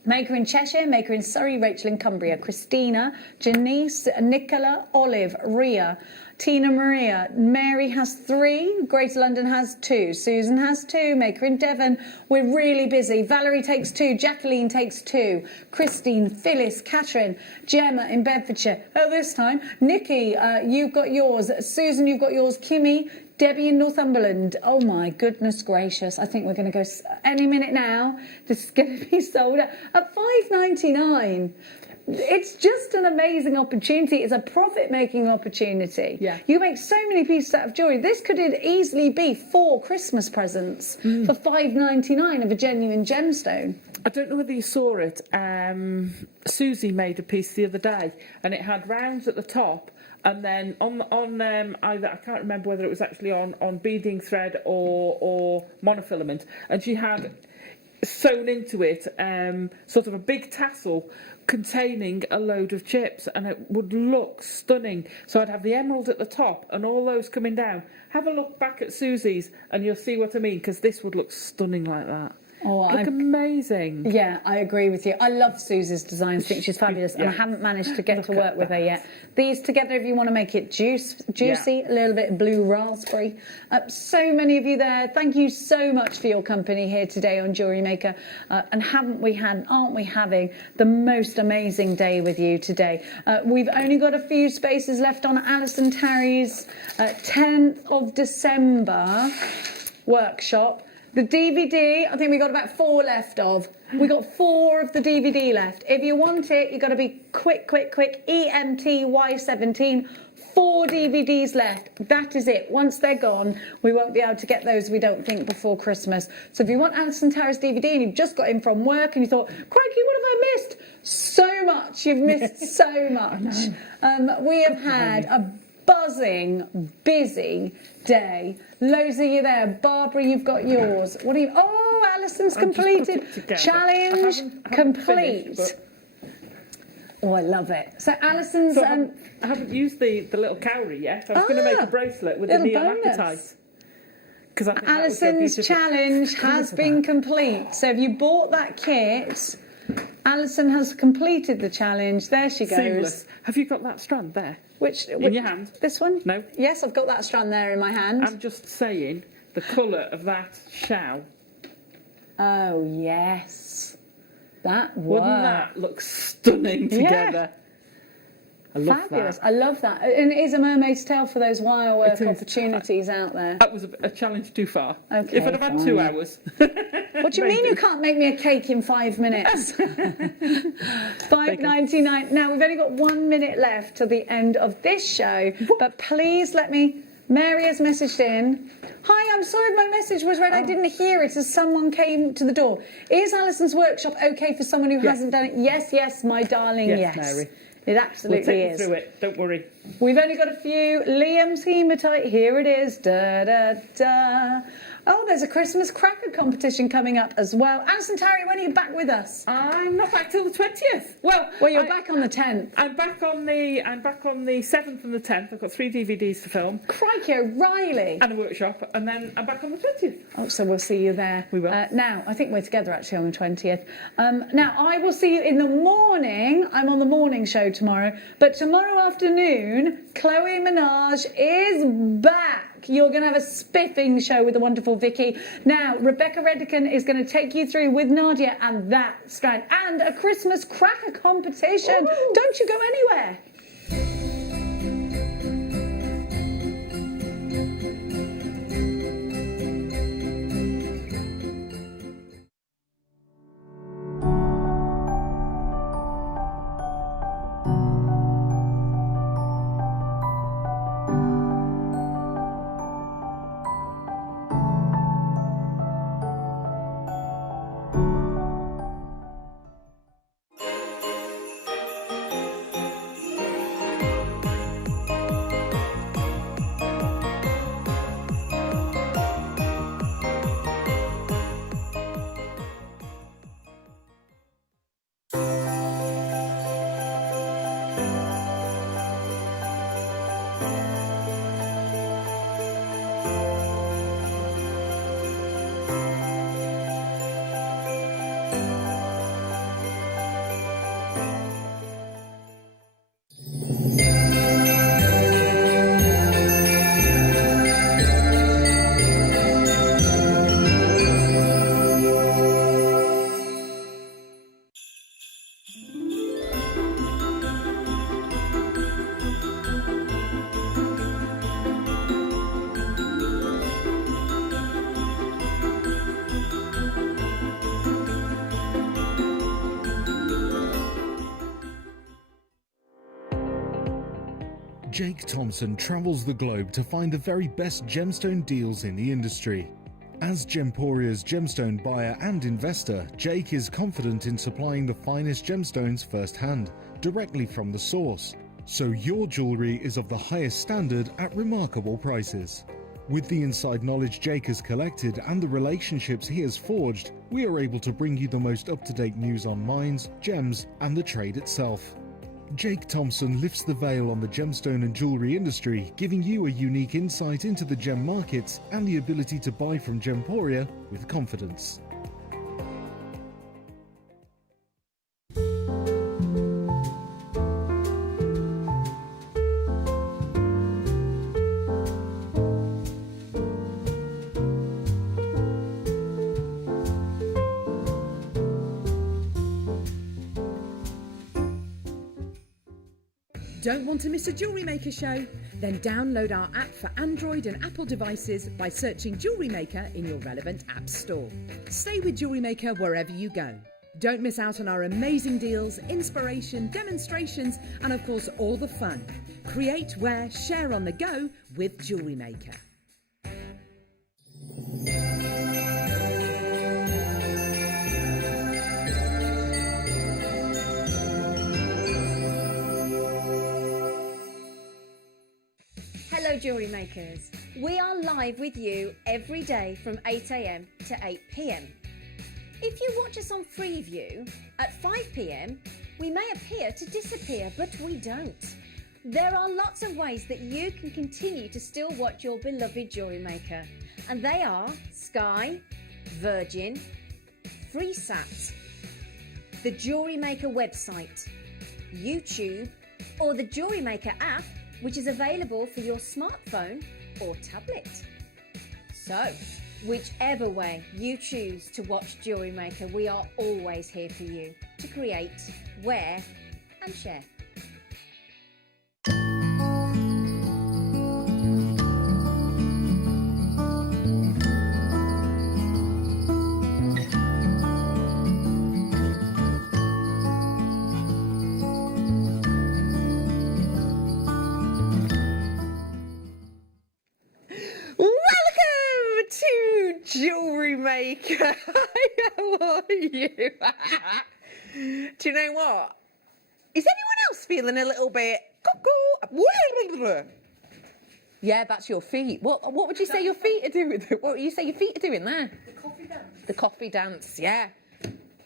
Maker in Cheshire, Maker in Surrey, Rachel in Cumbria, Christina, Janice, Nicola, Olive, Ria, Tina Maria, Mary has 3, Greater London has 2, Susan has 2, Maker in Devon, we're really busy, Valerie takes 2, Jacqueline takes 2, Christine, Phyllis, Catherine, Gemma in Bedfordshire, this time, Nikki, you've got yours, Susan, you've got yours, Kimmy, Debbie in Northumberland. Oh my goodness gracious. I think we're going to go any minute now. This is going to be sold out at $5.99. It's just an amazing opportunity. It's a profit-making opportunity. Yeah. You make so many pieces out of jewellery. This could easily be 4 Christmas presents for $5.99 of a genuine gemstone. I don't know whether you saw it. Susie made a piece the other day, and it had rounds at the top. And then on either, I can't remember whether it was actually on beading thread or monofilament, and she had sewn into it sort of a big tassel containing a load of chips, and it would look stunning. So I'd have the emerald at the top and all those coming down. Have a look back at Susie's and you'll see what I mean, because this would look stunning like that. Oh, look amazing. Yeah, I agree with you. I love Susie's designs. I think she's fabulous, and I haven't managed to get to work with her yet. These together, if you want to make it juicy, a little bit of blue raspberry. So many of you there. Thank you so much for your company here today on Jewellery Maker. And aren't we having the most amazing day with you today? We've only got a few spaces left on Alison Tarry's 10th of December workshop. The DVD, I think we got about 4 left of. We got 4 of the DVD left. If you want it, you got to be quick. EMTY17. 4 DVDs left. That is it. Once they're gone, we won't be able to get those, we don't think, before Christmas. So if you want Alison Tarry's DVD and you've just got in from work and you thought, crikey, what have I missed? So much. You've missed so much. We have had a buzzing, busy day. Loads of you there. Barbara, you've got yours. What are you? Oh, Alison's I've just put completed. it together. Challenge I haven't complete. finished, Oh, I love it. So Alison's... so I haven't used the little cowrie yet. I was going to make a bracelet with the little neon bonus. apatite. Because I think that would go Alison's beautiful. challenge has been complete. So if you bought that kit, Alison has completed the challenge. There she goes. Seamless. Have you got that strand there? Which In your hand? This one? No. Yes, I've got that strand there in my hand. I'm just saying the colour of that shell. Oh, yes. That Wouldn't works. that look stunning together? I love Fabulous. that. I love that. And it is a mermaid's tale for those wire work It is. opportunities out there. That was a challenge too far. Okay, If I'd have had 2 hours. What do you mean you can't make me a cake in 5 minutes? $5.99. Now, we've only got 1 minute left to the end of this show, but please let me... Mary has messaged in. Hi, I'm sorry my message was read. I didn't hear it as someone came to the door. Is Alison's workshop okay for someone who hasn't done it? Yes, yes, my darling, yes. Mary. It We'll absolutely take you is. through it. Don't worry. We've only got a few. Liam's hematite, here it is. Da, da, da. Oh, there's a Christmas cracker competition coming up as well. Alison Tarry, when are you back with us? I'm not back till the 20th. Well, You're back on the 10th. I'm back on the 7th and the 10th. I've got 3 DVDs to film Crikey O'Reilly. and a workshop, and then I'm back on the 20th. Oh, so we'll see you there. We will. Now, I think we're together actually on the 20th. Now, I will see you in the morning. I'm on the morning show tomorrow. But tomorrow afternoon, Chloe Minaj is back. You're going to have a spiffing show with the wonderful Vicky. Now, Rebecca Redican is going to take you through with Nadia and that strand. And a Christmas cracker competition. Ooh. Don't you go anywhere. Jake Thompson travels the globe to find the very best gemstone deals in the industry. As Gemporia's gemstone buyer and investor, Jake is confident in supplying the finest gemstones firsthand, directly from the source, so your jewellery is of the highest standard at remarkable prices. With the inside knowledge Jake has collected and the relationships he has forged, we are able to bring you the most up-to-date news on mines, gems, and the trade itself. Jake Thompson lifts the veil on the gemstone and jewellery industry, giving you a unique insight into the gem markets and the ability to buy from Gemporia with confidence. Don't want to miss a Jewellery Maker show? Then download our app for Android and Apple devices by searching Jewellery Maker in your relevant app store. Stay with Jewellery Maker wherever you go. Don't miss out on our amazing deals, inspiration, demonstrations, and of course all the fun. Create, wear, share on the go with Jewellery Maker. Hello Jewellery Makers. We are live with you every day from 8 a.m. to 8 p.m. If you watch us on Freeview at 5 p.m, we may appear to disappear, but we don't. There are lots of ways that you can continue to still watch your beloved Jewellery Maker, and they are Sky, Virgin, FreeSat, the Jewellery Maker website, YouTube, or the Jewellery Maker app, which is available for your smartphone or tablet. So, whichever way you choose to watch Jewellery Maker, we are always here for you to create, wear, and share. Welcome to Jewellery Maker. How are you? Do you know what? Is anyone else feeling a little bit cuckoo? Yeah, that's your feet. What would you say your feet are doing? What would you say your feet are doing there? The coffee dance. The coffee dance, yeah.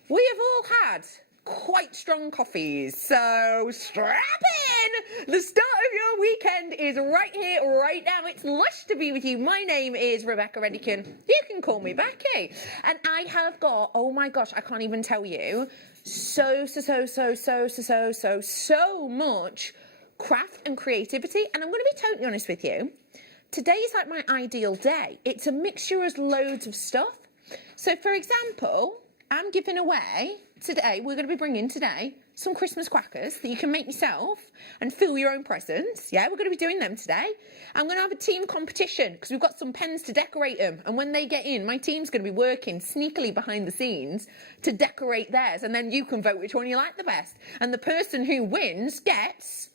We have all had quite strong coffees, so strap in! The start of your weekend is right here, right now. It's lush to be with you. My name is Rebecca Redican. You can call me Becky. And I have got, oh my gosh, I can't even tell you, so much craft and creativity. And I'm going to be totally honest with you. Today is like my ideal day. It's a mixture of loads of stuff. So for example, I'm giving away today, we're going to be bringing today some Christmas crackers that you can make yourself and fill your own presents. Yeah, we're going to be doing them today. I'm going to have a team competition because we've got some pens to decorate them. And when they get in, my team's going to be working sneakily behind the scenes to decorate theirs. And then you can vote which one you like the best. And the person who wins gets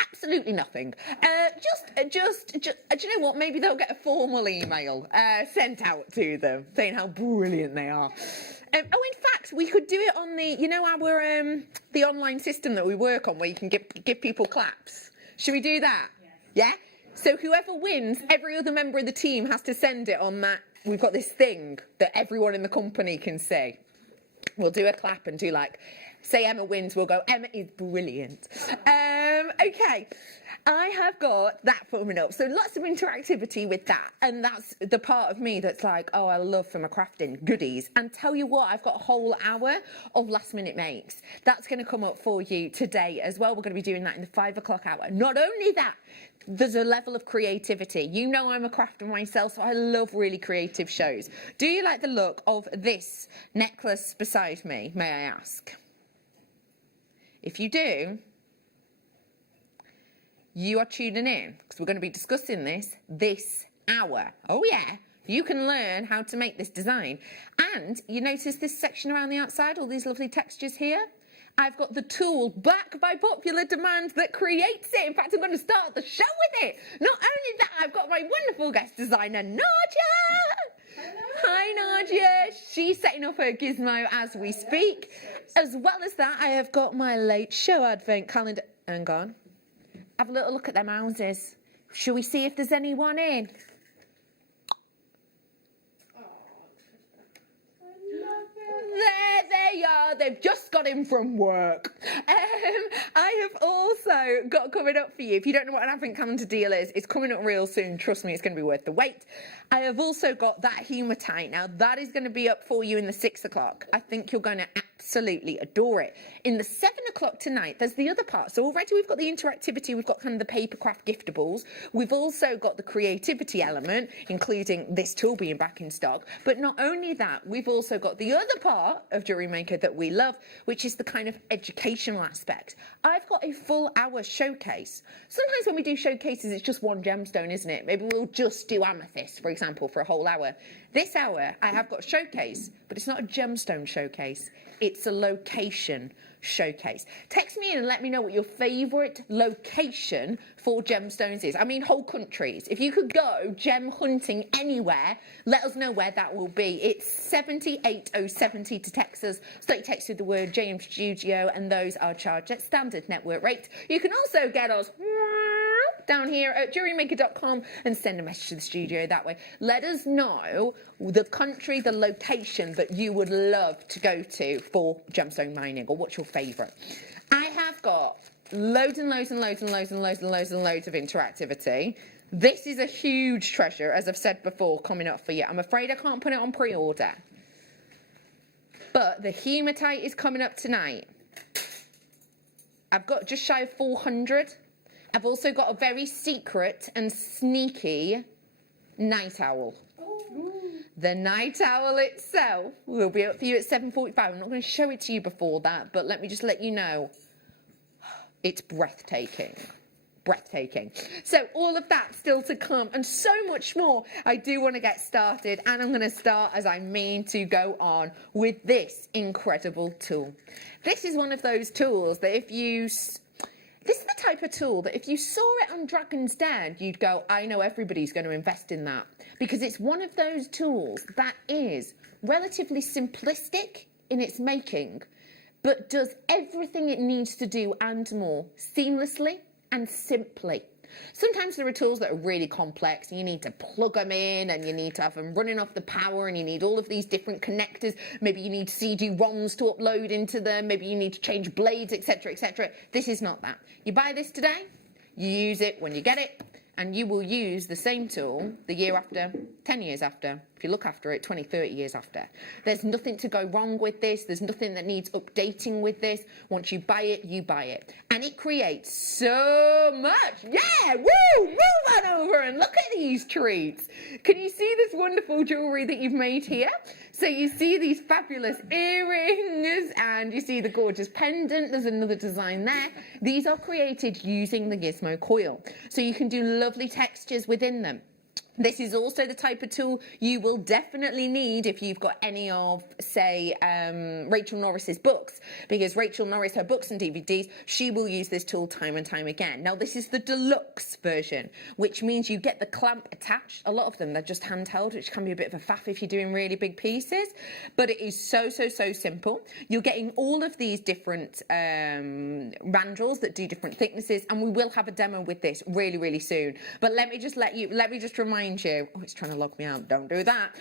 absolutely nothing. Do you know what? Maybe they'll get a formal email sent out to them saying how brilliant they are. In fact, we could do it on the, you know, our the online system that we work on where you can give people claps. Should we do that? Yes. Yeah? So whoever wins, every other member of the team has to send it on that. We've got this thing that everyone in the company can see. We'll do a clap and do like, say Emma wins, we'll go, Emma is brilliant. Okay, I have got that coming up. So lots of interactivity with that. And that's the part of me that's like, oh, I love for my crafting goodies. And tell you what, I've got a whole hour of last minute makes. That's going to come up for you today as well. We're going to be doing that in the 5 o'clock hour. Not only that, there's a level of creativity. You know I'm a crafter myself, so I love really creative shows. Do you like the look of this necklace beside me, may I ask? If you do, you are tuning in because we're going to be discussing this hour. Oh yeah, you can learn how to make this design. And you notice this section around the outside, all these lovely textures here? I've got the tool back by popular demand that creates it. In fact, I'm going to start the show with it. Not only that, I've got my wonderful guest designer, Nadia. Hi, Nadia. She's setting up her gizmo as we speak. As well as that, I have got my late show advent calendar. Hang on. Have a little look at them houses. Shall we see if there's anyone in? There they are. They've just got in from work. I have also got coming up for you. If you don't know what an advent calendar deal is, it's coming up real soon. Trust me, it's going to be worth the wait. I have also got that hematite. Now, that is going to be up for you in the 6 o'clock. I think you're going to absolutely adore it. In the 7 o'clock tonight, there's the other part. So already we've got the interactivity. We've got kind of the papercraft giftables. We've also got the creativity element, including this tool being back in stock. But not only that, we've also got the other part of Jewellery Maker that we love, which is the kind of educational aspect. I've got a full hour showcase. Sometimes when we do showcases, it's just one gemstone, isn't it? Maybe we'll just do amethyst, for example, for a whole hour. This hour, I have got a showcase, but it's not a gemstone showcase. It's a location showcase. Text me in and let me know what your favourite location for gemstones is. I mean, whole countries. If you could go gem hunting anywhere, let us know where that will be. It's 78070 to text us. So text with the word JM Studio, and those are charged at standard network rate. You can also get us down here at JewelleryMaker.com and send a message to the studio that way. Let us know the country, the location that you would love to go to for gemstone mining, or what's your favourite. I have got loads and loads and loads and loads and loads and loads and loads of interactivity. This is a huge treasure, as I've said before, coming up for you. I'm afraid I can't put it on pre-order. But the hematite is coming up tonight. I've got just shy of 400. I've also got a very secret and sneaky night owl. The night owl itself will be up for you at 7:45. I'm not going to show it to you before that, but let me just let you know. It's breathtaking. Breathtaking. So all of that still to come and so much more. I do want to get started, and I'm going to start as I mean to go on with this incredible tool. This is one of those tools that if you... This is the type of tool that if you saw it on Dragon's Den, you'd go, I know everybody's going to invest in that. Because it's one of those tools that is relatively simplistic in its making, but does everything it needs to do and more seamlessly and simply. Sometimes there are tools that are really complex and you need to plug them in and you need to have them running off the power and you need all of these different connectors. Maybe you need CD-ROMs to upload into them. Maybe you need to change blades, etc., etc. This is not that. You buy this today, you use it when you get it, and you will use the same tool the year after, 10 years after, if you look after it, 20, 30 years after. There's nothing to go wrong with this. There's nothing that needs updating with this. Once you buy it, you buy it. And it creates so much. Yeah, woo, move on over and look at these treats. Can you see this wonderful jewellery that you've made here? So you see these fabulous earrings and you see the gorgeous pendant. There's another design there. These are created using the gizmo coil. So you can do lovely textures within them. This is also the type of tool you will definitely need if you've got any of, say, Rachel Norris's books, because Rachel Norris, her books and DVDs, she will use this tool time and time again. Now, this is the deluxe version, which means you get the clamp attached. A lot of them, they're just handheld, which can be a bit of a faff if you're doing really big pieces, but it is so, so, so simple. You're getting all of these different mandrels that do different thicknesses, and we will have a demo with this really, really soon. But let me just remind you, oh, it's trying to log me out, don't do that.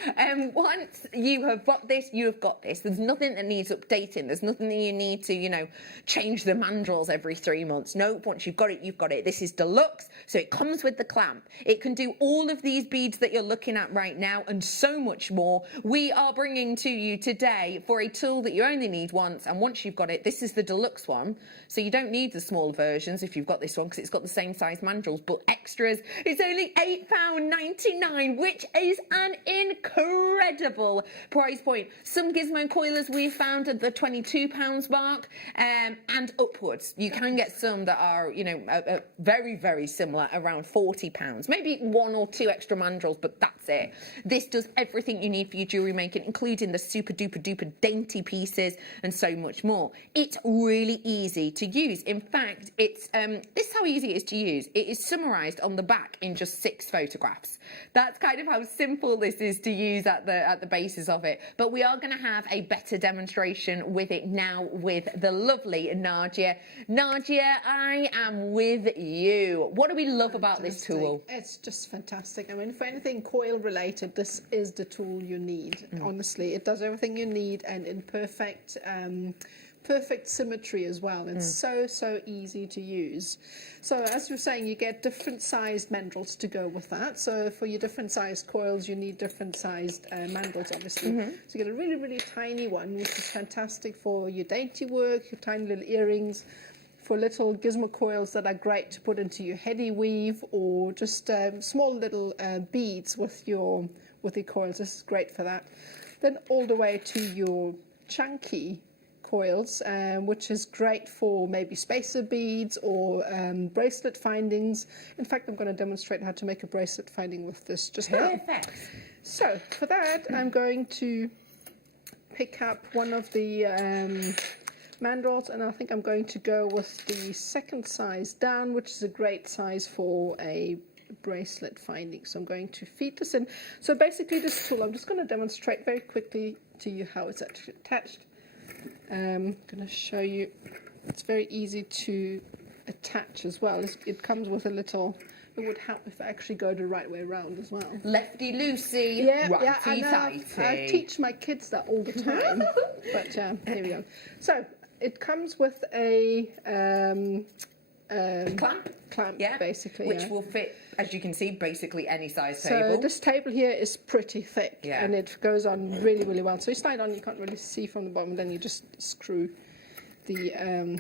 Once you have got this, you have got this. There's nothing that needs updating. There's nothing that you need to, you know, change the mandrels every 3 months. No, once you've got it, you've got it. This is deluxe, so it comes with the clamp. It can do all of these beads that you're looking at right now and so much more. We are bringing to you today for a tool that you only need once, and once you've got it, this is the deluxe one. So you don't need the small versions if you've got this one, because it's got the same size mandrels, but extras. It's only £8.99, which is an incredible price point. Some gizmo coilers we've found at the £22 mark and upwards. You can get some that are, you know, very, very similar, around £40. Maybe 1 or 2 extra mandrels, but that's it. This does everything you need for your jewellery making, including the super duper duper dainty pieces and so much more. It's really easy to use. In fact, it's this is how easy it is to use. It is summarised on the back in just 6 photographs. That's kind of how simple this is to use at the basis of it. But we are going to have a better demonstration with it now with the lovely Nadia. Nadia, I am with you. What do we love about this tool? It's just fantastic. I mean, for anything coil related, this is the tool you need. Honestly, it does everything you need, and in perfect symmetry as well. It's so easy to use. So as you're saying, you get different sized mandrels to go with that. So for your different sized coils, you need different sized mandrels, obviously. So you get a really, really tiny one, which is fantastic for your dainty work, your tiny little earrings, for little gizmo coils that are great to put into your heady weave, or just small little beads with your coils. This is great for that. Then all the way to your chunky coils, which is great for maybe spacer beads or bracelet findings. In fact, I'm going to demonstrate how to make a bracelet finding with this just now. Perfect. So for that, I'm going to pick up one of the mandrels, and I think I'm going to go with the second size down, which is a great size for a bracelet finding. So I'm going to feed this in. So basically this tool, I'm just going to demonstrate very quickly to you how it's actually attached. I'm going to show you. It's very easy to attach as well. It comes with a little it would help if I actually go the right way around as well. Lefty loosey, Yeah, righty I tighty. I teach my kids that all the time. But here we go. So it comes with a clamp, basically, which will fit, as you can see, basically any size so table. this table here is pretty thick, Yeah. and it goes on really, really well. So you slide on, you can't really see from the bottom, then you just screw the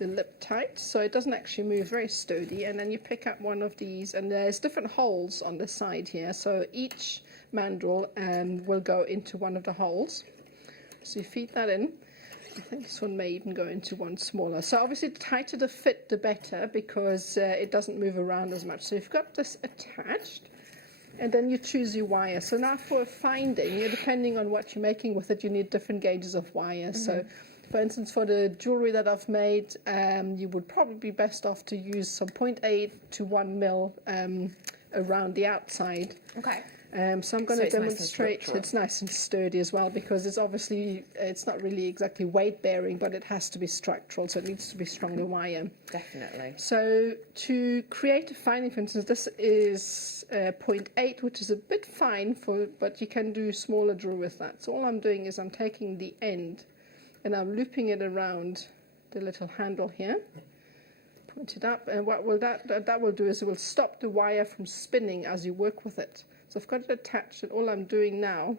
lip tight, so it doesn't actually move, very sturdy. And then you pick up one of these, and there's different holes on the side here, so each mandrel will go into one of the holes. So you feed that in. I think this one may even go into one smaller. So obviously the tighter the fit, the better, because it doesn't move around as much. So you've got this attached, and then you choose your wire. So now for finding, depending on what you're making with it, you need different gauges of wire. So for instance, for the jewellery that I've made, you would probably be best off to use some 0.8 to 1 mil around the outside. Okay. So I'm going to demonstrate. It's nice and sturdy as well, because it's obviously, it's not really exactly weight bearing, but it has to be structural, so it needs to be stronger wire. Definitely. So to create a finding, for instance, this is 0.8, which is a bit fine, but you can do smaller jewelry with that. So all I'm doing is I'm taking the end and I'm looping it around the little handle here. Point it up, and what will that will do is it will stop the wire from spinning as you work with it. So I've got it attached, and all I'm doing now,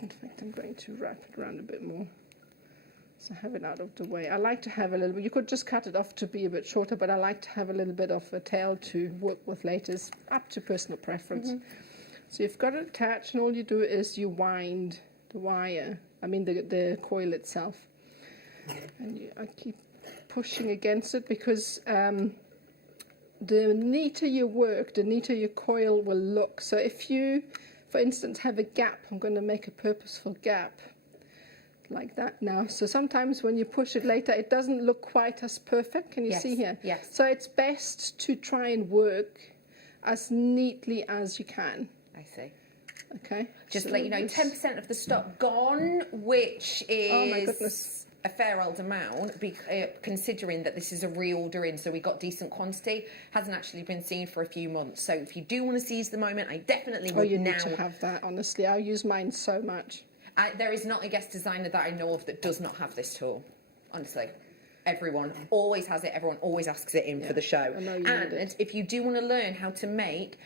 in fact, I'm going to wrap it around a bit more, so I have it out of the way. I like to have a little bit, you could just cut it off to be a bit shorter, but I like to have a little bit of a tail to work with later. It's up to personal preference. So you've got it attached, and all you do is you wind the wire, the coil itself. And I keep pushing against it, because the neater you work, the neater your coil will look. So if you, for instance, have a gap, I'm going to make a purposeful gap like that now. So sometimes when you push it later, it doesn't look quite as perfect. Can you see here? Yes. So it's best to try and work as neatly as you can. I see. Okay. Just to let you know, 10% of the stock gone, which is oh my goodness, a fair old amount, considering that this is a reorder in, so we got decent quantity. Hasn't actually been seen for a few months. So if you do want to seize the moment, I definitely would you now. need to have that, honestly. I use mine so much. There is not a guest designer that I know of that does not have this tool, honestly. Everyone always has it. Everyone always asks it in for the show. And if you do want to learn how to make,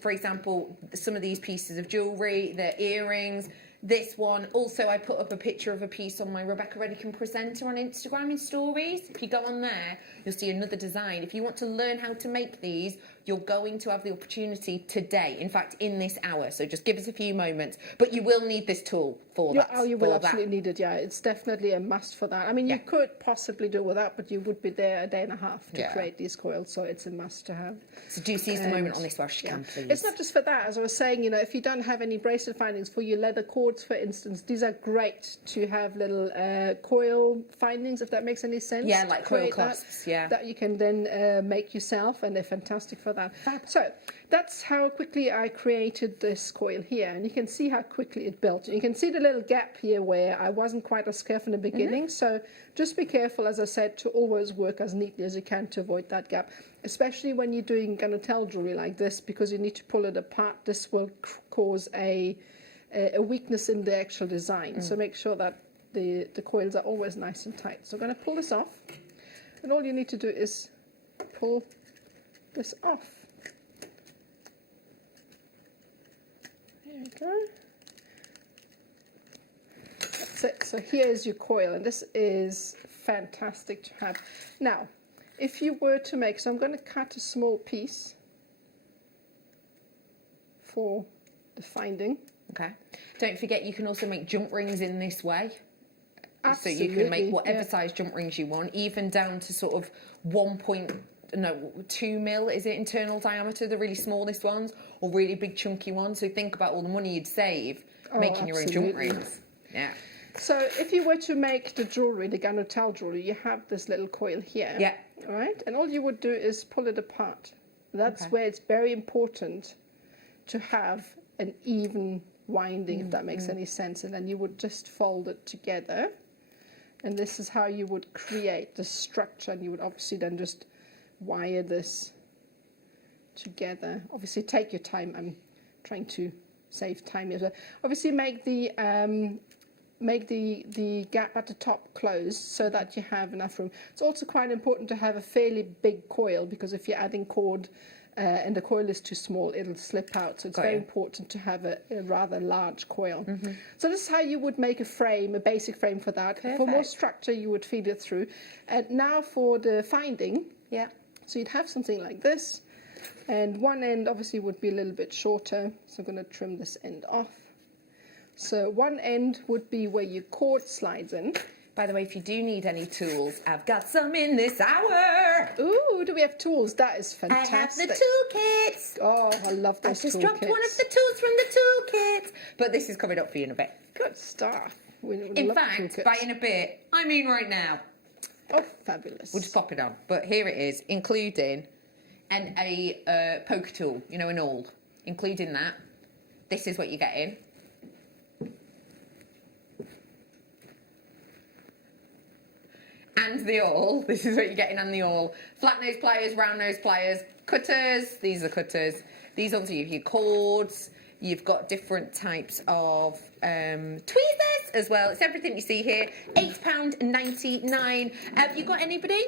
for example, some of these pieces of jewellery, the earrings, this one, also I put up a picture of a piece on my Rebecca Redican Presenter on Instagram in stories. If you go on there, you'll see another design. If you want to learn how to make these, you're going to have the opportunity today, in fact, in this hour. So just give us a few moments. But you will need this tool for that. Oh, you will absolutely need it, yeah. It's definitely a must for that. I mean, you could possibly do without, but you would be there a day and a half to create these coils, so it's a must to have. So do seize the moment on this while she can, please. It's not just for that. As I was saying, if you don't have any bracelet findings for your leather cords, for instance, these are great to have little coil findings, if that makes any sense. Yeah, like coil clasps, that you can then make yourself, and they're fantastic for that. So that's how quickly I created this coil here, and you can see how quickly it built. You can see the little gap here where I wasn't quite as careful in the beginning, so just be careful, as I said, to always work as neatly as you can to avoid that gap, especially when you're doing Garnet jewellery like this, because you need to pull it apart. This will cause a weakness in the actual design, so make sure that the coils are always nice and tight. So I'm going to pull this off, and all you need to do is pull this off. There we go. That's it. So here's your coil, and this is fantastic to have. Now, if you were to make, so I'm going to cut a small piece for the finding. Okay. Don't forget, you can also make jump rings in this way. Absolutely, so you can make whatever size jump rings you want, even down to sort of 2 mil, is it, internal diameter, the really smallest ones, or really big chunky ones. So think about all the money you'd save making your own jump rings. Yeah. So if you were to make the jewellery, the Garnet jewellery, you have this little coil here. Yeah. All right? And all you would do is pull it apart. That's where it's very important to have an even winding, if that makes any sense. And then you would just fold it together. And this is how you would create the structure. And you would obviously then just wire this together. Obviously, take your time. I'm trying to save time here. So obviously, make the gap at the top close so that you have enough room. It's also quite important to have a fairly big coil, because if you're adding cord and the coil is too small, it'll slip out. So it's very important to have a rather large coil. So this is how you would make a frame, a basic frame for that. Perfect. For more structure, you would feed it through. And now for the finding. Yeah. So you'd have something like this, and one end obviously would be a little bit shorter. So I'm going to trim this end off. So one end would be where your cord slides in. By the way, if you do need any tools, I've got some in this hour. Ooh, do we have tools? That is fantastic. I have the toolkits. Oh, I love those I just toolkits. dropped one of the tools from the toolkit. But this is coming up for you in a bit. Good stuff. In fact, by in a bit, I mean right now. Oh, fabulous. We'll just pop it on. But here it is, including a poker tool, you know, an awl. Including that. This is what you're getting. And the awl. This is what you're getting on the awl. Flat nose pliers, round nose pliers, cutters. These are cutters. These ones are your cords. You've got different types of tweezers as well. It's everything you see here. £8.99. Have you got anybody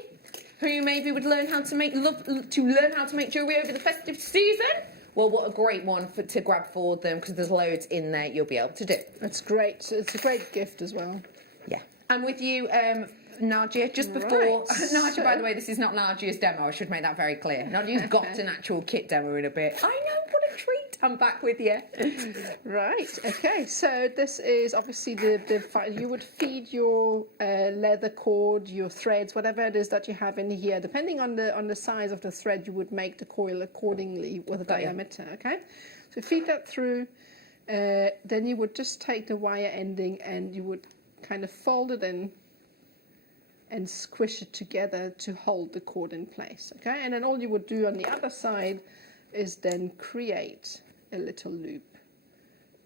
who maybe would learn how to make jewellery over the festive season? Well, what a great one to grab for them, because there's loads in there you'll be able to do. That's great. It's a great gift as well. Yeah. I'm with you, Nadia, just before... Nadia, by the way, this is not Nadia's demo. I should make that very clear. Nadia's got an actual kit demo in a bit. I know, what a treat. I'm back with you. Right, okay. So this is obviously you would feed your leather cord, your threads, whatever it is that you have in here. Depending on the size of the thread, you would make the coil accordingly with the diameter, okay? So feed that through. Then you would just take the wire ending and you would kind of fold it in and squish it together to hold the cord in place, okay? And then all you would do on the other side is then create a little loop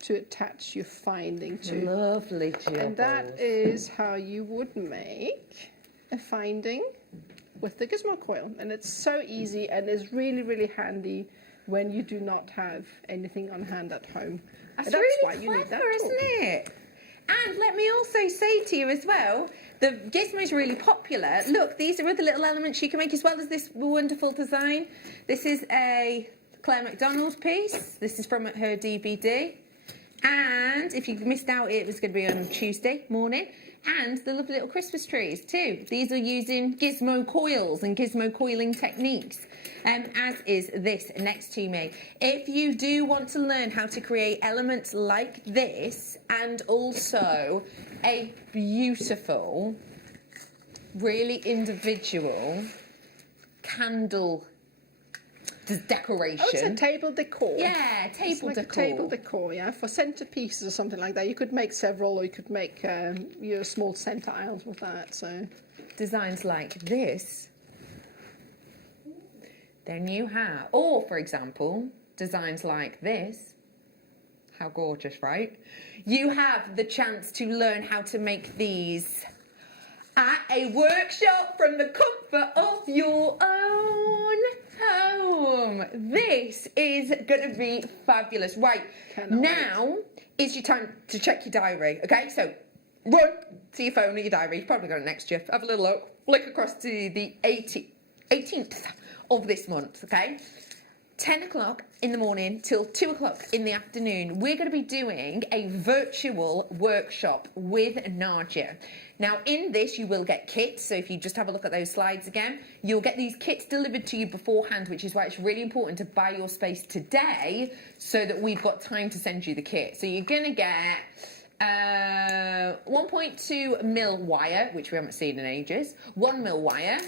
to attach your finding to. Lovely, Jill. And that is how you would make a finding with the gizmo coil. And it's so easy and is really, really handy when you do not have anything on hand at home. That's really why clever, you need that tool, isn't it? And let me also say to you as well, the gizmo is really popular. Look, these are other little elements you can make as well as this wonderful design. This is a Claire McDonald piece. This is from her DVD. And if you missed out, it was going to be on Tuesday morning. And the lovely little Christmas trees too. These are using gizmo coils and gizmo coiling techniques. As is this next to me. If you do want to learn how to create elements like this, and also a beautiful, really individual candle decoration. Oh, it's a table decor. Yeah, table like decor. A table decor, yeah, for centerpieces or something like that. You could make several, or you could make your small center aisles with that. So designs like this. Then you have, or for example, designs like this. How gorgeous, right? You have the chance to learn how to make these at a workshop from the comfort of your own home. This is going to be fabulous. Right, now is your time to check your diary, okay? So run to your phone or your diary. You've probably got it next to you. Have a little look. Flick across to the 18th of this month, okay? 10 o'clock in the morning till 2 o'clock in the afternoon, we're going to be doing a virtual workshop with Nadia. Now, in this, you will get kits. So if you just have a look at those slides again, you'll get these kits delivered to you beforehand, which is why it's really important to buy your space today so that we've got time to send you the kit. So you're going to get 1.2 mil wire, which we haven't seen in ages, 1 mil wire,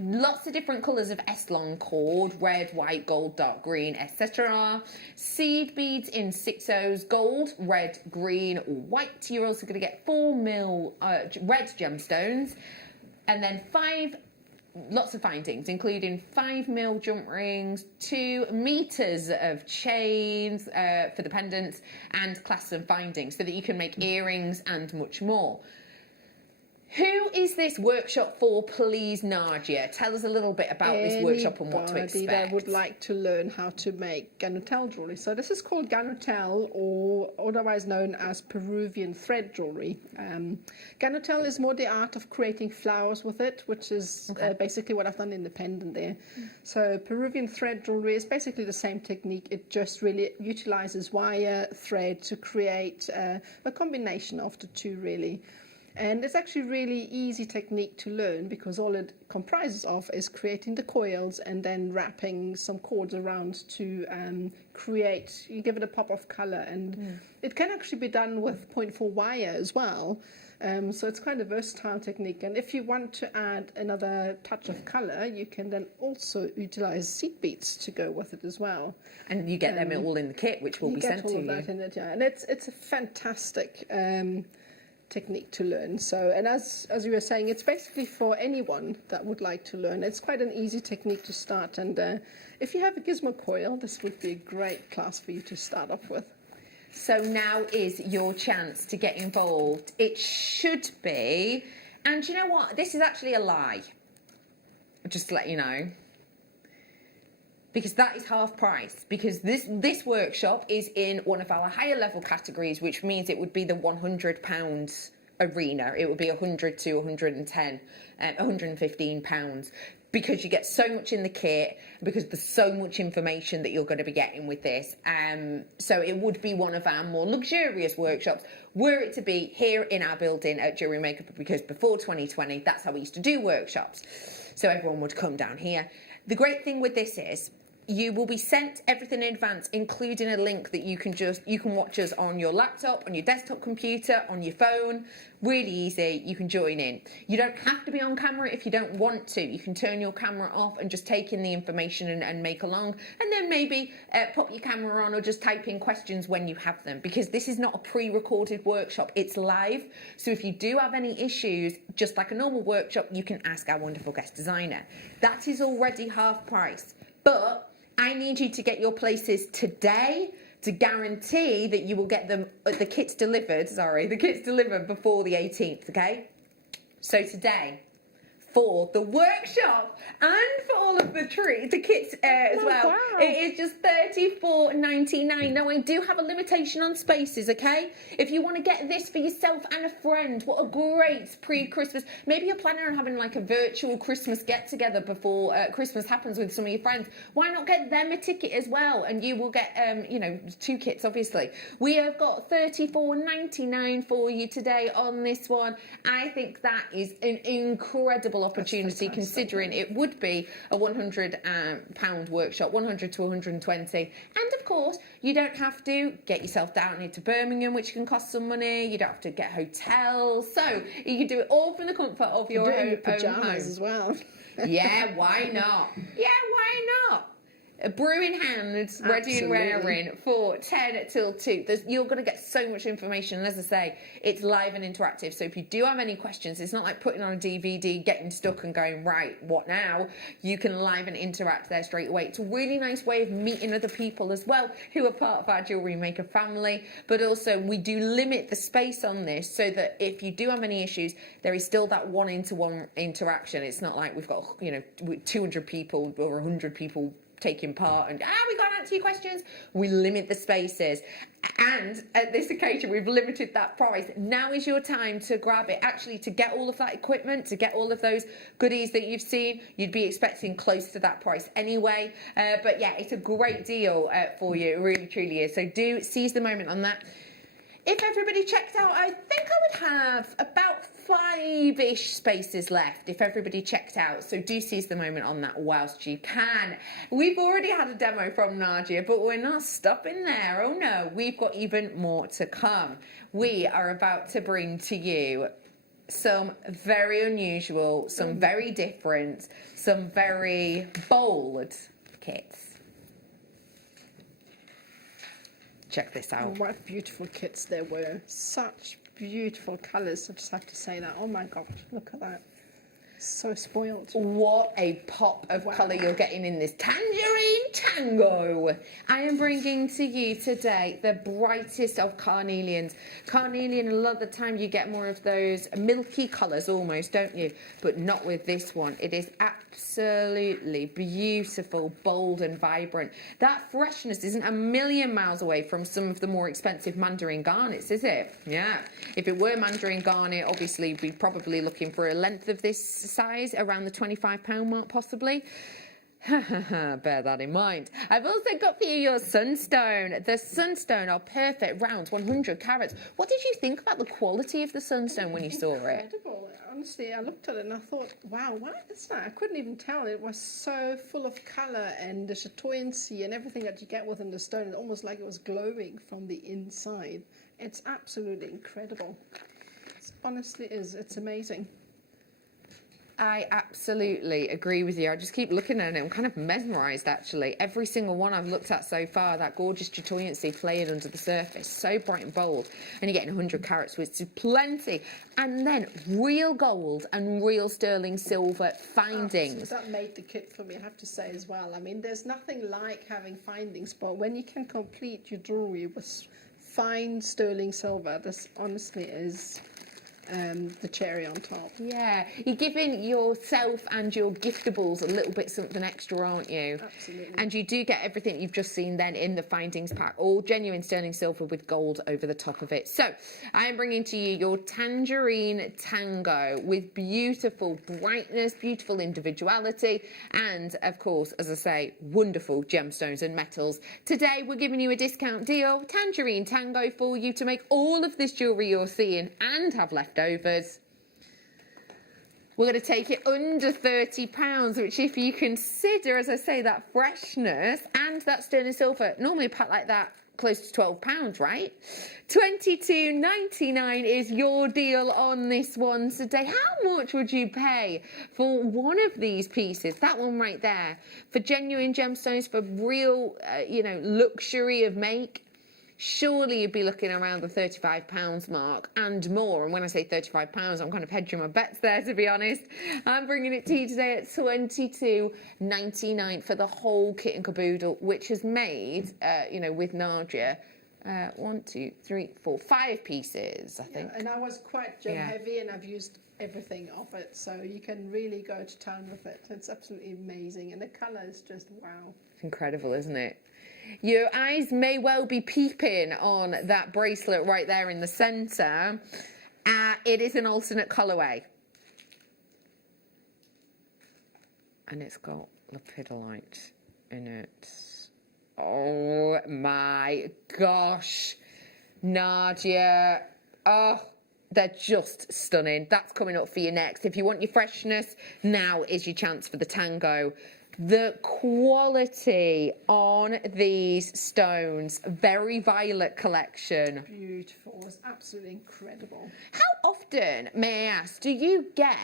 lots of different colours of S-long cord, red, white, gold, dark green, etc. Seed beads in 6/0s, gold, red, green, or white. You're also going to get 4 mil red gemstones, and then lots of findings, including 5 mil jump rings, 2 meters of chains for the pendants, and clasps and findings, so that you can make earrings and much more. Who is this workshop for, please, Nadia? Tell us a little bit about this workshop and what to Anybody expect. that would like to learn how to make Garnet jewelry. So this is called Garnet, or otherwise known as Peruvian thread jewelry. Garnet is more the art of creating flowers with it, which is basically what I've done independent there. So Peruvian thread jewelry is basically the same technique. It just really utilizes wire, thread to create a combination of the two, really. And it's actually really easy technique to learn because all it comprises of is creating the coils and then wrapping some cords around to you give it a pop of color. And it can actually be done with 0.4 wire as well. So it's quite a versatile technique. And if you want to add another touch of color, you can then also utilize seed beads to go with it as well. And you get them all in the kit, which will be sent to you. You get all of that in it, yeah. And it's a fantastic technique to learn. So, and as you were saying, it's basically for anyone that would like to learn. It's quite an easy technique to start, and if you have a gizmo coil, this would be a great class for you to start off with. So now is your chance to get involved. It should be, and you know what, this is actually a lie, just to let you know, because that is half price, because this workshop is in one of our higher level categories, which means it would be the £100 arena. It would be 100 to 110, 115 pounds, because you get so much in the kit, because there's so much information that you're going to be getting with this. So it would be one of our more luxurious workshops, were it to be here in our building at JewelleryMaker, because before 2020, that's how we used to do workshops. So everyone would come down here. The great thing with this is you will be sent everything in advance, including a link that you can watch us on your laptop, on your desktop computer, on your phone. Really easy. You can join in. You don't have to be on camera if you don't want to. You can turn your camera off and just take in the information and make along, and then maybe pop your camera on or just type in questions when you have them, because this is not a pre-recorded workshop. It's live. So if you do have any issues, just like a normal workshop, you can ask our wonderful guest designer. That is already half price. But I need you to get your places today to guarantee that you will get them, the kits delivered before the 18th, okay? So today, for the workshop and for all of the kits as well, wow. it is just $34.99. Now, I do have a limitation on spaces, okay? If you want to get this for yourself and a friend, what a great pre-Christmas. Maybe you're planning on having like a virtual Christmas get-together before Christmas happens with some of your friends. Why not get them a ticket as well? And you will get, 2 kits, obviously. We have got $34.99 for you today on this one. I think that is an incredible opportunity, considering it would be a £100 workshop, 100 to 120. And of course, you don't have to get yourself down into Birmingham, which can cost some money. You don't have to get hotels. So you can do it all from the comfort of your own pajamas home as well. Yeah, why not? Yeah, why not? A brew in hand, ready and raring for 10 till 2. You're going to get so much information. And as I say, it's live and interactive. So if you do have any questions, it's not like putting on a DVD, getting stuck and going, right, what now? You can live and interact there straight away. It's a really nice way of meeting other people as well who are part of our JewelleryMaker family. But also, we do limit the space on this so that if you do have any issues, there is still that one-to-one interaction. It's not like we've got, 200 people or 100 people taking part and we can't answer your questions. We limit the spaces, and at this occasion we've limited that price. Now is your time to grab it. Actually, to get all of that equipment, to get all of those goodies that you've seen, you'd be expecting close to that price anyway, but yeah, it's a great deal for you. It really truly is. So do seize the moment on that. If everybody checked out, I think I would have about 5-ish spaces left if everybody checked out. So do seize the moment on that whilst you can. We've already had a demo from Nadia, but we're not stopping there. Oh no, we've got even more to come. We are about to bring to you some very unusual, some very different, some very bold kits. Check this out. Oh, what beautiful kits there were. Such beautiful colours. I just have to say that. Oh my gosh, look at that. So spoiled. What a pop of colour you're getting in this Tangerine Tango. I am bringing to you today the brightest of carnelians. Carnelian, a lot of the time you get more of those milky colours almost, don't you? But not with this one. It is absolutely beautiful, bold and vibrant. That freshness isn't a million miles away from some of the more expensive Mandarin garnets, is it? Yeah. If it were Mandarin garnet, obviously we'd be probably looking for a length of this size around the £25 mark possibly. Bear that in mind. I've also got for you your sunstone. The sunstone are perfect rounds, 100 carats. What did you think about the quality of the sunstone when you saw it? Incredible. Honestly, I looked at it and I thought, wow, what is that? I couldn't even tell. It was so full of colour and the chatoyancy and everything that you get within the stone. Almost like it was glowing from the inside. It's absolutely incredible. It honestly is. It's amazing. I absolutely agree with you. I just keep looking at it. I'm kind of mesmerised, actually. Every single one I've looked at so far, that gorgeous chatoyancy playing under the surface, so bright and bold. And you're getting 100 carats, which is plenty. And then real gold and real sterling silver findings. That made the kit for me, I have to say as well. I mean, there's nothing like having findings, but when you can complete your jewellery with fine sterling silver, this honestly is the cherry on top. Yeah, you're giving yourself and your giftables a little bit something extra, aren't you? Absolutely. And you do get everything you've just seen then in the findings pack, all genuine sterling silver with gold over the top of it. So I am bringing to you your Tangerine Tango with beautiful brightness, beautiful individuality, and of course, as I say, wonderful gemstones and metals. Today we're giving you a discount deal, Tangerine Tango, for you to make all of this jewellery you're seeing and have leftovers. We're going to take it under £30, which if you consider, as I say, that freshness and that sterling silver, normally a pack like that close to £12, right? $22.99 is your deal on this one today. How much would you pay for one of these pieces? That one right there, for genuine gemstones, for real, luxury of make. Surely you'd be looking around the £35 mark and more. And when I say £35, I'm kind of hedging my bets there, to be honest. I'm bringing it to you today at $22.99 for the whole kit and caboodle, which has made, with Nadia, 5 pieces, I think. Yeah, and I was quite gem heavy and I've used everything of it. So you can really go to town with it. It's absolutely amazing. And the colour is just wow. It's incredible, isn't it? Your eyes may well be peeping on that bracelet right there in the centre. It is an alternate colourway. And it's got Lepidolite in it. Oh my gosh. Nadia. Oh, they're just stunning. That's coming up for you next. If you want your freshness, now is your chance for the Tango. The quality on these stones, very violet collection. Beautiful, it's absolutely incredible. How often, may I ask, do you get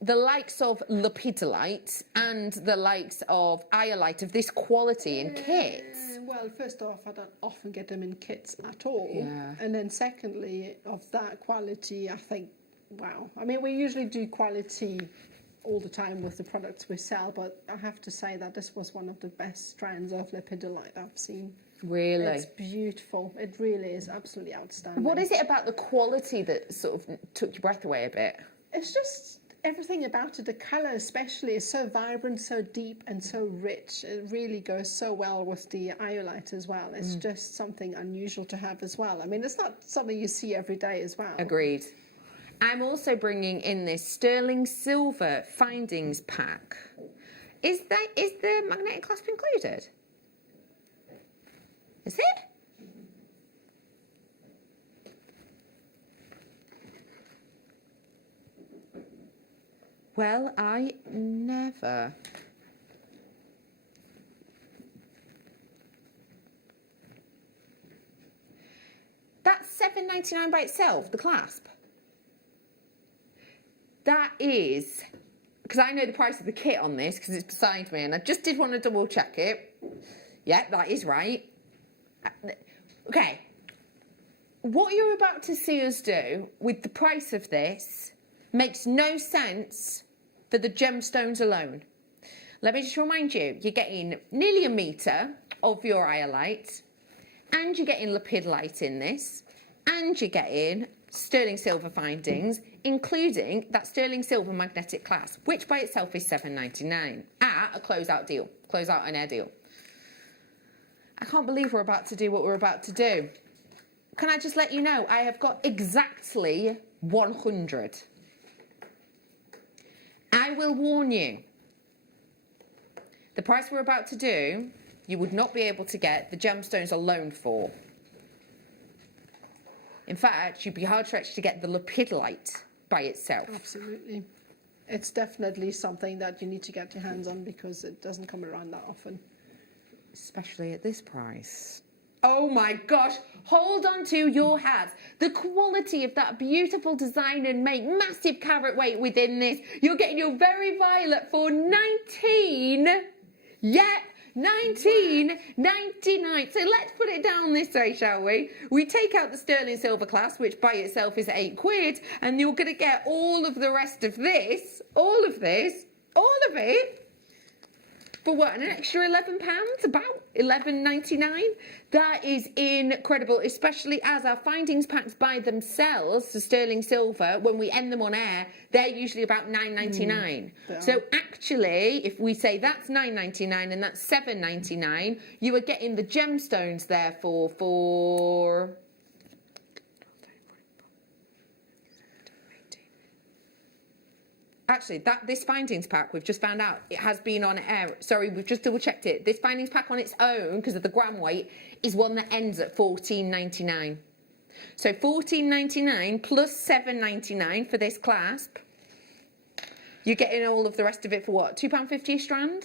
the likes of Lepidolite and the likes of iolite of this quality in kits? Well, first off, I don't often get them in kits at all. Yeah. And then secondly, of that quality, I think, wow. I mean, we usually do quality all the time with the products we sell, but I have to say that this was one of the best strands of Lepidolite I've seen. Really? It's beautiful. It really is absolutely outstanding. What is it about the quality that sort of took your breath away a bit? It's just everything about it. The colour especially is so vibrant, so deep and so rich. It really goes so well with the iolite as well. It's just something unusual to have as well. I mean, it's not something you see every day as well. Agreed. I'm also bringing in this sterling silver findings pack. Is the magnetic clasp included? Is it? Well, I never. That's $7.99 by itself, the clasp. That is, because I know the price of the kit on this because it's beside me and I just did want to double check it. Yeah, that is right. Okay. What you're about to see us do with the price of this makes no sense for the gemstones alone. Let me just remind you, you're getting nearly a metre of your iolite, and you're getting lepidolite in this, and you're getting sterling silver findings, including that sterling silver magnetic clasp, which by itself is $7.99 at a closeout deal, closeout and air deal. I can't believe we're about to do what we're about to do. Can I just let you know, I have got exactly 100. I will warn you, the price we're about to do, you would not be able to get the gemstones alone for. In fact, you'd be hard-stretched to get the lepidolite by itself. Absolutely. It's definitely something that you need to get your hands on because it doesn't come around that often. Especially at this price. Oh my gosh, hold on to your hats. The quality of that beautiful design and make, massive carat weight within this. You're getting your very violet for $19.99. So let's put it down this way, shall we? We take out the sterling silver clasp, which by itself is £8, and you're going to get all of the rest of this, all of it, for what, an extra £11? About $11.99? That is incredible, especially as our findings packs by themselves, the sterling silver, when we end them on air, they're usually about $9.99. So actually, if we say that's $9.99 and that's $7.99, you are getting the gemstones there for actually, this findings pack, we've just found out, it has been on air. Sorry, we've just double checked it. This findings pack on its own, because of the gram weight, is one that ends at $14.99. So $14.99 plus $7.99 for this clasp. You're getting all of the rest of it for what? £2.50 a strand?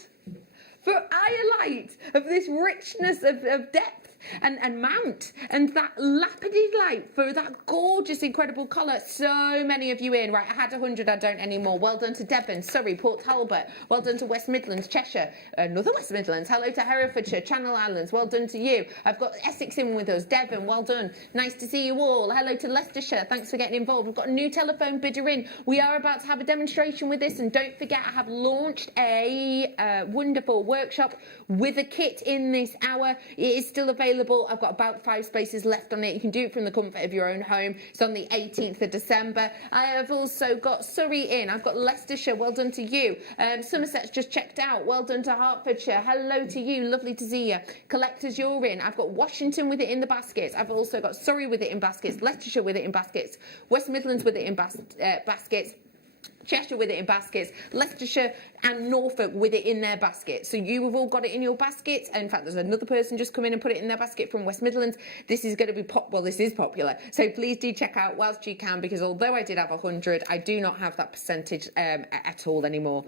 For iolite of this richness of depth and mount, and that Lepidolite for that gorgeous, incredible colour. So many of you in. Right, I had 100, I don't anymore. Well done to Devon, Surrey, Port Talbot. Well done to West Midlands, Cheshire, another West Midlands. Hello to Herefordshire, Channel Islands. Well done to you. I've got Essex in with us. Devon, well done. Nice to see you all. Hello to Leicestershire. Thanks for getting involved. We've got a new telephone bidder in. We are about to have a demonstration with this, and don't forget, I have launched a wonderful workshop with a kit in this hour. It is still available. I've got about 5 spaces left on it. You can do it from the comfort of your own home. It's on the 18th of December. I have also got Surrey in. I've got Leicestershire. Well done to you. Somerset's just checked out. Well done to Hertfordshire. Hello to you. Lovely to see you. Collectors, you're in. I've got Washington with it in the baskets. I've also got Surrey with it in baskets. Leicestershire with it in baskets. West Midlands with it in baskets. Cheshire with it in baskets, Leicestershire and Norfolk with it in their baskets. So you have all got it in your baskets. In fact, there's another person just come in and put it in their basket from West Midlands. This is going to be this is popular. So please do check out whilst you can, because although I did have 100, I do not have that percentage at all anymore.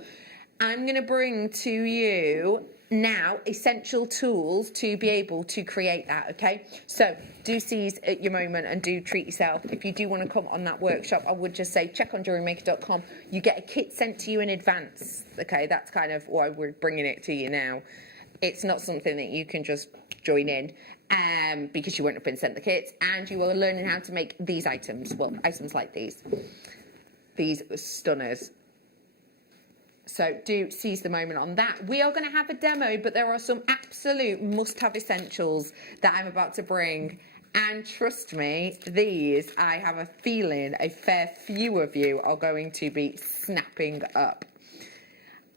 I'm going to bring to you now essential tools to be able to create that, okay? So do seize at your moment and do treat yourself. If you do want to come on that workshop, I would just say check on JewelleryMaker.com. You get a kit sent to you in advance, okay? That's kind of why we're bringing it to you now. It's not something that you can just join in because you won't have been sent the kits, and you are learning how to make these items, well, items like these stunners. So do seize the moment on that. We are going to have a demo, but there are some absolute must-have essentials that I'm about to bring. And trust me, these, I have a feeling a fair few of you are going to be snapping up.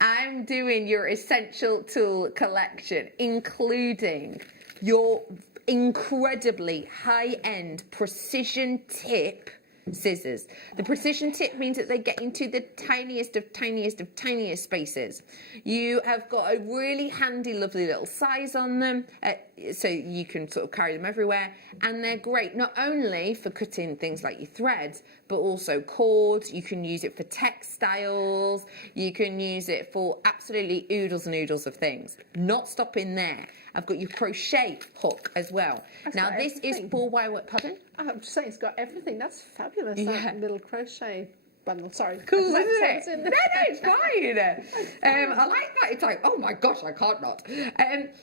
I'm doing your essential tool collection, including your incredibly high-end precision tip scissors. The precision tip means that they get into the tiniest of tiniest spaces. You have got a really handy, lovely little size on them, so you can sort of carry them everywhere, and they're great not only for cutting things like your threads, but also cords. You can use it for textiles, you can use it for absolutely oodles and oodles of things. Not stopping there, I've got your crochet hook as well. Now this is for pardon? I'm just saying, it's got everything. That's fabulous. Yeah. That little crochet bundle. Sorry. Cool, isn't it? No, it's fine. I like that. It's like, oh my gosh, I can't not.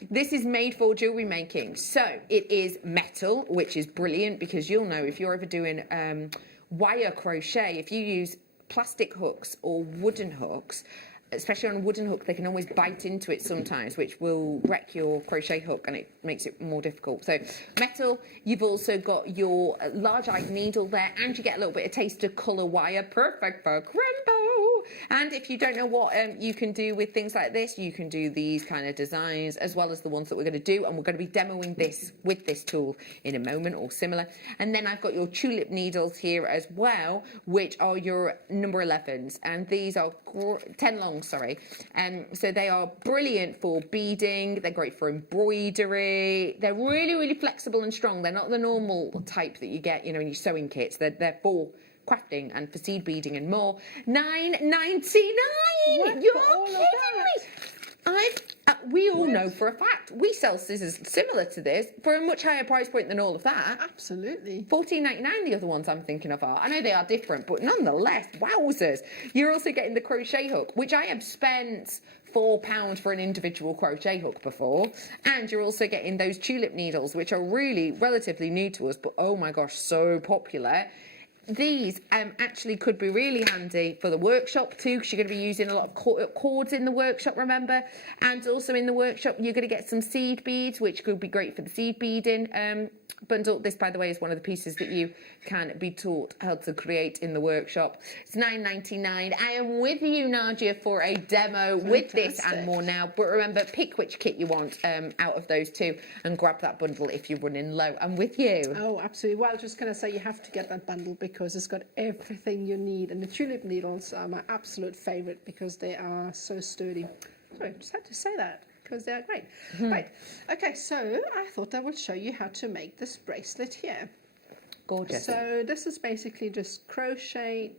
This is made for jewellery making. So it is metal, which is brilliant, because you'll know if you're ever doing wire crochet, if you use plastic hooks or wooden hooks, especially on a wooden hook, they can always bite into it sometimes, which will wreck your crochet hook and it makes it more difficult. So metal, you've also got your large-eyed needle there, and you get a little bit of taster colour wire, perfect for crumbo. And if you don't know what you can do with things like this, you can do these kind of designs as well as the ones that we're going to do, and we're going to be demoing this with this tool in a moment or similar. And then I've got your tulip needles here as well, which are your number 11s, and these are 10 long, sorry. So they are brilliant for beading, they're great for embroidery, they're really, really flexible and strong. They're not the normal type that you get, you know, in your sewing kits. They're for crafting and for seed beading and more. $9.99. You're kidding me. We all know for a fact we sell scissors similar to this for a much higher price point than all of that. Absolutely. $14.99. The other ones I'm thinking of are. I know they are different, but nonetheless, wowzers! You're also getting the crochet hook, which I have spent £4 for an individual crochet hook before, and you're also getting those tulip needles, which are really relatively new to us, but oh my gosh, so popular. These actually could be really handy for the workshop too, because you're going to be using a lot of cords in the workshop, remember? And also in the workshop, you're going to get some seed beads, which could be great for the seed beading bundle. This, by the way, is one of the pieces that you can be taught how to create in the workshop. It's $9.99. I am with you, Nadia, for a demo with this and more now. But remember, pick which kit you want out of those two and grab that bundle if you're running low. I'm with you. Oh, absolutely. Well, I was just going to say you have to get that bundle because it's got everything you need. And the tulip needles are my absolute favourite because they are so sturdy. Sorry, just had to say that because they are great. Right. Okay, so I thought I would show you how to make this bracelet here. Gorgeous. So this is basically just crocheted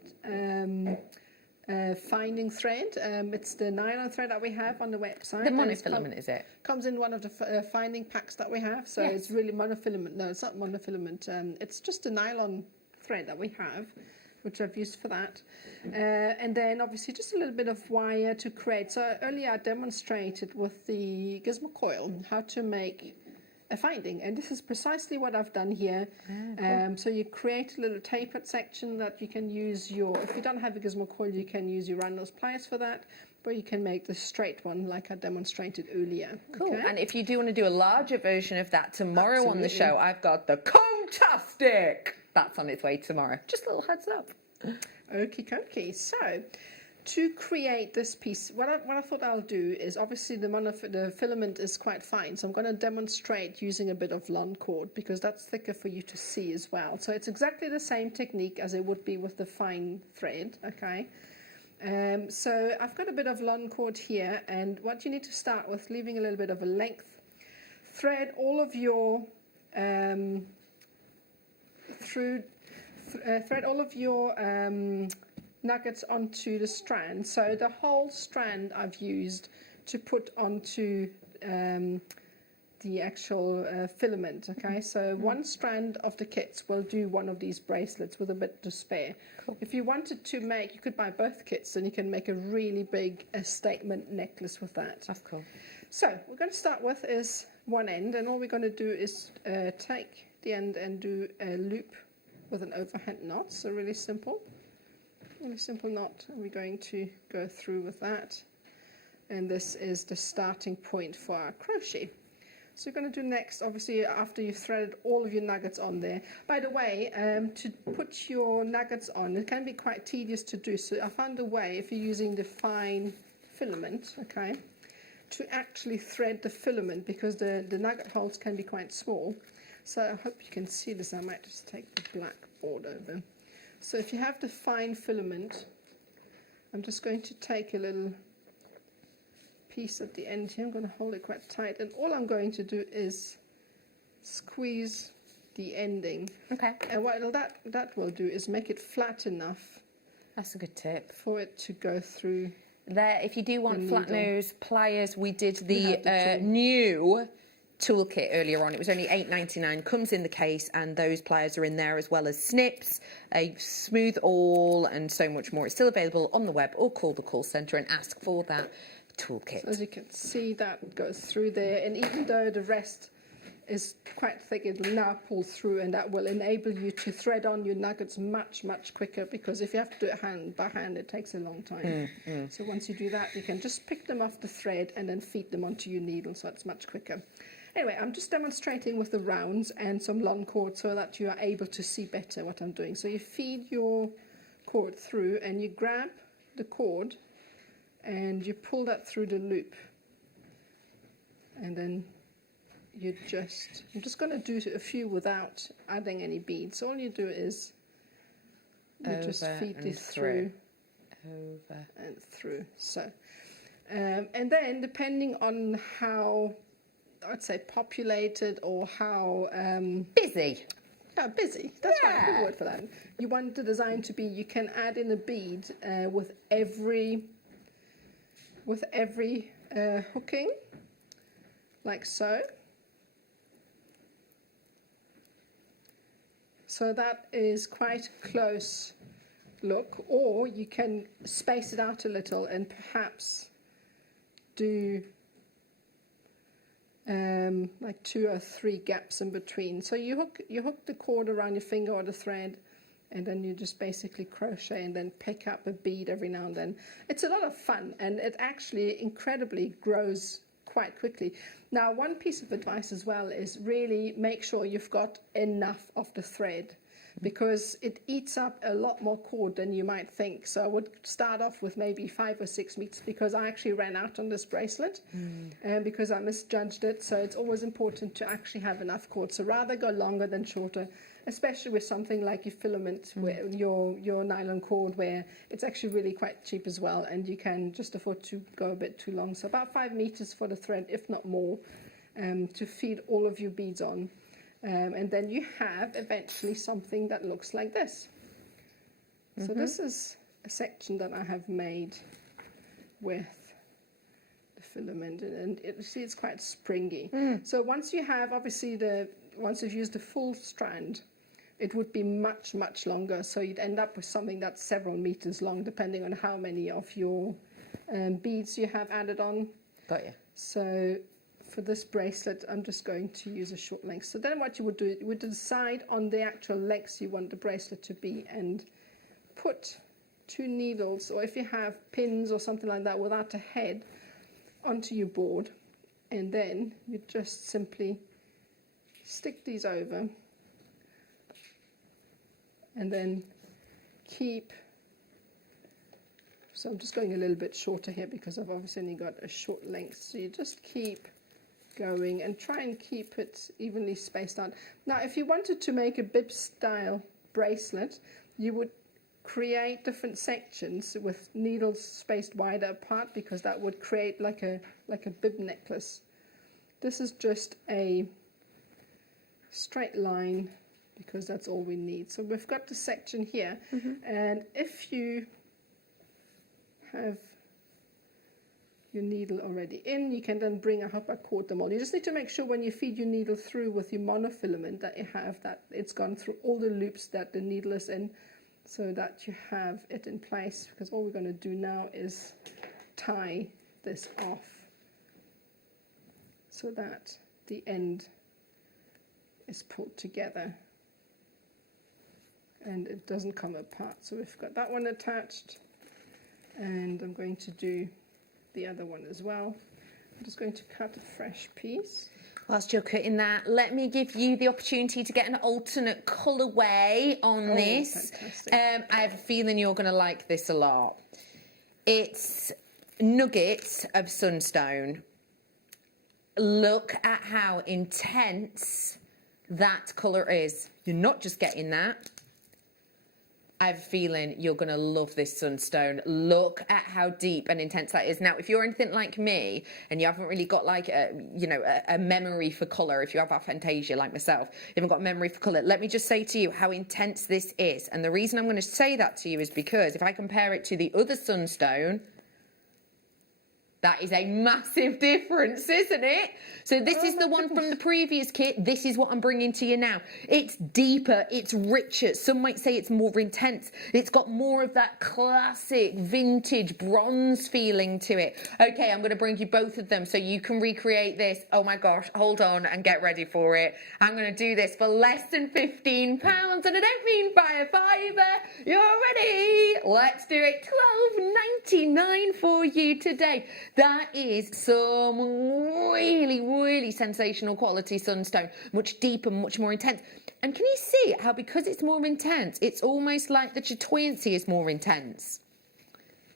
finding thread. It's the nylon thread that we have on the website. The monofilament, is it? Comes in one of the finding packs that we have. So it's really monofilament. No, it's not monofilament. It's just a nylon thread that we have, which I've used for that. And then obviously just a little bit of wire to create. So earlier I demonstrated with the gizmo coil how to make a finding, and this is precisely what I've done here. Cool. So you create a little tapered section that you can use your, if you don't have a gizmo coil, you can use your round nose pliers for that, but you can make the straight one like I demonstrated earlier. Cool. Okay? And if you do want to do a larger version of that tomorrow on the show, I've got the Cotastic. That's on its way tomorrow. Just a little heads up. Okie dokie. So to create this piece, what I thought I'll do is obviously the filament is quite fine, so I'm going to demonstrate using a bit of lawn cord because that's thicker for you to see as well. So it's exactly the same technique as it would be with the fine thread, okay? So I've got a bit of lawn cord here, and what you need to start with, leaving a little bit of a length, thread all of your nuggets onto the strand. So the whole strand I've used to put onto the actual filament. Okay, so one strand of the kits will do one of these bracelets with a bit to spare. Cool. If you wanted to make, you could buy both kits and you can make a really big statement necklace with that. That's cool. So what we're going to start with is one end, and all we're going to do is take the end and do a loop with an overhand knot. So really simple knot, and we're going to go through with that, and this is the starting point for our crochet. So you're going to do next, obviously after you've threaded all of your nuggets on there. By the way, to put your nuggets on, it can be quite tedious to do, so I found a way, if you're using the fine filament, okay, to actually thread the filament, because the nugget holes can be quite small. So I hope you can see this. I might just take the black board over. So if you have the fine filament, I'm just going to take a little piece at the end here. I'm going to hold it quite tight, and all I'm going to do is squeeze the ending. Okay. And what that will do is make it flat enough. That's a good tip. For it to go through. There, if you do want flat nose pliers, we did the new toolkit earlier on. It was only $8.99, comes in the case, and those pliers are in there, as well as snips, a smooth awl, and so much more. It's still available on the web, or call the call centre and ask for that toolkit. So as you can see, that goes through there, and even though the rest is quite thick, it'll now pull through, and that will enable you to thread on your nuggets much, much quicker, because if you have to do it by hand, it takes a long time. So once you do that, you can just pick them off the thread and then feed them onto your needle, so it's much quicker. Anyway, I'm just demonstrating with the rounds and some long cord so that you are able to see better what I'm doing. So you feed your cord through and you grab the cord and you pull that through the loop. And then I'm just going to do a few without adding any beads. All you do is you just feed this through. Over and through. So, and then depending on how, I'd say, populated or how busy. Yeah, busy. That's quite a good word for that. You want the design to be, you can add in a bead with every hooking, like so. So that is quite close look, or you can space it out a little and perhaps do like 2 or 3 gaps in between. So you hook the cord around your finger or the thread, and then you just basically crochet and then pick up a bead every now and then. It's a lot of fun, and it actually incredibly grows quite quickly. Now, one piece of advice as well is really make sure you've got enough of the thread, because it eats up a lot more cord than you might think. So I would start off with maybe 5 or 6 meters, because I actually ran out on this bracelet and because I misjudged it. So it's always important to actually have enough cord. So rather go longer than shorter, especially with something like your filament, where your nylon cord, where it's actually really quite cheap as well, and you can just afford to go a bit too long. So about 5 meters for the thread, if not more, to feed all of your beads on. And then you have eventually something that looks like this. So this is a section that I have made with the filament, and you see it's quite springy. So once you have, obviously, once you've used the full strand, it would be much, much longer. So you'd end up with something that's several meters long, depending on how many of your beads you have added on. Got you. So for this bracelet, I'm just going to use a short length. So then what you would do, you would decide on the actual length you want the bracelet to be, and put 2 needles, or if you have pins or something like that without a head, onto your board, and then you just simply stick these over, and then keep. So I'm just going a little bit shorter here because I've obviously only got a short length. So you just keep going and try and keep it evenly spaced out. Now, if you wanted to make a bib style bracelet, you would create different sections with needles spaced wider apart, because that would create like a bib necklace. This is just a straight line because that's all we need. So we've got the section here, and if you have your needle already in, you can then bring a hopper cord them all. You just need to make sure when you feed your needle through with your monofilament that you have that it's gone through all the loops that the needle is in, so that you have it in place, because all we're going to do now is tie this off so that the end is pulled together and it doesn't come apart. So we've got that one attached, and I'm going to do the other one as well. I'm just going to cut a fresh piece. Whilst you're cutting that, let me give you the opportunity to get an alternate colourway on this. Fantastic. I have a feeling you're going to like this a lot. It's nuggets of sunstone. Look at how intense that colour is. You're not just getting that. I have a feeling you're going to love this sunstone. Look at how deep and intense that is. Now, if you're anything like me and you haven't really got like a memory for colour, if you have aphantasia like myself, you haven't got memory for colour, let me just say to you how intense this is. And the reason I'm going to say that to you is because if I compare it to the other sunstone, That is a massive difference, isn't it? So this is the one from the previous kit. This is what I'm bringing to you now. It's deeper, it's richer. Some might say it's more intense. It's got more of that classic vintage bronze feeling to it. Okay, I'm going to bring you both of them so you can recreate this. Oh my gosh, hold on and get ready for it. I'm going to do this for less than £15, and I don't mean by a fiver. You're ready? Let's do it. £12.99 for you today. That is some really sensational quality sunstone, much deeper, much more intense. And can you see how, because it's more intense, it's almost like the chatoyancy is more intense?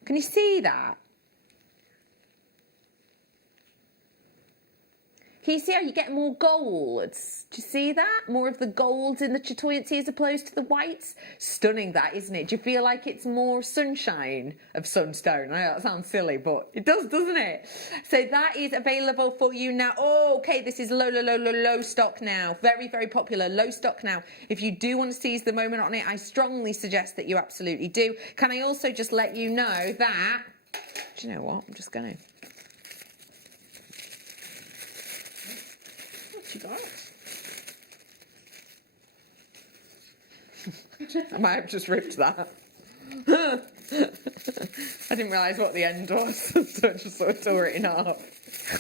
Can you see that? Can you see how you get more golds? Do you see that? More of the golds in the chatoyancy as opposed to the whites? Stunning that, isn't it? Do you feel like it's more sunshine of sunstone? I know that sounds silly, but it does, doesn't it? So that is available for you now. Oh, okay, this is low stock now. Very popular, low stock now. If you do want to seize the moment on it, I strongly suggest that you absolutely do. Can I also just let you know that, do you know what? I'm just going to. You got? I might have just ripped that. I didn't realise what the end was, so I just sort of tore it in half.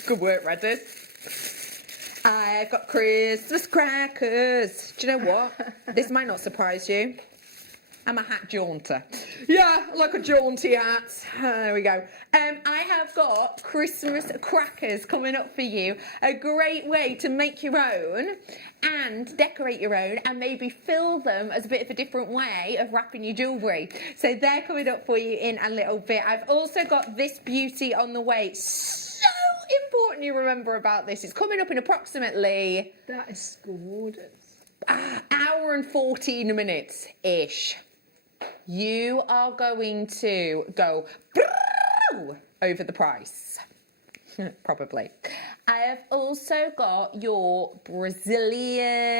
Good work, Reddit. I got Christmas crackers. Do you know what? This might not surprise you. I'm a hat jaunter. Yeah, like a jaunty hat. There we go. I have got Christmas crackers coming up for you. A great way to make your own and decorate your own and maybe fill them as a bit of a different way of wrapping your jewellery. So they're coming up for you in a little bit. I've also got this beauty on the way. So important you remember about this. It's coming up in approximately... That is gorgeous. Hour and 14 minutes-ish. You are going to go over the price. Probably. I have also got your Brazilian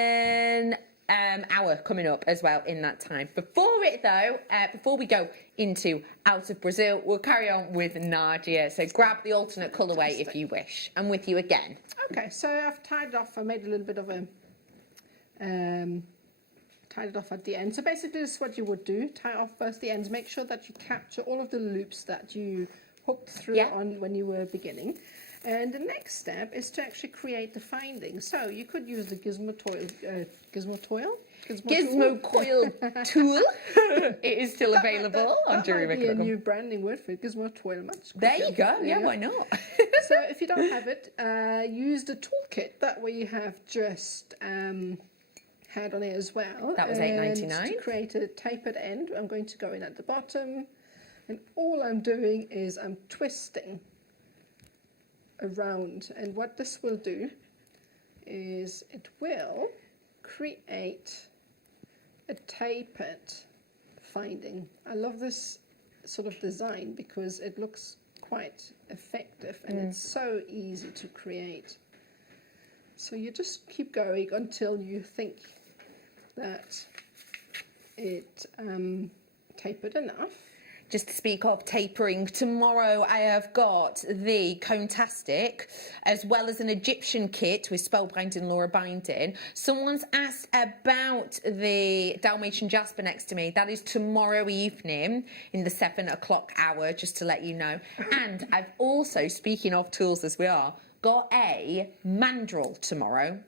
hour coming up as well in that time. Before it though, before we go into out of Brazil, we'll carry on with Nadia. So grab the alternate colourway if you wish. I'm with you again. Okay, so I've tied it off. I made a little bit of a... tied it off at the end. So basically this is what you would do. Tie off first the ends. Make sure that you capture all of the loops that you hooked through on when you were beginning. And the next step is to actually create the finding. So you could use the gizmo coil tool. It is still available on JewelleryMaker. That might be a new branding word for it. Gizmo toil. There you go. Yeah, why not? So if you don't have it, use the toolkit. That way you have just had on it as well. That was $8.99. To create a tapered end, I'm going to go in at the bottom, and all I'm doing is I'm twisting around. And what this will do is it will create a tapered finding. I love this sort of design because it looks quite effective and it's so easy to create. So you just keep going until you think that it tapered enough. Just to speak of tapering, tomorrow I have got the Conetastic as well as an Egyptian kit with spellbound and Laura binding. Someone's asked about the Dalmatian jasper next to me. That is tomorrow evening in the 7 o'clock hour, just to let you know. And I've also, speaking of tools as we are, got a mandrel tomorrow.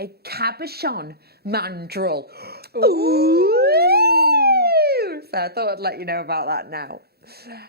A cabochon mandrel. Ooh! So I thought I'd let you know about that now.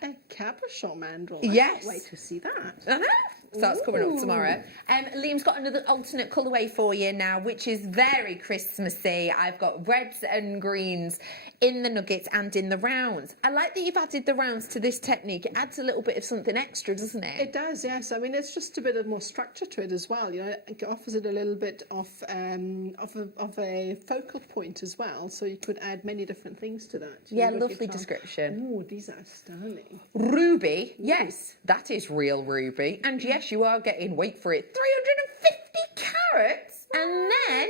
A cabochon mandrel. Yes. I can't wait to see that. I know. So that's coming up tomorrow. Liam's got another alternate colourway for you now, which is very Christmassy. I've got reds and greens in the nuggets and in the rounds. I like that you've added the rounds to this technique. It adds a little bit of something extra, doesn't it? It does, yes. I mean, it's just a bit of more structure to it as well. You know, it offers it a little bit of a focal point as well. So you could add many different things to that. Yeah, lovely description. Oh, these are stunning. Ruby, yes, that is real ruby. And yes, you are getting, wait for it, 350 carats. And then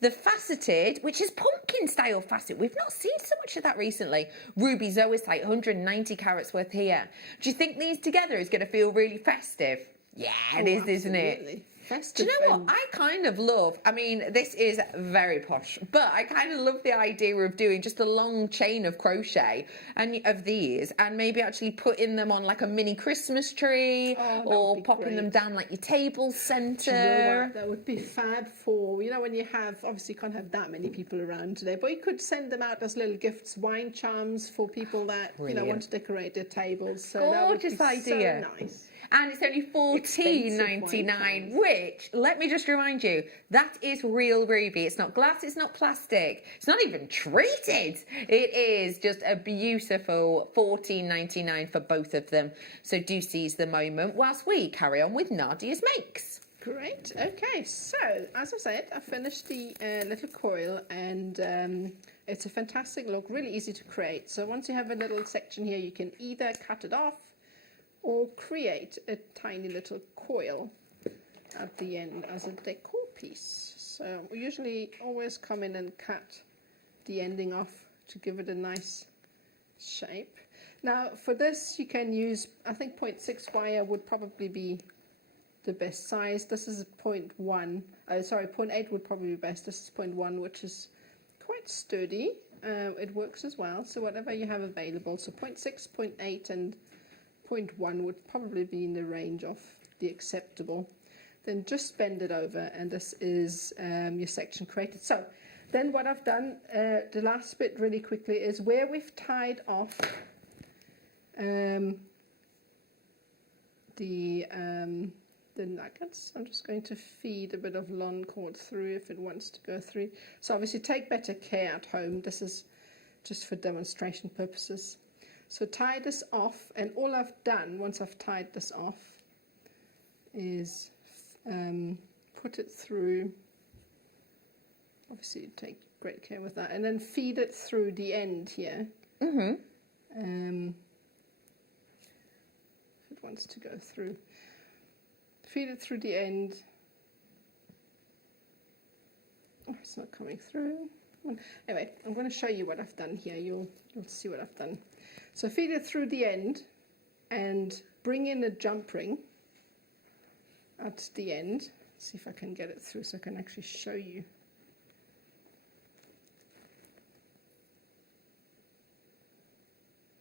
The faceted, which is pumpkin style facet. We've not seen so much of that recently. Ruby zoisite, 190 carats worth here. Do you think these together is going to feel really festive? Yeah, it is, isn't it? Festive. Do you know what? I kind of love, I mean, this is very posh, but I kind of love the idea of doing just a long chain of crochet and of these and maybe actually putting them on like a mini Christmas tree or popping them down like your table centre. Do you know what? That would be fab for, you know, when you have, obviously you can't have that many people around today, but you could send them out as little gifts, wine charms for people that, you know, want to decorate their tables. So gorgeous that would be idea. So nice. And it's only $14.99, which, let me just remind you, that is real ruby. It's not glass, it's not plastic, it's not even treated. It is just a beautiful $14.99 for both of them. So do seize the moment whilst we carry on with Nadia's makes. Great. Okay, so as I said, I finished the little coil, and it's a fantastic look, really easy to create. So once you have a little section here, you can either cut it off or create a tiny little coil at the end as a decor piece. So we usually always come in and cut the ending off to give it a nice shape. Now for this you can use, I think 0.6 wire would probably be the best size. This is 0.1, sorry, 0.8 would probably be best. This is 0.1, which is quite sturdy. It works as well, so whatever you have available. So 0.6, 0.8 and 0.1 would probably be in the range of the acceptable. Then just bend it over, and this is your section created. So then what I've done, the last bit really quickly, is where we've tied off the nuggets. I'm just going to feed a bit of lawn cord through if it wants to go through. So obviously take better care at home. This is just for demonstration purposes. So tie this off, and all I've done once I've tied this off is put it through, obviously take great care with that, and then feed it through the end here. If it wants to go through. Feed it through the end. Oh, it's not coming through. Anyway, I'm going to show you what I've done here. You'll see what I've done. So feed it through the end and bring in a jump ring at the end. See if I can get it through so I can actually show you.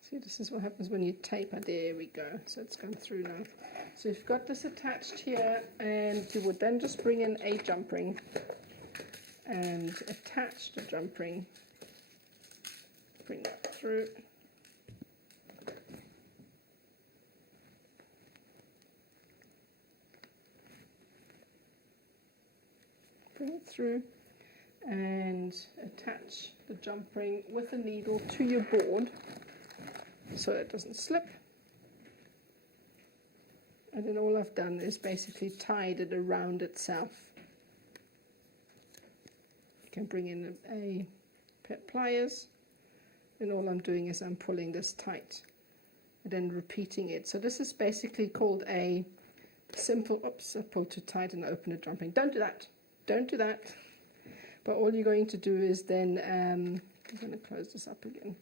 See, this is what happens when you taper. There we go. So it's gone through now. So you've got this attached here, and you would then just bring in a jump ring and attach the jump ring. Bring that through. Bring it through and attach the jump ring with a needle to your board so it doesn't slip. And then all I've done is basically tied it around itself. You can bring in a pair of pliers, and all I'm doing is I'm pulling this tight and then repeating it. So this is basically called a simple, oops, I pulled too tight and opened a jump ring. Don't do that. Don't do that. But all you're going to do is then, I'm going to close this up again.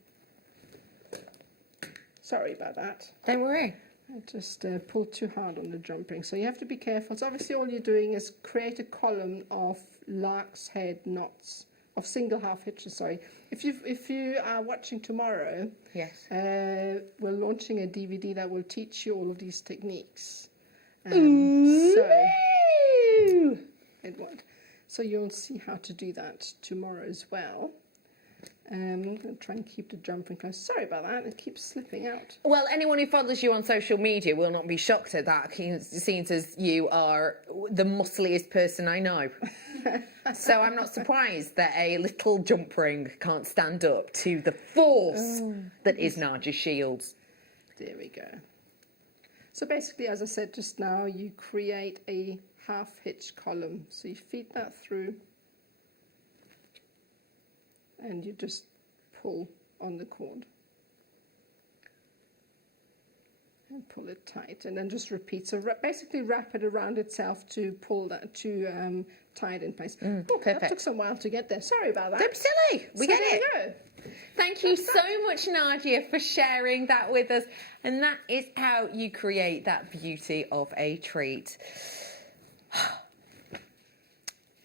Sorry about that. Don't worry. I just pulled too hard on the jump ring. So you have to be careful. So obviously all you're doing is create a column of lark's head knots, of single half hitches, sorry. If you are watching tomorrow, yes, we're launching a DVD that will teach you all of these techniques. So you'll see how to do that tomorrow as well. I'm going to try and keep the jump ring close. Sorry about that, it keeps slipping out. Well, anyone who follows you on social media will not be shocked at that, seeing as you are the muscliest person I know. So I'm not surprised that a little jump ring can't stand up to the force that is Nadia's shields. There we go. So basically, as I said just now, you create a half hitch column. So you feed that through and you just pull on the cord. And pull it tight, and then just repeat. So basically wrap it around itself to pull that, to tie it in place. Oh, perfect. that took some while to get there. Sorry about that. Don't be silly. We get there it. you go. Thank you so much, Nadia, for sharing that with us. And that is how you create that beauty of a treat.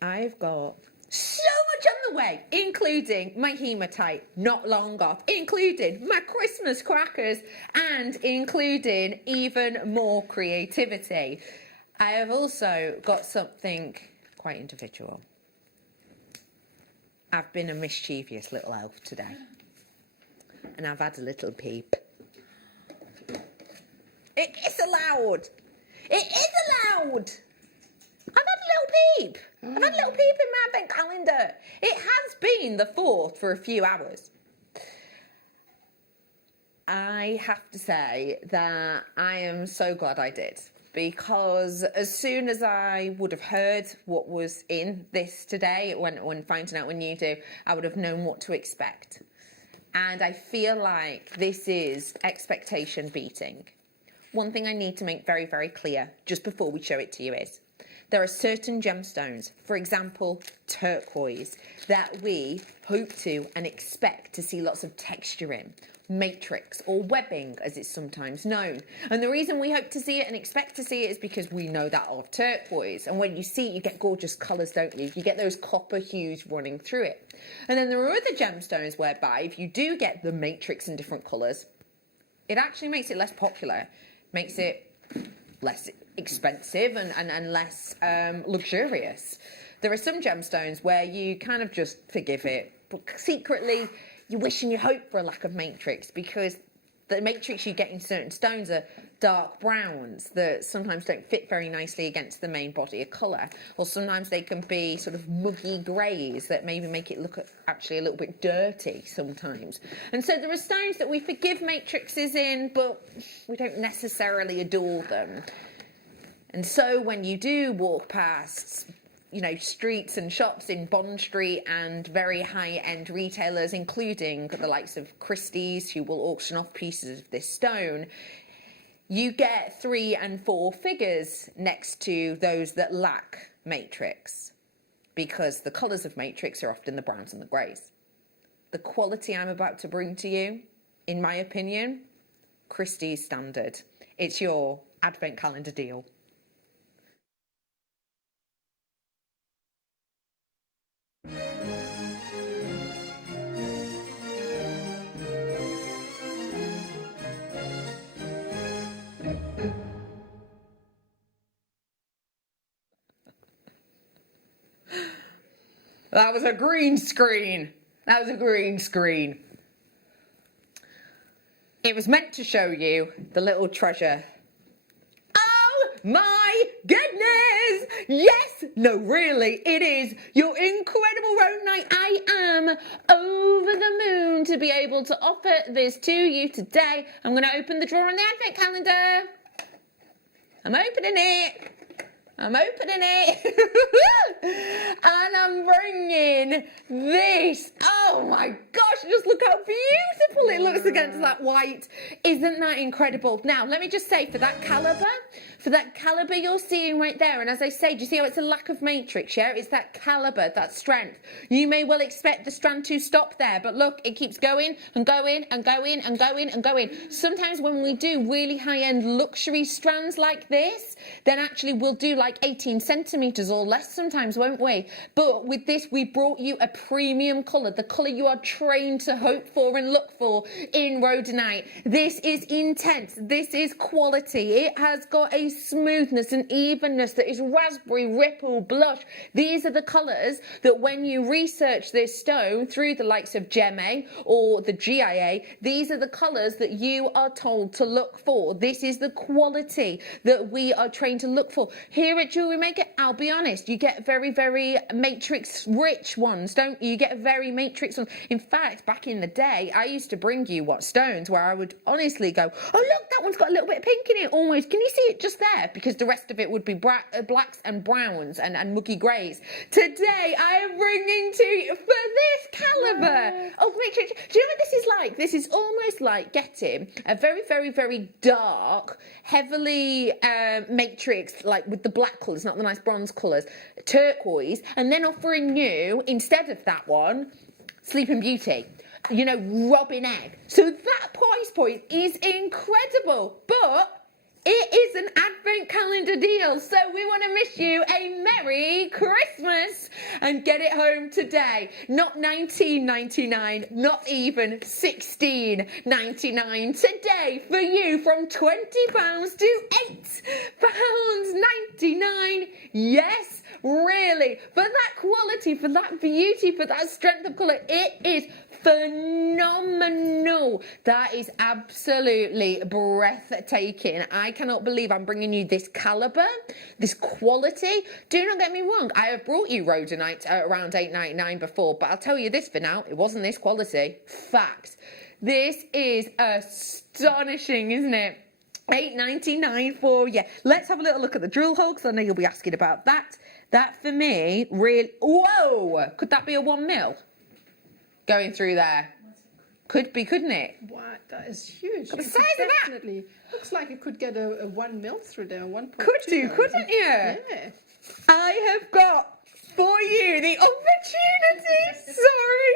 I've got so much on the way, including my hematite not long off, including my Christmas crackers, and including even more creativity. I have also got something quite individual. I've been a mischievous little elf today, and I've had a little peep. It is allowed. It is allowed. I've had a little peep. I've had a little peep in my advent calendar. It has been the 4th for a few hours. I have to say that I am so glad I did, because as soon as I would have heard what was in this today, when finding out when you do, I would have known what to expect. And I feel like this is expectation beating. One thing I need to make very, very clear just before we show it to you is, there are certain gemstones, for example, turquoise, that we hope to and expect to see lots of texture in, matrix or webbing as it's sometimes known. And the reason we hope to see it and expect to see it is because we know that of turquoise. And when you see it, you get gorgeous colours, don't you? You get those copper hues running through it. And then there are other gemstones whereby if you do get the matrix in different colours, it actually makes it less popular, makes it less expensive and less luxurious. There are some gemstones where you kind of just forgive it, but secretly you wish and you hope for a lack of matrix, because the matrix you get in certain stones are dark browns that sometimes don't fit very nicely against the main body of colour, or sometimes they can be sort of muggy greys that maybe make it look actually a little bit dirty sometimes. And so there are stones that we forgive matrices in, but we don't necessarily adore them. And so when you do walk past, you know, streets and shops in Bond Street and very high-end retailers, including the likes of Christie's, who will auction off pieces of this stone, you get 3 and 4 figures next to those that lack matrix, because the colours of matrix are often the browns and the greys. The quality I'm about to bring to you, in my opinion, Christie's standard. It's your advent calendar deal. That was a green screen. That was a green screen. It was meant to show you the little treasure. Oh my goodness! Yes! No, really, it is your incredible road night. I am over the moon to be able to offer this to you today. I'm going to open the drawer on the advent calendar. I'm opening it. I'm opening it. And I'm bringing this. Oh my gosh, just look how beautiful it looks against that white. Isn't that incredible? Now, let me just say, for that calibre you're seeing right there, and as I say, do you see how it's a lack of matrix, yeah? It's that calibre, that strength. You may well expect the strand to stop there, but look, it keeps going and going and going and going and going. Sometimes when we do really high-end luxury strands like this, then actually we'll do like 18 centimetres or less sometimes, won't we? But with this, we brought you a premium colour, the colour you are trained to hope for and look for in rhodonite. This is intense. This is quality. It has got a smoothness and evenness that is raspberry, ripple, blush. These are the colours that when you research this stone through the likes of GEMA or the GIA, these are the colours that you are told to look for. This is the quality that we are trained to look for. Here at JewelleryMaker, I'll be honest, you get very, very matrix rich ones, don't you? You get very matrix ones. In fact, back in the day, I used to bring you stones where I would honestly go, oh look, that one's got a little bit of pink in it almost. Can you see it just there because the rest of it would be blacks and browns and muggy greys. Today I am bringing to you for this calibre. Oh, do you know what this is like? This is almost like getting a very, very, very dark, heavily matrix, like with the black colours, not the nice bronze colours, turquoise, and then offering you, instead of that one, Sleeping Beauty. You know, Robin Egg. So that price point is incredible, but it is an advent calendar deal, so we want to wish you a Merry Christmas and get it home today. Not $19.99, not even $16.99 today for you, from £20 to £8.99. Yes, really, for that quality, for that beauty, for that strength of colour, it is phenomenal. That is absolutely breathtaking. I cannot believe I'm bringing you this calibre, this quality. Do not get me wrong, I have brought you rhodonite at around $8.99 before, but I'll tell you this for now, it wasn't this quality. Facts. This is astonishing, isn't it? $8.99 for you. Let's have a little look at the drill hole, because I know you'll be asking about that. That for me, really, whoa, could that be a 1 mil? Going through there. Could be, couldn't it? Wow, that is huge. The size of that. Definitely. Looks like it could get a 1 mil through there, 1.2. Could do, couldn't you? Yeah. I have got for you the opportunity. Sorry.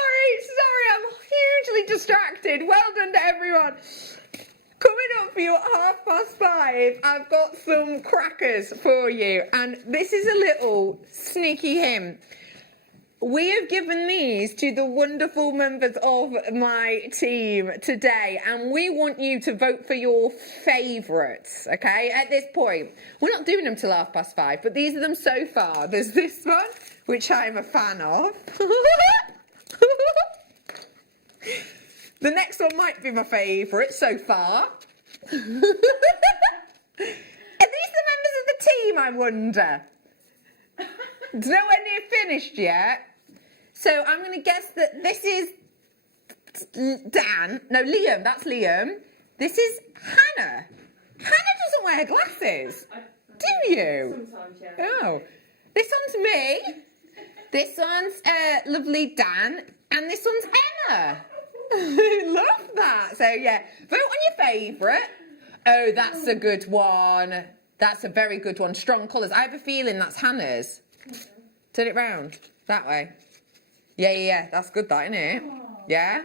Sorry, I'm hugely distracted. Well done to everyone. Coming up for you at 5:30, I've got some crackers for you, and this is a little sneaky hint. We have given these to the wonderful members of my team today, and we want you to vote for your favourites, okay, at this point. We're not doing them till 5:30, but these are them so far. There's this one, which I'm a fan of. The next one might be my favourite so far. Are these the members of the team, I wonder? It's nowhere near finished yet. So I'm going to guess that this is Dan. No, Liam. That's Liam. This is Hannah. Hannah doesn't wear glasses. Do you? Sometimes, yeah. Oh. This one's me. This one's lovely Dan. And this one's Emma. Love that. So yeah, vote on your favourite. Oh, that's a good one. That's a very good one. Strong colours. I have a feeling that's Hannah's. Turn it round. That way. Yeah. That's good, that, isn't it? Yeah.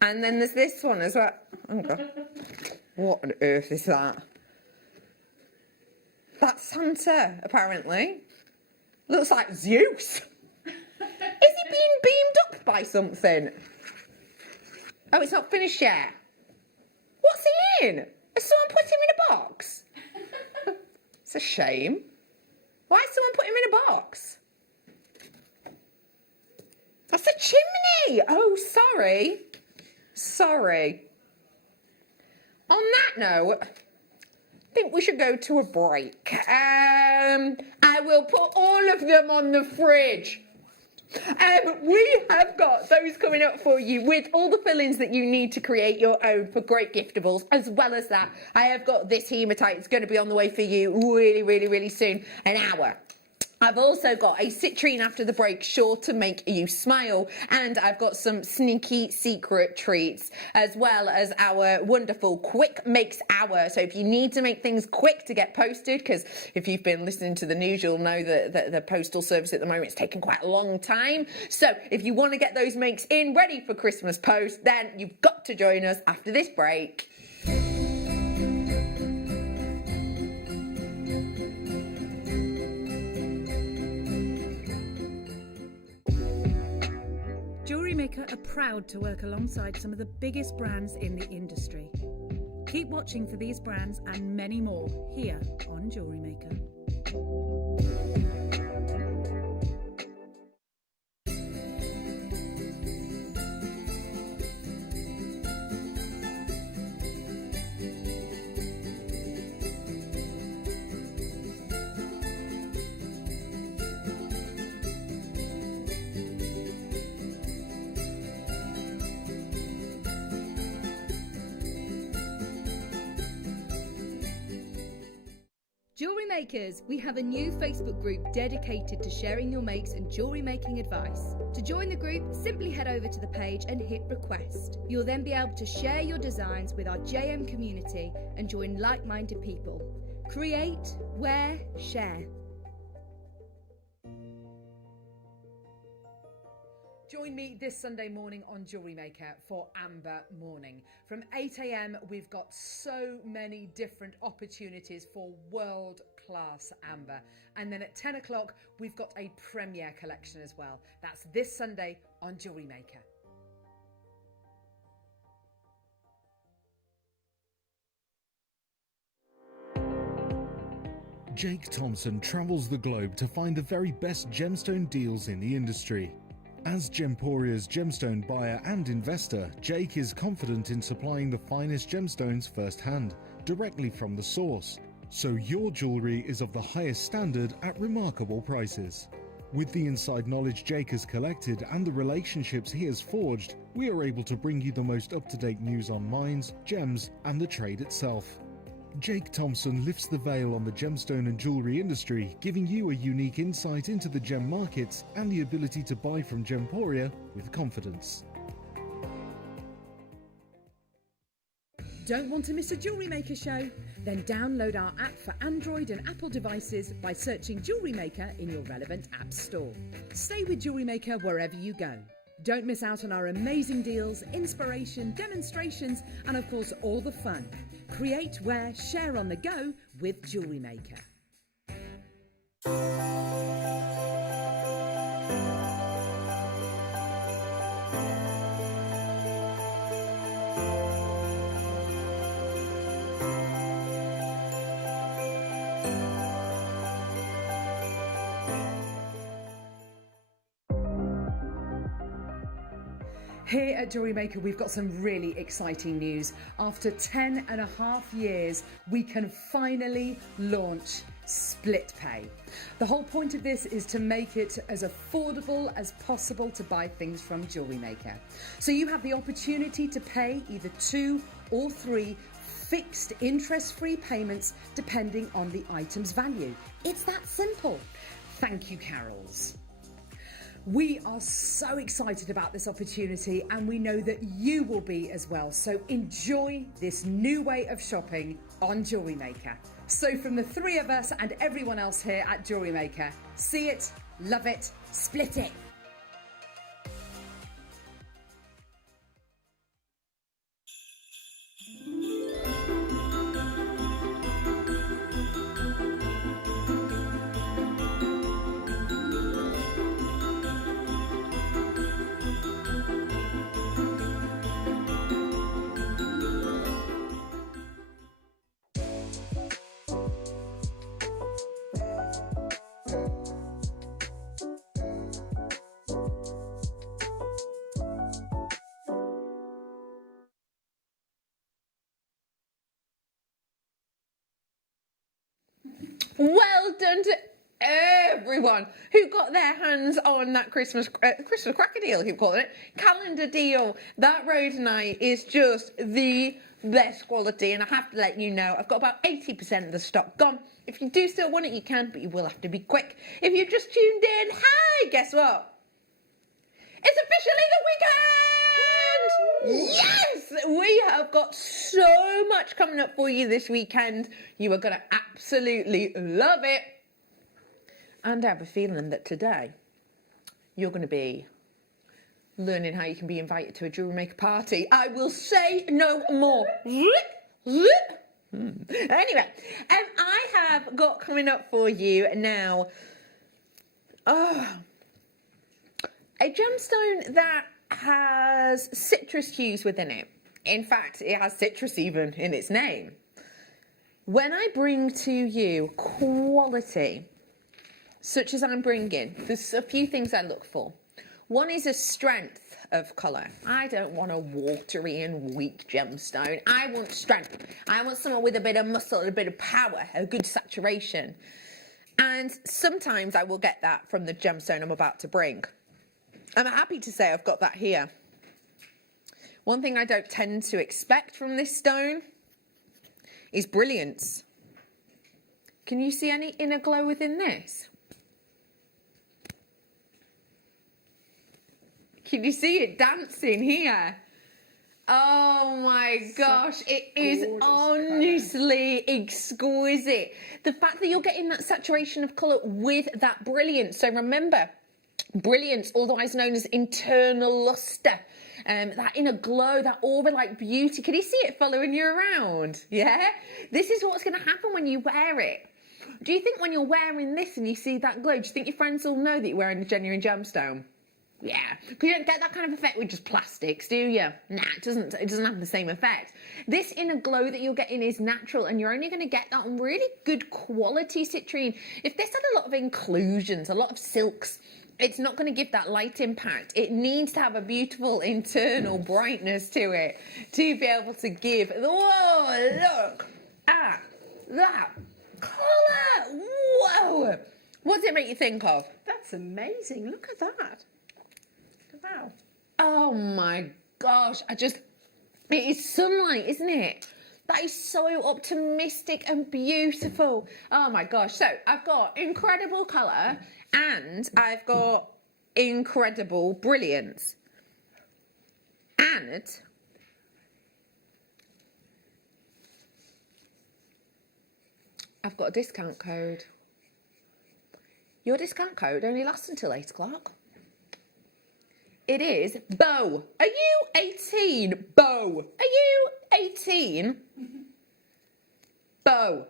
And then there's this one as well. Oh, God. What on earth is that? That's Santa, apparently. Looks like Zeus. Is he being beamed up by something? Oh, it's not finished yet. What's he in? Has someone put him in a box? It's a shame. Why has someone put him in a box? That's a chimney. Oh, sorry. On that note, I think we should go to a break. I will put all of them on the fridge. We have got those coming up for you with all the fillings that you need to create your own for great giftables. As well as that, I have got this hematite. It's going to be on the way for you really soon. An hour. I've also got a citrine after the break, sure to make you smile. And I've got some sneaky secret treats, as well as our wonderful quick makes hour. So if you need to make things quick to get posted, because if you've been listening to the news, you'll know that the postal service at the moment is taking quite a long time. So if you want to get those makes in ready for Christmas post, then you've got to join us after this break. JewelleryMaker are proud to work alongside some of the biggest brands in the industry. Keep watching for these brands and many more here on JewelleryMaker. Jewellerymakers, we have a new Facebook group dedicated to sharing your makes and jewellery making advice. To join the group, simply head over to the page and hit request. You'll then be able to share your designs with our JM community and join like-minded people. Create, wear, share. Join me this Sunday morning on JewelleryMaker for Amber Morning. From 8 a.m, we've got so many different opportunities for world-class amber. And then at 10 o'clock, we've got a premiere collection as well. That's this Sunday on JewelleryMaker. Jake Thompson travels the globe to find the very best gemstone deals in the industry. As Gemporia's gemstone buyer and investor, Jake is confident in supplying the finest gemstones firsthand, directly from the source, so your jewellery is of the highest standard at remarkable prices. With the inside knowledge Jake has collected and the relationships he has forged, we are able to bring you the most up-to-date news on mines, gems, and the trade itself. Jake Thompson lifts the veil on the gemstone and jewellery industry, giving you a unique insight into the gem markets and the ability to buy from Gemporia with confidence. Don't want to miss a JewelleryMaker show? Then download our app for Android and Apple devices by searching JewelleryMaker in your relevant app store. Stay with JewelleryMaker wherever you go. Don't miss out on our amazing deals, inspiration, demonstrations, and of course all the fun. Create, wear, share on the go with JewelleryMaker. Here at JewelleryMaker, we've got some really exciting news. After 10.5 years, we can finally launch split pay. The whole point of this is to make it as affordable as possible to buy things from JewelleryMaker. So you have the opportunity to pay either 2 or 3 fixed interest-free payments depending on the item's value. It's that simple. Thank you, Carols. We are so excited about this opportunity and we know that you will be as well. So enjoy this new way of shopping on JewelleryMaker. So from the 3 of us and everyone else here at JewelleryMaker, see it, love it, split it. Well done to everyone who got their hands on that Christmas cracker deal, keep calling it, calendar deal. That rhodonite is just the best quality, and I have to let you know, I've got about 80% of the stock gone. If you do still want it, you can, but you will have to be quick. If you've just tuned in, hi, guess what? It's officially the weekend! Yes! We have got so much coming up for you this weekend. You are going to absolutely love it. And I have a feeling that today you're going to be learning how you can be invited to a JewelleryMaker party. I will say no more. Anyway, I have got coming up for you now a gemstone that has citrus hues within it. In fact, it has citrus even in its name. When I bring to you quality, such as I'm bringing, there's a few things I look for. One is a strength of colour. I don't want a watery and weak gemstone. I want strength. I want someone with a bit of muscle, a bit of power, a good saturation. And sometimes I will get that from the gemstone I'm about to bring. I'm happy to say I've got that here. One thing I don't tend to expect from this stone is brilliance. Can you see any inner glow within this? Can you see it dancing here? Oh my gosh, it is honestly exquisite. The fact that you're getting that saturation of colour with that brilliance. So remember, brilliance, otherwise known as internal lustre. That inner glow, that aura-like beauty. Can you see it following you around? Yeah? This is what's going to happen when you wear it. Do you think when you're wearing this and you see that glow, do you think your friends will know that you're wearing a genuine gemstone? Yeah, because you don't get that kind of effect with just plastics, do you? Nah, it doesn't have the same effect. This inner glow that you're getting is natural, and you're only going to get that on really good quality citrine. If this had a lot of inclusions, a lot of silks, it's not going to give that light impact. It needs to have a beautiful internal brightness to it to be able to give. Whoa, look at that colour. Whoa. What does it make you think of? That's amazing. Look at that. Wow. Oh my gosh, it is sunlight, isn't it? That is so optimistic and beautiful. Oh my gosh. So I've got incredible colour and I've got incredible brilliance. And I've got a discount code. Your discount code only lasts until 8 o'clock. It is Bo. Are you 18? Bo. Are you 18? Bo.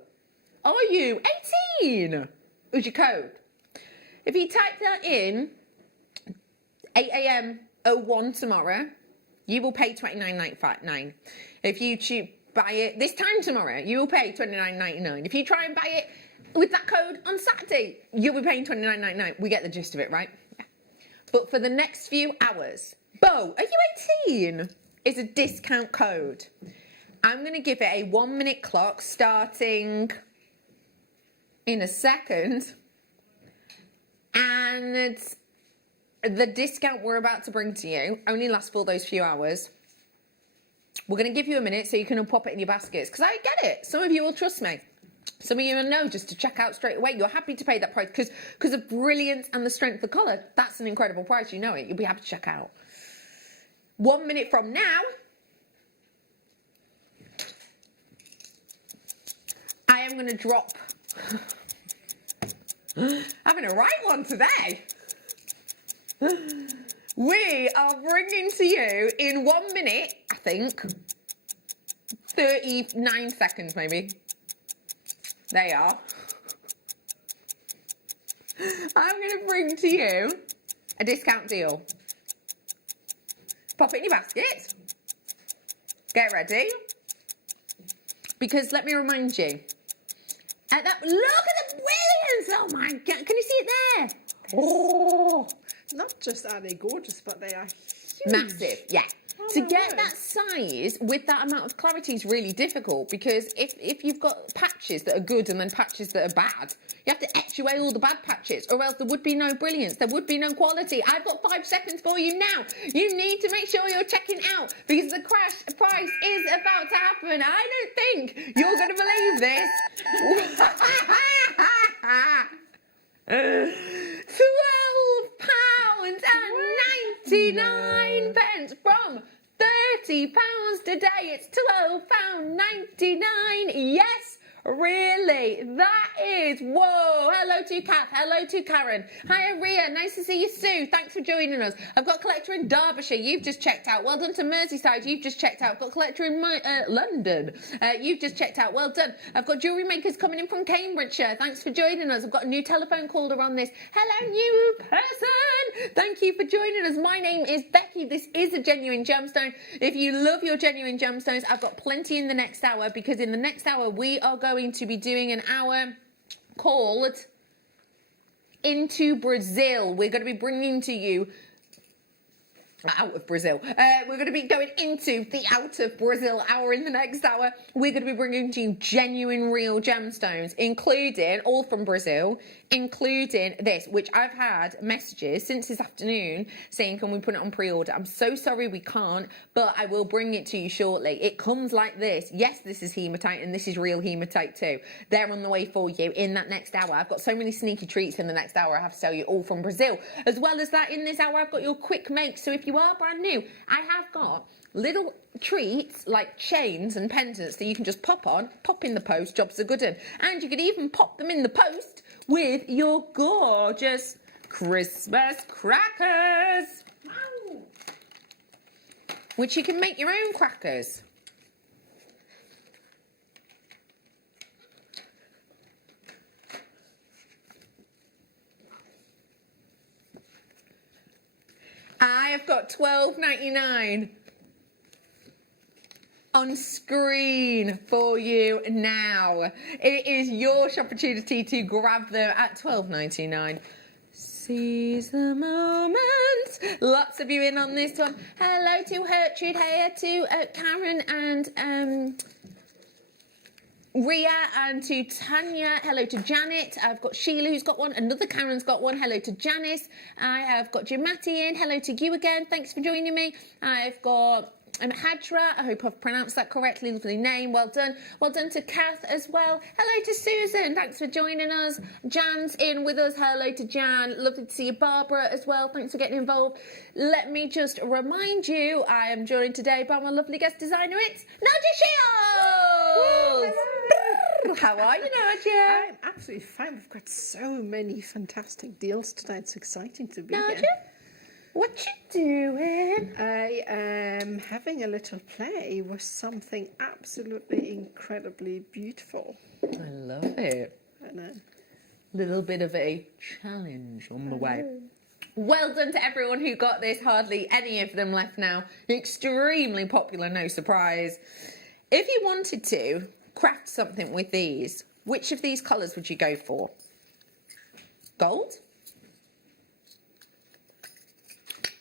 Are you 18? Who's your code? If you type that in, 8 a.m. 01 tomorrow, you will pay $29.99. If you buy it this time tomorrow, you will pay $29.99. If you try and buy it with that code on Saturday, you'll be paying $29.99. We get the gist of it, right? But for the next few hours, Bo, are you 18? Is a discount code. I'm going to give it a 1 minute clock starting in a second. And the discount we're about to bring to you only lasts for those few hours. We're going to give you a minute so you can pop it in your baskets. Because I get it. Some of you will trust me. Some of you will know just to check out straight away. You're happy to pay that price because of brilliance and the strength of colour. That's an incredible price. You know it. You'll be happy to check out. 1 minute from now, I am going to drop. I'm going to write one today. We are bringing to you in 1 minute, I think, 39 seconds maybe. There you are. I'm going to bring to you a discount deal. Pop it in your basket. Get ready. Because let me remind you. Look at the brilliance! Oh my God. Can you see it there? Oh. Not just are they gorgeous, but they are huge. Massive, yeah. To get that size with that amount of clarity is really difficult because if you've got patches that are good and then patches that are bad, you have to etch away all the bad patches or else there would be no brilliance, there would be no quality. I've got 5 seconds for you now. You need to make sure you're checking out because the crash price is about to happen. I don't think you're going to believe this. £12.99 from £30 today. It's £12.99. Yes, really. That is. Whoa. Hello to Kath. Hello to Karen. Hi, Ria. Nice to see you, Sue. Thanks for joining us. I've got a collector in Derbyshire. You've just checked out. Well done to Merseyside. You've just checked out. I've got a collector in London. You've just checked out. Well done. I've got jewellery makers coming in from Cambridgeshire. Thanks for joining us. I've got a new telephone caller on this. Hello, new person. Thank you for joining us. My name is Becky. This is a genuine gemstone. If you love your genuine gemstones, I've got plenty in the next hour because in the next hour we are going to be doing an hour called Into Brazil. We're going to be bringing to you out of Brazil. We're going to be going into the out of Brazil hour in the next hour. We're going to be bringing to you genuine real gemstones, including all from Brazil, including this, which I've had messages since this afternoon saying, can we put it on pre-order? I'm so sorry we can't, but I will bring it to you shortly. It comes like this. Yes, this is hematite, and this is real hematite too. They're on the way for you in that next hour. I've got so many sneaky treats in the next hour. I have to tell you, all from Brazil. As well as that, in this hour, I've got your quick make. So if you are brand new, I have got little treats like chains and pendants that you can just pop on, pop in the post, jobs are good in. And you could even pop them in the post with your gorgeous Christmas crackers, which you can make your own crackers. I have got $12.99 on screen for you now. It is your opportunity to grab them at $12.99. Seize the moment. Lots of you in on this one. Hello to Gertrude, hey to Karen and Ria, and to Tanya. Hello to Janet. I've got Sheila who's got one. Another Karen's got one. Hello to Janice. I have got Jimati in. Hello to you again. Thanks for joining me. I've got Hadra. I hope I've pronounced that correctly. Lovely name. Well done. Well done to Kath as well. Hello to Susan. Thanks for joining us. Jan's in with us. Hello to Jan. Lovely to see you. Barbara as well. Thanks for getting involved. Let me just remind you, I am joined today by my lovely guest designer. It's Nadia Shields. How are you, Nadia? I'm absolutely fine. We've got so many fantastic deals today. It's exciting to be Nadia? here. What you doing? I am having a little play with something absolutely incredibly beautiful. I love it. And, little bit of a challenge on the way. Well done to everyone who got this. Hardly any of them left now. Extremely popular, no surprise. If you wanted to craft something with these, which of these colours would you go for? Gold?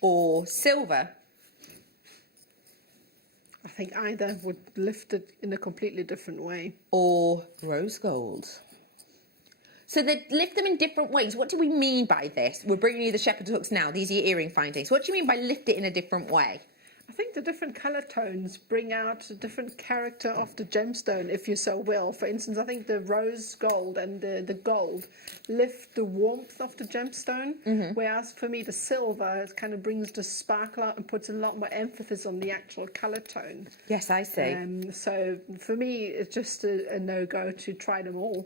Or silver? I think either would lift it in a completely different way. Or rose gold? So they lift them in different ways. What do we mean by this? We're bringing you the shepherd hooks now. These are your earring findings. What do you mean by lift it in a different way? I think the different colour tones bring out a different character of the gemstone, if you so will. For instance, I think the rose gold and the gold lift the warmth of the gemstone, whereas for me the silver it kind of brings the sparkle out and puts a lot more emphasis on the actual colour tone. Yes, I see. So for me it's just a no-go to try them all.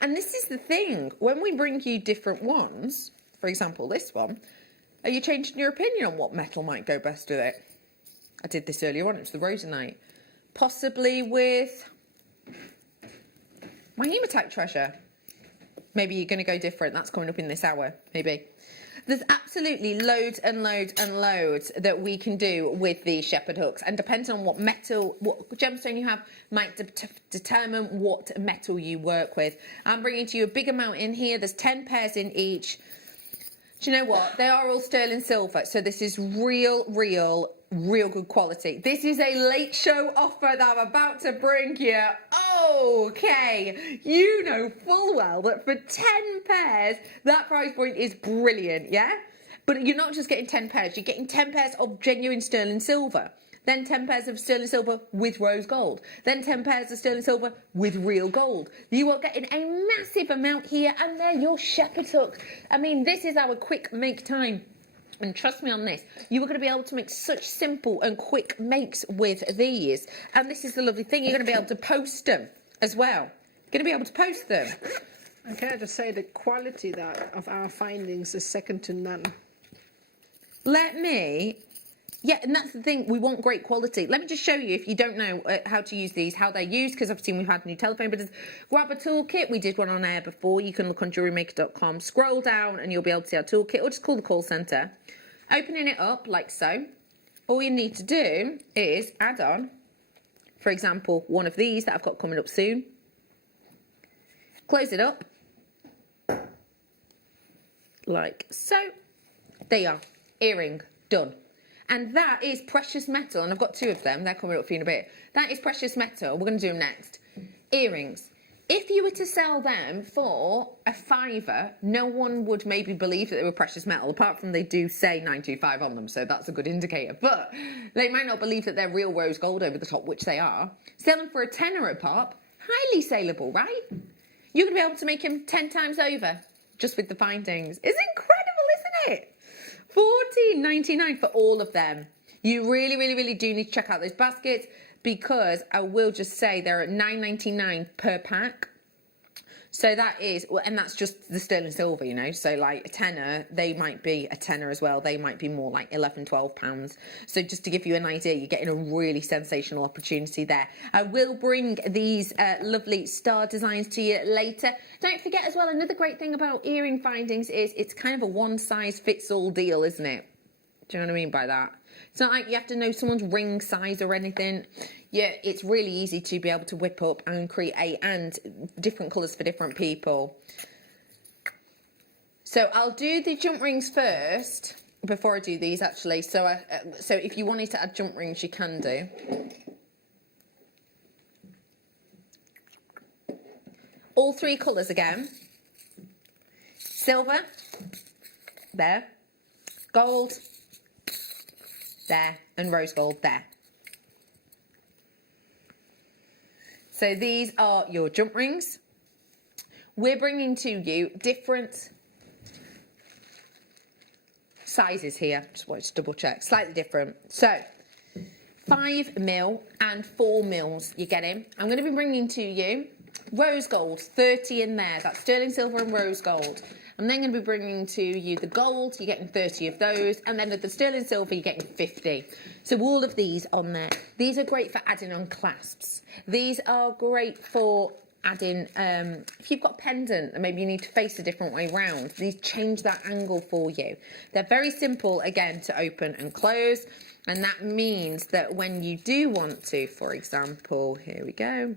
And this is the thing, when we bring you different ones, for example this one, are you changing your opinion on what metal might go best with it? I did this earlier on, it was the rosonite. Possibly with my hematite treasure. Maybe you're going to go different, that's coming up in this hour, maybe. There's absolutely loads and loads and loads that we can do with these shepherd hooks, and depending on what metal, what gemstone you have, might determine what metal you work with. I'm bringing to you a big amount in here, there's 10 pairs in each. Do you know what? They are all sterling silver, so this is real good quality. This is a late show offer that I'm about to bring you. Okay, you know full well that for 10 pairs, that price point is brilliant, yeah? But you're not just getting 10 pairs, you're getting 10 pairs of genuine sterling silver. Then 10 pairs of sterling silver with rose gold. Then 10 pairs of sterling silver with real gold. You are getting a massive amount here, and they're your shepherd hooks. I mean, this is our quick make time. And trust me on this, you are going to be able to make such simple and quick makes with these. And this is the lovely thing, you're going to be able to post them as well. You're going to be able to post them. And can I just say the quality of our findings is second to none. Yeah, and that's the thing, we want great quality. Let me just show you, if you don't know how to use these, how they're used, because I've seen we've had new telephone bidders. Grab a toolkit, we did one on air before, you can look on JewelleryMaker.com, scroll down and you'll be able to see our toolkit, or just call the call centre. Opening it up like so, all you need to do is add on, for example, one of these that I've got coming up soon. Close it up, like so. There you are, earring, done. And that is precious metal, and I've got two of them, they're coming up for you in a bit. That is precious metal, we're going to do them next. Earrings. If you were to sell them for a £5, no one would maybe believe that they were precious metal, apart from they do say 925 on them, so that's a good indicator. But they might not believe that they're real rose gold over the top, which they are. Sell them for a tenner a pop, highly saleable, right? You're going to be able to make them 10 times over just with the findings. It's incredible, isn't it? $14.99 for all of them. You really, really, really do need to check out those baskets, because I will just say they're at $9.99 per pack. So that is, and that's just the sterling silver, you know. So like a tenner, they might be a tenner as well. They might be more like 11, 12 pounds. So just to give you an idea, you're getting a really sensational opportunity there. I will bring these lovely star designs to you later. Don't forget as well, another great thing about earring findings is it's kind of a one-size-fits-all deal, isn't it? Do you know what I mean by that? It's not like you have to know someone's ring size or anything. Yeah, it's really easy to be able to whip up and create, and different colours for different people. So I'll do the jump rings first before I do these, actually. So so if you wanted to add jump rings, you can do. All three colours again. Silver, there. Gold, there, and rose gold there. So these are your jump rings. We're bringing to you different sizes here. Just wanted to double check, slightly different. So 5mm and 4mm you're getting. I'm going to be bringing to you rose gold, 30 in there. That's sterling silver and rose gold. I'm then going to be bringing to you the gold, you're getting 30 of those, and then the sterling silver, you're getting 50. So all of these on there. These are great for adding on clasps. These are great for adding, if you've got a pendant and maybe you need to face a different way round, these change that angle for you. They're very simple, again, to open and close, and that means that when you do want to, for example, here we go,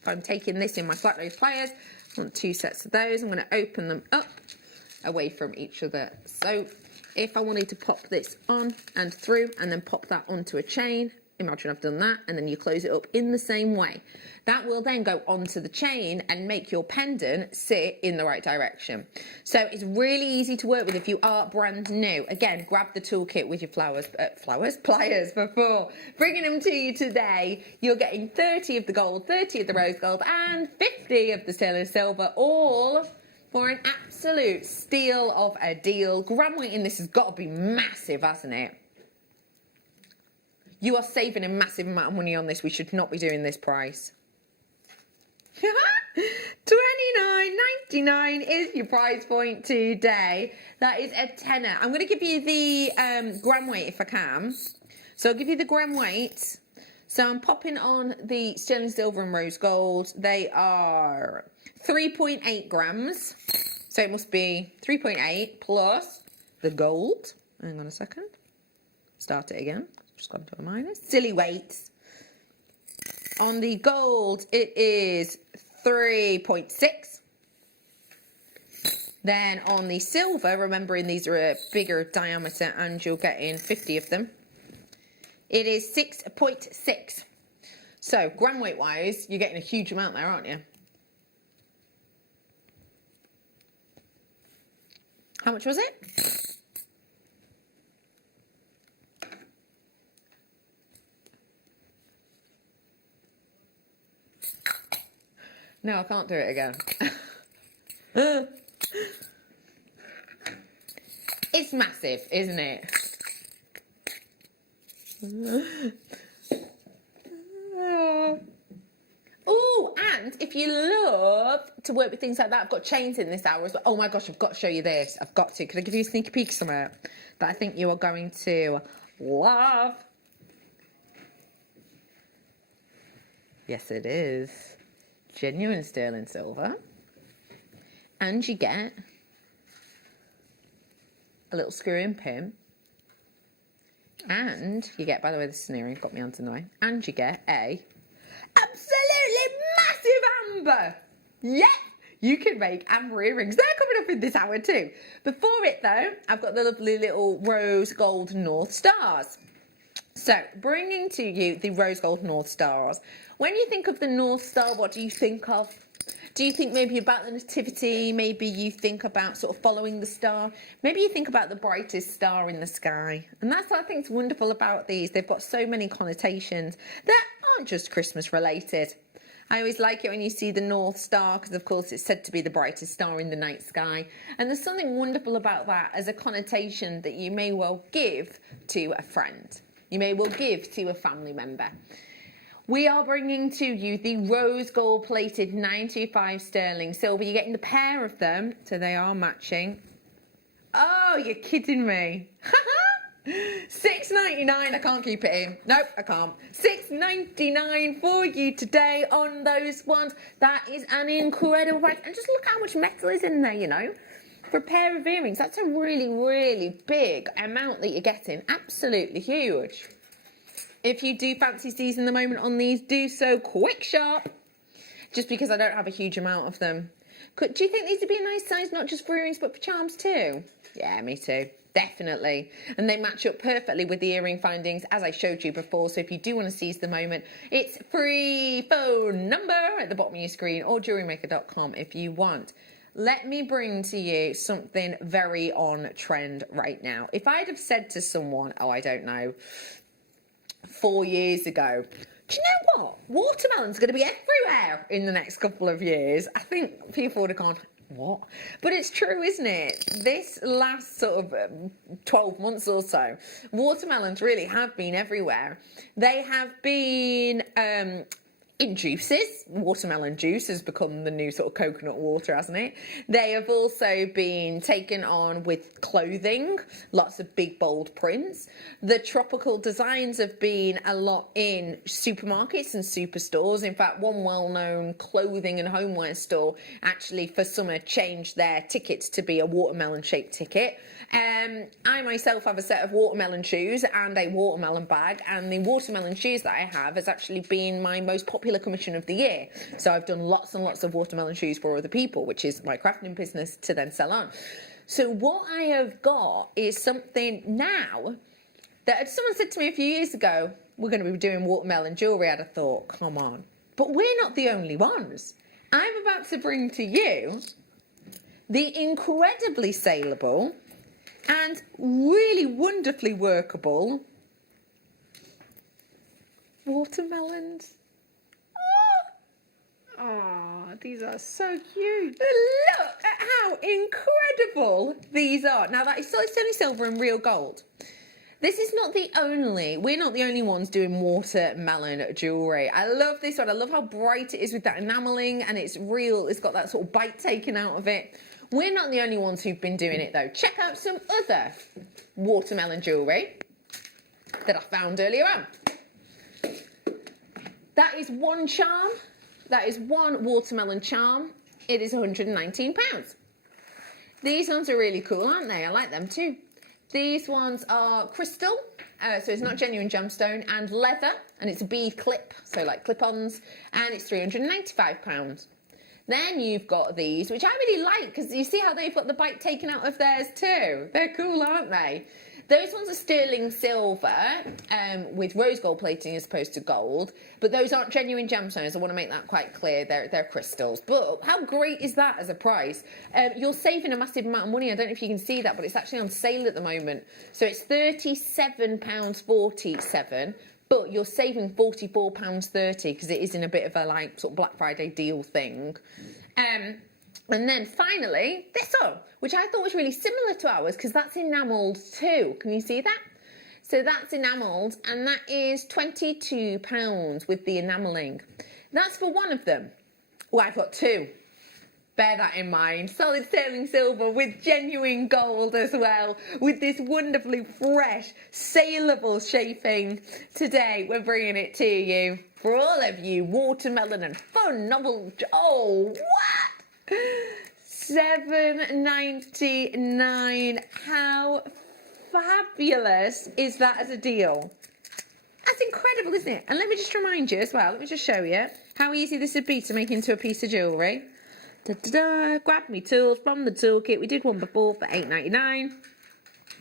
if I'm taking this in my flat nose pliers, I want 2 sets of those. I'm going to open them up away from each other. So if I wanted to pop this on and through and then pop that onto a chain, imagine I've done that, and then you close it up in the same way. That will then go onto the chain and make your pendant sit in the right direction. So it's really easy to work with if you are brand new. Again, grab the toolkit with your pliers before bringing them to you today. You're getting 30 of the gold, 30 of the rose gold, and 50 of the sterling silver, all for an absolute steal of a deal. Gram weight in this has got to be massive, hasn't it? You are saving a massive amount of money on this. We should not be doing this price. $29.99 is your price point today. That is a tenner. I'm going to give you the gram weight if I can. So I'll give you the gram weight. So I'm popping on the sterling silver and rose gold. They are 3.8 grams. So it must be 3.8 plus the gold. Hang on a second. Start it again. Just gone to a minus. Silly weights. On the gold, it is 3.6. Then on the silver, remembering these are a bigger diameter and you're getting 50 of them, it is 6.6. So gram weight wise, you're getting a huge amount there, aren't you? How much was it? No, I can't do it again. It's massive, isn't it? Oh, and if you love to work with things like that, I've got chains in this hour as well. Oh my gosh, I've got to show you this. I've got to. Could I give you a sneaky peek somewhere that I think you are going to love? Yes, it is. Genuine sterling silver, and you get a little screw-in pin, and you get, by the way, this sneering got me onto the way, and you get a absolutely massive amber. Yeah, you can make amber earrings. They're coming up in this hour too. Before it though, I've got the lovely little rose gold North Stars. So, bringing to you the rose gold North Stars. When you think of the North Star, what do you think of? Do you think maybe about the nativity? Maybe you think about sort of following the star? Maybe you think about the brightest star in the sky. And that's what I think is wonderful about these. They've got so many connotations that aren't just Christmas related. I always like it when you see the North Star because, of course, it's said to be the brightest star in the night sky. And there's something wonderful about that as a connotation that you may well give to a friend. You may well give to a family member. We are bringing to you the rose gold plated 925 sterling silver. You're getting the pair of them, so they are matching. Oh, you're kidding me. $6.99. I can't keep it in. Nope, I can't. $6.99 for you today on those ones. That is an incredible price. And just look how much metal is in there, you know. For a pair of earrings, that's a really, really big amount that you're getting. Absolutely huge. If you do fancy seizing the moment on these, do so quick sharp. Just because I don't have a huge amount of them. Do you think these would be a nice size, not just for earrings, but for charms too? Yeah, me too. Definitely. And they match up perfectly with the earring findings, as I showed you before. So if you do want to seize the moment, it's free phone number at the bottom of your screen or JewelleryMaker.com if you want. Let me bring to you something very on trend right now. If I'd have said to someone, oh, I don't know, 4 years ago, do you know what? Watermelon's going to be everywhere in the next couple of years. I think people would have gone, what? But it's true, isn't it? This last sort of 12 months or so, watermelons really have been everywhere. They have been in juices. Watermelon juice has become the new sort of coconut water, hasn't it? They have also been taken on with clothing, lots of big bold prints. The tropical designs have been a lot in supermarkets and superstores. In fact, one well-known clothing and homeware store actually for summer changed their tickets to be a watermelon shaped ticket. I myself have a set of watermelon shoes and a watermelon bag, and the watermelon shoes that I have has actually been my most popular commission of the year. So I've done lots and lots of watermelon shoes for other people, which is my crafting business to then sell on. So what I have got is something now that if someone said to me a few years ago, we're going to be doing watermelon jewellery, I'd have thought, come on. But we're not the only ones. I'm about to bring to you the incredibly saleable and really wonderfully workable watermelons. Oh, these are so cute. Look at how incredible these are. Now that is only silver and real gold. This is not the only, we're not the only ones doing watermelon jewellery. I love this one. I love how bright it is with that enamelling, and it's real. It's got that sort of bite taken out of it. We're not the only ones who've been doing it though. Check out some other watermelon jewellery that I found earlier on. That is one charm. That is one watermelon charm. It is £119. These ones are really cool, aren't they? I like them too. These ones are crystal, so it's not genuine gemstone, and leather, and it's a bead clip, so like clip-ons, and it's £395. Then you've got these, which I really like, because you see how they've got the bite taken out of theirs too. They're cool, aren't they? Those ones are sterling silver with rose gold plating as opposed to gold, but those aren't genuine gemstones. I want to make that quite clear. They're crystals. But how great is that as a price? You're saving a massive amount of money. I don't know if you can see that, but it's actually on sale at the moment. So it's £37.47, but you're saving £44.30 because it is in a bit of a like sort of Black Friday deal thing. And then finally, this one, which I thought was really similar to ours because that's enamelled too. Can you see that? So that's enamelled, and that is £22 with the enamelling. That's for one of them. Well, I've got two. Bear that in mind. Solid sterling silver with genuine gold as well, with this wonderfully fresh, saleable shaping. Today, we're bringing it to you for all of you watermelon and fun novel. Oh, what? $7.99. How fabulous is that as a deal? That's incredible, isn't it? And let me just remind you as well, let me just show you how easy this would be to make into a piece of jewellery. Da-da-da, grab me tools from the toolkit. We did one before for $8.99.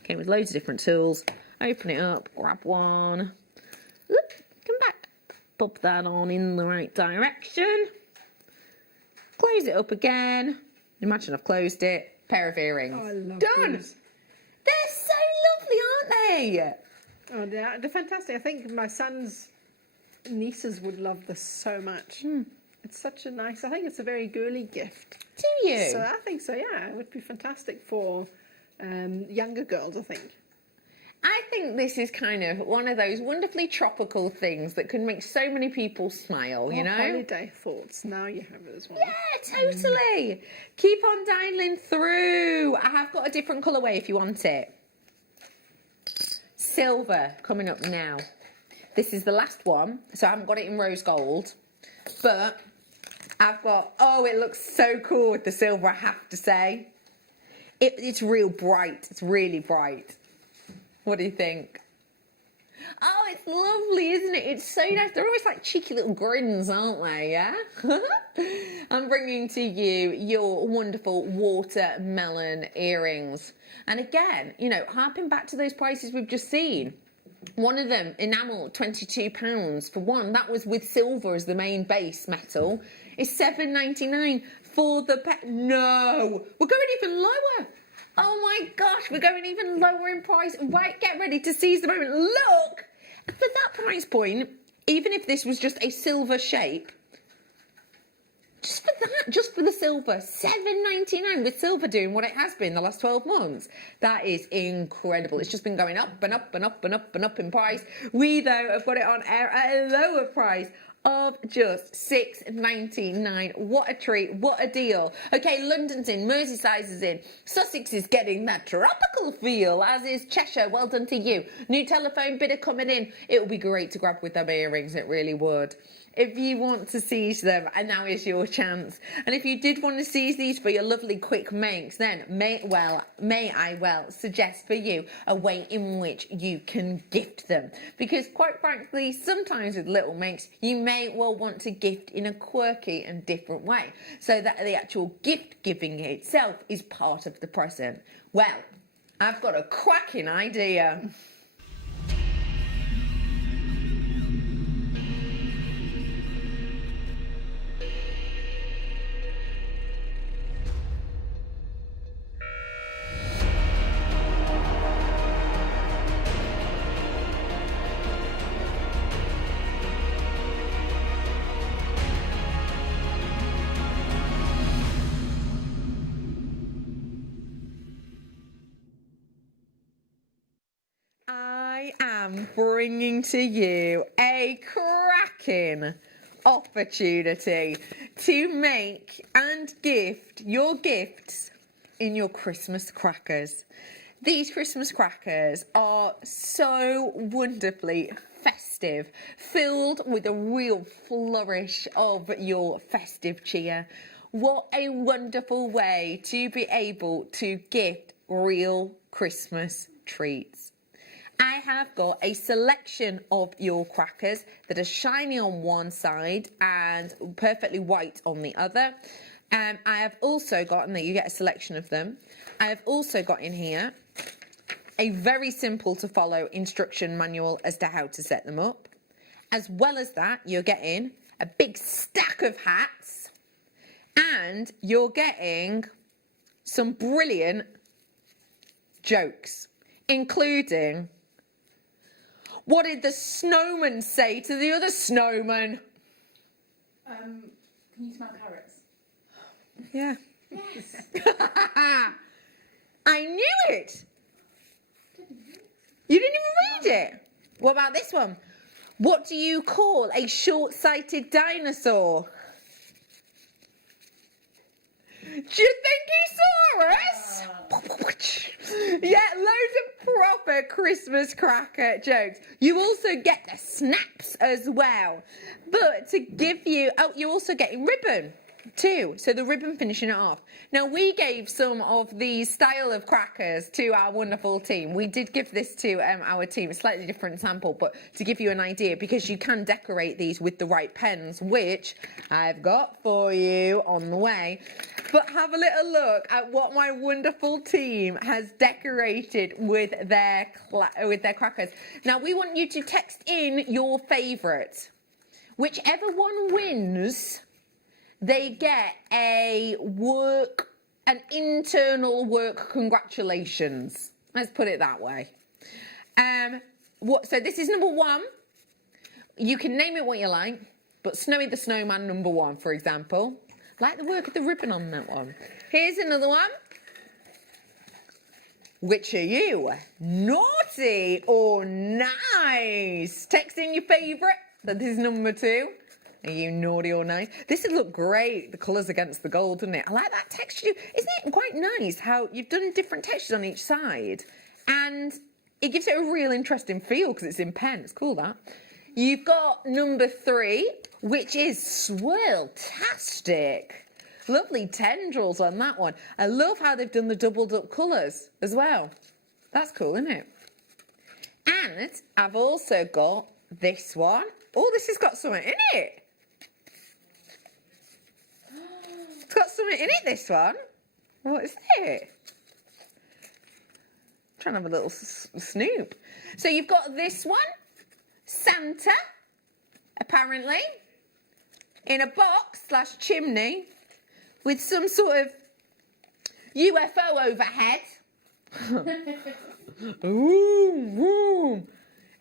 Came with loads of different tools. Open it up, grab one. pop that on in the right direction. Close it up again. Imagine I've closed it. Pair of earrings. Oh, I love Done. these. They're so lovely, aren't they? Oh, they're fantastic. I think my son's nieces would love this so much. It's such a nice, I think it's a very girly gift. Do you? So I think so, yeah. It would be fantastic for younger girls, I think. I think this is kind of one of those wonderfully tropical things that can make so many people smile, you know? Holiday thoughts. Now you have it as well. Yeah, totally. Keep on dialing through. I have got a different colourway if you want it. Silver coming up now. This is the last one, so I haven't got it in rose gold, but I've got, oh, it looks so cool with the silver, I have to say. It's real bright. It's really bright. What do you think? Oh, it's lovely, isn't it? It's so nice. They're always like cheeky little grins, aren't they? Yeah? I'm bringing to you your wonderful watermelon earrings. And again, you know, harping back to those prices we've just seen. One of them, enamel, £22 for one. That was with silver as the main base metal. It's $7.99 for the pet. No, we're going even lower. Oh my gosh, we're going even lower in price. Right, get ready to seize the moment. Look, for that price point, even if this was just a silver shape, just for that, just for the silver, $7.99 with silver doing what it has been the last 12 months. That is incredible. It's just been going up and up and up and up and up in price. We, though, have got it on air at a lower price of just $6.99. What a treat, what a deal. Okay, London's in, Merseyside's is in, Sussex is getting that tropical feel, as is Cheshire. Well done to you. New telephone bidder coming in. It would be great to grab with them earrings, it really would. If you want to seize them, and now is your chance. And if you did want to seize these for your lovely quick makes, then may I well suggest for you a way in which you can gift them. Because quite frankly, sometimes with little makes, you may well want to gift in a quirky and different way, so that the actual gift giving itself is part of the present. Well, I've got a cracking idea. I am bringing to you a cracking opportunity to make and gift your gifts in your Christmas crackers. These Christmas crackers are so wonderfully festive, filled with a real flourish of your festive cheer. What a wonderful way to be able to gift real Christmas treats. I have got a selection of your crackers that are shiny on one side and perfectly white on the other. I have also got, and you get a selection of them, I have also got in here a very simple to follow instruction manual as to how to set them up. As well as that, you're getting a big stack of hats and you're getting some brilliant jokes, including, what did the snowman say to the other snowman? Can you smell carrots? Yeah. Yes. I knew it. You didn't even read it. What about this one? What do you call a short-sighted dinosaur? Do you think he saw us? Yeah, loads of proper Christmas cracker jokes. You also get the snaps as well. But to give you, oh, you're also getting ribbon too. So the ribbon finishing it off. Now, we gave some of these style of crackers to our wonderful team. We did give this to our team, a slightly different sample, but to give you an idea, because you can decorate these with the right pens, which I've got for you on the way. But have a little look at what my wonderful team has decorated with their crackers. Now, we want you to text in your favourite. Whichever one wins, they get an internal work congratulations. Let's put it that way. So this is number 1. You can name it what you like, but Snowy the Snowman number 1, for example. Like the work of the ribbon on that one. Here's another one. Which are you? Naughty or nice? Text in your favourite. So this is number 2. Are you naughty or nice? This would look great, the colours against the gold, doesn't it? I like that texture. Isn't it quite nice how you've done different textures on each side? And it gives it a real interesting feel because it's in pen. It's cool, that. You've got number 3, which is swirl-tastic. Lovely tendrils on that one. I love how they've done the doubled up colours as well. That's cool, isn't it? And I've also got this one. Oh, this has got something in it. It's got something in it, this one. What is it? I'm trying to have a little snoop. So you've got this one. Santa, apparently, in a box / chimney with some sort of UFO overhead. Ooh.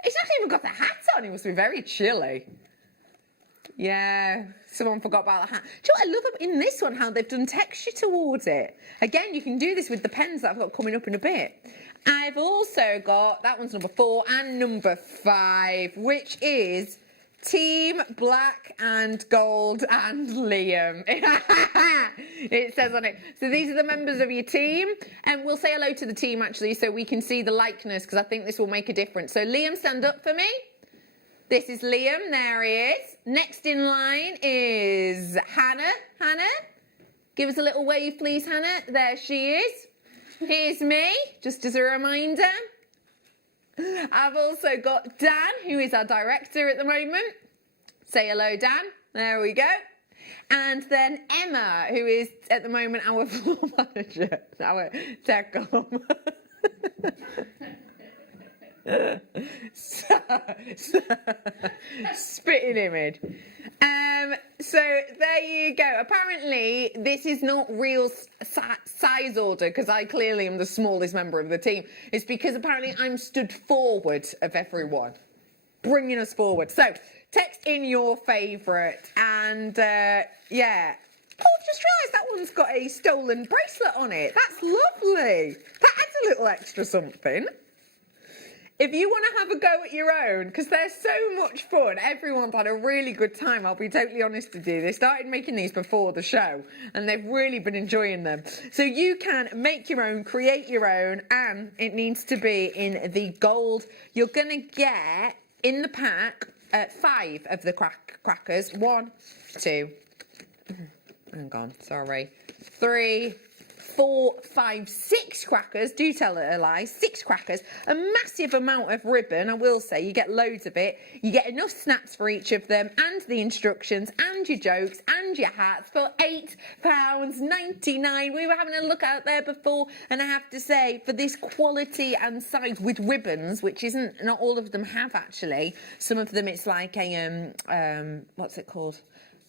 He's not even got the hat on. He must be very chilly. Yeah, someone forgot about the hat. Do you know what I love in this one? How they've done texture towards it. Again, you can do this with the pens that I've got coming up in a bit. I've also got, that one's number 4 and number 5, which is Team Black and Gold and Liam. It says on it. So these are the members of your team. And we'll say hello to the team, actually, so we can see the likeness, because I think this will make a difference. So Liam, stand up for me. This is Liam. There he is. Next in line is Hannah. Hannah, give us a little wave, please, Hannah. There she is. Here's me, just as a reminder. I've also got Dan, who is our director at the moment. Say hello, Dan. There we go. And then Emma, who is at the moment our floor manager, our tech com. Spitting image. So there you go. Apparently this is not real size order, because I clearly am the smallest member of the team. It's because apparently I'm stood forward of everyone, bringing us forward. So text in your favourite, and yeah. Oh, I've just realised that one's got a stolen bracelet on it. That's lovely. That adds a little extra something. If you want to have a go at your own, because they're so much fun, everyone's had a really good time, I'll be totally honest with you. They started making these before the show, and they've really been enjoying them. So you can make your own, create your own, and it needs to be in the gold. You're going to get, in the pack, 5 of the crackers. 1, 2, hang on, sorry, 3, 4, 5, 6 crackers. Do tell it a lie. 6 crackers. A massive amount of ribbon. I will say, you get loads of it. You get enough snaps for each of them, and the instructions, and your jokes, and your hats for £8.99. We were having a look out there before, and I have to say, for this quality and size with ribbons, which isn't, not all of them have actually. Some of them it's like a what's it called?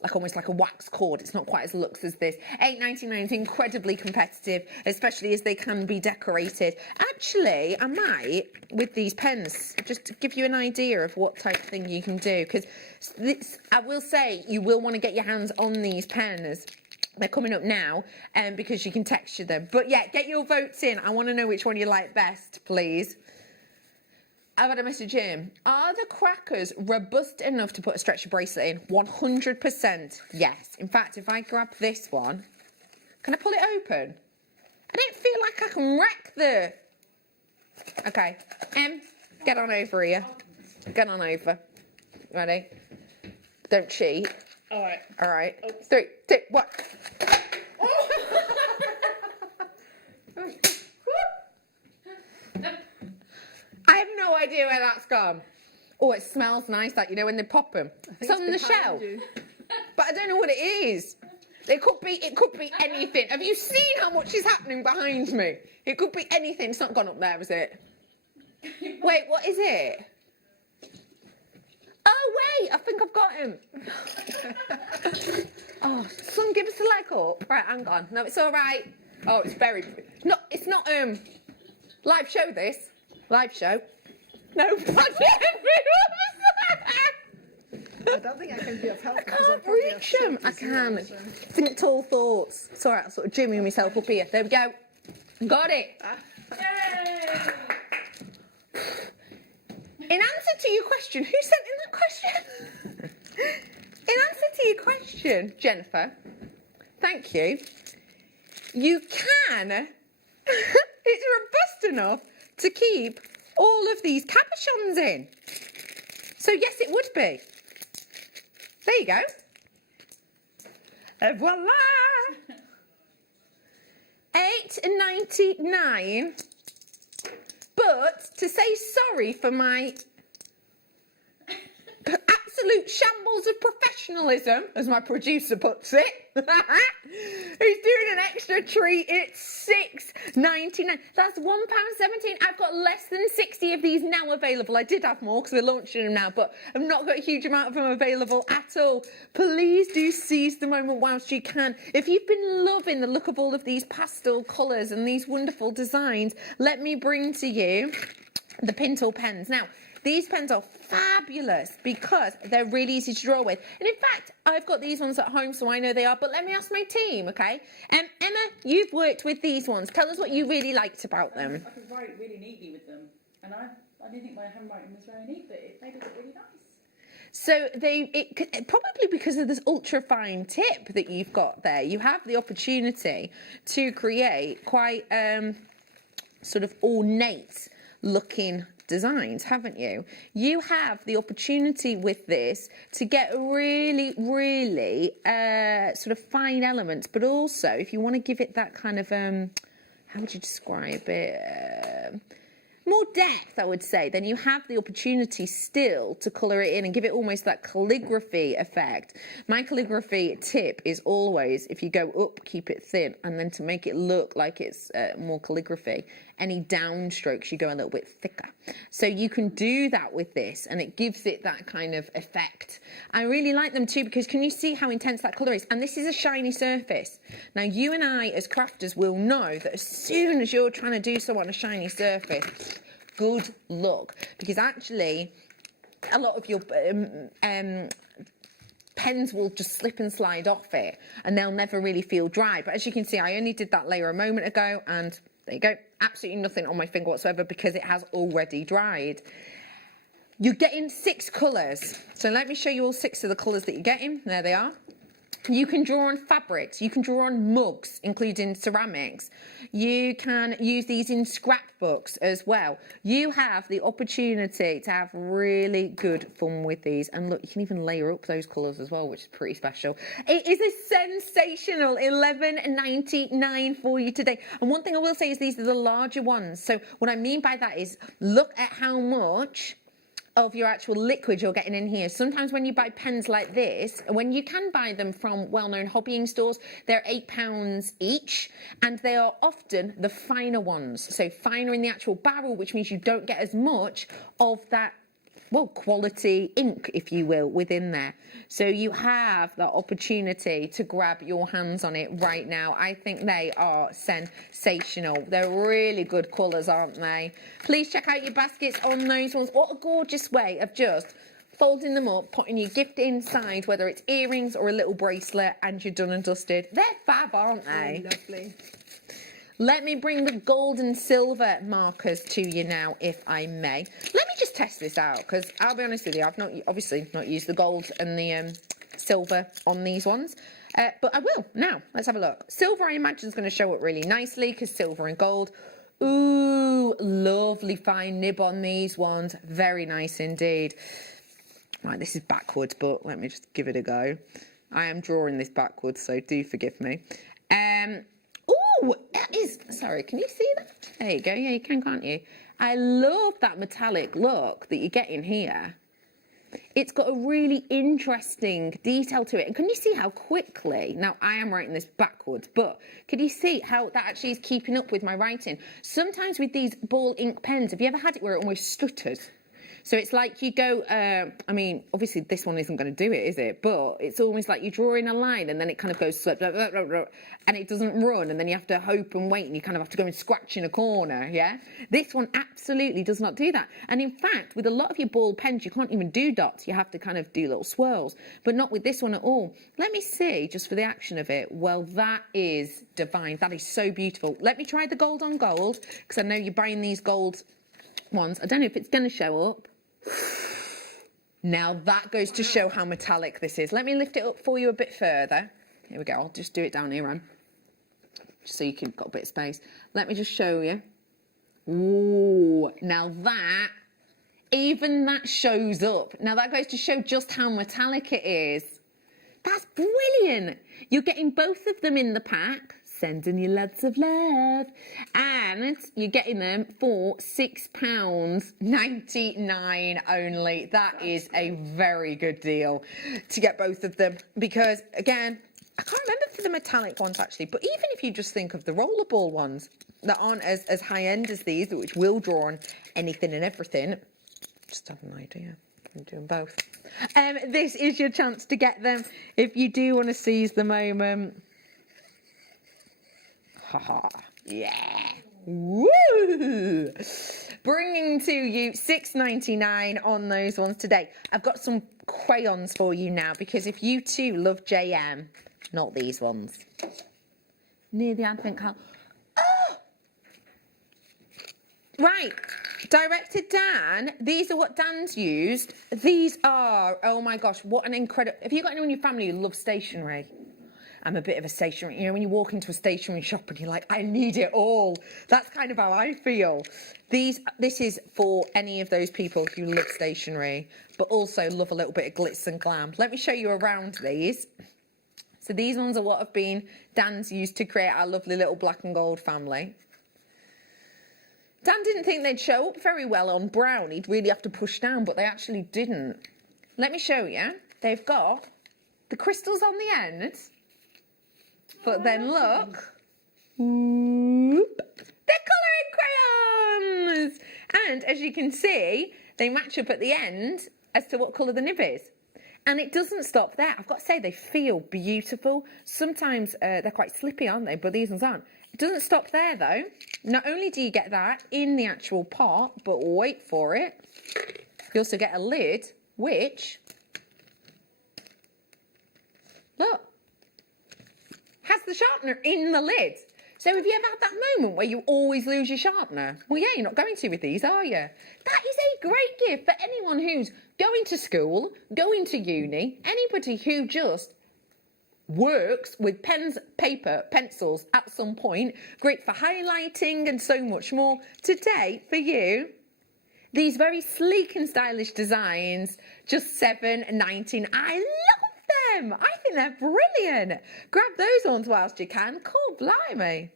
Like almost like a wax cord. It's not quite as luxe as this. £8.99 is incredibly competitive, especially as they can be decorated. Actually, I might, with these pens, just to give you an idea of what type of thing you can do, because I will say you will want to get your hands on these pens. They're coming up now, because you can texture them. But yeah, get your votes in. I want to know which one you like best, please. I've had a message in. Are the crackers robust enough to put a stretcher bracelet in? 100% yes. In fact, if I grab this one, can I pull it open? I don't feel like I can wreck the... Okay. Get on over here. Get on over. Ready? Don't cheat. All right. All right. 3, 2, 1. I have no idea where that's gone. Oh, it smells nice, that, you know, when they pop them. It's on the shelf. But I don't know what it is. It could be anything. Have you seen how much is happening behind me? It could be anything. It's not gone up there, is it? Wait, what is it? Oh, I think I've got him. Oh, son, give us a leg up. Right, hang on. No, it's all right. Oh, it's very... No, it's not, live show, this. Live show. No, I don't think I can be of help. I can't reach him. I can. Think tall thoughts. It's all right, I'm sort of jimmying myself up here. There we go. Got it. Yay! In answer to your question, who sent in that question? In answer to your question, Jennifer, thank you. You can. It's robust enough to keep all of these cabochons in. So yes, it would be. There you go. Voila! $8.99. But to say sorry for my absolute shambles of professionalism, as my producer puts it, he's doing an extra treat. It's $6.99. That's £1.17. I've got less than 60 of these now available. I did have more because we're launching them now, but I've not got a huge amount of them available at all. Please do seize the moment whilst you can. If you've been loving the look of all of these pastel colours and these wonderful designs, let me bring to you the Pintle pens. Now, these pens are fabulous because they're really easy to draw with. And in fact, I've got these ones at home, so I know they are. But let me ask my team, okay? Emma, you've worked with these ones. Tell us what you really liked about them. I could write really neatly with them. And I didn't think my handwriting was very neat, but it made it look really nice. So probably because of this ultra fine tip that you've got there, you have the opportunity to create quite sort of ornate looking designs, haven't you? You have the opportunity with this to get really, really sort of fine elements, but also if you want to give it that kind of, how would you describe it? More depth, I would say, then you have the opportunity still to colour it in and give it almost that calligraphy effect. My calligraphy tip is always, if you go up, keep it thin, and then to make it look like it's more calligraphy, any downstrokes, you go a little bit thicker. So you can do that with this, and it gives it that kind of effect. I really like them too, because can you see how intense that colour is? And this is a shiny surface. Now, you and I, as crafters, will know that as soon as you're trying to do so on a shiny surface, good luck, because actually a lot of your pens will just slip and slide off it and they'll never really feel dry. But as you can see, I only did that layer a moment ago and there you go, absolutely nothing on my finger whatsoever because it has already dried. You're getting 6 colours, so let me show you all 6 of the colours that you're getting. There they are. You can draw on fabrics, you can draw on mugs, including ceramics. You can use these in scrapbooks as well. You have the opportunity to have really good fun with these. And look, you can even layer up those colours as well, which is pretty special. It is a sensational $11.99 for you today. And one thing I will say is these are the larger ones. So what I mean by that is look at how much of your actual liquid you're getting in here. Sometimes when you buy pens like this, when you can buy them from well-known hobbying stores, they're £8 each, and they are often the finer ones. So finer in the actual barrel, which means you don't get as much of that, well, quality ink, if you will, within there. So you have the opportunity to grab your hands on it right now. I think they are sensational. They're really good colours, aren't they? Please check out your baskets on those ones. What a gorgeous way of just folding them up, putting your gift inside, whether it's earrings or a little bracelet, and you're done and dusted. They're fab, aren't they? Lovely. Let me bring the gold and silver markers to you now, if I may. Let me just test this out, because I'll be honest with you, I've obviously not used the gold and the silver on these ones, but I will. Now, let's have a look. Silver, I imagine, is going to show up really nicely, because silver and gold. Ooh, lovely fine nib on these ones. Very nice indeed. Right, this is backwards, but let me just give it a go. I am drawing this backwards, so do forgive me. Oh, that is, sorry, can you see that? There you go, yeah, you can, can't you? I love that metallic look that you get in here. It's got a really interesting detail to it. And can you see how quickly, now I am writing this backwards, but can you see how that actually is keeping up with my writing? Sometimes with these ball ink pens, have you ever had it where it almost stutters? So it's like you go, I mean, obviously this one isn't going to do it, is it? But it's almost like you draw in a line and then it kind of goes slip, and it doesn't run, and then you have to hope and wait, and you kind of have to go and scratch in a corner, yeah? This one absolutely does not do that. And in fact, with a lot of your ball pens, you can't even do dots. You have to kind of do little swirls, but not with this one at all. Let me see, just for the action of it. Well, that is divine. That is so beautiful. Let me try the gold on gold, because I know you're buying these gold ones. I don't know if it's going to show up. Now that goes to show how metallic this is. Let me lift it up for you a bit further. Here we go. I'll just do it down here, Anne, just so you can got a bit of space. Let me just show you. Ooh, now that, even that shows up. Now that goes to show just how metallic it is. That's brilliant. You're getting both of them in the pack. Sending you lots of love. And you're getting them for £6.99 only. That is a very good deal to get both of them. Because, again, I can't remember for the metallic ones, actually. But even if you just think of the rollerball ones that aren't as high-end as these, which will draw on anything and everything, just have an idea. I'm doing both. This is your chance to get them if you do want to seize the moment. Haha, yeah. Woo! Bringing to you £6.99 on those ones today. I've got some crayons for you now, because if you too love JM, not these ones. Near the advent calendar. Oh! Right. Directed Dan, these are what Dan's used. These are, oh my gosh, what an incredible... Have you got anyone in your family who loves stationery? I'm a bit of a stationery, you know, when you walk into a stationery shop and you're like, I need it all. That's kind of how I feel. This is for any of those people who love stationery, but also love a little bit of glitz and glam. Let me show you around these. So these ones are what have been Dan's used to create our lovely little black and gold family. Dan didn't think they'd show up very well on brown. He'd really have to push down, but they actually didn't. Let me show you. They've got the crystals on the end. But then look, whoop, they're colouring crayons. And as you can see, they match up at the end as to what colour the nib is. And it doesn't stop there. I've got to say, they feel beautiful. Sometimes they're quite slippy, aren't they? But these ones aren't. It doesn't stop there, though. Not only do you get that in the actual pot, but wait for it. You also get a lid, which, look, has the sharpener in the lid. So have you ever had that moment where you always lose your sharpener? Well, yeah, you're not going to with these, are you? That is a great gift for anyone who's going to school, going to uni, anybody who just works with pens, paper, pencils at some point. Great for highlighting and so much more. Today, for you, these very sleek and stylish designs, just $7.99. I love them. I think they're brilliant. Grab those ones whilst you can. Cool, blimey.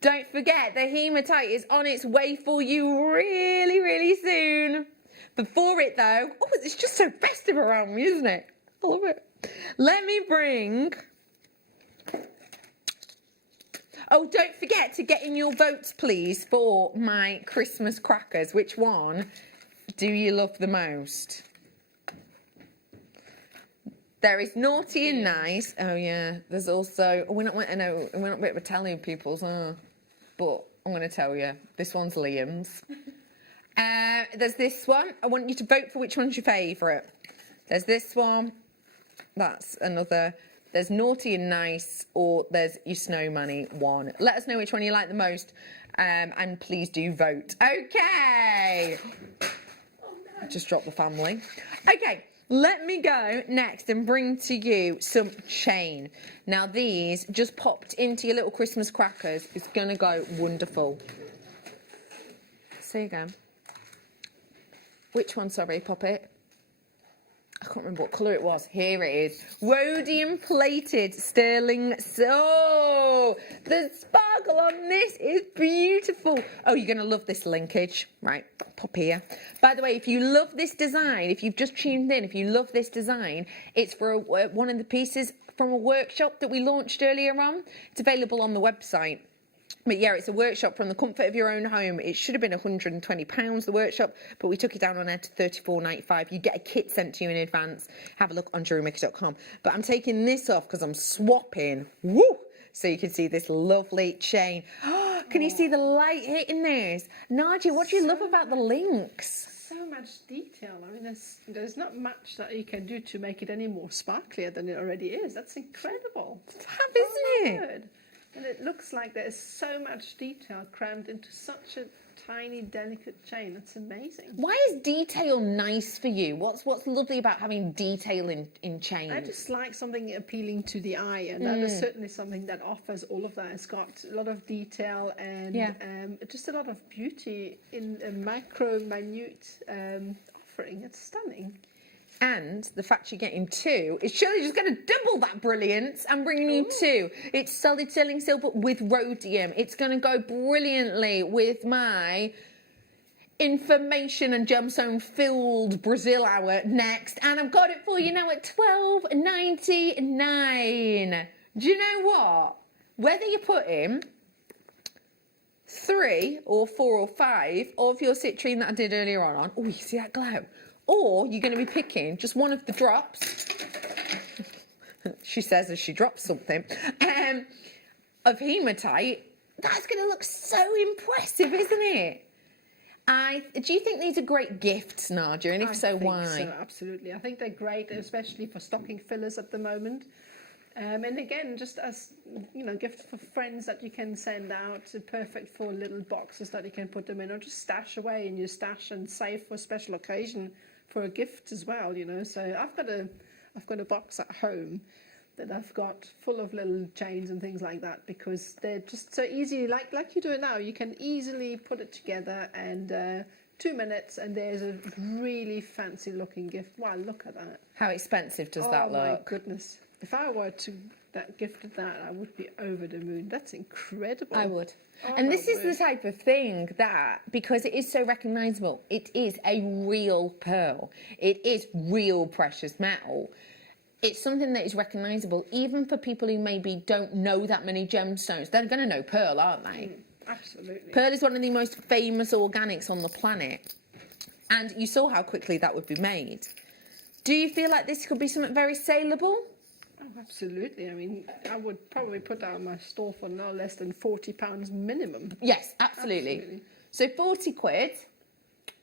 Don't forget, the hematite is on its way for you really, really soon. Before it, though, oh, it's just so festive around me, isn't it? I love it. Let me bring... Oh, don't forget to get in your votes, please, for my Christmas crackers. Which one do you love the most? There is naughty and nice. Oh yeah. There's also we're not a bit of Italian peoples, but I'm going to tell you this one's Liam's. There's this one. I want you to vote for which one's your favourite. There's this one. That's another. There's naughty and nice, or there's your snowmanny one. Let us know which one you like the most, and please do vote. Okay. I just dropped the family. Okay. Let me go next and bring to you some chain. Now these just popped into your little Christmas crackers. It's going to go wonderful. So you go. Which one, sorry, pop it? I can't remember what colour it was. Here it is. Rhodium plated sterling. So the sparkle on this is beautiful. Oh, you're going to love this linkage. Right, pop here. By the way, if you love this design, if you've just tuned in, if you love this design, it's for one of the pieces from a workshop that we launched earlier on. It's available on the website. But yeah, it's a workshop from the comfort of your own home. It should have been £120, the workshop, but we took it down on air to £34.95. You get a kit sent to you in advance. Have a look on JewelleryMaker.com. But I'm taking this off because I'm swapping. Woo! So you can see this lovely chain. Can you see the light hitting this? Nadia, what do you love about the links? So much detail. I mean, there's not much that you can do to make it any more sparklier than it already is. That's incredible. Fab, isn't it? Good. And it looks like there's so much detail crammed into such a tiny, delicate chain. That's amazing. Why is detail nice for you? What's lovely about having detail in chains? I just like something appealing to the eye, and that is certainly something that offers all of that. It's got a lot of detail and just a lot of beauty in a minute offering. It's stunning. And the fact you're getting two is surely just going to double that brilliance. I'm bringing you two. It's solid sterling silver with rhodium. It's going to go brilliantly with my information and gemstone filled Brazil hour next. And I've got it for you now at $12.99. Do you know what? Whether you put in 3 or 4 or 5 of your citrine that I did earlier on. Oh, you see that glow? Or you're going to be picking just one of the drops, she says as she drops something, of hematite. That's going to look so impressive, isn't it? Do you think these are great gifts, Nadia? And if so, why? So, absolutely. I think they're great, especially for stocking fillers at the moment. And again, just as, gifts for friends that you can send out, perfect for little boxes that you can put them in, or just stash away in your stash and save for a special occasion for a gift as well, So I've got a box at home that I've got full of little chains and things like that, because they're just so easy, like you do it now. You can easily put it together and 2 minutes and there's a really fancy looking gift. Wow, look at that. How expensive does that look? Oh my goodness. If I were to gifted that, I would be over the moon. That's incredible. I would. Oh, and this is the type of thing that, because it is so recognisable, it is a real pearl. It is real precious metal. It's something that is recognisable, even for people who maybe don't know that many gemstones. They're going to know pearl, aren't they? Absolutely. Pearl is one of the most famous organics on the planet. And you saw how quickly that would be made. Do you feel like this could be something very saleable? Oh, absolutely. I mean, I would probably put that on my store for no less than £40 minimum. Yes, absolutely. So 40 quid.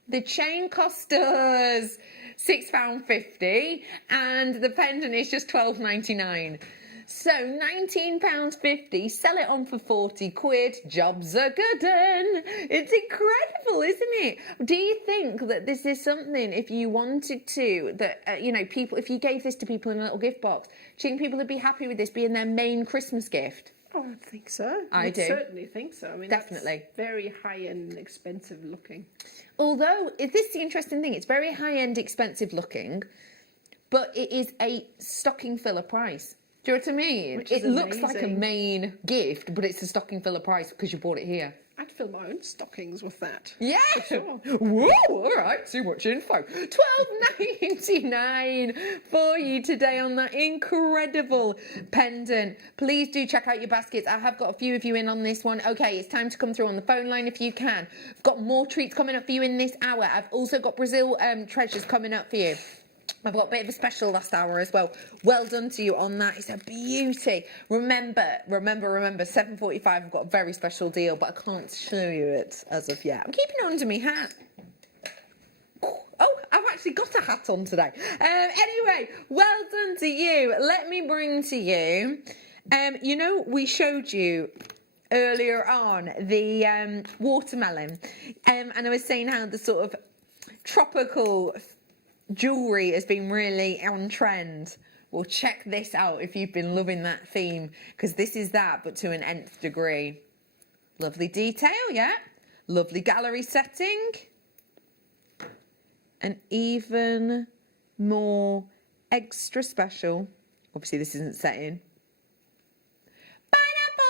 The chain cost us £6.50 and the pendant is just £12.99. So £19.50, sell it on for 40 quid, jobs are good. It's incredible, isn't it? Do you think that this is something, if you wanted to, that, people, if you gave this to people in a little gift box, do you think people would be happy with this being their main Christmas gift? Oh, I think so. I do. Certainly think so. I mean, definitely. That's very high-end and expensive looking. Although, this is the interesting thing, it's very high-end, expensive looking, but it is a stocking filler price. Do you know what I mean? It looks like a main gift, but it's a stocking filler price because you bought it here. I'd fill my own stockings with that. Yeah. Sure. Whoa, all right, too much info. $12.99 for you today on that incredible pendant. Please do check out your baskets. I have got a few of you in on this one. Okay, it's time to come through on the phone line if you can. I've got more treats coming up for you in this hour. I've also got Brazil treasures coming up for you. I've got a bit of a special last hour as well. Well done to you on that. It's a beauty. Remember, 7:45, I've got a very special deal, but I can't show you it as of yet. I'm keeping it under my hat. Oh, I've actually got a hat on today. Anyway, well done to you. Let me bring to you, we showed you earlier on the watermelon, and I was saying how the sort of tropical jewellery has been really on trend. Well, check this out if you've been loving that theme, because this is that, but to an nth degree. Lovely detail, yeah? Lovely gallery setting. And even more extra special. Obviously, this isn't set in. Pineapple!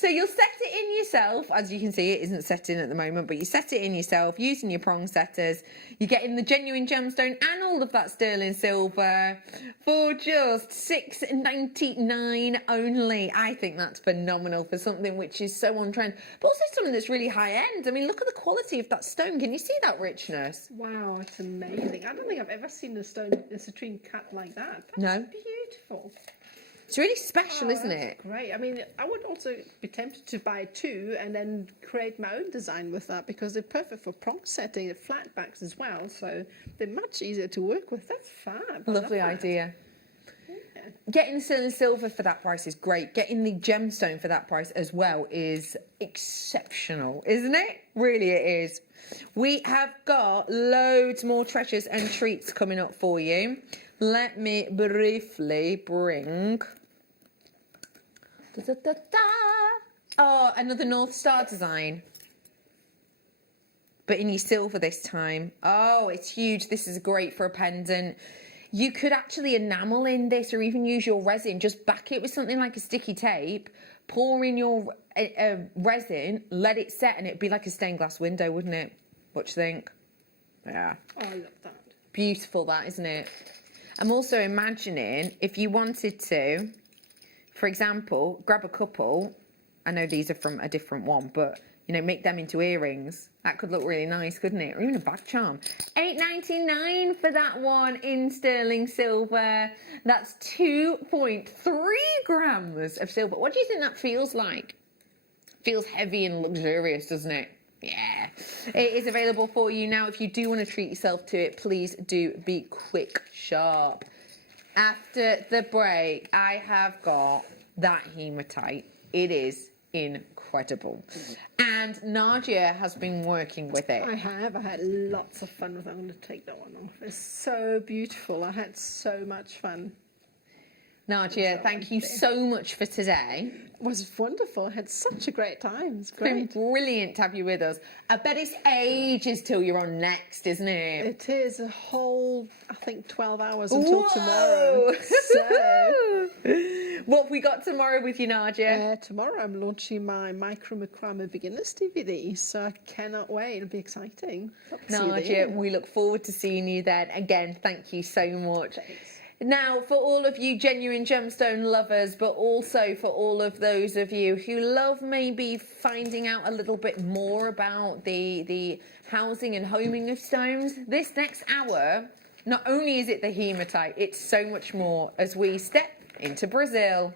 So you'll set it in yourself. As you can see, it isn't set in at the moment, but you set it in yourself using your prong setters. You're getting the genuine gemstone and all of that sterling silver for just $6.99 only. I think that's phenomenal for something which is so on trend, but also something that's really high end. I mean, look at the quality of that stone. Can you see that richness? Wow, it's amazing. I don't think I've ever seen a citrine cut like that. That's No. beautiful. It's really special, isn't that's it? Great. I mean, I would also be tempted to buy two and then create my own design with that, because they're perfect for prong setting and flat backs as well. So they're much easier to work with. That's fab. Lovely idea. Getting the sterling silver for that price is great. Getting the gemstone for that price as well is exceptional, isn't it? Really it is. We have got loads more treasures and treats coming up for you. Let me briefly bring... Oh, another North Star design. But in your silver this time. Oh, it's huge. This is great for a pendant. You could actually enamel in this, or even use your resin. Just back it with something like a sticky tape, pour in your resin, let it set, and it'd be like a stained glass window, wouldn't it? What do you think? Yeah. Oh, I love that. Beautiful, that, isn't it? I'm also imagining if you wanted to, for example, grab a couple. I know these are from a different one, but, you know, make them into earrings. That could look really nice, couldn't it? Or even a bag charm. $8.99 for that one in sterling silver. That's 2.3 grams of silver. What do you think that feels like? Feels heavy and luxurious, doesn't it? Yeah. It is available for you now. If you do want to treat yourself to it, please do be quick, sharp. After the break, I have got that hematite. It is incredible. And Nadia has been working with it. I have. I had lots of fun with it. I'm going to take that one off. It's so beautiful. I had so much fun. Nadia, thank you so much for today. It was wonderful. I had such a great time. It's It's great. been brilliant to have you with us. I bet it's ages till you're on next, isn't it? It is a whole, I think, 12 hours until tomorrow. So, what have we got tomorrow with you, Nadia? tomorrow I'm launching my micro macrame beginners DVD, so I cannot wait. It'll be exciting. Hope to see you Nadia, there. we look forward to seeing you then. Again, thank you so much. Thanks. Now, for all of you genuine gemstone lovers, but also for all of those of you who love maybe finding out a little bit more about the housing and homing of stones, this next hour, not only is it the hematite, it's so much more as we step into Brazil.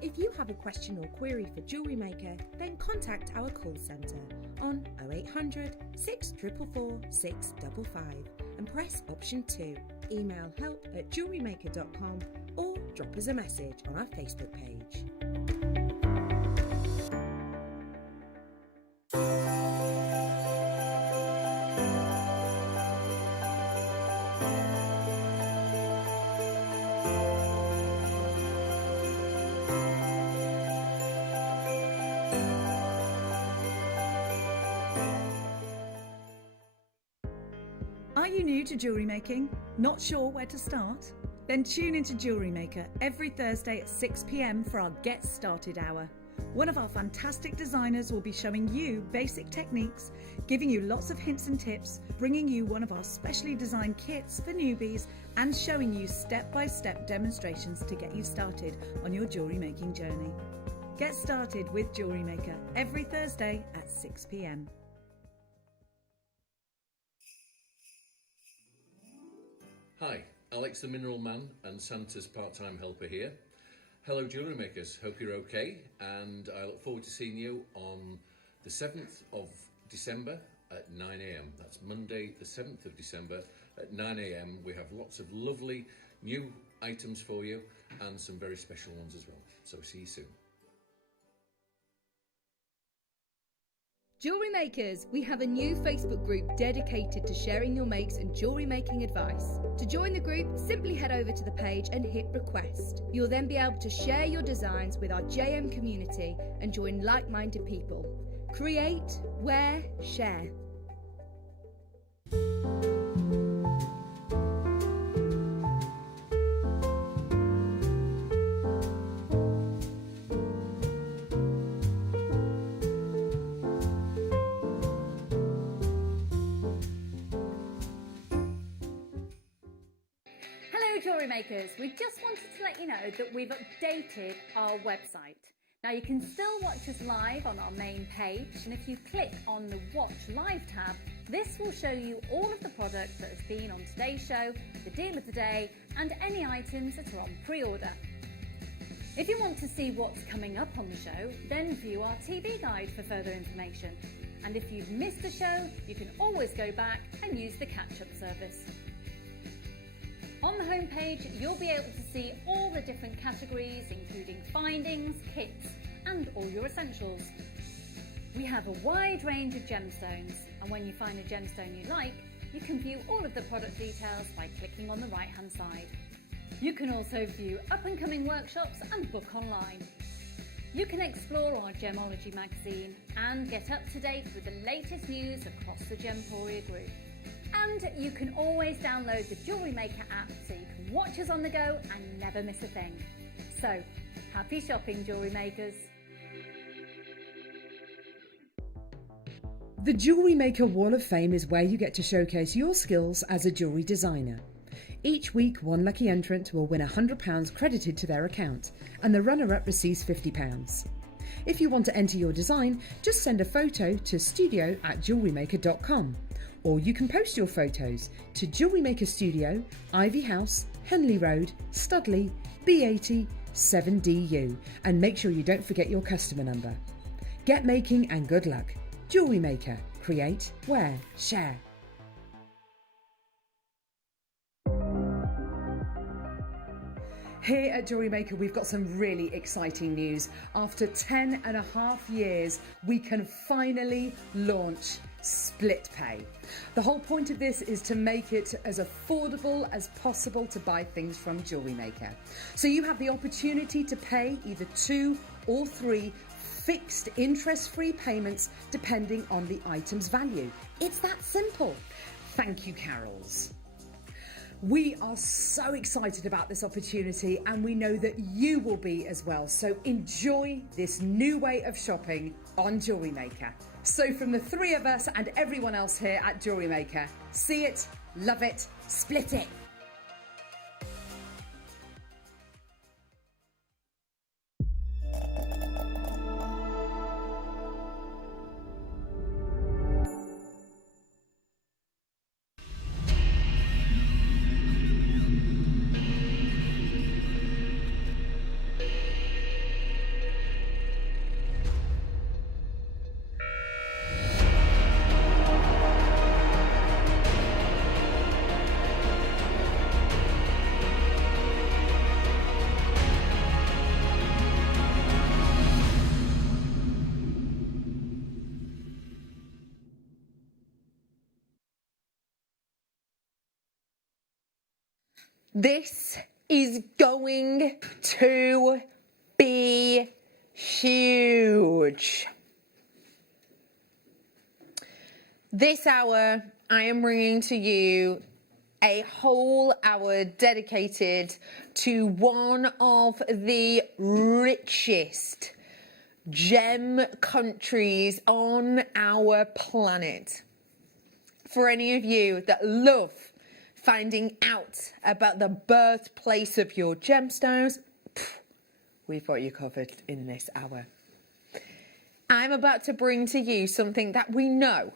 If you have a question or query for JewelleryMaker, then contact our call centre on 0800 644 655 and press option 2. Email help@jewellerymaker.com or drop us a message on our Facebook page. Are you new to jewellery making? Not sure where to start? Then tune into JewelleryMaker every Thursday at 6 p.m. for our Get Started Hour. One of our fantastic designers will be showing you basic techniques, giving you lots of hints and tips, bringing you one of our specially designed kits for newbies, and showing you step-by-step demonstrations to get you started on your jewellery making journey. Get started with JewelleryMaker every Thursday at 6 p.m. Hi, Alex the Mineral Man and Santa's part-time helper here. Hello jewellery makers, hope you're okay, and I look forward to seeing you on the 7th of December at 9 a.m. That's Monday the 7th of December at 9 a.m. We have lots of lovely new items for you and some very special ones as well. So see you soon. Jewellery Makers, we have a new Facebook group dedicated to sharing your makes and jewellery making advice. To join the group, simply head over to the page and hit request. You'll then be able to share your designs with our JM community and join like-minded people. Create, wear, share. Jewellery Makers, we just wanted to let you know that we've updated our website. Now you can still watch us live on our main page, and if you click on the Watch Live tab, this will show you all of the products that has been on today's show, the deal of the day, and any items that are on pre-order. If you want to see what's coming up on the show, then view our TV guide for further information. And if you've missed a show, you can always go back and use the catch-up service. On the homepage, you'll be able to see all the different categories, including findings, kits, and all your essentials. We have a wide range of gemstones, and when you find a gemstone you like, you can view all of the product details by clicking on the right-hand side. You can also view up-and-coming workshops and book online. You can explore our Gemology magazine and get up to date with the latest news across the Gemporia group. And you can always download the Jewellery Maker app so you can watch us on the go and never miss a thing. So, happy shopping, Jewellery Makers! The Jewellery Maker Wall of Fame is where you get to showcase your skills as a jewellery designer. Each week, one lucky entrant will win £100 credited to their account, and the runner-up receives £50. If you want to enter your design, just send a photo to studio@jewellerymaker.com. Or you can post your photos to Jewellery Maker Studio, Ivy House, Henley Road, Studley, B80 7DU, and make sure you don't forget your customer number. Get making and good luck. Jewellery Maker. Create, wear, share. Here at Jewellery Maker, we've got some really exciting news. After 10.5 years, we can finally launch split pay. The whole point of this is to make it as affordable as possible to buy things from Jewellery Maker. So you have the opportunity to pay either 2 or 3 fixed interest-free payments depending on the item's value. It's that simple. Thank you, Carols. We are so excited about this opportunity, and we know that you will be as well. So enjoy this new way of shopping on Jewellery Maker. So from the 3 of us and everyone else here at Jewellery Maker, see it, love it, split it. This is going to be huge. This hour, I am bringing to you a whole hour dedicated to one of the richest gem countries on our planet. For any of you that love finding out about the birthplace of your gemstones, we've got you covered in this hour. I'm about to bring to you something that we know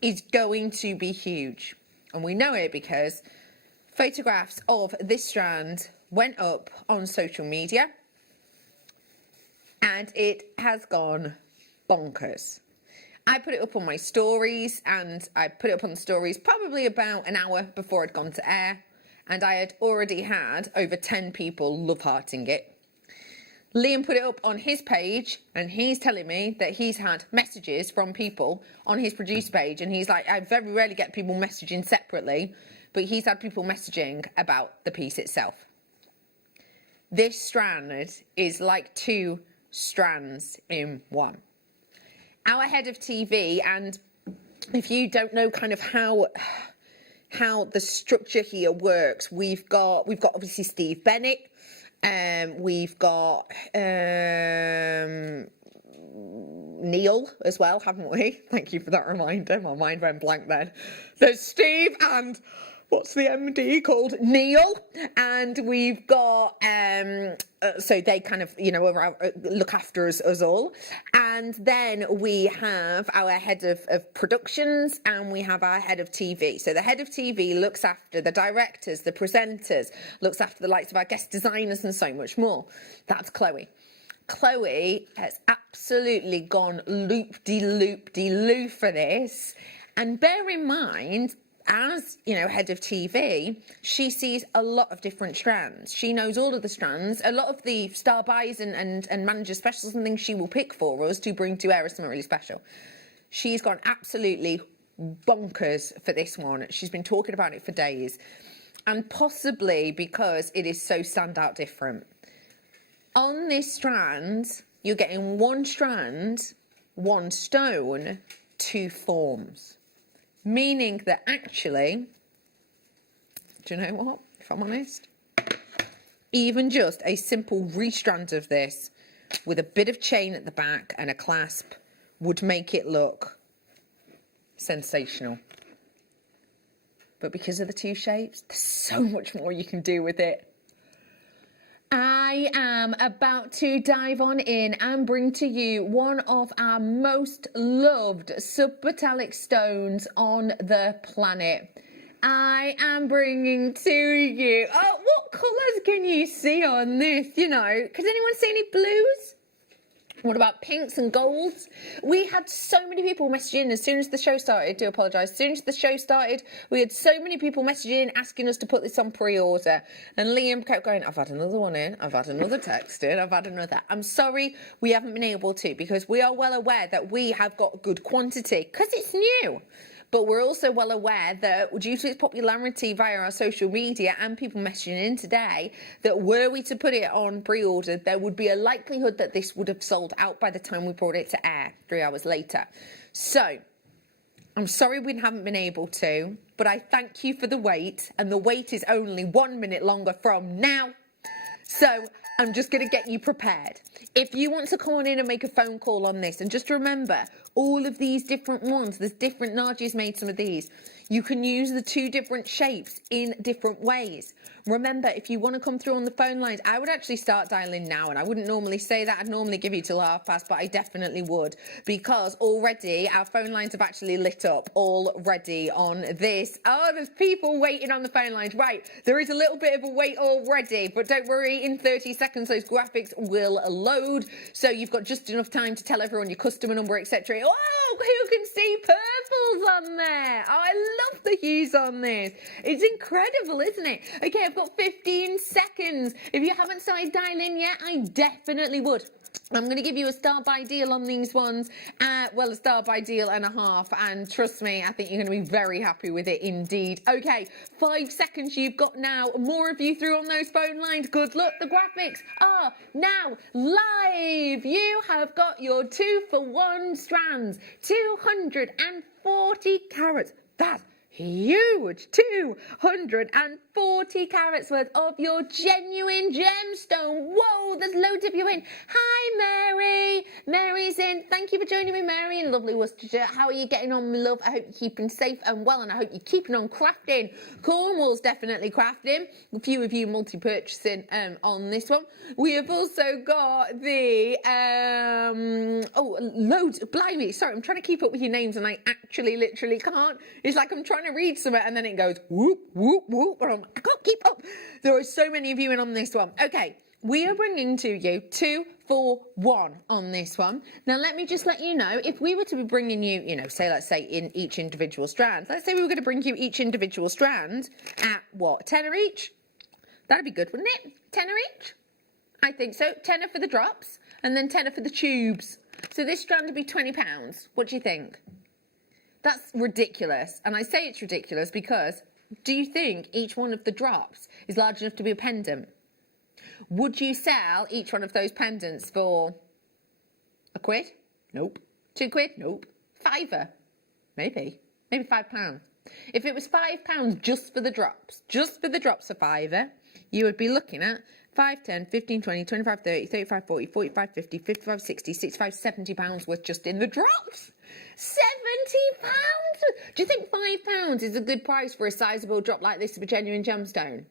is going to be huge. And we know it because photographs of this strand went up on social media and it has gone bonkers. I put it up on my stories, and I put it up on the stories probably about an hour before it'd gone to air, and I had already had over 10 people love-hearting it. Liam put it up on his page, and he's telling me that he's had messages from people on his producer page, and he's like, I very rarely get people messaging separately, but he's had people messaging about the piece itself. This strand is like 2 strands in one. Our head of TV, and if you don't know kind of how the structure here works, we've got obviously Steve Bennett. We've got Neil as well, haven't we? Thank you for that reminder. My mind went blank then. There's Steve and what's the MD called? Neil. And we've got, so they kind of, look after us all. And then we have our head of productions, and we have our head of TV. So the head of TV looks after the directors, the presenters, looks after the likes of our guest designers and so much more. That's Chloe. Chloe has absolutely gone loop-de-loop-de-loo for this. And bear in mind, as head of TV, she sees a lot of different strands. She knows all of the strands. A lot of the star buys and manager specials and things she will pick for us to bring to air as something really special. She's gone absolutely bonkers for this one. She's been talking about it for days, and possibly because it is so standout different. On this strand, you're getting 1 strand, 1 stone, 2 forms. Meaning that actually, do you know what, if I'm honest, even just a simple restrand of this with a bit of chain at the back and a clasp would make it look sensational. But because of the 2 shapes, there's so much more you can do with it. I am about to dive on in and bring to you one of our most loved submetallic stones on the planet. I am bringing to you, what colours can you see on this? Could anyone see any blues? What about pinks and golds? We had so many people messaging as soon as the show started. I do apologise. As soon as the show started, we had so many people messaging asking us to put this on pre-order. And Liam kept going, I've had another one in. I've had another text in. I've had another. I'm sorry we haven't been able to, because we are well aware that we have got good quantity because it's new. But we're also well aware that due to its popularity via our social media and people messaging in today, that were we to put it on pre-order, there would be a likelihood that this would have sold out by the time we brought it to air 3 hours later. So I'm sorry we haven't been able to, but I thank you for the wait, and the wait is only 1 minute longer from now. So I'm just going to get you prepared. If you want to come on in and make a phone call on this, and just remember, all of these different ones, there's different, Najia's made some of these. You can use the 2 different shapes in different ways. Remember, if you want to come through on the phone lines, I would actually start dialing now, and I wouldn't normally say that. I'd normally give you till past, but I definitely would, because already our phone lines have actually lit up already on this. Oh, there's people waiting on the phone lines. Right, there is a little bit of a wait already, but don't worry, in 30 seconds those graphics will load, so you've got just enough time to tell everyone your customer number, etc. Oh, who can see purples on there? Oh, I love the hues on this. It's incredible, isn't it? Okay, I've got 15 seconds. If you haven't started dialing yet, I definitely would. I'm going to give you a star buy deal on these ones. A star buy deal and a half. And trust me, I think you're going to be very happy with it indeed. Okay, 5 seconds you've got now. More of you through on those phone lines. Good luck. The graphics are now live. You have got your 2-for-1 strands. 240 carats. That's huge. 240 carats worth of your genuine gemstone. Whoa, there's loads of you in. Hi, Mary. Mary's in. Thank you for joining me, Mary in lovely Worcestershire. How are you getting on, my love? I hope you're keeping safe and well, and I hope you're keeping on crafting. Cornwall's definitely crafting. A few of you multi-purchasing on this one. We have also got the loads. Blimey, sorry, I'm trying to keep up with your names and I actually literally can't. It's like I'm trying to read something and then it goes whoop, whoop, whoop. And I can't keep up. There are so many of you in on this one. Okay, we are bringing to you 2-for-1 on this one. Now, let me just let you know, if we were to be bringing you, let's say in each individual strand, let's say we were going to bring you each individual strand at what, tenner each? That'd be good, wouldn't it? Tenner each? I think so. Tenner for the drops and then tenner for the tubes. So this strand would be £20. What do you think? That's ridiculous. And I say it's ridiculous because do you think each one of the drops is large enough to be a pendant? Would you sell each one of those pendants for £1? Nope. £2? Nope. £5? Maybe. Maybe £5. If it was £5 just for the drops for £5, you would be looking at 5, 10, 15, 20, 25, 30, 35, 40, 45, 50, 55, 60, 65, £70 worth just in the drops. £70? Do you think £5 is a good price for a sizable drop like this of a genuine gemstone?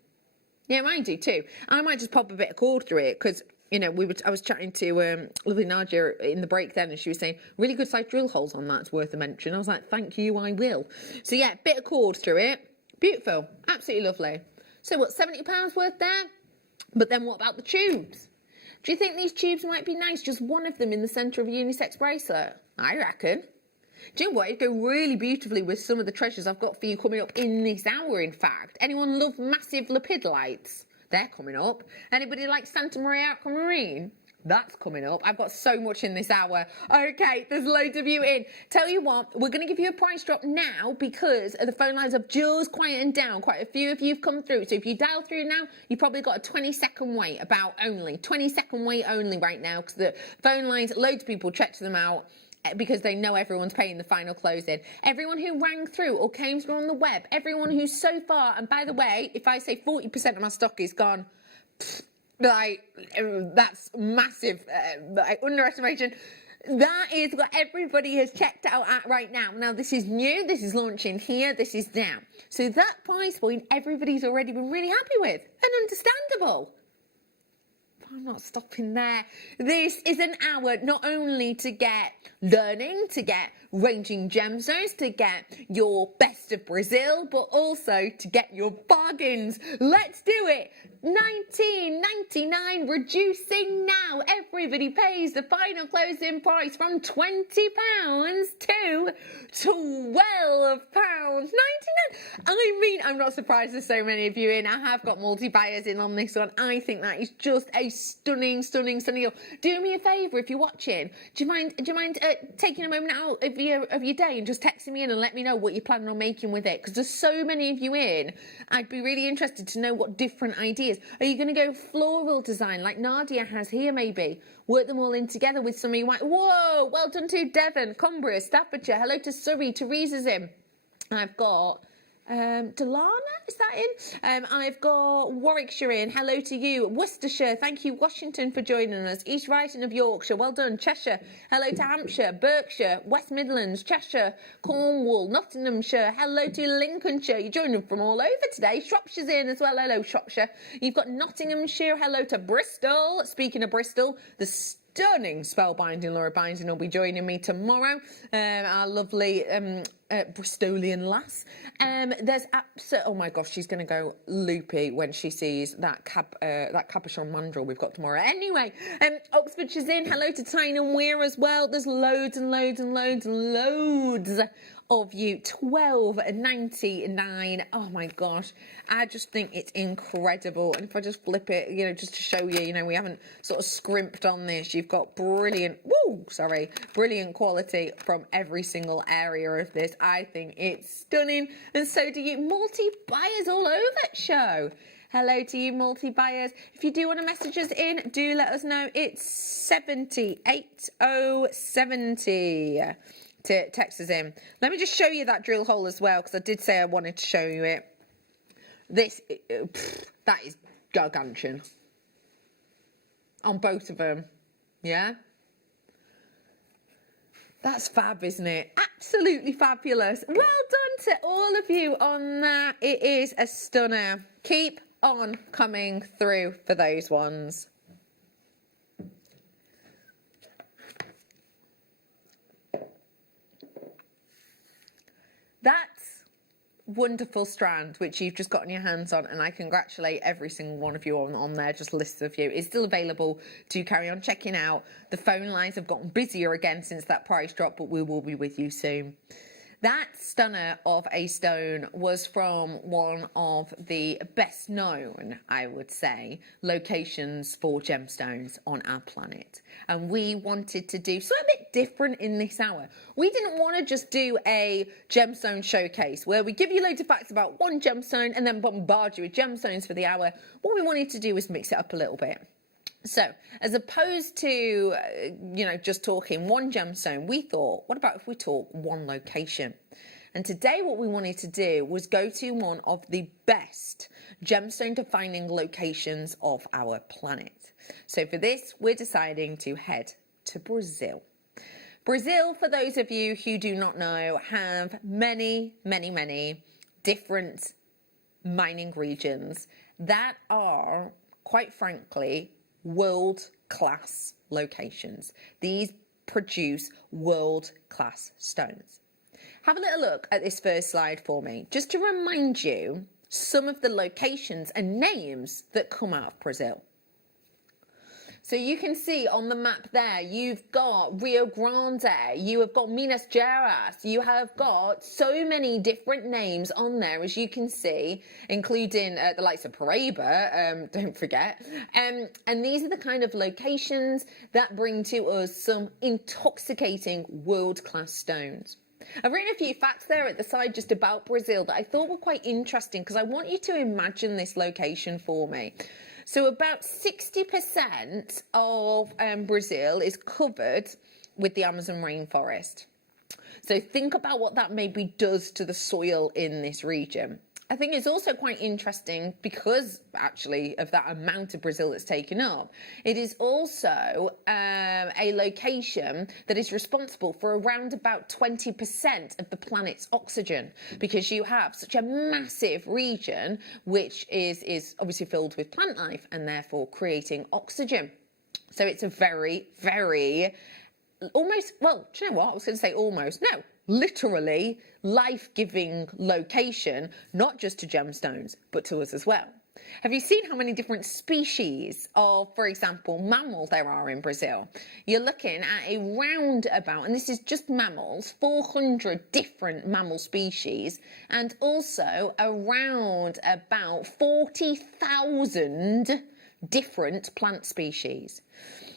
Yeah, mine do too. I might just pop a bit of cord through it because, you know, I was chatting to lovely Nadia in the break then, and she was saying really good sized drill holes on that's worth a mention. I was like, thank you, I will. So yeah, bit of cord through it. Beautiful, absolutely lovely. So what, £70 worth there? But then what about the tubes? Do you think these tubes might be nice? Just one of them in the centre of a unisex bracelet? I reckon. Do you know what? It'd go really beautifully with some of the treasures I've got for you coming up in this hour, in fact. Anyone love massive lepidolites? They're coming up. Anybody like Santa Maria aquamarine? That's coming up. I've got so much in this hour. Okay, there's loads of you in. Tell you what, we're going to give you a price drop now because the phone lines have just quietened down. Quite a few of you have come through. So if you dial through now, you've probably got a 20-second wait, about only. 20-second wait only right now because the phone lines, loads of people checked them out because they know everyone's paying the final closing. Everyone who rang through or came through on the web, everyone who's so far, and by the way, if I say 40% of my stock is gone, like, that's massive, underestimation. That is what everybody has checked out at right now. Now, this is new, this is launching here, this is now. So that price point, everybody's already been really happy with, and understandable. I'm not stopping there. This is an hour not only to get learning, to get ranging gemstones, to get your best of Brazil, but also to get your bargains. Let's do it. $19.99, reducing now. Everybody pays the final closing price from £20 to £12.99. I mean, I'm not surprised there's so many of you in. I have got multi-buyers in on this one. I think that is just a stunning deal. Do me a favour if you're watching. Do you mind taking a moment out of your day and just texting me in and let me know what you're planning on making with it? Because there's so many of you in. I'd be really interested to know what different ideas. Are you going to go floral design like Nadia has here maybe? Work them all in together with some of you. Whoa, well done to Devon, Cumbria, Staffordshire. Hello to Surrey, Teresa's in. I've got Delana, is that in? I've got Warwickshire in. Hello to you. Worcestershire, thank you. Washington for joining us. East Riding of Yorkshire, well done. Cheshire, hello to Hampshire. Berkshire, West Midlands, Cheshire, Cornwall, Nottinghamshire. Hello to Lincolnshire. You're joining from all over today. Shropshire's in as well. Hello, Shropshire. You've got Nottinghamshire. Hello to Bristol. Speaking of Bristol, the stunning spellbinding Laura Binding will be joining me tomorrow. Our lovely Bristolian lass. There's oh my gosh, she's going to go loopy when she sees that capuchon mandrel we've got tomorrow. Anyway, Oxfordshire's in. Hello to Tyne and Weir as well. There's loads of you. $12.99. Oh my gosh, I just think it's incredible. And if I just flip it, you know, just to show you, you know, we haven't sort of scrimped on this. You've got brilliant quality from every single area of this. I think it's stunning, and so do you. Multi-buyers all over it show. Hello to you, multi-buyers. If you do want to message us in, do let us know. It's 78070 to text us in. Let me just show you that drill hole as well, because I did say I wanted to show you it. That is gargantuan on both of them. Yeah, that's fab, isn't it? Absolutely fabulous. Well done to all of you on that. It is a stunner. Keep on coming through for those ones. That's wonderful strand which you've just gotten your hands on, and I congratulate every single one of you on there. Just lists of you. It's still available to carry on checking out. The phone lines have gotten busier again since that price drop, but we will be with you soon. That stunner of a stone was from one of the best known, I would say, locations for gemstones on our planet. And we wanted to do something a bit different in this hour. We didn't want to just do a gemstone showcase where we give you loads of facts about one gemstone and then bombard you with gemstones for the hour. What we wanted to do was mix it up a little bit. So, as opposed to, just talking one gemstone, we thought, what about if we talk one location? And today what we wanted to do was go to one of the best gemstone defining locations of our planet. So for this, we're deciding to head to Brazil. Brazil, for those of you who do not know, have many, many, many different mining regions that are, quite frankly, world-class locations. These produce world-class stones. Have a little look at this first slide for me, just to remind you some of the locations and names that come out of Brazil. So you can see on the map there, you've got Rio Grande, you have got Minas Gerais, you have got so many different names on there, as you can see, including the likes of Paraíba, don't forget. And these are the kind of locations that bring to us some intoxicating world-class stones. I've written a few facts there at the side just about Brazil that I thought were quite interesting because I want you to imagine this location for me. So about 60% of Brazil is covered with the Amazon rainforest. So think about what that maybe does to the soil in this region. I think it's also quite interesting because actually of that amount of Brazil that's taken up. It is also a location that is responsible for around about 20% of the planet's oxygen, because you have such a massive region which is obviously filled with plant life and therefore creating oxygen. So it's a very, very almost, well, do you know what? I was going to say almost. No, literally life-giving location, not just to gemstones, but to us as well. Have you seen how many different species of, for example, mammals there are in Brazil? You're looking at a round about, and this is just mammals, 400 different mammal species, and also around about 40,000 different plant species.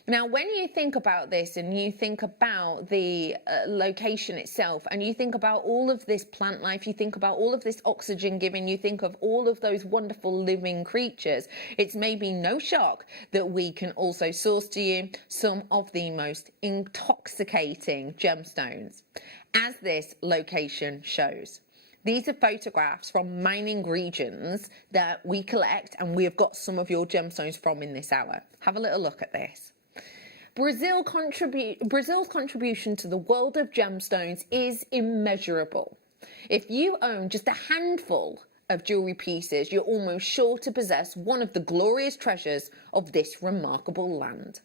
Now, when you think about this and you think about the location itself and you think about all of this plant life, you think about all of this oxygen giving, you think of all of those wonderful living creatures, it's maybe no shock that we can also source to you some of the most intoxicating gemstones, as this location shows. These are photographs from mining regions that we collect, and we have got some of your gemstones from in this hour. Have a little look at this. Brazil's contribution to the world of gemstones is immeasurable. If you own just a handful of jewellery pieces, you're almost sure to possess one of the glorious treasures of this remarkable land.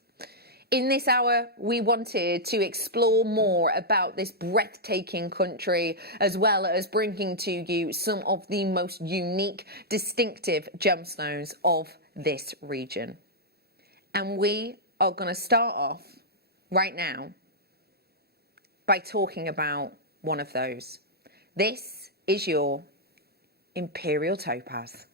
In this hour, we wanted to explore more about this breathtaking country, as well as bringing to you some of the most unique, distinctive gemstones of this region. And we are going to start off right now by talking about one of those. This is your Imperial topaz.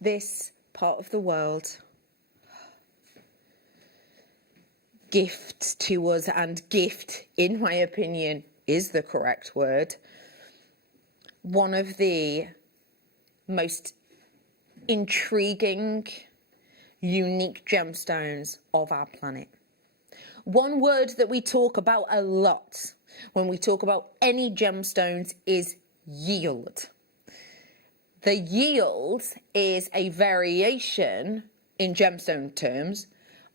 This part of the world gifts to us, and gift, in my opinion, is the correct word, one of the most intriguing, unique gemstones of our planet. One word that we talk about a lot when we talk about any gemstones is yield. The yield is a variation in gemstone terms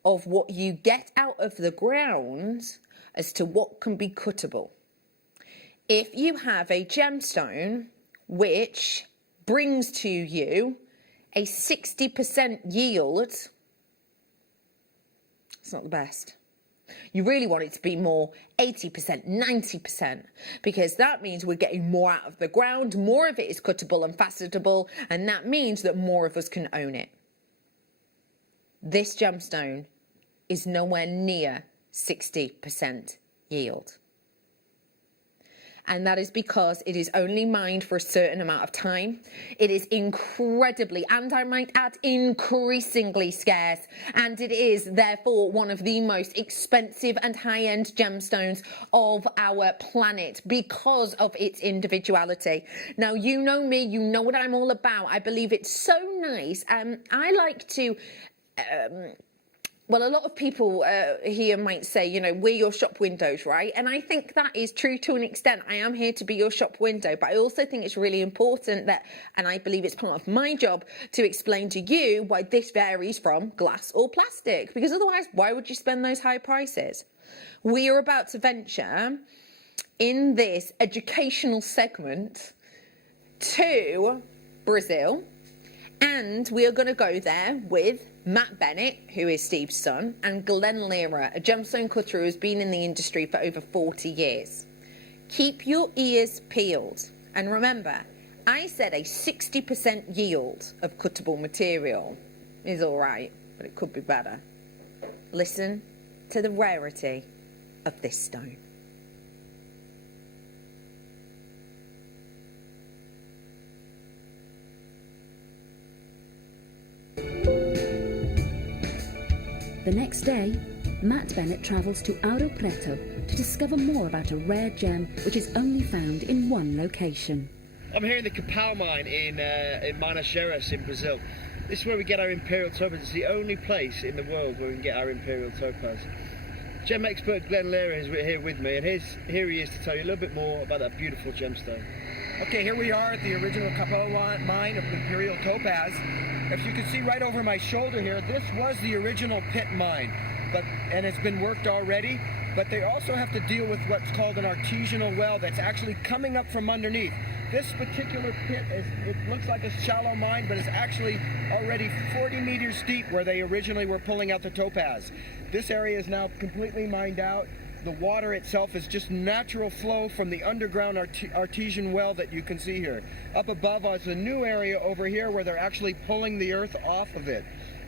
of what you get out of the ground as to what can be cuttable. If you have a gemstone which brings to you a 60% yield, it's not the best. You really want it to be more 80%, 90%, because that means we're getting more out of the ground, more of it is cuttable and facetable, and that means that more of us can own it. This gemstone is nowhere near 60% yield. And that is because it is only mined for a certain amount of time. It is incredibly, and I might add, increasingly scarce. And it is, therefore, one of the most expensive and high-end gemstones of our planet because of its individuality. Now, you know me, you know what I'm all about. I believe it's so nice. I like to... well, a lot of people here might say, you know, we're your shop windows, right? And I think that is true to an extent. I am here to be your shop window, but I also think it's really important that, and I believe it's part of my job, to explain to you why this varies from glass or plastic, because otherwise, why would you spend those high prices? We are about to venture in this educational segment to Brazil, and we are going to go there with Matt Bennett, who is Steve's son, and Glenn Lira, a gemstone cutter who has been in the industry for over 40 years. Keep your ears peeled. And remember, I said a 60% yield of cuttable material is all right, but it could be better. Listen to the rarity of this stone. The next day, Matt Bennett travels to Ouro Preto to discover more about a rare gem which is only found in one location. I'm here in the Opal mine in Minas Gerais in Brazil. This is where we get our Imperial topaz. It's the only place in the world where we can get our Imperial topaz. Gem expert Glenn Lira is here with me, and here he is to tell you a little bit more about that beautiful gemstone. Okay, here we are at the original Opal mine of Imperial topaz. If you can see right over my shoulder here, this was the original pit mine, and it's been worked already, but they also have to deal with what's called an artisanal well that's actually coming up from underneath. This particular pit, it looks like a shallow mine, but it's actually already 40 meters deep where they originally were pulling out the topaz. This area is now completely mined out. The water itself is just natural flow from the underground artesian well that you can see here. Up above is a new area over here where they're actually pulling the earth off of it.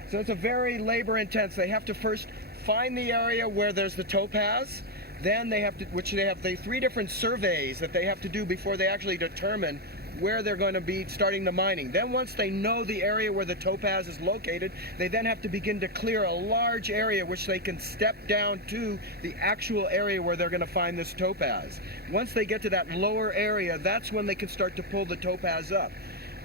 So it's a very labor intense. They have to first find the area where there's the topaz, then they have the 3 different surveys that they have to do before they actually determine where they're going to be starting the mining. Then once they know the area where the topaz is located, they then have to begin to clear a large area which they can step down to the actual area where they're going to find this topaz. Once they get to that lower area, that's when they can start to pull the topaz up.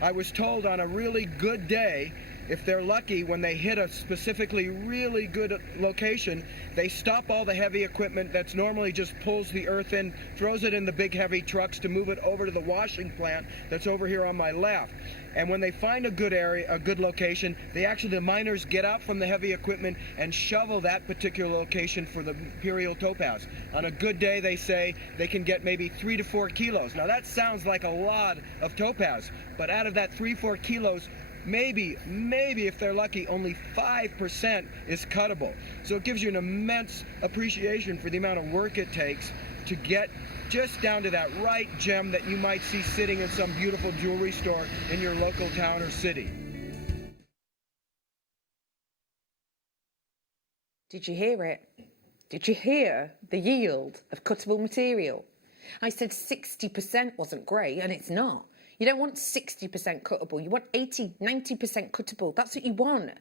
I was told on a really good day, if they're lucky, when they hit a specifically really good location, they stop all the heavy equipment that's normally just pulls the earth in, throws it in the big heavy trucks to move it over to the washing plant that's over here on my left. And when they find a good area, a good location, the miners get out from the heavy equipment and shovel that particular location for the Imperial topaz. On a good day, they say they can get maybe 3 to 4 kilos. Now that sounds like a lot of topaz, but out of that 3-4 kilos, maybe if they're lucky, only 5% is cuttable. So it gives you an immense appreciation for the amount of work it takes to get just down to that right gem that you might see sitting in some beautiful jewelry store in your local town or city. Did you hear it? Did you hear the yield of cuttable material? I said 60% wasn't great, and it's not. You don't want 60% cuttable. You want 80, 90% cuttable. That's what you want.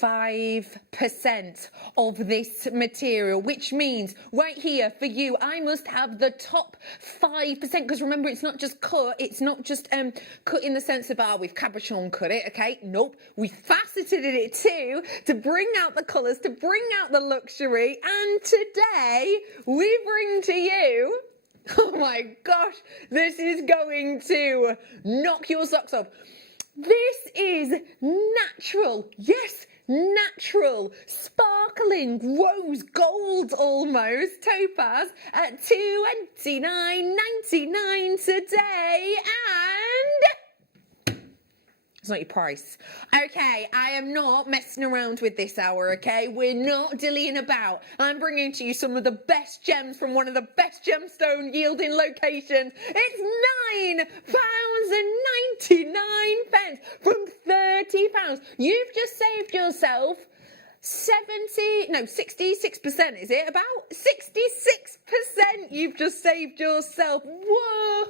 5% of this material, which means right here for you, I must have the top 5%, because remember, it's not just cut, it's not just cut in the sense of, we've cabochon cut it, okay? Nope, we faceted it too, to bring out the colours, to bring out the luxury, and today we bring to you, oh my gosh, this is going to knock your socks off. This is natural, yes, natural, sparkling, rose gold almost topaz at $29.99 today, and it's not your price. Okay, I am not messing around with this hour, okay? We're not dillying about. I'm bringing to you some of the best gems from one of the best gemstone yielding locations. It's £9.99 from £30. You've just saved yourself 66%, is it? About 66% you've just saved yourself. Whoa!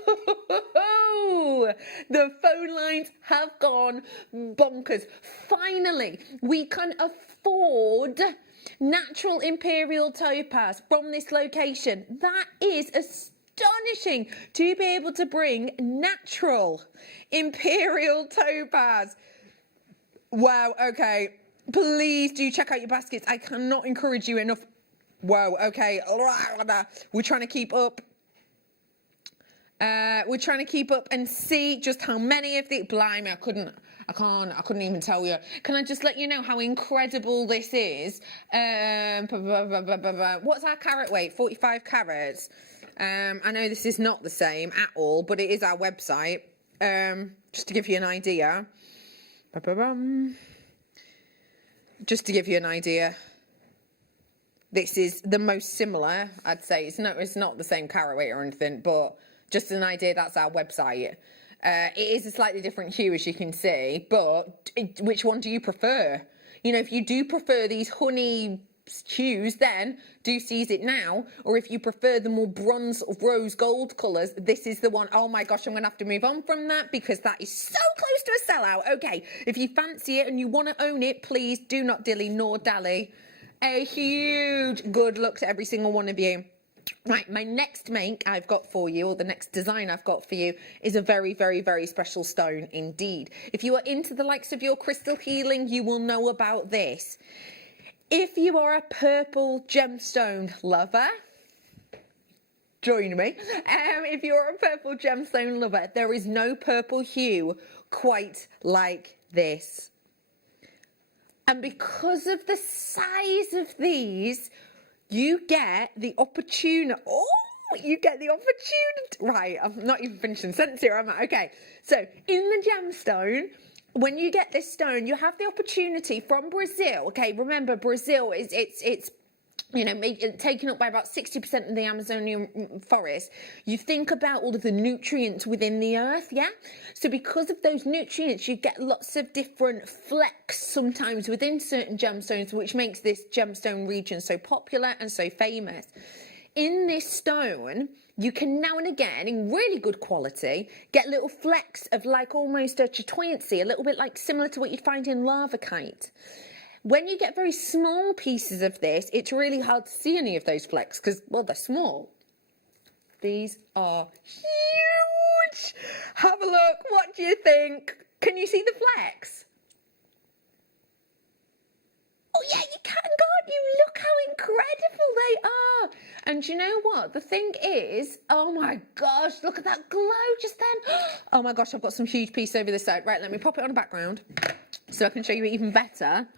The phone lines have gone bonkers. Finally, we can afford natural Imperial topaz from this location. That is astonishing to be able to bring natural Imperial topaz. Wow, okay. Please do check out your baskets. I cannot encourage you enough. Whoa, okay. We're trying to keep up. We're trying to keep up and see just how many of the... Blimey, I couldn't even tell you. Can I just let you know how incredible this is? What's our carat weight? 45 carats. I know this is not the same at all, but it is our website. Just to give you an idea. Just to give you an idea, this is the most similar, I'd say. It's not the same carat weight or anything, but just an idea, that's our website. It is a slightly different hue, as you can see, but which one do you prefer? You know, if you do prefer these honey hues, then do seize it now. Or if you prefer the more bronze rose gold colours, this is the one. Oh my gosh, I'm going to have to move on from that because that is so close to a sellout. Okay, if you fancy it and you want to own it, please do not dilly nor dally. A huge good luck to every single one of you. Right, my next make I've got for you, or the next design I've got for you, is a very, very, very special stone indeed. If you are into the likes of your crystal healing, you will know about this. If you are a purple gemstone lover, join me. If you're a purple gemstone lover, there is no purple hue quite like this. And because of the size of these, you get the opportunity. Right, I'm not even finishing the sentence here, am I? Okay, so in the gemstone, when you get this stone, you have the opportunity from Brazil. Okay, remember Brazil is it's taken up by about 60% of the Amazonian forest. You think about all of the nutrients within the earth, yeah? So because of those nutrients, you get lots of different flecks sometimes within certain gemstones, which makes this gemstone region so popular and so famous. In this stone, you can now and again, in really good quality, get little flecks of like almost a chatoyancy, a little bit like similar to what you'd find in lavakite. When you get very small pieces of this, it's really hard to see any of those flecks because, well, they're small. These are huge. Have a look. What do you think? Can you see the flecks? Oh, yeah, you can, can't you? Look how incredible they are. And you know what? The thing is, oh my gosh, look at that glow just then. Oh my gosh, I've got some huge piece over this side. Right, let me pop it on a background so I can show you even better.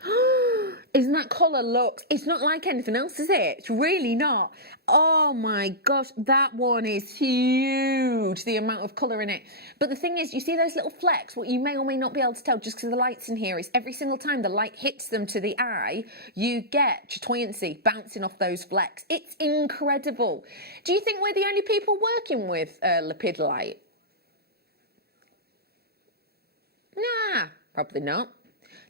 Isn't that colour looks? It's not like anything else, is it? It's really not. Oh my gosh, that one is huge, the amount of colour in it. But the thing is, you see those little flecks? What you may or may not be able to tell just because the light's in here is every single time the light hits them to the eye, you get chatoyancy bouncing off those flecks. It's incredible. Do you think we're the only people working with Lepidolite? Nah, probably not.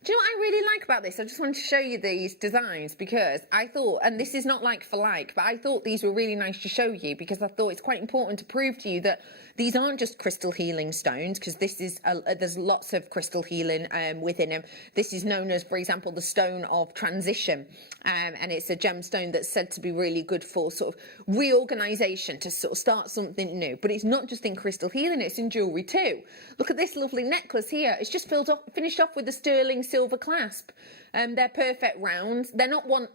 Do you know what I really like about this? I just wanted to show you these designs because I thought, and this is not like for like, but I thought these were really nice to show you because I thought it's quite important to prove to you that these aren't just crystal healing stones because this is, there's lots of crystal healing within them. This is known as, for example, the stone of transition. And it's a gemstone that's said to be really good for sort of reorganization, to sort of start something new. But it's not just in crystal healing, it's in jewellery too. Look at this lovely necklace here. It's just finished off with the sterling silver clasp. They're perfect rounds. They're not 1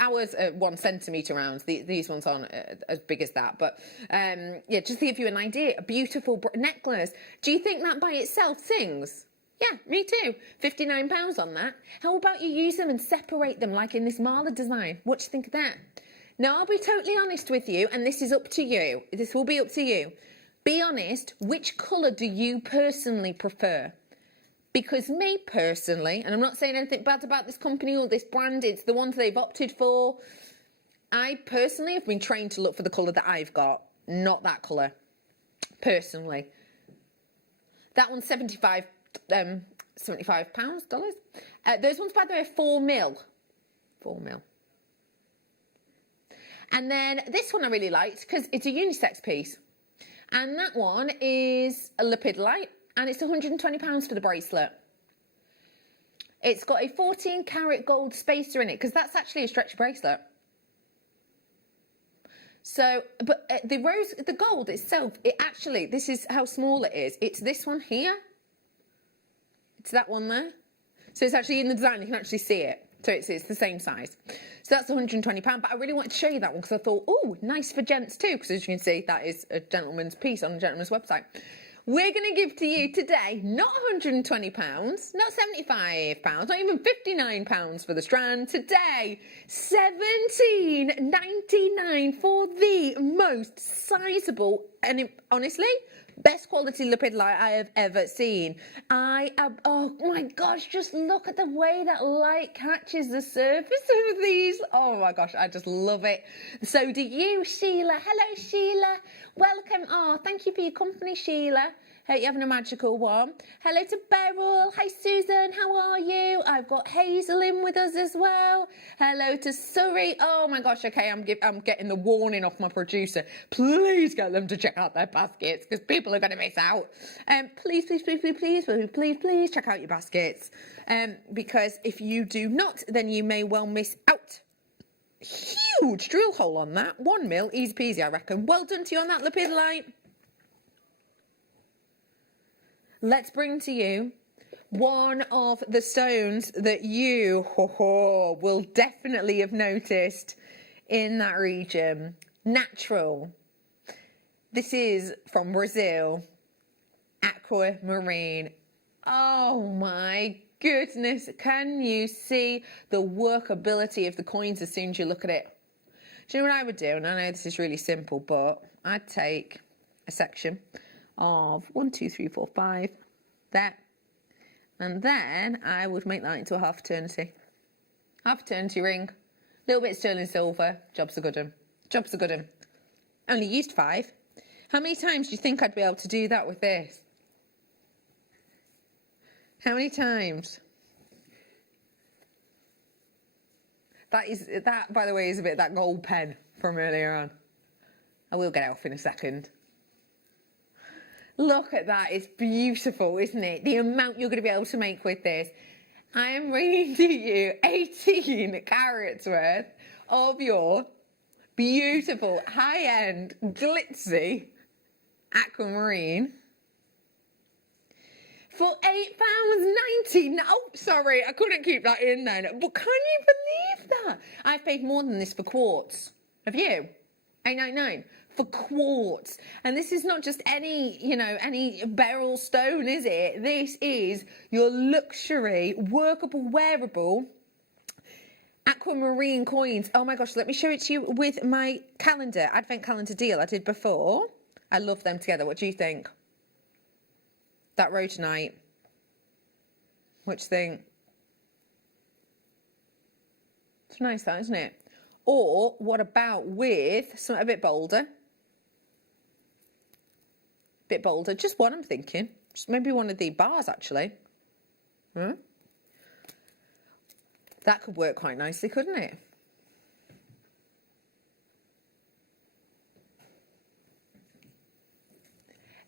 centimetre rounds. These ones aren't as big as that. But yeah, just to give you an idea, a beautiful necklace. Do you think that by itself sings? Yeah, me too. £59 on that. How about you use them and separate them like in this Mandala design? What do you think of that? Now, I'll be totally honest with you, and this is up to you. This will be up to you. Be honest, which colour do you personally prefer? Because me personally, and I'm not saying anything bad about this company or this brand, it's the ones they've opted for. I personally have been trained to look for the colour that I've got, not that colour, personally. That one's £75. Dollars. Those ones, by the way, are 4mm. 4mm. And then this one I really liked because it's a unisex piece. And that one is a Lepidolite, and it's £120 for the bracelet. It's got a 14 karat gold spacer in it because that's actually a stretch bracelet. So, but the gold itself, it actually, this is how small it is. It's this one here. It's that one there. So it's actually in the design, you can actually see it. So it's the same size. So that's £120. But I really wanted to show you that one because I thought, oh, nice for gents too. Because as you can see, that is a gentleman's piece on a gentleman's website. We're going to give to you today not £120, not £75, not even £59 for the strand. Today, $17.99 for the most sizable and honestly, best quality Lepidolite I have ever seen. Oh my gosh, just look at the way that light catches the surface of these. Oh my gosh, I just love it. So do you, Sheila. Hello, Sheila. Welcome. Oh, thank you for your company, Sheila. Hope you're having a magical one. Hello to Beryl. Hi, Susan. How are you? I've got Hazel in with us as well. Hello to Surrey. Oh my gosh. Okay, I'm getting the warning off my producer. Please get them to check out their baskets because people are going to miss out. Please check out your baskets. Because if you do not, then you may well miss out. Huge drill hole on that. 1mm, easy peasy, I reckon. Well done to you on that, Lepidolite. Let's bring to you one of the stones that you will definitely have noticed in that region. Natural. This is from Brazil. Aquamarine. Oh my goodness. Can you see the workability of the coins as soon as you look at it? Do you know what I would do? And I know this is really simple, but I'd take a section of 1, 2, 3, 4, 5, there, and then I would make that into a half eternity ring, little bit of sterling silver. Job's a good one. Only used 5. How many times do you think I'd be able to do that with this? How many times? That by the way is a bit of that gold pen from earlier on. I will get it off in a second. Look at that, it's beautiful, isn't it? The amount you're going to be able to make with this. I am reading to you 18 carats worth of your beautiful, high-end, glitzy aquamarine for £8.90. Oh, sorry, I couldn't keep that in then. But can you believe that? I've paid more than this for quartz. Have you? £8.99. For quartz. And this is not just any beryl stone, is it? This is your luxury, workable, wearable aquamarine coins. Oh my gosh, let me show it to you with my calendar, advent calendar deal I did before. I love them together. What do you think? That rhodonite. What do you think? It's nice that, isn't it? Or what about with something a bit bolder? Bit bolder. Just one, I'm thinking. Just maybe one of the bars, actually. That could work quite nicely, couldn't it?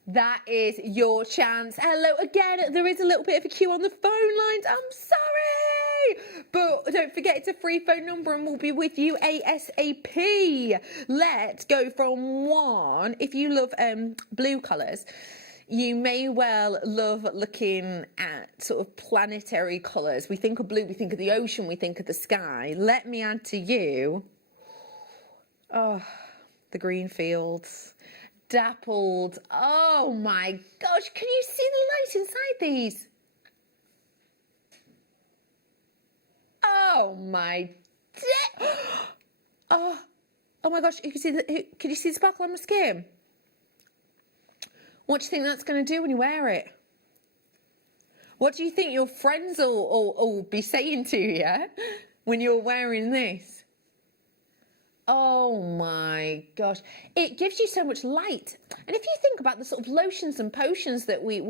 That is your chance. Hello again. There is a little bit of a queue on the phone lines. I'm sorry. But don't forget, it's a free phone number and we'll be with you ASAP. Let's go from one. If you love blue colours, you may well love looking at sort of planetary colours. We think of blue, we think of the ocean, we think of the sky. Let me add to you, the green fields. Dappled. Oh my gosh, can you see the light inside these? Oh my oh my gosh, you can see can you see the sparkle on my skin? What do you think that's going to do when you wear it? What do you think your friends will be saying to you when you're wearing this? Oh my gosh. It gives you so much light. And if you think about the sort of lotions and potions that we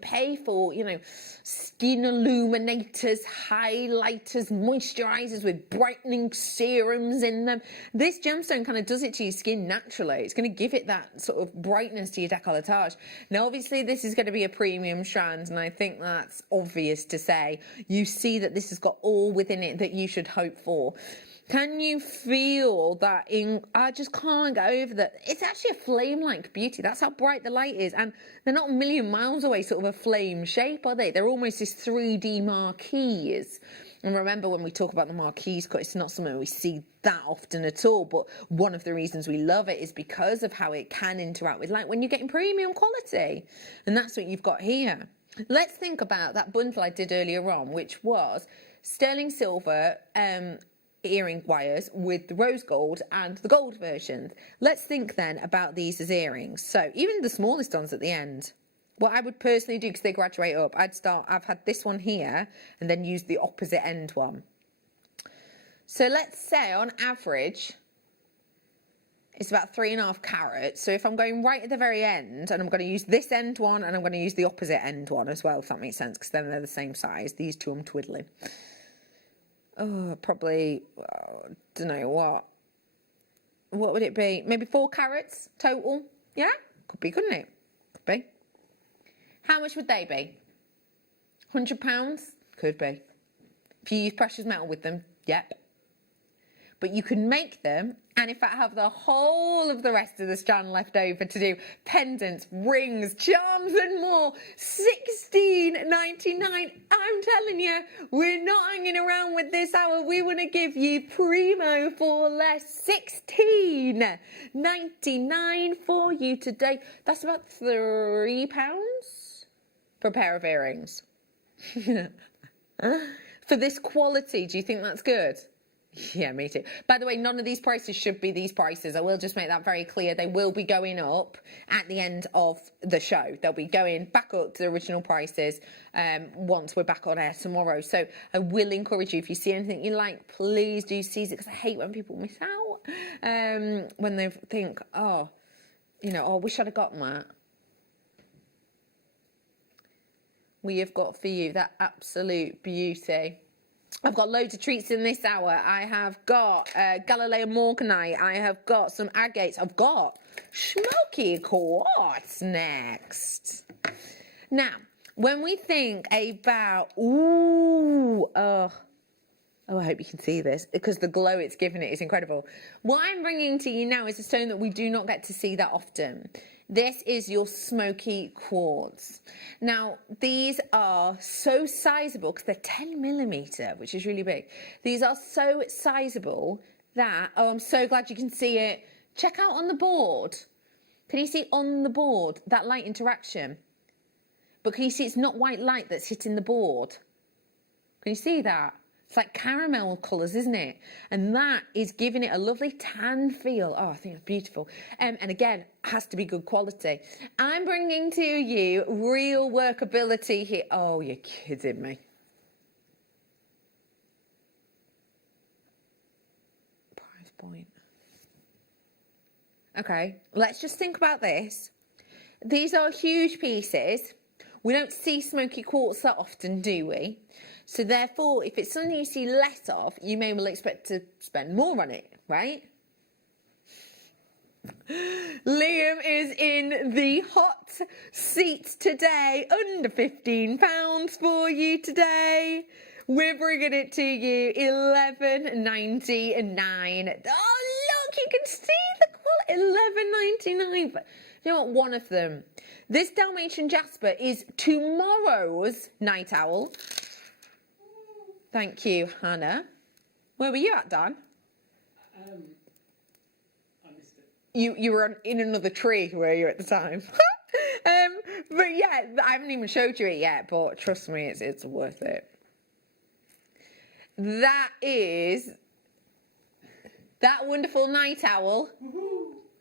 pay for, you know, skin illuminators, highlighters, moisturizers with brightening serums in them, this gemstone kind of does it to your skin naturally. It's going to give it that sort of brightness to your décolletage. Now, obviously, this is going to be a premium strand, and I think that's obvious to say. You see that this has got all within it that you should hope for. Can you feel that I just can't get over that. It's actually a flame-like beauty. That's how bright the light is. And they're not a million miles away, sort of a flame shape, are they? They're almost this 3D marquees. And remember, when we talk about the marquees cut, it's not something we see that often at all. But one of the reasons we love it is because of how it can interact with light when you're getting premium quality. And that's what you've got here. Let's think about that bundle I did earlier on, which was sterling silver, earring wires with the rose gold and the gold versions. Let's think then about these as earrings. So even the smallest ones at the end, what I would personally do, because they graduate up, I've had this one here and then use the opposite end one. So let's say on average it's about 3.5 carats. So if I'm going right at the very end, and I'm going to use this end one and I'm going to use the opposite end one as well, if that makes sense, because then they're the same size. These two I'm twiddling. Oh, probably, don't know what. What would it be? Maybe 4 carats total? Yeah? Could be, couldn't it? Could be. How much would they be? £100? Could be. If you use precious metal with them, yep. But you can make them, and in fact have the whole of the rest of the strand left over to do pendants, rings, charms and more. $16.99. I'm telling you, we're not hanging around with this hour. We want to give you primo for less. $16.99 for you today. That's about £3 for a pair of earrings. For this quality, do you think that's good? Yeah, me too. By the way, none of these prices should be these prices. I will just make that very clear. They will be going up at the end of the show. They'll be going back up to the original prices once we're back on air tomorrow. So I will encourage you, if you see anything you like, please do seize it, because I hate when people miss out. When they think, oh, you know, oh, I wish I'd have gotten that. We have got for you that absolute beauty. I've got loads of treats in this hour. I have got Galileo Morganite. I have got some agates. I've got smoky quartz next. Now, when we think about, I hope you can see this, because the glow it's given it is incredible. What I'm bringing to you now is a stone that we do not get to see that often. This is your smoky quartz. Now, these are so sizable because they're 10mm, which is really big. These are so sizable that, oh, I'm so glad you can see it. Check out on the board. Can you see on the board that light interaction? But can you see it's not white light that's hitting the board? Can you see that? It's like caramel colours, isn't it? And that is giving it a lovely tan feel. Oh, I think it's beautiful. And again, has to be good quality. I'm bringing to you real workability here. Oh, you're kidding me. Price point. Okay, let's just think about this. These are huge pieces. We don't see smoky quartz that often, do we? So therefore, if it's something you see less of, you may well expect to spend more on it, right? Liam is in the hot seat today, under £15 for you today. We're bringing it to you, $11.99. Oh, look, you can see the quality, $11.99. But you know what, one of them. This Dalmatian jasper is tomorrow's night owl. Thank you, Hannah. Where were you at, Dan? I missed it. You were in another tree, were you, at the time? But yeah, I haven't even showed you it yet, but trust me, it's worth it. that is that wonderful night owl.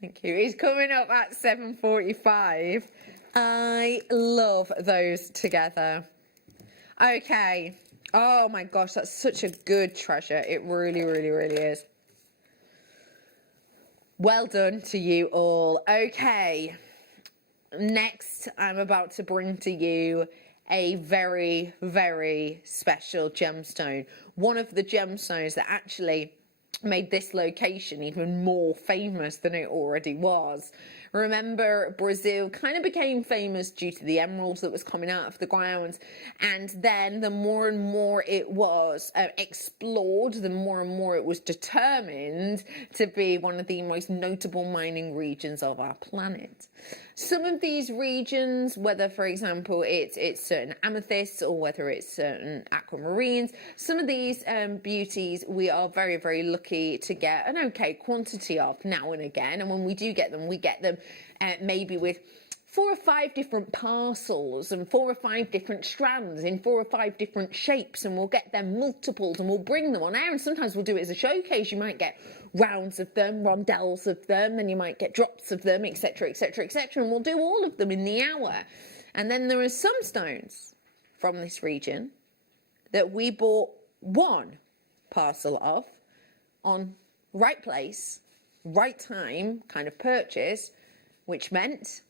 Thank you. It's coming up at 7:45. I love those together. Okay. Oh my gosh, that's such a good treasure. It really, really, really is. Well done to you all. Okay. Next, I'm about to bring to you a very, very special gemstone. One of the gemstones that actually made this location even more famous than it already was. Remember, Brazil kind of became famous due to the emeralds that was coming out of the ground, and then the more and more it was explored, the more and more it was determined to be one of the most notable mining regions of our planet. Some of these regions, whether for example it's certain amethysts or whether it's certain aquamarines, some of these beauties we are very, very lucky to get an okay quantity of now and again, and when we do get them, we get them maybe with 4 or 5 different parcels and 4 or 5 different strands in 4 or 5 different shapes, and we'll get them multiples and we'll bring them on air, and sometimes we'll do it as a showcase. You might get rounds of them, rondelles of them, then you might get drops of them, etc, etc, etc, and we'll do all of them in the hour. And then there are some stones from this region that we bought 1 parcel of on right place, right time kind of purchase, which meant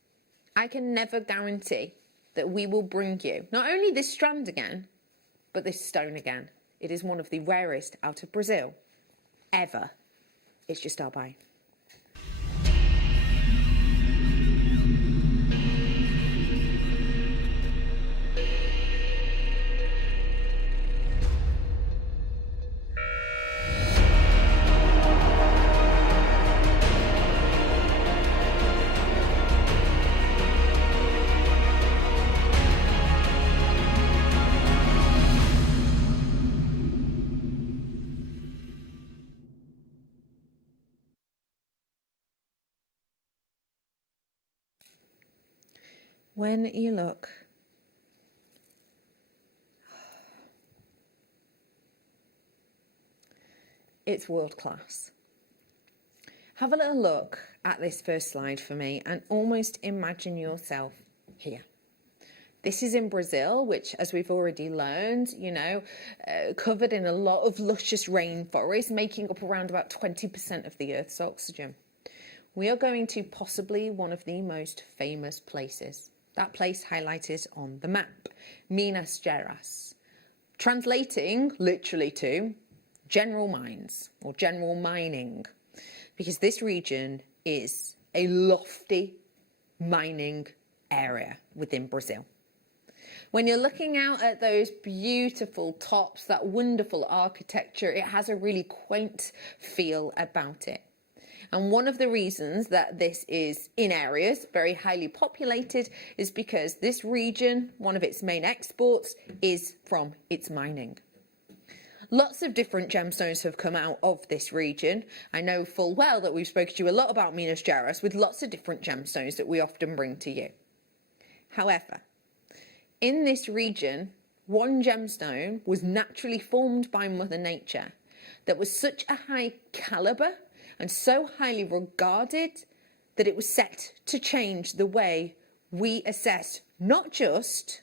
I can never guarantee that we will bring you not only this strand again, but this stone again. It is one of the rarest out of Brazil ever. It's just our buy. When you look it's world class. Have a little look at this first slide for me and almost imagine yourself here. This is in Brazil, which, as we've already learned, covered in a lot of luscious rainforest, making up around about 20% of the Earth's oxygen. We are going to possibly one of the most famous places. That place highlighted on the map, Minas Gerais, translating literally to general mines or general mining, because this region is a lofty mining area within Brazil. When you're looking out at those beautiful tops, that wonderful architecture, it has a really quaint feel about it. And one of the reasons that this is in areas very highly populated is because this region, one of its main exports, is from its mining. Lots of different gemstones have come out of this region. I know full well that we've spoken to you a lot about Minas Gerais with lots of different gemstones that we often bring to you. However, in this region, one gemstone was naturally formed by Mother Nature that was such a high caliber and so highly regarded that it was set to change the way we assess not just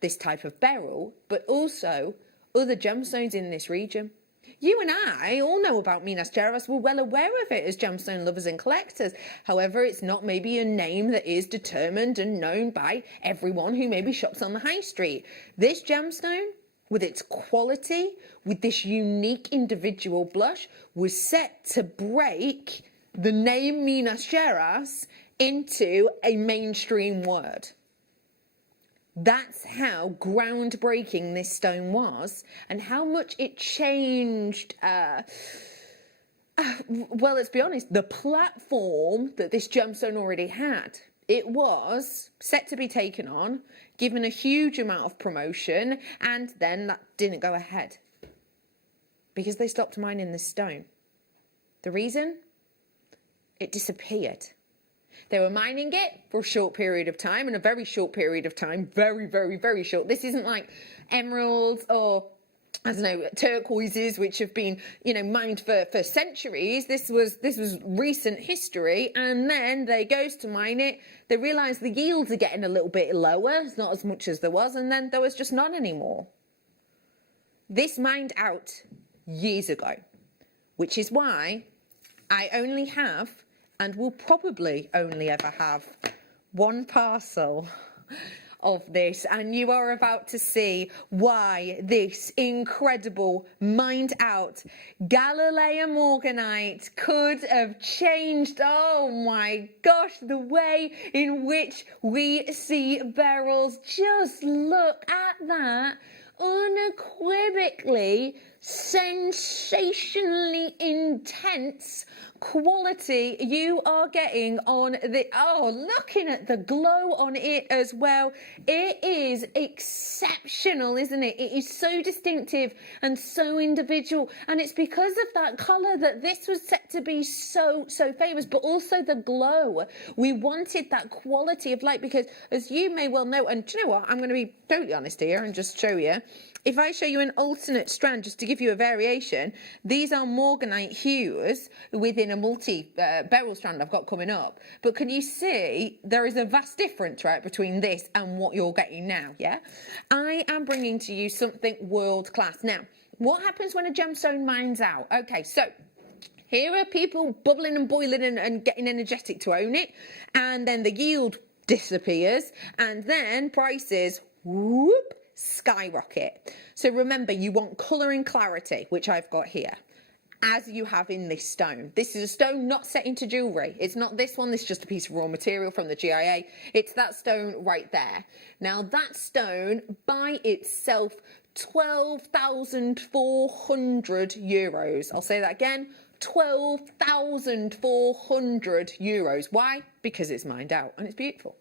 this type of beryl, but also other gemstones in this region. You and I all know about Minas Gerais. We're well aware of it as gemstone lovers and collectors. However, it's not maybe a name that is determined and known by everyone who maybe shops on the high street. This gemstone, with its quality, with this unique individual blush, was set to break the name Minas Gerais into a mainstream word. That's how groundbreaking this stone was and how much it changed, well, let's be honest, the platform that this gemstone already had. It was set to be taken on, given a huge amount of promotion, and then that didn't go ahead because they stopped mining this stone. The reason? It disappeared. They were mining it for a short period of time, and a very short period of time, very, very, very short. This isn't like emeralds or I don't know, turquoises, which have been, you know, mined for centuries. This was recent history, and then they goes to mine it. They realise the yields are getting a little bit lower. It's not as much as there was, and then there was just none anymore. This mined out years ago, which is why I only have, and will probably only ever have, one parcel of this, and you are about to see why this incredible mined out Galilean morganite could have changed, oh my gosh, the way in which we see beryls. Just look at that, unequivocally, sensationally intense quality you are getting on the, oh, looking at the glow on it as well. It is exceptional, isn't it? It is so distinctive and so individual, and it's because of that colour that this was set to be so famous, but also the glow. We wanted that quality of light because, as you may well know, and do you know what, I'm going to be totally honest here and just show you. If I show you an alternate strand, just to give you a variation, these are morganite hues within a multi-beryl strand I've got coming up. But can you see there is a vast difference, right, between this and what you're getting now, yeah? I am bringing to you something world-class. Now, what happens when a gemstone mines out? Okay, so here are people bubbling and boiling and getting energetic to own it, and then the yield disappears, and then prices, whoop, skyrocket. So remember, you want colour and clarity, which I've got here, as you have in this stone. This is a stone not set into jewellery. It's not this one. This is just a piece of raw material from the GIA. It's that stone right there. Now that stone by itself, 12,400 euros. I'll say that again. 12,400 euros. Why? Because it's mined out and it's beautiful.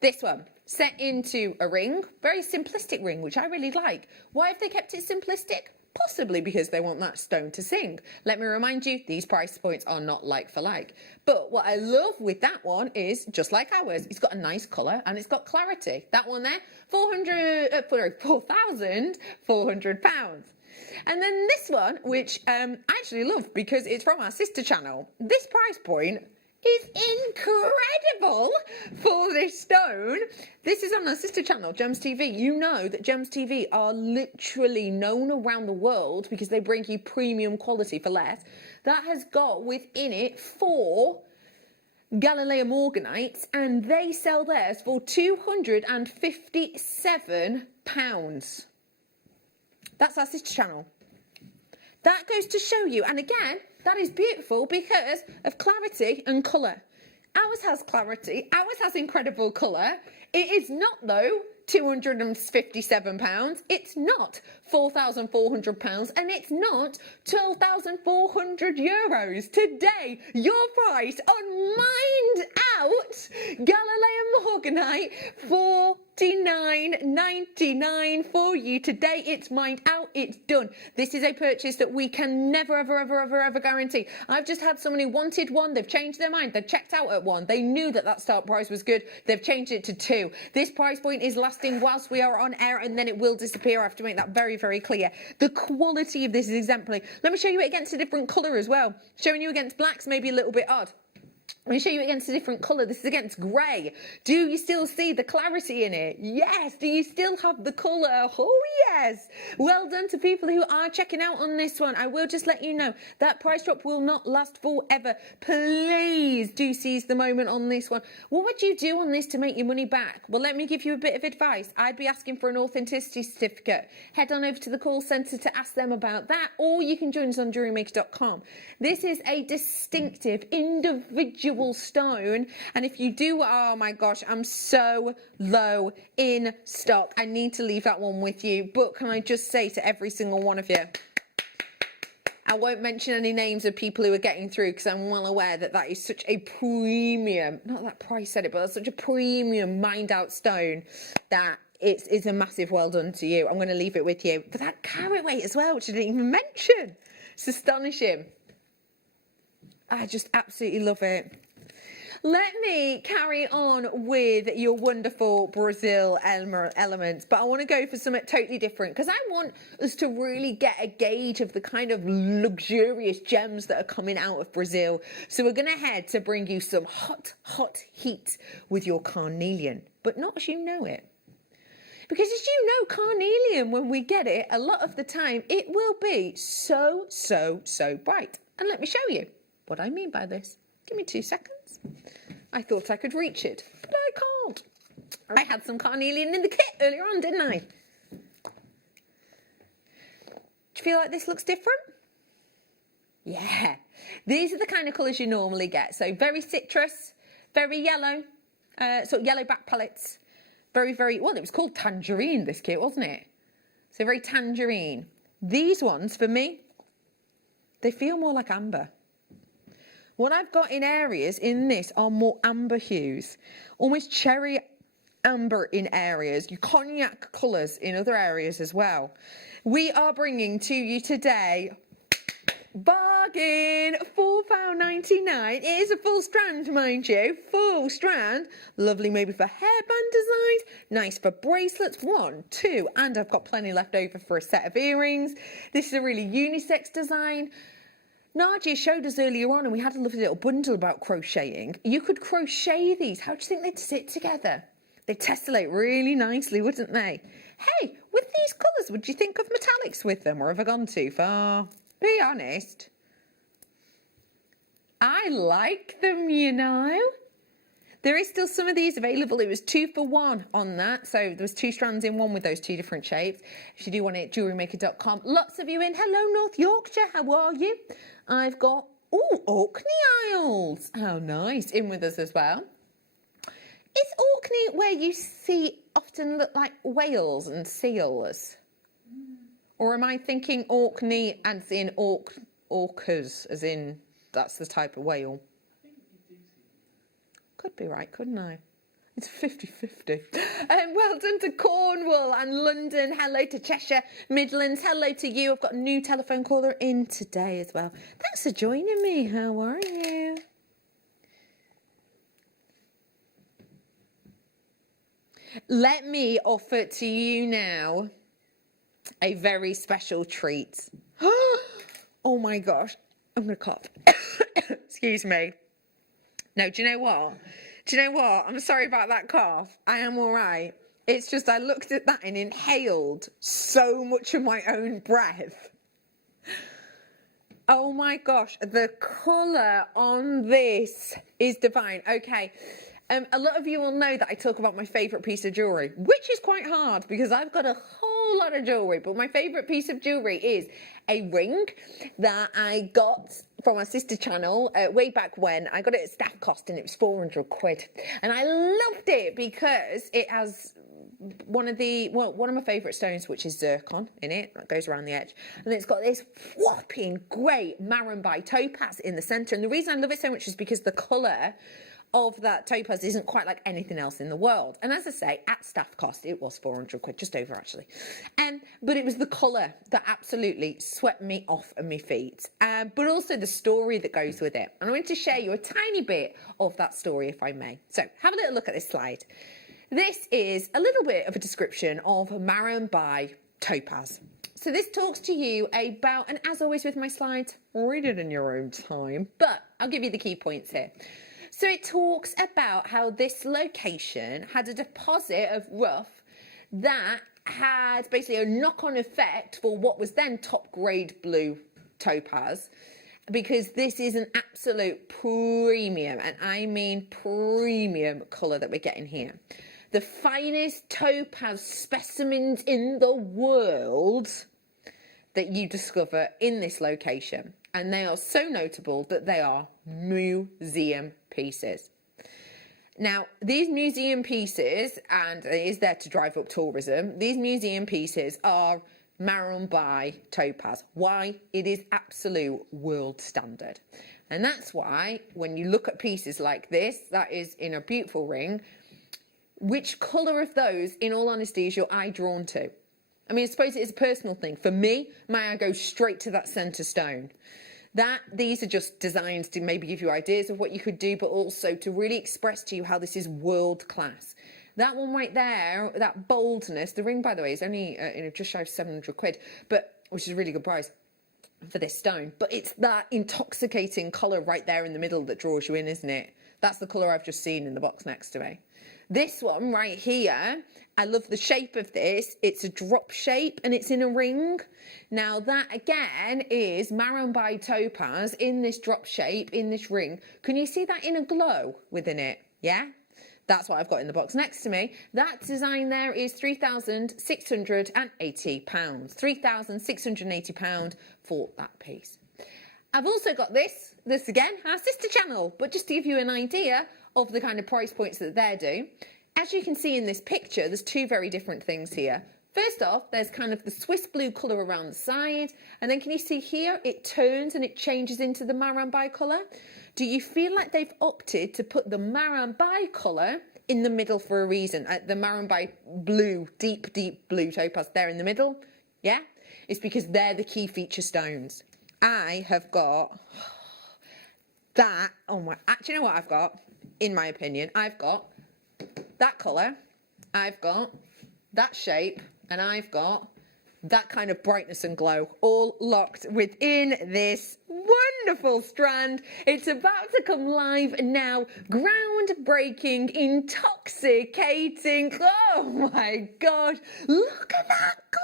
This one, set into a ring, very simplistic ring, which I really like. Why have they kept it simplistic? Possibly because they want that stone to sing. Let me remind you, these price points are not like for like. But what I love with that one is, just like ours, it's got a nice colour and it's got clarity. That one there, £4,400. And then this one, which I actually love because it's from our sister channel. This price point is incredible for this stone. This is on our sister channel, Gems TV. You know that Gems TV are literally known around the world because they bring you premium quality for less. That has got within it 4 Galilean morganites, and they sell theirs for £257. That's our sister channel. That goes to show you, and again, that is beautiful because of clarity and colour. Ours has clarity, ours has incredible colour. It is not, though, £257. It's not £4,400, and it's not 12,400 euros. Today, your price on mined out Galilean morganite, $49.99 for you today. It's mined out, it's done. This is a purchase that we can never, ever guarantee. I've just had someone who wanted one, they've changed their mind, they've checked out at one, they knew that that start price was good, they've changed it to 2. This price point is lasting whilst we are on air, and then it will disappear. I have to make that very, very clear. The quality of this is exemplary. Let me show you it against a different colour as well. Showing you against blacks may be a little bit odd. Let me show you against a different colour. This is against grey. Do you still see the clarity in it? Yes. Do you still have the colour? Oh, yes. Well done to people who are checking out on this one. I will just let you know that price drop will not last forever. Please do seize the moment on this one. What would you do on this to make your money back? Well, let me give you a bit of advice. I'd be asking for an authenticity certificate. Head on over to the call centre to ask them about that, or you can join us on JewelleryMaker.com. This is a distinctive, individual stone, and if you do, oh my gosh, I'm so low in stock. I need to leave that one with you, but can I just say to every single one of you, I won't mention any names of people who are getting through because I'm well aware that that is such a premium, not that price said it, but that's such a premium mined out stone that it's a massive well done to you. I'm going to leave it with you. But that carat weight as well, which I didn't even mention, it's astonishing. I just absolutely love it. Let me carry on with your wonderful Brazil elements, but I want to go for something totally different because I want us to really get a gauge of the kind of luxurious gems that are coming out of Brazil. So we're going to head to bring you some hot, hot heat with your carnelian, but not as you know it. Because as you know, carnelian, when we get it, a lot of the time, it will be so, so, so bright. And let me show you what I mean by this. Give me 2 seconds. I thought I could reach it, but I can't. I had some carnelian in the kit earlier on, didn't I? Do you feel like this looks different? Yeah. These are the kind of colours you normally get. So very citrus, very yellow, sort of yellow back palettes. Very, very, well, it was called Tangerine, this kit, wasn't it? So very tangerine. These ones, for me, they feel more like amber. What I've got in areas in this are more amber hues, almost cherry amber in areas, your cognac colours in other areas as well. We are bringing to you today, bargain, £4.99. It is a full strand, mind you, full strand. Lovely maybe for hairband designs, nice for bracelets, 1, 2, and I've got plenty left over for a set of earrings. This is a really unisex design. Nadia showed us earlier on, and we had a lovely little bundle about crocheting. You could crochet these. How do you think they'd sit together? They'd tessellate really nicely, wouldn't they? Hey, with these colours, would you think of metallics with them, or have I gone too far? Be honest. I like them, you know. There is still some of these available. It was 2 for 1 on that. So there was 2 strands in one with those 2 different shapes. If you do want it, JewelleryMaker.com. Lots of you in. Hello, North Yorkshire. How are you? I've got, Orkney Isles. How nice. In with us as well. Is Orkney where you see often look like whales and seals? Or am I thinking Orkney as in orcas, as in that's the type of whale? Could be right, couldn't I? It's 50-50. Well done to Cornwall and London. Hello to Cheshire, Midlands. Hello to you. I've got a new telephone caller in today as well. Thanks for joining me. How are you? Let me offer to you now a very special treat. Oh my gosh. I'm going to cough. Excuse me. No, do you know what? Do you know what? I'm sorry about that cough. I am all right. It's just I looked at that and inhaled so much of my own breath. Oh my gosh. The colour on this is divine. Okay. A lot of you will know that I talk about my favourite piece of jewellery, which is quite hard because I've got a whole lot of jewellery, but my favourite piece of jewellery is a ring that I got from my sister channel way back when. I got it at staff cost and it was 400 quid. And I loved it because it has one of my favourite stones, which is zircon in it, that goes around the edge. And it's got this whopping great Marambai topaz in the centre. And the reason I love it so much is because the colour of that topaz isn't quite like anything else in the world. And as I say, at staff cost, it was 400 quid, just over actually. But it was the colour that absolutely swept me off of my feet. But also the story that goes with it. And I want to share you a tiny bit of that story, if I may. So have a little look at this slide. This is a little bit of a description of Marambai topaz. So this talks to you about, and as always with my slides, read it in your own time, but I'll give you the key points here. So it talks about how this location had a deposit of rough that had basically a knock-on effect for what was then top-grade blue topaz, because this is an absolute premium, and I mean premium colour that we're getting here. The finest topaz specimens in the world that you discover in this location. And they are so notable that they are museum pieces. Now, these museum pieces, and it is there to drive up tourism, these museum pieces are Marambai topaz. Why? It is absolute world standard. And that's why when you look at pieces like this, that is in a beautiful ring, which colour of those, in all honesty, is your eye drawn to? I mean, I suppose it is a personal thing. For me, my eye goes straight to that centre stone. These are just designs to maybe give you ideas of what you could do, but also to really express to you how this is world class. That one right there, that boldness, the ring, by the way, is only just shy of 700 quid, but which is a really good price for this stone. But it's that intoxicating colour right there in the middle that draws you in, isn't it? That's the colour I've just seen in the box next to me. This one right here, I love the shape of this. It's a drop shape and it's in a ring. Now that again is Marambai topaz in this drop shape, in this ring. Can you see that inner glow within it? Yeah? That's what I've got in the box next to me. That design there is £3,680. £3,680 for that piece. I've also got this again, our sister channel, but just to give you an idea of the kind of price points that they do. As you can see in this picture, there's two very different things here. First off, there's kind of the Swiss blue colour around the side, and then can you see here, it turns and it changes into the Marambai colour. Do you feel like they've opted to put the Marambai colour in the middle for a reason? The Marambai blue, deep, deep blue topaz there in the middle, yeah? It's because they're the key feature stones. I have got that, actually you know what I've got, in my opinion, I've got that colour, I've got that shape, and I've got that kind of brightness and glow, all locked within this wonderful strand. It's about to come live now. Groundbreaking, intoxicating. Oh my God, look at that glow.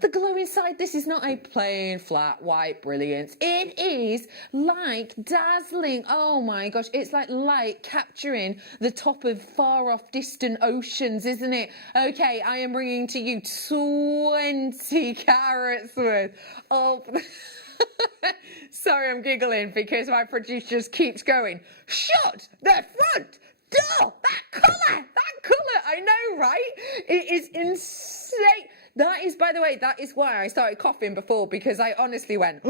The glow inside this is not a plain flat white brilliance. It is like dazzling. Oh my gosh, it's like light capturing the top of far off distant oceans, isn't it? Okay, I am bringing to you 20 carats worth of... Sorry, I'm giggling because my producer just keeps going, shut the front door! That colour! I know, right? It is insane. That is, by the way, that is why I started coughing before, because I honestly went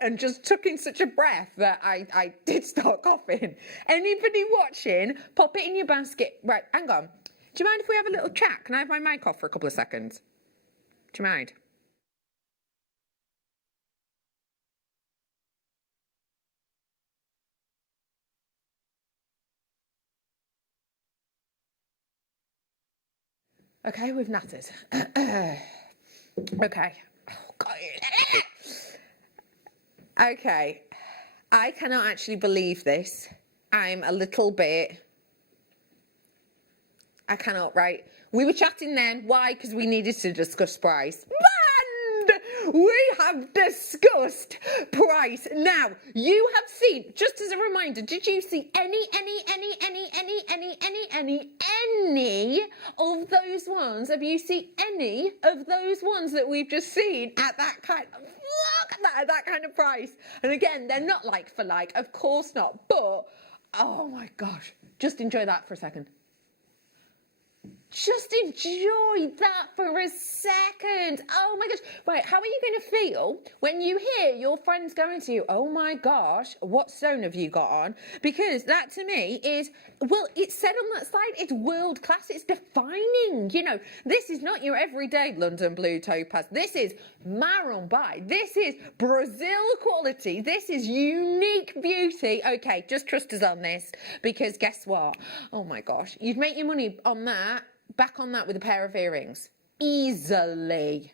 and just took in such a breath that I did start coughing. Anybody watching, pop it in your basket. Right, hang on. Do you mind if we have a little chat? Can I have my mic off for a couple of seconds? Do you mind? Okay, we've nattered. Okay. Oh, God. Okay. I cannot actually believe this. I'm a little bit... I cannot, right? We were chatting then. Why? Because we needed to discuss price. We have discussed price. Now, you have seen, just as a reminder, did you see any of those ones? Have you seen any of those ones that we've just seen at that kind of, look at that, at that kind of price? And again, they're not like for like, of course not, but, oh my gosh, just enjoy that for a second. Just enjoy that for a second. Oh my gosh. Right, how are you going to feel when you hear your friends going to you, oh my gosh, what stone have you got on? Because that to me is, well, it's said on that slide, it's world class, it's defining. You know, this is not your everyday London blue topaz. This is Marambai. This is Brazil quality. This is unique beauty. Okay, just trust us on this, because guess what? Oh my gosh, you'd make your money on that, back on that with a pair of earrings. Easily.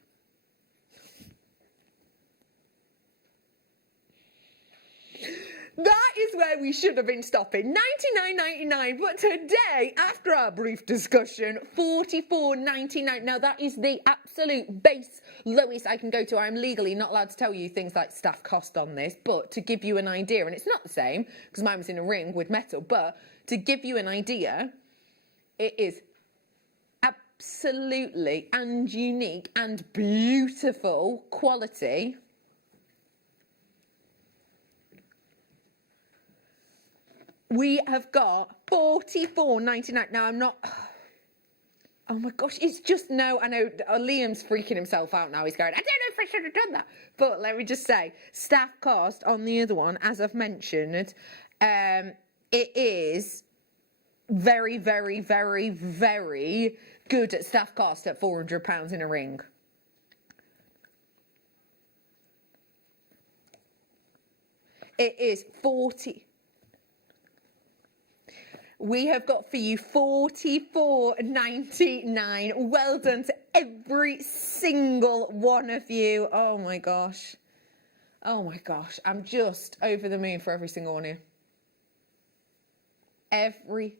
That is where we should have been stopping. $99.99, but today, after our brief discussion, $44.99. Now that is the absolute base lowest I can go to. I'm legally not allowed to tell you things like staff cost on this, but to give you an idea, and it's not the same, because mine was in a ring with metal, but to give you an idea, it is absolutely and unique and beautiful quality. We have got $44.99. Now I'm not, oh my gosh, it's just, no, I know Liam's freaking himself out now. He's going, I don't know if I should have done that. But let me just say, staff cost on the other one, as I've mentioned, it is very, very, very, very good at staff cost at £400 in a ring. It is 40. We have got for you $44.99. Well done to every single one of you. Oh my gosh. Oh my gosh. I'm just over the moon for every single one of you. Every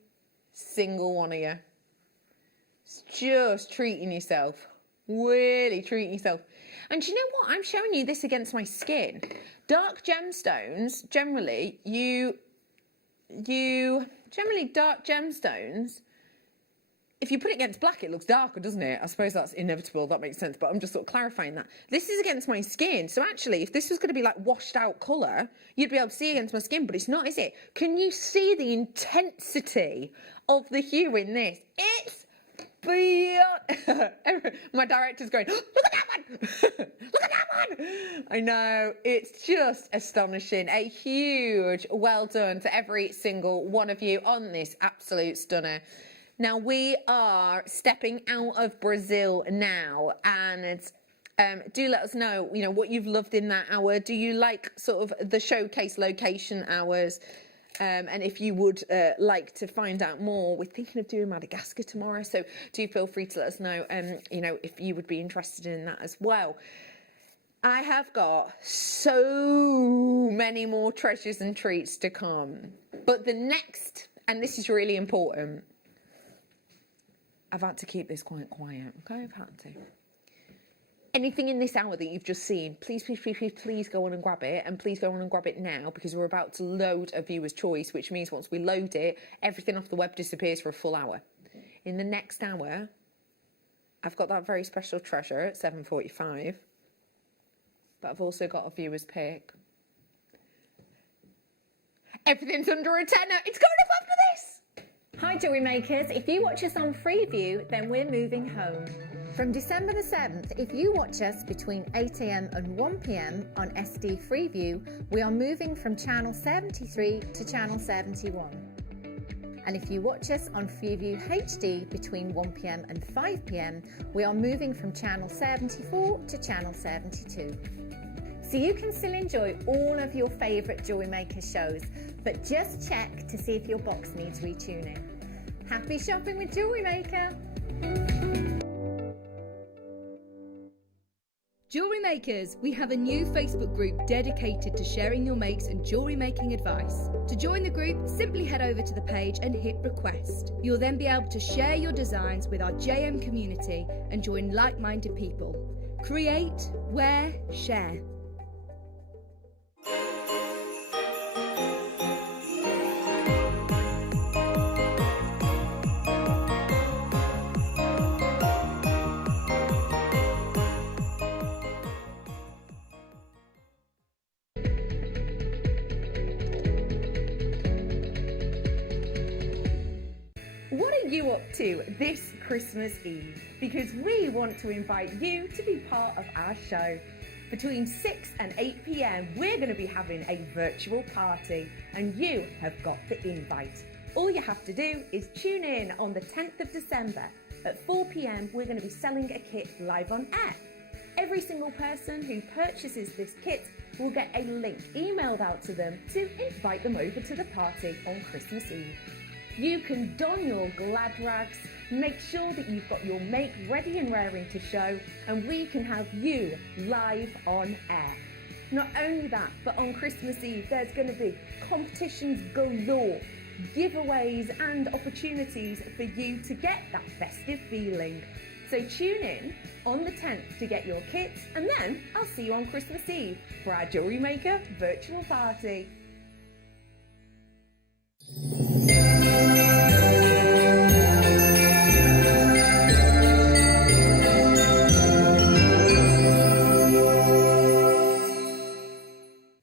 single one of you. It's just treating yourself. Really treating yourself. And do you know what? I'm showing you this against my skin. Dark gemstones, generally, generally dark gemstones, if you put it against black, it looks darker, doesn't it? I suppose that's inevitable, that makes sense, but I'm just sort of clarifying that. This is against my skin, so actually, if this was going to be like washed out colour, you'd be able to see against my skin, but it's not, is it? Can you see the intensity of the hue in this? It's beyond. My director's going, look at that one! Look at that one! I know, it's just astonishing. A huge well done to every single one of you on this absolute stunner. Now, we are stepping out of Brazil now, and do let us know, you know, what you've loved in that hour. Do you like sort of the showcase location hours? And if you would like to find out more, we're thinking of doing Madagascar tomorrow, so do feel free to let us know, you know, if you would be interested in that as well. I have got so many more treasures and treats to come, but the next, and this is really important, I've had to keep this quite quiet, okay? I've had to. Anything in this hour that you've just seen, please, please, please, please, please go on and grab it, and please go on and grab it now, because we're about to load a viewer's choice, which means once we load it, everything off the web disappears for a full hour. In the next hour, I've got that very special treasure at 7:45, but I've also got a viewer's pick. Everything's under a tenner. It's going up after this. Hi jewellery makers, if you watch us on Freeview, then we're moving home. From December the 7th, if you watch us between 8 AM and 1 PM on SD Freeview, we are moving from channel 73 to channel 71. And if you watch us on Freeview HD between 1 PM and 5 PM, we are moving from channel 74 to channel 72. So you can still enjoy all of your favourite Jewellery Maker shows, but just check to see if your box needs retuning. Happy shopping with Jewellery Maker! Jewellery Makers, we have a new Facebook group dedicated to sharing your makes and jewellery making advice. To join the group, simply head over to the page and hit request. You'll then be able to share your designs with our JM community and join like-minded people. Create, wear, share. You up to this Christmas Eve, because we want to invite you to be part of our show. Between 6 and 8 PM, we're going to be having a virtual party, and you have got the invite. All you have to do is tune in on the 10th of December. At 4 PM, we're going to be selling a kit live on air. Every single person who purchases this kit will get a link emailed out to them to invite them over to the party on Christmas Eve. You can don your glad rags, make sure that you've got your make ready and raring to show, and we can have you live on air. Not only that, but on Christmas Eve there's going to be competitions galore, giveaways and opportunities for you to get that festive feeling. So tune in on the 10th to get your kits, and then I'll see you on Christmas Eve for our Jewellery Maker virtual party.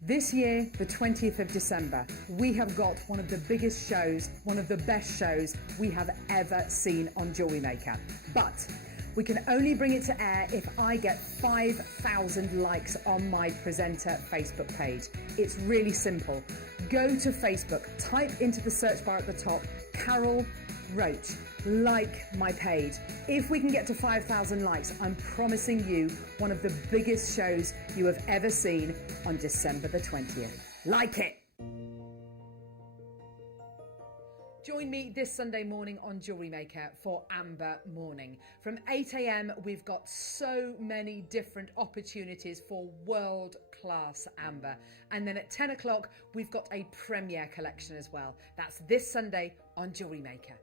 This year, the 20th of December, we have got one of the biggest shows, one of the best shows we have ever seen on Jewellery Maker. But we can only bring it to air if I get 5,000 likes on my presenter Facebook page. It's really simple. Go to Facebook, type into the search bar at the top, Carol Roach, like my page. If we can get to 5,000 likes, I'm promising you one of the biggest shows you have ever seen on December the 20th. like it. Join me this Sunday morning on Jewellery Maker for Amber Morning. From 8 a.m, we've got so many different opportunities for world-class amber. And then at 10 o'clock, we've got a premiere collection as well. That's this Sunday on Jewellery Maker.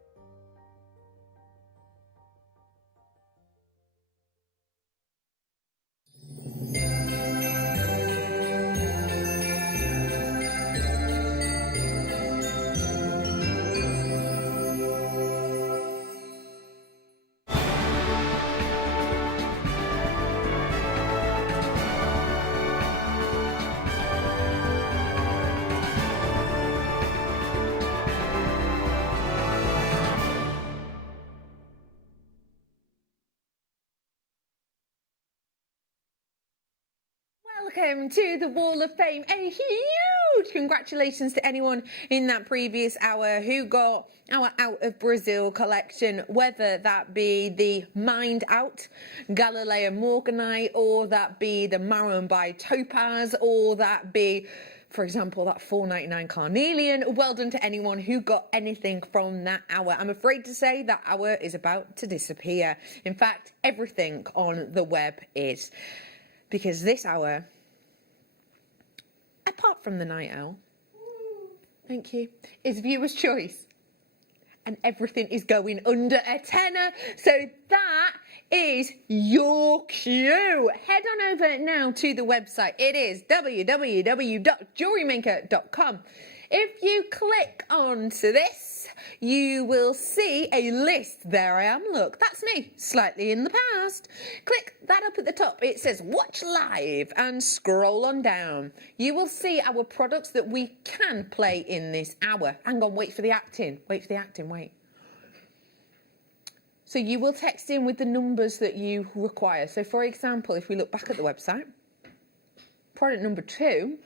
Welcome to the Wall of Fame. A huge congratulations to anyone in that previous hour who got our Out of Brazil collection, whether that be the Mined Out Galileo Morganite, or that be the Maroon by Topaz, or that be, for example, that $4.99 carnelian. Well done to anyone who got anything from that hour. I'm afraid to say that hour is about to disappear. In fact, everything on the web is. Because this hour, apart from the night owl, thank you, is viewer's choice. And everything is going under a tenner. So that is your cue. Head on over now to the website. It is www.jewellerymaker.com. If you click onto this, you will see a list. There I am. Look, that's me, slightly in the past. Click that up at the top. It says watch live and scroll on down. You will see our products that we can play in this hour. Hang on, wait for the acting. Wait for the acting, wait. So you will text in with the numbers that you require. So for example, if we look back at the website, product number 2.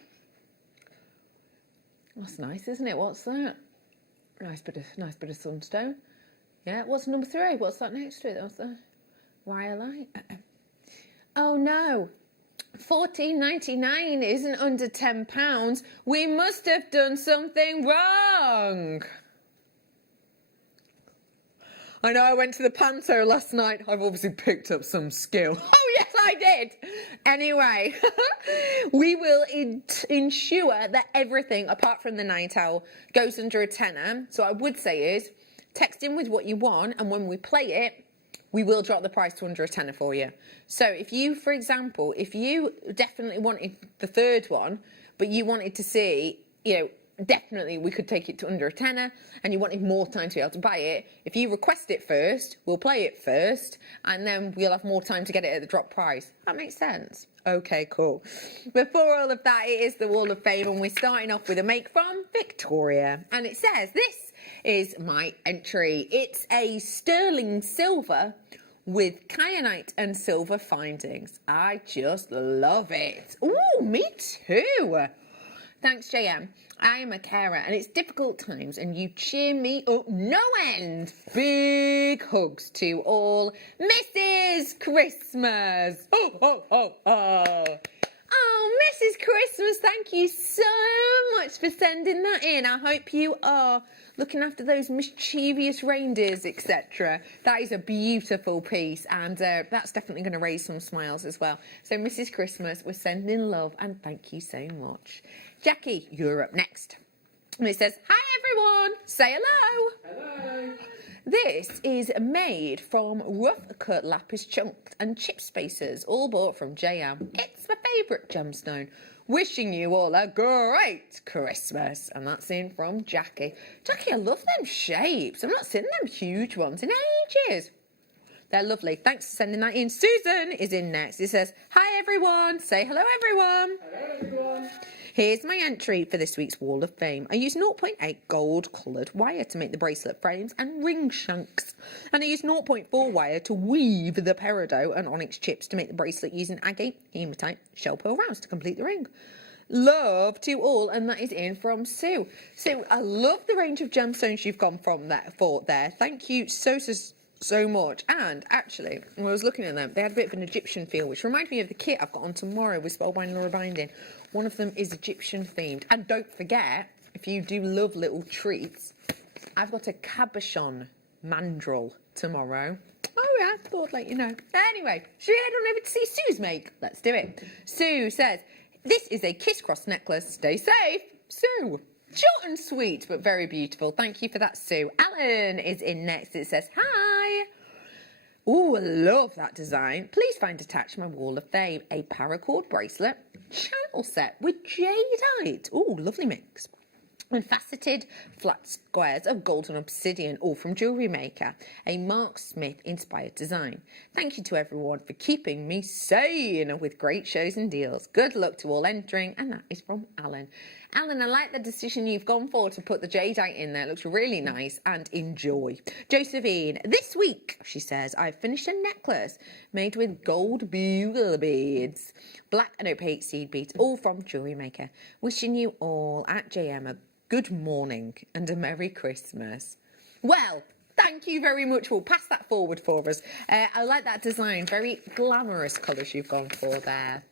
That's nice, isn't it? What's that? Nice bit of sunstone. Yeah. What's number 3? What's that next to it? What's that? Rhyolite. Oh no, $14.99 isn't under £10. We must have done something wrong. I know I went to the Panto last night. I've obviously picked up some skill. Oh yes, I did. Anyway, we will ensure that everything apart from the night owl goes under a tenner. So what I would say is text in with what you want, and when we play it, we will drop the price to under a tenner for you. So if you, for example, if you definitely wanted the 3rd one, but you wanted to see, you know, definitely we could take it to under a tenner, and you wanted more time to be able to buy it, if you request it first, we'll play it first, and then we'll have more time to get it at the drop price. That makes sense? Okay, cool. Before all of that, it is the Wall of Fame, and we're starting off with a make from Victoria, and it says, this is my entry. It's a sterling silver with kyanite and silver findings. I just love it. Ooh, me too. Thanks, JM. I am a carer, and it's difficult times, and you cheer me up no end. Big hugs to all. Mrs. Christmas. Oh, oh, oh, oh. Oh, Mrs. Christmas, thank you so much for sending that in. I hope you are looking after those mischievous reindeers, etc. That is a beautiful piece, and that's definitely going to raise some smiles as well. So, Mrs. Christmas, we're sending love, and thank you so much. Jackie, you're up next. And it says, hi everyone, say hello. Hello. This is made from rough cut lapis chunks and chip spacers, all bought from JM. It's my favourite gemstone. Wishing you all a great Christmas. And that's in from Jackie. Jackie, I love them shapes. I've not seen them huge ones in ages. They're lovely. Thanks for sending that in. Susan is in next. It says, hi everyone. Say hello everyone. Hello everyone. Here's my entry for this week's Wall of Fame. I used 0.8 gold coloured wire to make the bracelet frames and ring shanks. And I used 0.4 wire to weave the peridot and onyx chips to make the bracelet using agate, hematite, shell pearl rounds to complete the ring. Love to all, and that is in from Sue. Sue, I love the range of gemstones you've gone from there. Thank you so so much. And actually, when I was looking at them, they had a bit of an Egyptian feel, which reminded me of the kit I've got on tomorrow with Spellbind Laura Binding. One of them is Egyptian themed. And don't forget, if you do love little treats, I've got a cabochon mandrel tomorrow. Oh yeah, I thought I'd let you know. Anyway, should we head on over to see Sue's make? Let's do it. Sue says, this is a kiss cross necklace. Stay safe, Sue. Short and sweet, but very beautiful. Thank you for that, Sue. Alan is in next. It says, hi. Ooh, I love that design. Please find attached my wall of fame, a paracord bracelet, channel set with jadeite. Ooh, lovely mix. And faceted flat squares of golden obsidian, all from JewelleryMaker, a Mark Smith inspired design. Thank you to everyone for keeping me sane with great shows and deals. Good luck to all entering, and that is from Alan. Alan, I like the decision you've gone for to put the jadeite in there. It looks really nice, and enjoy. Josephine, this week, she says, I've finished a necklace made with gold bugle beads, black and opaque seed beads, all from JewelleryMaker. Wishing you all at JM a good morning and a Merry Christmas. Well, thank you very much. We'll pass that forward for us. I like that design. Very glamorous colours you've gone for there.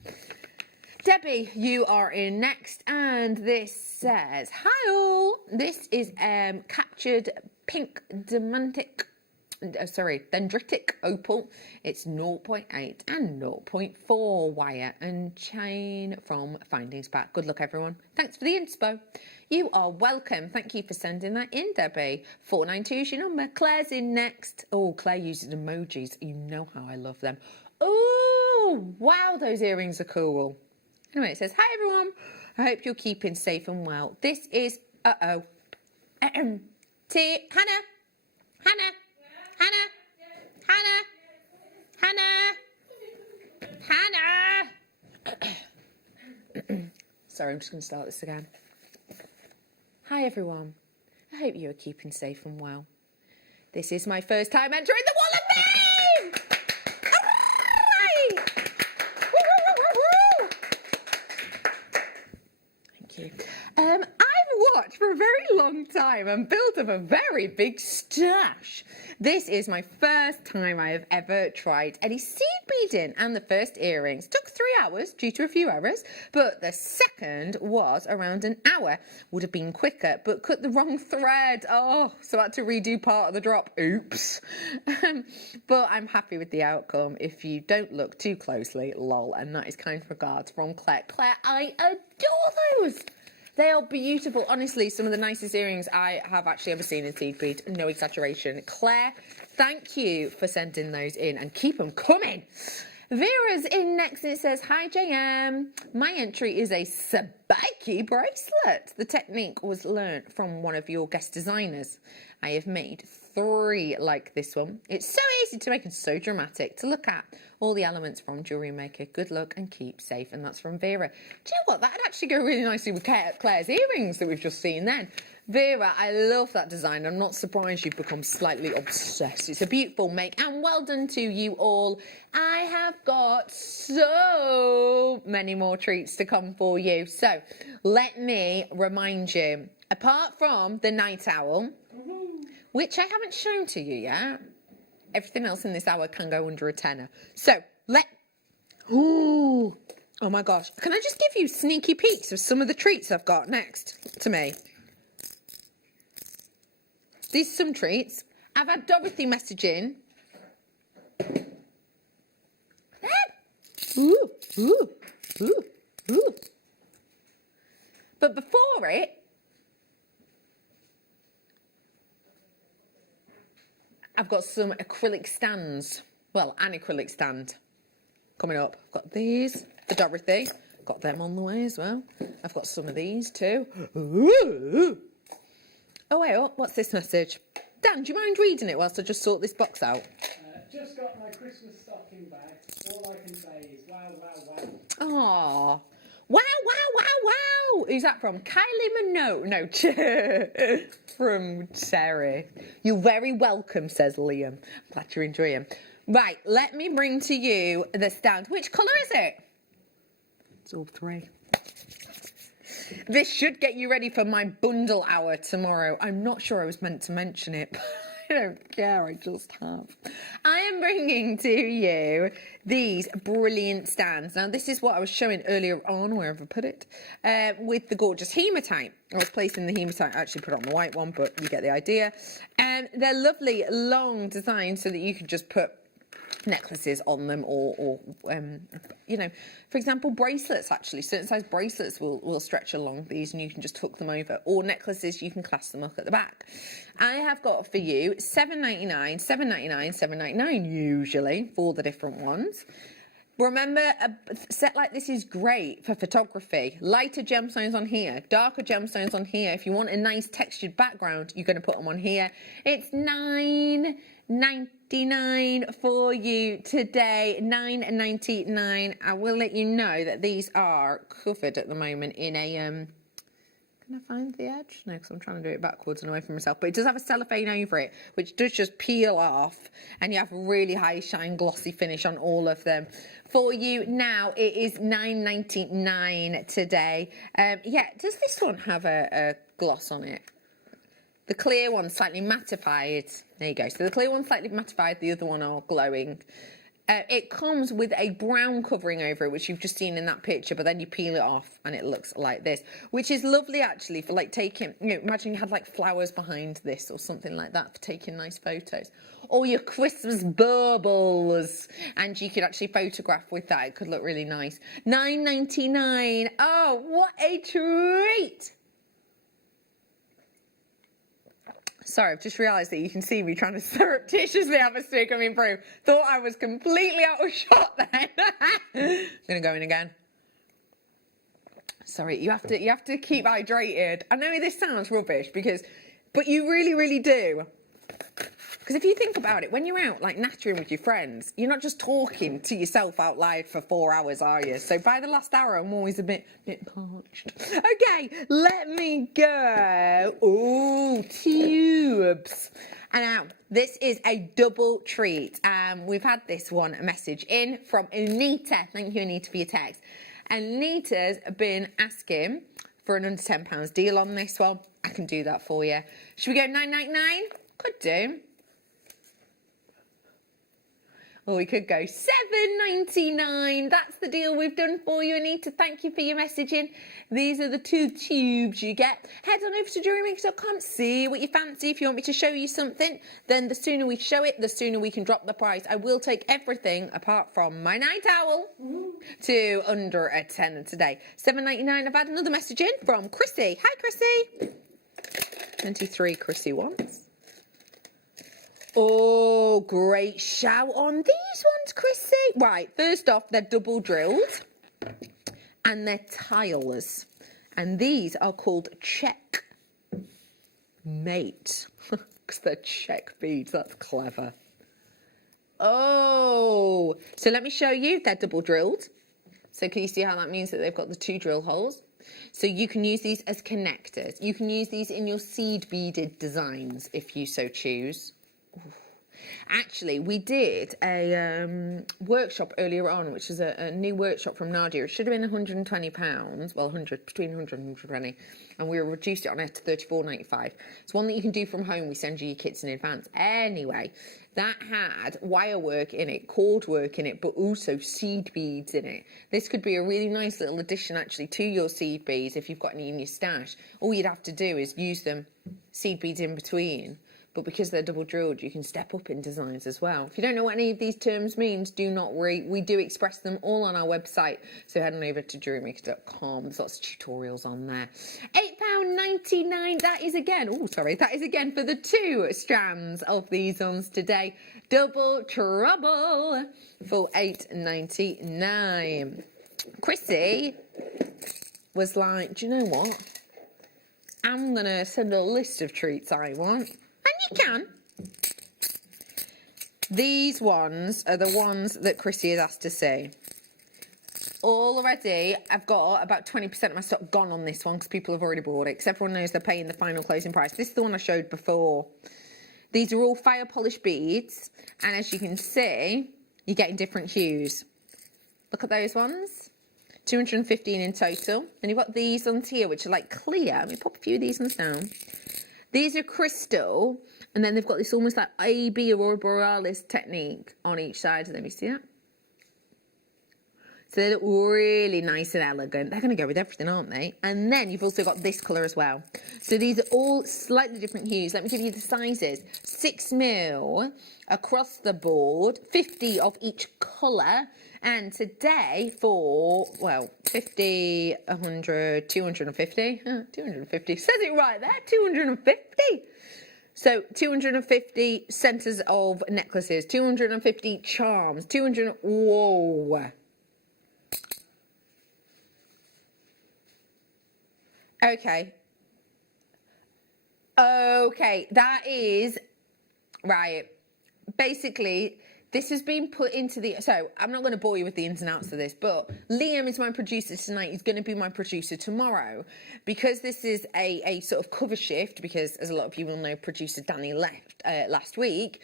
Debbie, you are in next, and this says, hi all. This is captured pink dendritic opal. It's 0.8 and 0.4 wire and chain from Finding Spark. Good luck, everyone. Thanks for the inspo. You are welcome. Thank you for sending that in, Debbie. 492 is your number. Claire's in next. Oh, Claire uses emojis. You know how I love them. Oh, wow, those earrings are cool. Anyway, it says, hi, everyone. I hope you're keeping safe and well. This is, Hannah. Sorry, I'm just going to start this again. Hi, everyone. I hope you are keeping safe and well. This is my first time entering the Wall of Fame! All right! Woo! Thank you. I've watched for a very long time and built up a very big stash. This is my first time I have ever tried any seed beading, and the first earrings took 3 hours due to a few errors, but the second was around an hour. Would have been quicker, but cut the wrong thread. Oh, so I had to redo part of the drop. Oops. But I'm happy with the outcome if you don't look too closely, lol. And that is kind regards from Claire. Claire, I adore those. They are beautiful. Honestly, some of the nicest earrings I have actually ever seen in seed bead. No exaggeration. Claire, thank you for sending those in and keep them coming. Vera's in next and it says, hi JM. My entry is a sabiki bracelet. The technique was learnt from one of your guest designers. I have made 3 like this one. It's so easy to make and so dramatic to look at. All the elements from JewelleryMaker. Good luck and keep safe. And that's from Vera. Do you know what? That'd actually go really nicely with Claire's earrings that we've just seen then. Vera, I love that design. I'm not surprised you've become slightly obsessed. It's a beautiful make and well done to you all. I have got so many more treats to come for you. So let me remind you, apart from the night owl, which I haven't shown to you yet, everything else in this hour can go under a tenner. So oh my gosh. Can I just give you sneaky peeks of some of the treats I've got next to me? These are some treats. I've had Dorothy messaging. Ooh, ooh, ooh, ooh. But before it, I've got some acrylic stands. Well, an acrylic stand coming up. I've got these for Dorothy. Got them on the way as well. I've got some of these too. Ooh. Oh, wait up. What's this message? Dan, do you mind reading it whilst I just sort this box out? Just got my Christmas stocking bag. All I can say is wow, wow, wow. Aww. Wow, wow, wow, wow. Who's that from? Kylie Minogue. No, from Terra. You're very welcome, says Liam. Glad you're enjoying. Right, let me bring to you the stand. Which colour is it? It's all 3. This should get you ready for my bundle hour tomorrow. I'm not sure I was meant to mention it, but I don't care, I just have. I am bringing to you these brilliant stands. Now, this is what I was showing earlier on, wherever I put it, with the gorgeous hematite. I was placing the hematite, I actually put it on the white one, but you get the idea. And they're lovely, long designs so that you can just put necklaces on them or you know, for example, bracelets. Actually, certain size bracelets will stretch along these and you can just hook them over, or necklaces, you can clasp them up at the back. I have got for you $7.99, $7.99, $7.99 usually for the different ones. Remember, a set like this is great for photography. Lighter gemstones on here, darker gemstones on here. If you want a nice textured background, you're going to put them on here. It's $9.99 for you today, $9.99. I will let you know that these are covered at the moment in a can I find the edge? No, because I'm trying to do it backwards and away from myself. But it does have a cellophane over it, which does just peel off, and you have a really high shine glossy finish on all of them. For you now, it is $9.99 today. Yeah, does this one have a gloss on it? The clear one slightly mattified. There you go. So the clear one's slightly mattified, the other one are glowing. It comes with a brown covering over it, which you've just seen in that picture, but then you peel it off and it looks like this, which is lovely actually for like taking, you know, imagine you had like flowers behind this or something like that for taking nice photos. Or your Christmas baubles, and you could actually photograph with that. It could look really nice. $9.99. Oh, what a treat! Sorry, I've just realised that you can see me trying to surreptitiously have a stick coming through. Thought I was completely out of shot then. I'm going to go in again. Sorry, you have to keep hydrated. I know this sounds rubbish but you really, really do. Because if you think about it, when you're out like nattering with your friends, you're not just talking to yourself out loud for 4 hours, are you? So by the last hour, I'm always a bit parched. Okay, let me go. Oh, tubes. And now, this is a double treat. We've had this one, a message in from Anita. Thank you, Anita, for your text. Anita's been asking for an under £10 deal on this one. I can do that for you. Should we go $9.99? Could do. Or we could go $7.99. That's the deal we've done for you, Anita. Thank you for your messaging. These are the 2 tubes you get. Head on over to JewelleryMaker.com, see what you fancy. If you want me to show you something, then the sooner we show it, the sooner we can drop the price. I will take everything apart from my night owl to under a tenner today. $7.99. I've had another message in from Chrissy. Hi, Chrissy. 23 Chrissy wants. Oh, great shout on these ones, Chrissy. Right, first off, they're double drilled and they're tilers. And these are called check mate. Because they're check beads, that's clever. Oh, so let me show you. They're double drilled. So can you see how that means that they've got the 2 drill holes? So you can use these as connectors. You can use these in your seed beaded designs if you so choose. Actually, we did a workshop earlier on, which is a new workshop from Nadia. It should have been £120, well, between 100 and 120, and we reduced it on it to $34.95. It's one that you can do from home. We send you your kits in advance. Anyway, that had wire work in it, cord work in it, but also seed beads in it. This could be a really nice little addition, actually, to your seed beads if you've got any in your stash. All you'd have to do is use them, seed beads in between. But because they're double drilled, you can step up in designs as well. If you don't know what any of these terms means, do not worry. We do express them all on our website. So head on over to JewelleryMaker.com. There's lots of tutorials on there. £8.99. That is again for the 2 strands of these ones today. Double trouble for £8.99. Chrissy was like, do you know what? I'm going to send a list of treats I want. And you can. These ones are the ones that Chrissy has asked to see. Already, I've got about 20% of my stock gone on this one because people have already bought it, because everyone knows they're paying the final closing price. This is the one I showed before. These are all fire polished beads, and as you can see, you're getting different hues. Look at those ones. 215 in total. Then you've got these ones here, which are like clear. Let me pop a few of these ones down. These are crystal, And then they've got this almost like AB Aurora Borealis technique on each side of them. You see that? So they look really nice and elegant. They're going to go with everything, aren't they? And then you've also got this colour as well. So these are all slightly different hues. Let me give you the sizes. 6mm across the board, 50 of each colour. And today for, well, 50, 100, 250. 250. Says it right there, 250. So 250 centres of necklaces, 250 charms, 200, whoa. Okay. Okay, that is, right. Basically, this has been put into the, so I'm not going to bore you with the ins and outs of this, but Liam is my producer tonight. He's going to be my producer tomorrow. Because this is a sort of cover shift, because as a lot of you will know, producer Danny left last week.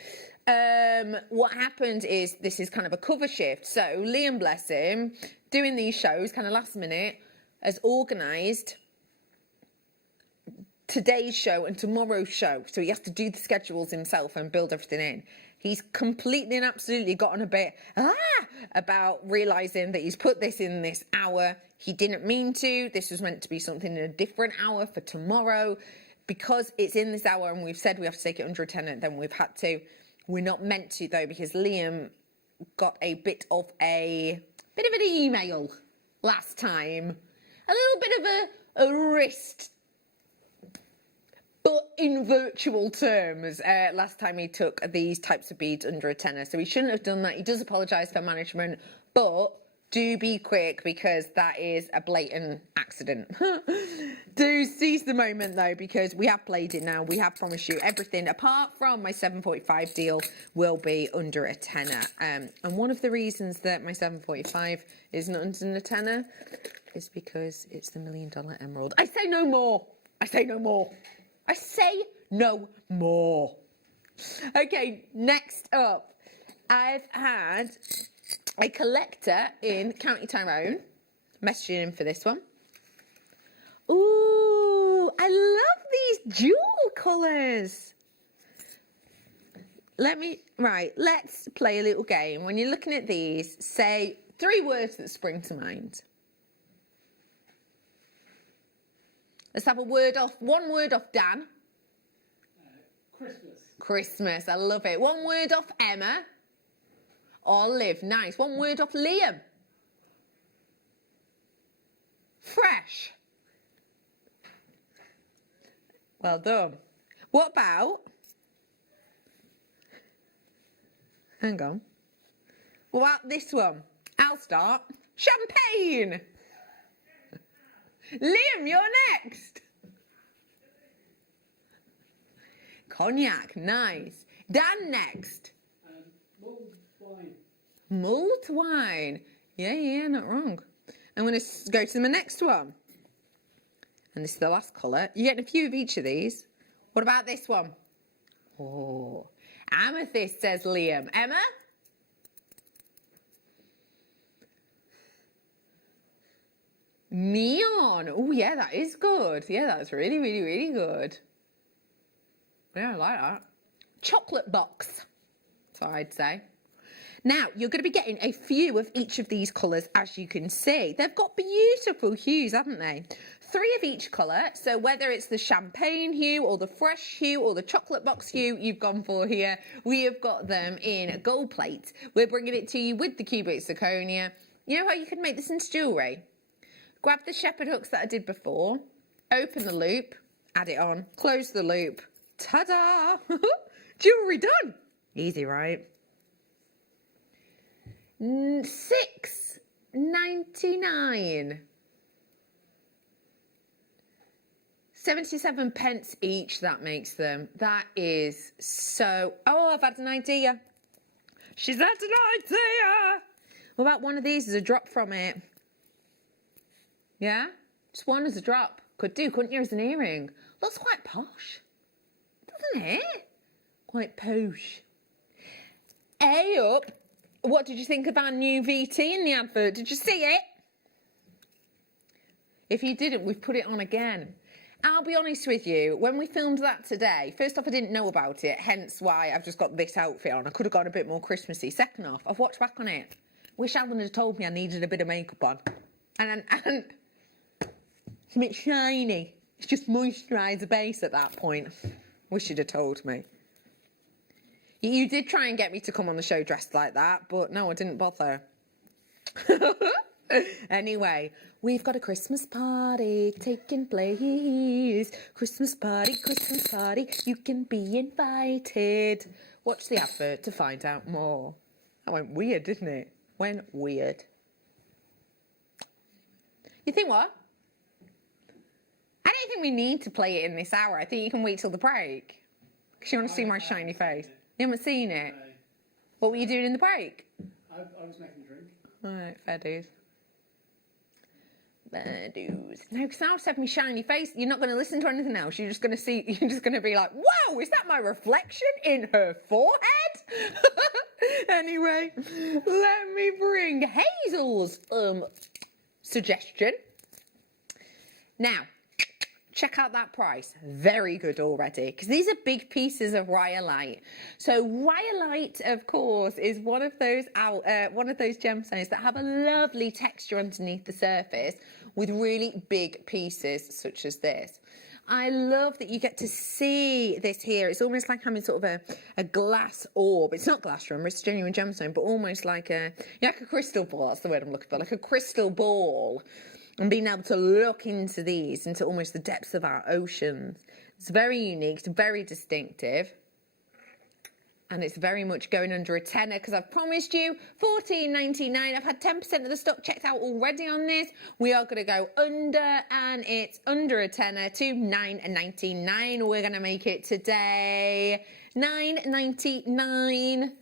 What happened is this is kind of a cover shift. So Liam, bless him, doing these shows kind of last minute, has organised today's show and tomorrow's show. So he has to do the schedules himself and build everything in. He's completely and absolutely gotten a bit about realising that he's put this in this hour. He didn't mean to. This was meant to be something in a different hour for tomorrow. Because it's in this hour and we've said we have to take it under a tenner, then we've had to. We're not meant to though, because Liam got a bit of an email last time. A little bit of a wrist, but in virtual terms, last time he took these types of beads under a tenner. So he shouldn't have done that. He does apologise for management, but do be quick because that is a blatant accident. Do seize the moment though, because we have played it now. We have promised you everything apart from my 7.45 deal will be under a tenner. And one of the reasons that my 7.45 isn't under a tenner is because it's the $1 million emerald. I say no more. I say no more. I say no more. Okay, next up, I've had a collector in County Tyrone messaging in for this one. Ooh, I love these jewel colours. Let's play a little game. When you're looking at these, say 3 words that spring to mind. Let's have one word off Dan. Christmas. Christmas, I love it. 1 word off Emma. Or Liv, nice. 1 word off Liam. Fresh. Well done. What about, hang on. What about this one? I'll start. Champagne. Liam, you're next. Cognac, nice. Dan next. Mulled wine. Mulled wine. Yeah, not wrong. I'm going to go to the next one. And this is the last colour. You're getting a few of each of these. What about this one? Oh, amethyst, says Liam. Emma? Neon. Oh, yeah, that is good. Yeah, that's really, really, really good. Yeah, I like that. Chocolate box. That's what I'd say. Now, you're going to be getting a few of each of these colours, as you can see. They've got beautiful hues, haven't they? 3 of each colour. So whether it's the champagne hue or the fresh hue or the chocolate box hue you've gone for here, we have got them in gold plate. We're bringing it to you with the cubic zirconia. You know how you can make this into jewellery? Grab the shepherd hooks that I did before, open the loop, add it on, close the loop. Ta-da! Jewellery done! Easy, right? $6.99. 77 pence each, that makes them. That is so... Oh, I've had an idea. She's had an idea! What about one of these as a drop from it? Yeah? Just one as a drop. Could do, couldn't you, as an earring? Looks quite posh. Doesn't it? Quite posh. Hey up. What did you think of our new VT in the advert? Did you see it? If you didn't, we've put it on again. I'll be honest with you, when we filmed that today, first off, I didn't know about it, hence why I've just got this outfit on. I could have gone a bit more Christmassy. Second off, I've watched back on it. Wish Alan had told me I needed a bit of makeup on. And it's a bit shiny. It's just moisturised the base at that point. Wish you'd have told me. You did try and get me to come on the show dressed like that, but no, I didn't bother. Anyway, we've got a Christmas party taking place. Christmas party, you can be invited. Watch the advert to find out more. That went weird, didn't it? Went weird. You think what? I don't think we need to play it in this hour. I think you can wait till the break. Because you want to see my shiny face. You haven't seen it? What were you doing in the break? I was making a drink. Alright, fair dues. Fair dues. No, because now I've had my shiny face. You're not going to listen to anything else. You're just going to see, you're just going to be like, whoa, is that my reflection in her forehead? Anyway, let me bring Hazel's suggestion. Now, check out that price. Very good already, because these are big pieces of rhyolite. So rhyolite, of course, is one of those gemstones that have a lovely texture underneath the surface with really big pieces such as this. I love that you get to see this here. It's almost like having sort of a glass orb. It's not glass, remember, it's genuine gemstone, but almost like like a crystal ball. That's the word I'm looking for, like a crystal ball. And being able to look into these, into almost the depths of our oceans. It's very unique, it's very distinctive. And it's very much going under a tenner, because I've promised you $14.99. I've had 10% of the stock checked out already on this. We are going to go under, and it's under a tenner to $9.99. We're going to make it today $9.99.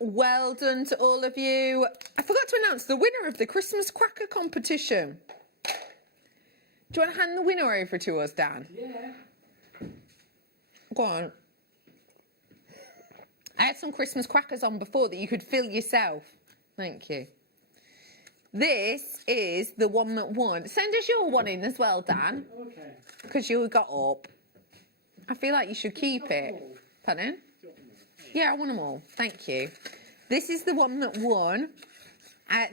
Well done to all of you. I forgot to announce the winner of the Christmas cracker competition. Do you want to hand the winner over to us, Dan? Yeah. Go on. I had some Christmas crackers on before that you could fill yourself. Thank you. This is the one that won. Send us your one in as well, Dan. Okay. Because you got up. I feel like you should keep it. Pardon? Yeah, I want them all. Thank you. This is the one that won.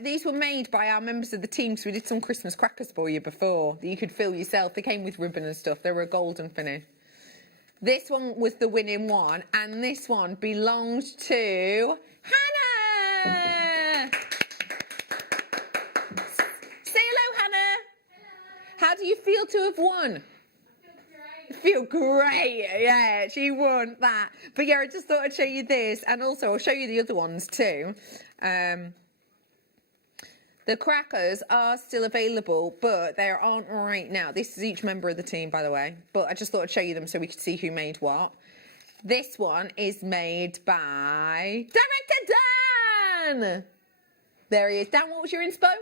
These were made by our members of the team, so we did some Christmas crackers for you before that you could fill yourself. They came with ribbon and stuff. They were a golden finish. This one was the winning one, and this one belonged to Hannah. Say hello, Hannah. Hello. How do you feel to have won? Feel great, yeah, she won that. But yeah, I just thought I'd show you this, and also I'll show you the other ones too. The crackers are still available, but they aren't right now. This is each member of the team, by the way, but I just thought I'd show you them so we could see who made what. This one is made by Director Dan. There he is. Dan, what was your inspo?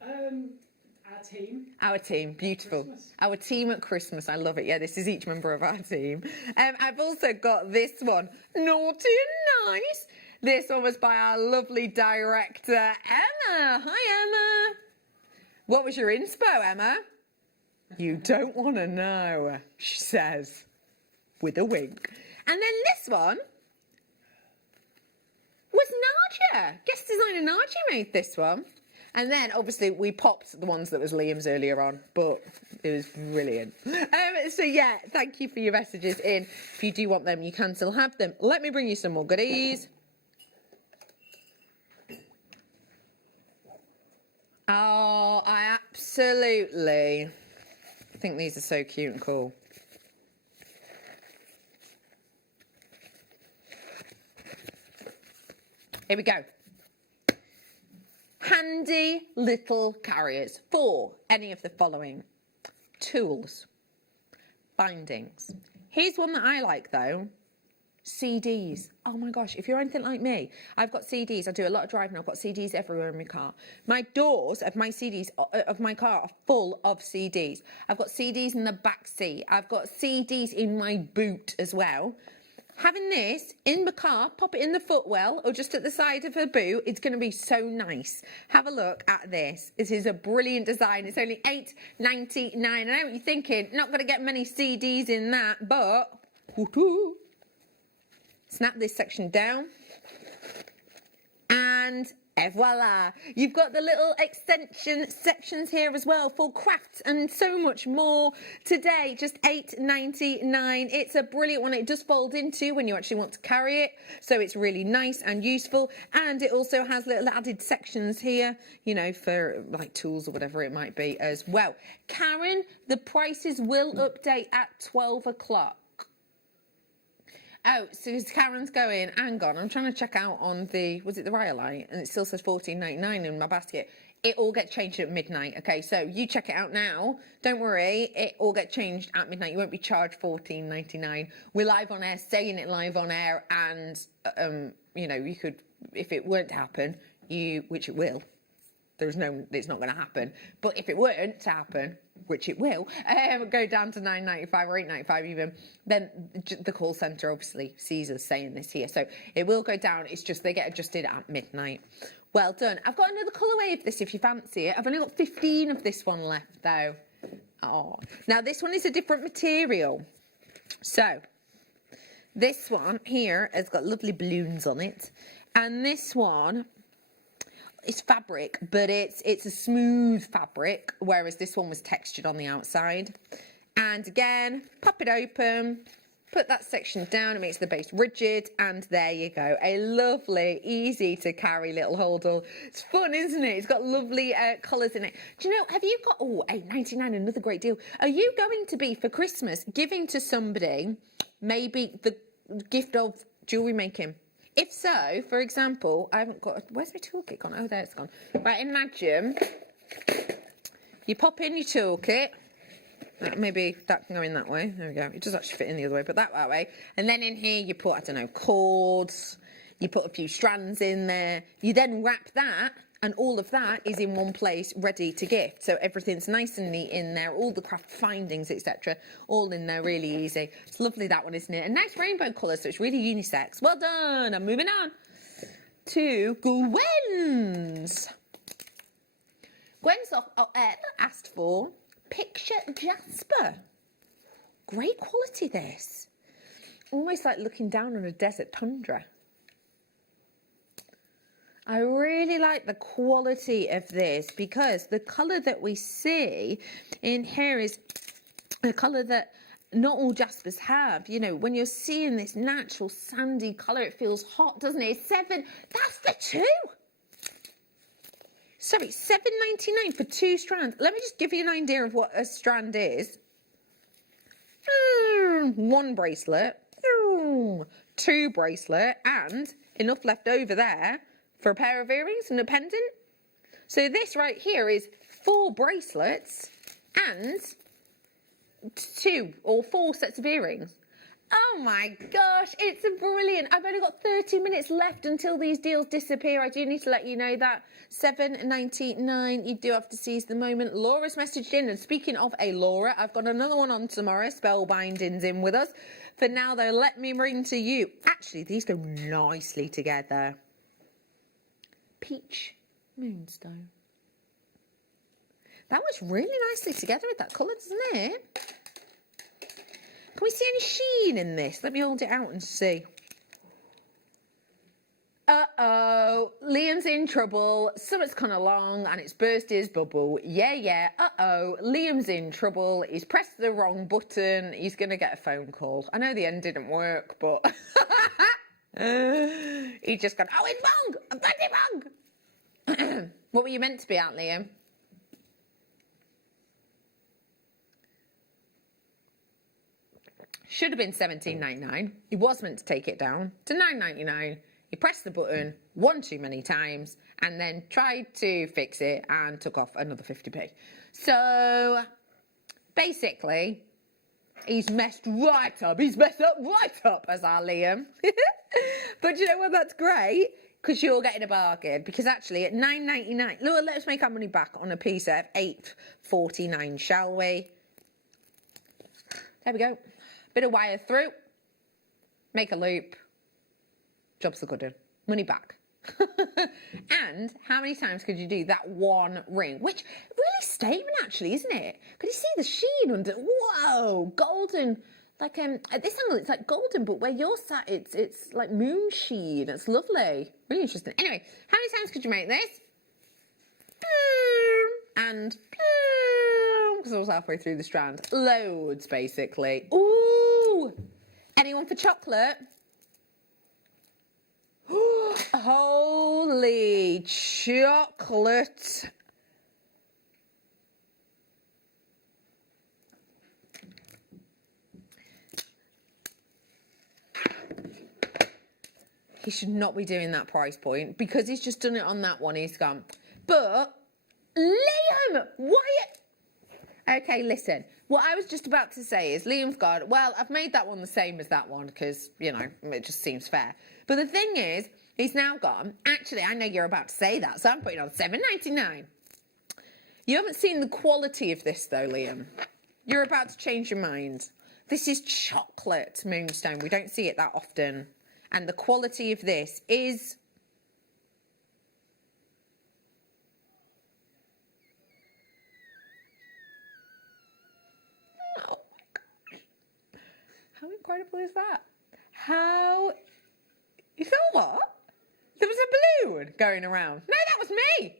Our team. Our team, beautiful. Our team at Christmas, I love it. Yeah, this is each member of our team. I've also got this one, Naughty and Nice. This one was by our lovely director, Emma. Hi, Emma. What was your inspo, Emma? You don't want to know, she says, with a wink. And then this one was Nadia. Guest designer Nadia made this one. And then, obviously, we popped the ones that was Liam's earlier on, but it was brilliant. So, yeah, thank you for your messages in. If you do want them, you can still have them. Let me bring you some more goodies. Oh, I absolutely think these are so cute and cool. Here we go. Handy little carriers for any of the following. Tools, bindings. Here's one that I like though. CDs. Oh my gosh, if you're anything like me, I've got CDs. I do a lot of driving. I've got CDs everywhere in my car. My doors of my CDs of my car are full of CDs. I've got CDs in the back seat. I've got CDs in my boot as well. having this in the car, pop it in the footwell or just at the side of a boot, it's going to be so nice. Have a look at this. This is a brilliant design. It's only $8.99. I know what you're thinking, not going to get many CDs in that, but snap this section down and voila, you've got the little extension sections here as well for crafts and so much more. Today, just $8.99. It's a brilliant one. It does fold into when you actually want to carry it, so it's really nice and useful. And it also has little added sections here, you know, for like tools or whatever it might be as well. Karen, the prices will update at 12 o'clock. Oh, so Karen's going, hang on, I'm trying to check out on the, was it the Rubellite? And it still says $14.99 in my basket. It all gets changed at midnight, okay? So you check it out now. Don't worry, it all gets changed at midnight. You won't be charged $14.99. We're live on air, saying it live on air, and, you know, you could, if it weren't to happen, which it will, it's not going to happen. But if it weren't to happen, which it will, go down to $9.95 or $8.95 even, then the call centre obviously sees us saying this here. So it will go down. It's just they get adjusted at midnight. Well done. I've got another colourway of this if you fancy it. I've only got 15 of this one left though. Oh, now this one is a different material. So this one here has got lovely balloons on it. And this one, it's fabric, but it's a smooth fabric, whereas this one was textured on the outside. And again, pop it open, put that section down, it makes the base rigid, and there you go. A lovely, easy to carry little holdall. It's fun, isn't it? It's got lovely colours in it. Do you know, have you got, oh, $8.99, another great deal. Are you going to be, for Christmas, giving to somebody maybe the gift of jewellery making? If so, for example, I haven't got, where's my toolkit gone? Oh, there it's gone. Right, imagine you pop in your toolkit. Maybe that can go in that way. There we go. It does actually fit in the other way, but that way. And then in here you put, I don't know, cords. You put a few strands in there. You then wrap that, and all of that is in one place, ready to gift. So everything's nice and neat in there. All the craft findings, etc., all in there, really easy. It's lovely, that one, isn't it? A nice rainbow colour, so it's really unisex. Well done. I'm moving on to Gwen's. Gwen's asked for picture jasper. Great quality, this. Almost like looking down on a desert tundra. I really like the quality of this because the colour that we see in here is a colour that not all jaspers have. You know, when you're seeing this natural sandy colour, it feels hot, doesn't it? It's that's the two. Sorry, $7.99 for 2 strands. Let me just give you an idea of what a strand is. 1 bracelet, 2 bracelet, and enough left over there for a pair of earrings and a pendant. So this right here is 4 bracelets and 2 or 4 sets of earrings. Oh my gosh, it's brilliant. I've only got 30 minutes left until these deals disappear. I do need to let you know that. $7.99, you do have to seize the moment. Laura's messaged in, and speaking of a Laura, I've got another one on tomorrow. Spellbinding's in with us. For now though, let me bring to you. Actually, these go nicely together. Peach moonstone. That works really nicely together with that colour, doesn't it? Can we see any sheen in this? Let me hold it out and see. Uh-oh, Liam's in trouble. Something's gone along and it's burst his bubble. Yeah. Uh-oh, Liam's in trouble. He's pressed the wrong button. He's going to get a phone call. I know the end didn't work, but he just gone, oh, it's wrong. I've got it wrong. What were you meant to be at, Liam? Should have been $17.99. He was meant to take it down to $9.99. He pressed the button one too many times and then tried to fix it and took off another 50p. So basically, he's messed right up. He's messed up right up, as our Liam. But you know what? That's great because you're getting a bargain. Because actually, at $9.99, look, let's make our money back on a piece at $8.49, shall we? There we go. Bit of wire through. make a loop, job's a good one, money back. And how many times could you do that one ring? Which really statement actually, isn't it? Could you see the sheen under? Whoa, golden. Like at this angle it's like golden, but where you're sat it's like moon sheen. It's lovely. Really interesting. Anyway, how many times could you make this? And because I was halfway through the strand. Loads basically. Ooh! Anyone for chocolate? Holy chocolate. He should not be doing that price point because he's just done it on that one. He's gone. But Liam, what are you... Okay, listen. What I was just about to say is Liam's gone, well, I've made that one the same as that one because, you know, it just seems fair. But the thing is, he's now gone, actually, I know you're about to say that, so I'm putting it on $7.99. You haven't seen the quality of this, though, Liam. You're about to change your mind. This is chocolate moonstone. We don't see it that often. And the quality of this is... Oh, my gosh. How incredible is that? How... You saw what? There was a balloon going around. No, that was me.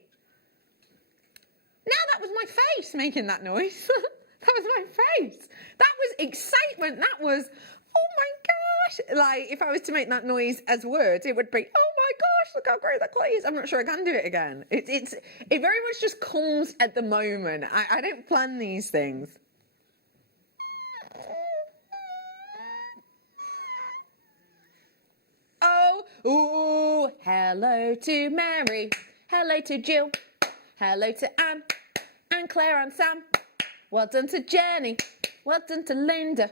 No, that was my face making that noise. That was my face. That was excitement. That was, oh my gosh. Like, if I was to make that noise as words, it would be, oh my gosh, look how great that clay is. I'm not sure I can do it again. It very much just comes at the moment. I don't plan these things. Oh, ooh, hello to Mary, hello to Jill, hello to Anne, and Claire and Sam. Well done to Jenny, well done to Linda.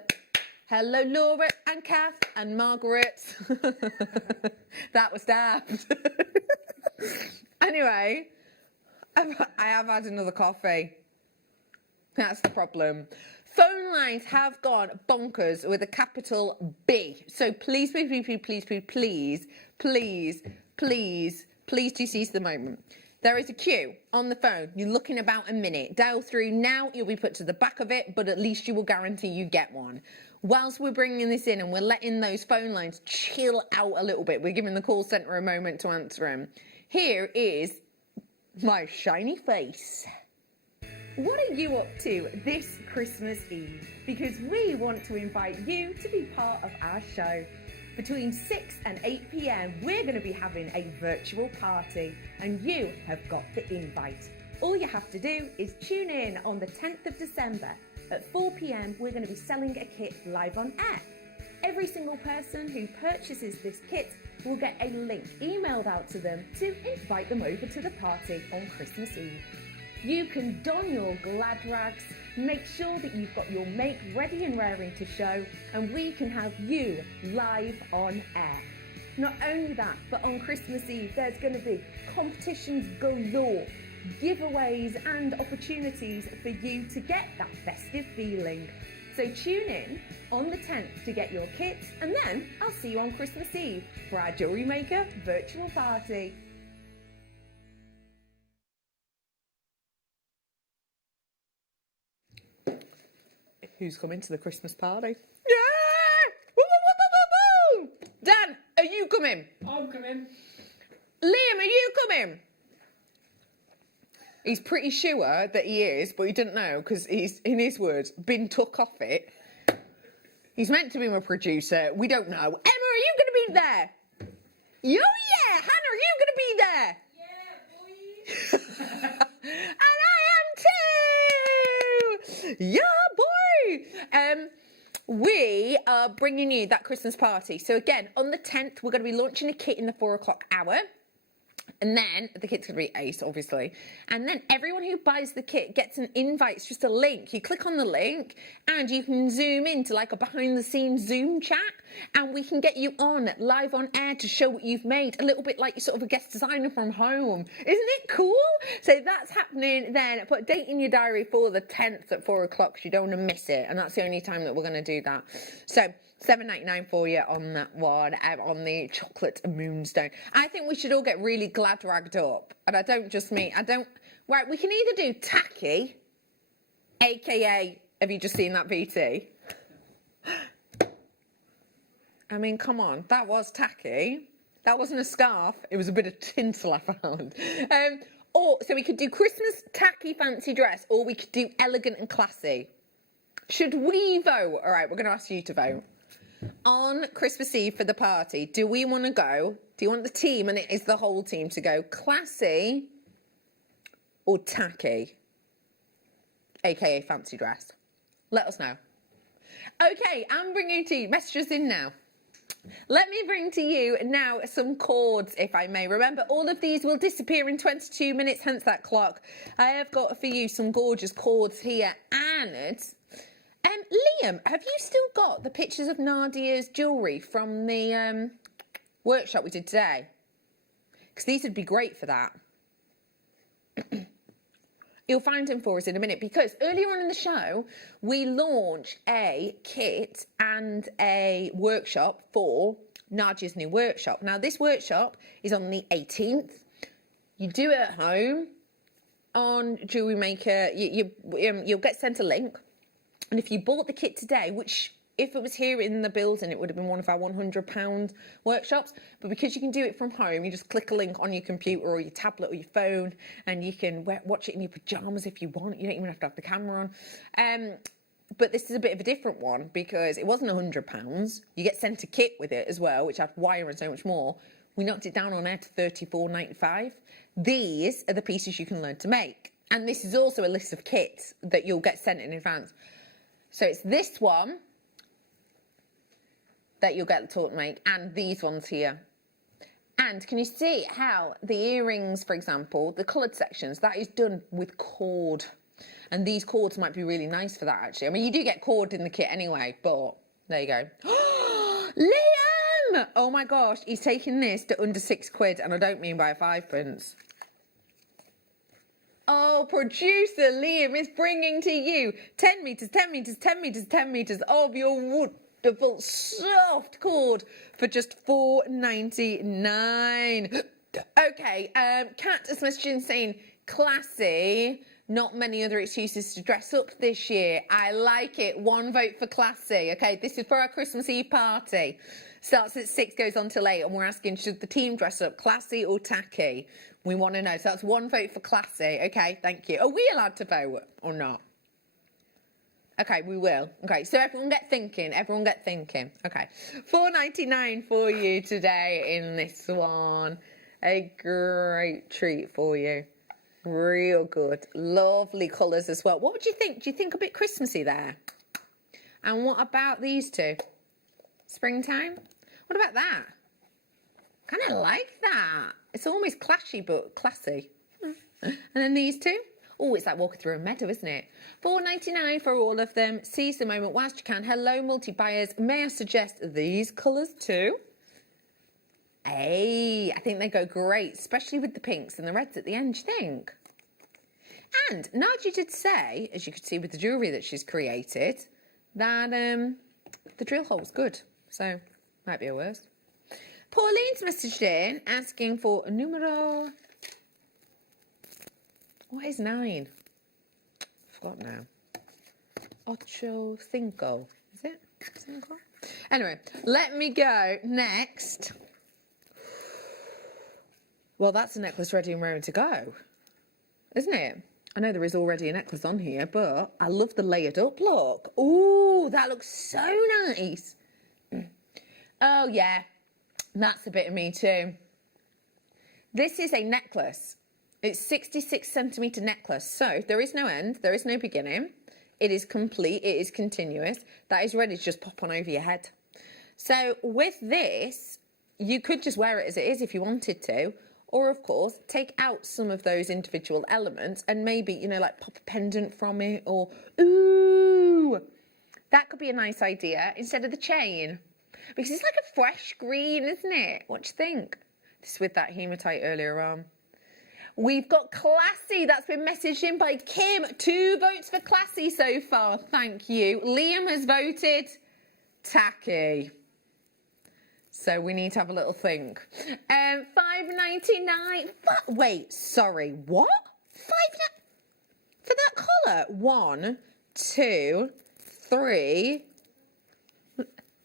Hello Laura and Kath and Margaret. That was daft. Anyway, I have had another coffee. That's the problem. Phone lines have gone bonkers with a capital B. So please, please, please, please, please, please, please, please, please, please do seize the moment. There is a queue on the phone. You're looking about a minute. Dial through now. You'll be put to the back of it, but at least you will guarantee you get one. Whilst we're bringing this in and we're letting those phone lines chill out a little bit, we're giving the call centre a moment to answer them. Here is my shiny face. What are you up to this Christmas Eve? Because we want to invite you to be part of our show. Between 6 and 8 p.m, we're going to be having a virtual party, and you have got the invite. All you have to do is tune in on the 10th of December. At 4 p.m, we're going to be selling a kit live on air. Every single person who purchases this kit will get a link emailed out to them to invite them over to the party on Christmas Eve. You can don your glad rags, make sure that you've got your make ready and raring to show, and we can have you live on air. Not only that, but on Christmas Eve there's going to be competitions galore, giveaways and opportunities for you to get that festive feeling. So tune in on the 10th to get your kit, and then I'll see you on Christmas Eve for our Jewellery Maker virtual party. Who's coming to the Christmas party? Yeah! Woo, woo, woo, woo, woo, woo! Dan, are you coming? I'm coming. Liam, are you coming? He's pretty sure that he is, but he didn't know because he's, in his words, been took off it. He's meant to be my producer. We don't know. Emma, are you going to be there? Oh, yeah! Hannah, are you going to be there? Yeah, boy. And I am too! Yeah, boy! We are bringing you that Christmas party. So again, on the 10th, we're going to be launching a kit in the 4 o'clock hour. And then the kit's going to be ace, obviously. And then everyone who buys the kit gets an invite. It's just a link. You click on the link and you can zoom into like a behind the scenes Zoom chat, and we can get you on live on air to show what you've made. A little bit like you're sort of a guest designer from home. Isn't it cool? So that's happening then. Put a date in your diary for the 10th at 4 o'clock because you don't want to miss it. And that's the only time that we're going to do that. So $7.99 for you on that one, on the chocolate moonstone. I think we should all get really glad ragged up. And I don't just mean, right, we can either do tacky, aka, have you just seen that VT? I mean, come on, that was tacky. That wasn't a scarf, it was a bit of tinsel I found. So we could do Christmas tacky fancy dress, or we could do elegant and classy. Should we vote? All right, we're going to ask you to vote. On Christmas Eve for the party, do we want to go, do you want the team, and it is the whole team, to go classy or tacky, aka fancy dress? Let us know. Okay, I'm bringing to you, messages in now. Let me bring to you now some cords, if I may. Remember, all of these will disappear in 22 minutes, hence that clock. I have got for you some gorgeous cords here. And Liam, have you still got the pictures of Nadia's jewellery from the workshop we did today? Because these would be great for that. You'll find them for us in a minute, because earlier on in the show, we launched a kit and a workshop for Nadia's new workshop. Now, this workshop is on the 18th. You do it at home on JewelleryMaker. You'll get sent a link. And if you bought the kit today, which if it was here in the building, it would have been one of our £100 workshops. But because you can do it from home, you just click a link on your computer or your tablet or your phone, and you can watch it in your pyjamas if you want. You don't even have to have the camera on. But this is a bit of a different one, because it wasn't £100. You get sent a kit with it as well, which had wire and so much more. We knocked it down on air to $34.95. These are the pieces you can learn to make. And this is also a list of kits that you'll get sent in advance. So it's this one that you'll get taught to make, and these ones here. And can you see how the earrings, for example, the coloured sections, that is done with cord. And these cords might be really nice for that, actually. I mean, you do get cord in the kit anyway, but there you go. Liam! Oh my gosh, he's taking this to under £6, and I don't mean by 5p. Oh, producer Liam is bringing to you 10 metres, 10 metres, 10 metres, 10 metres of your wonderful soft cord for just $4.99. Okay, Kat is messaging saying, classy, not many other excuses to dress up this year. I like it. One vote for classy. Okay, this is for our Christmas Eve party. Starts at 6, goes on till 8, and we're asking, should the team dress up classy or tacky? We want to know. So that's one vote for classy. Okay, thank you. Are we allowed to vote or not? Okay, we will. Okay, so everyone get thinking. Everyone get thinking. Okay, $4.99 for you today in this one. A great treat for you. Real good. Lovely colours as well. What would you think? Do you think a bit Christmassy there? And what about these two? Springtime? What about that? Kind of like that. It's almost clashy, but classy. And then these two? Oh, it's like walking through a meadow, isn't it? $4.99 for all of them. Seize the moment whilst you can. Hello, multi-buyers. May I suggest these colours too? Hey, I think they go great, especially with the pinks and the reds at the end, do you think? And Nadia did say, as you could see with the jewellery that she's created, that the drill hole's good. So, might be a worse. Pauline's messaged in asking for a numero. What is 9? I forgot now. 8, 5. Is it? 5? Anyway, let me go next. Well, that's a necklace ready and raring to go, isn't it? I know there is already a necklace on here, but I love the layered up look. Ooh, that looks so nice. Oh, yeah. That's a bit of me too. This is a necklace. It's 66 centimetre necklace. So there is no end. There is no beginning. It is complete. It is continuous. That is ready to just pop on over your head. So with this, you could just wear it as it is if you wanted to. Or, of course, take out some of those individual elements and maybe, you know, like pop a pendant from it or, ooh, that could be a nice idea instead of the chain. Because it's like a fresh green, isn't it? What do you think? This is with that hematite earlier on. We've got classy. That's been messaged in by Kim. 2 votes for classy so far. Thank you. Liam has voted tacky. So we need to have a little think. $5.99. Wait, sorry, what? For that collar? 1, 2, 3.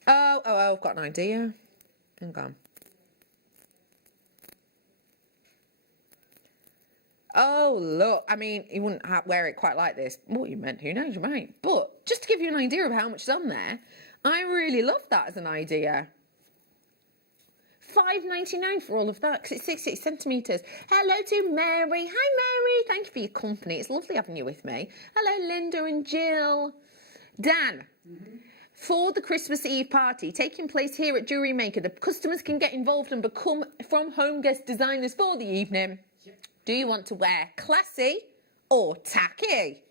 Oh, I've got an idea. Hang on. Oh, look, I mean, you wouldn't wear it quite like this. What you meant, who knows, you might. But just to give you an idea of how much is on there, I really love that as an idea. $5.99 for all of that, because it's 66 centimetres. Hello to Mary. Hi, Mary. Thank you for your company. It's lovely having you with me. Hello, Linda and Jill. Dan. For the Christmas Eve party taking place here at JewelleryMaker, the customers can get involved and become from home guest designers for the evening. Do you want to wear classy or tacky? I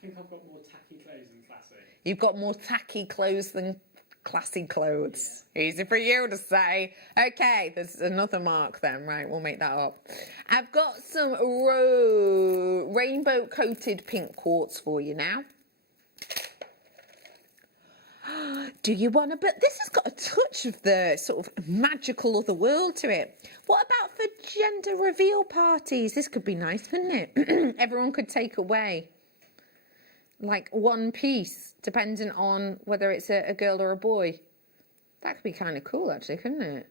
think I've got more tacky clothes than classy. You've got more tacky clothes than classy clothes. Yeah. Easy for you to say. Okay, there's another mark then. Right, we'll make that up. I've got some rainbow coated pink quartz for you now. Do you want to? But this has got a touch of the sort of magical other world to it. What about for gender reveal parties? This could be nice, couldn't it? Everyone could take away like one piece, depending on whether it's a girl or a boy. That could be kind of cool, actually, couldn't it?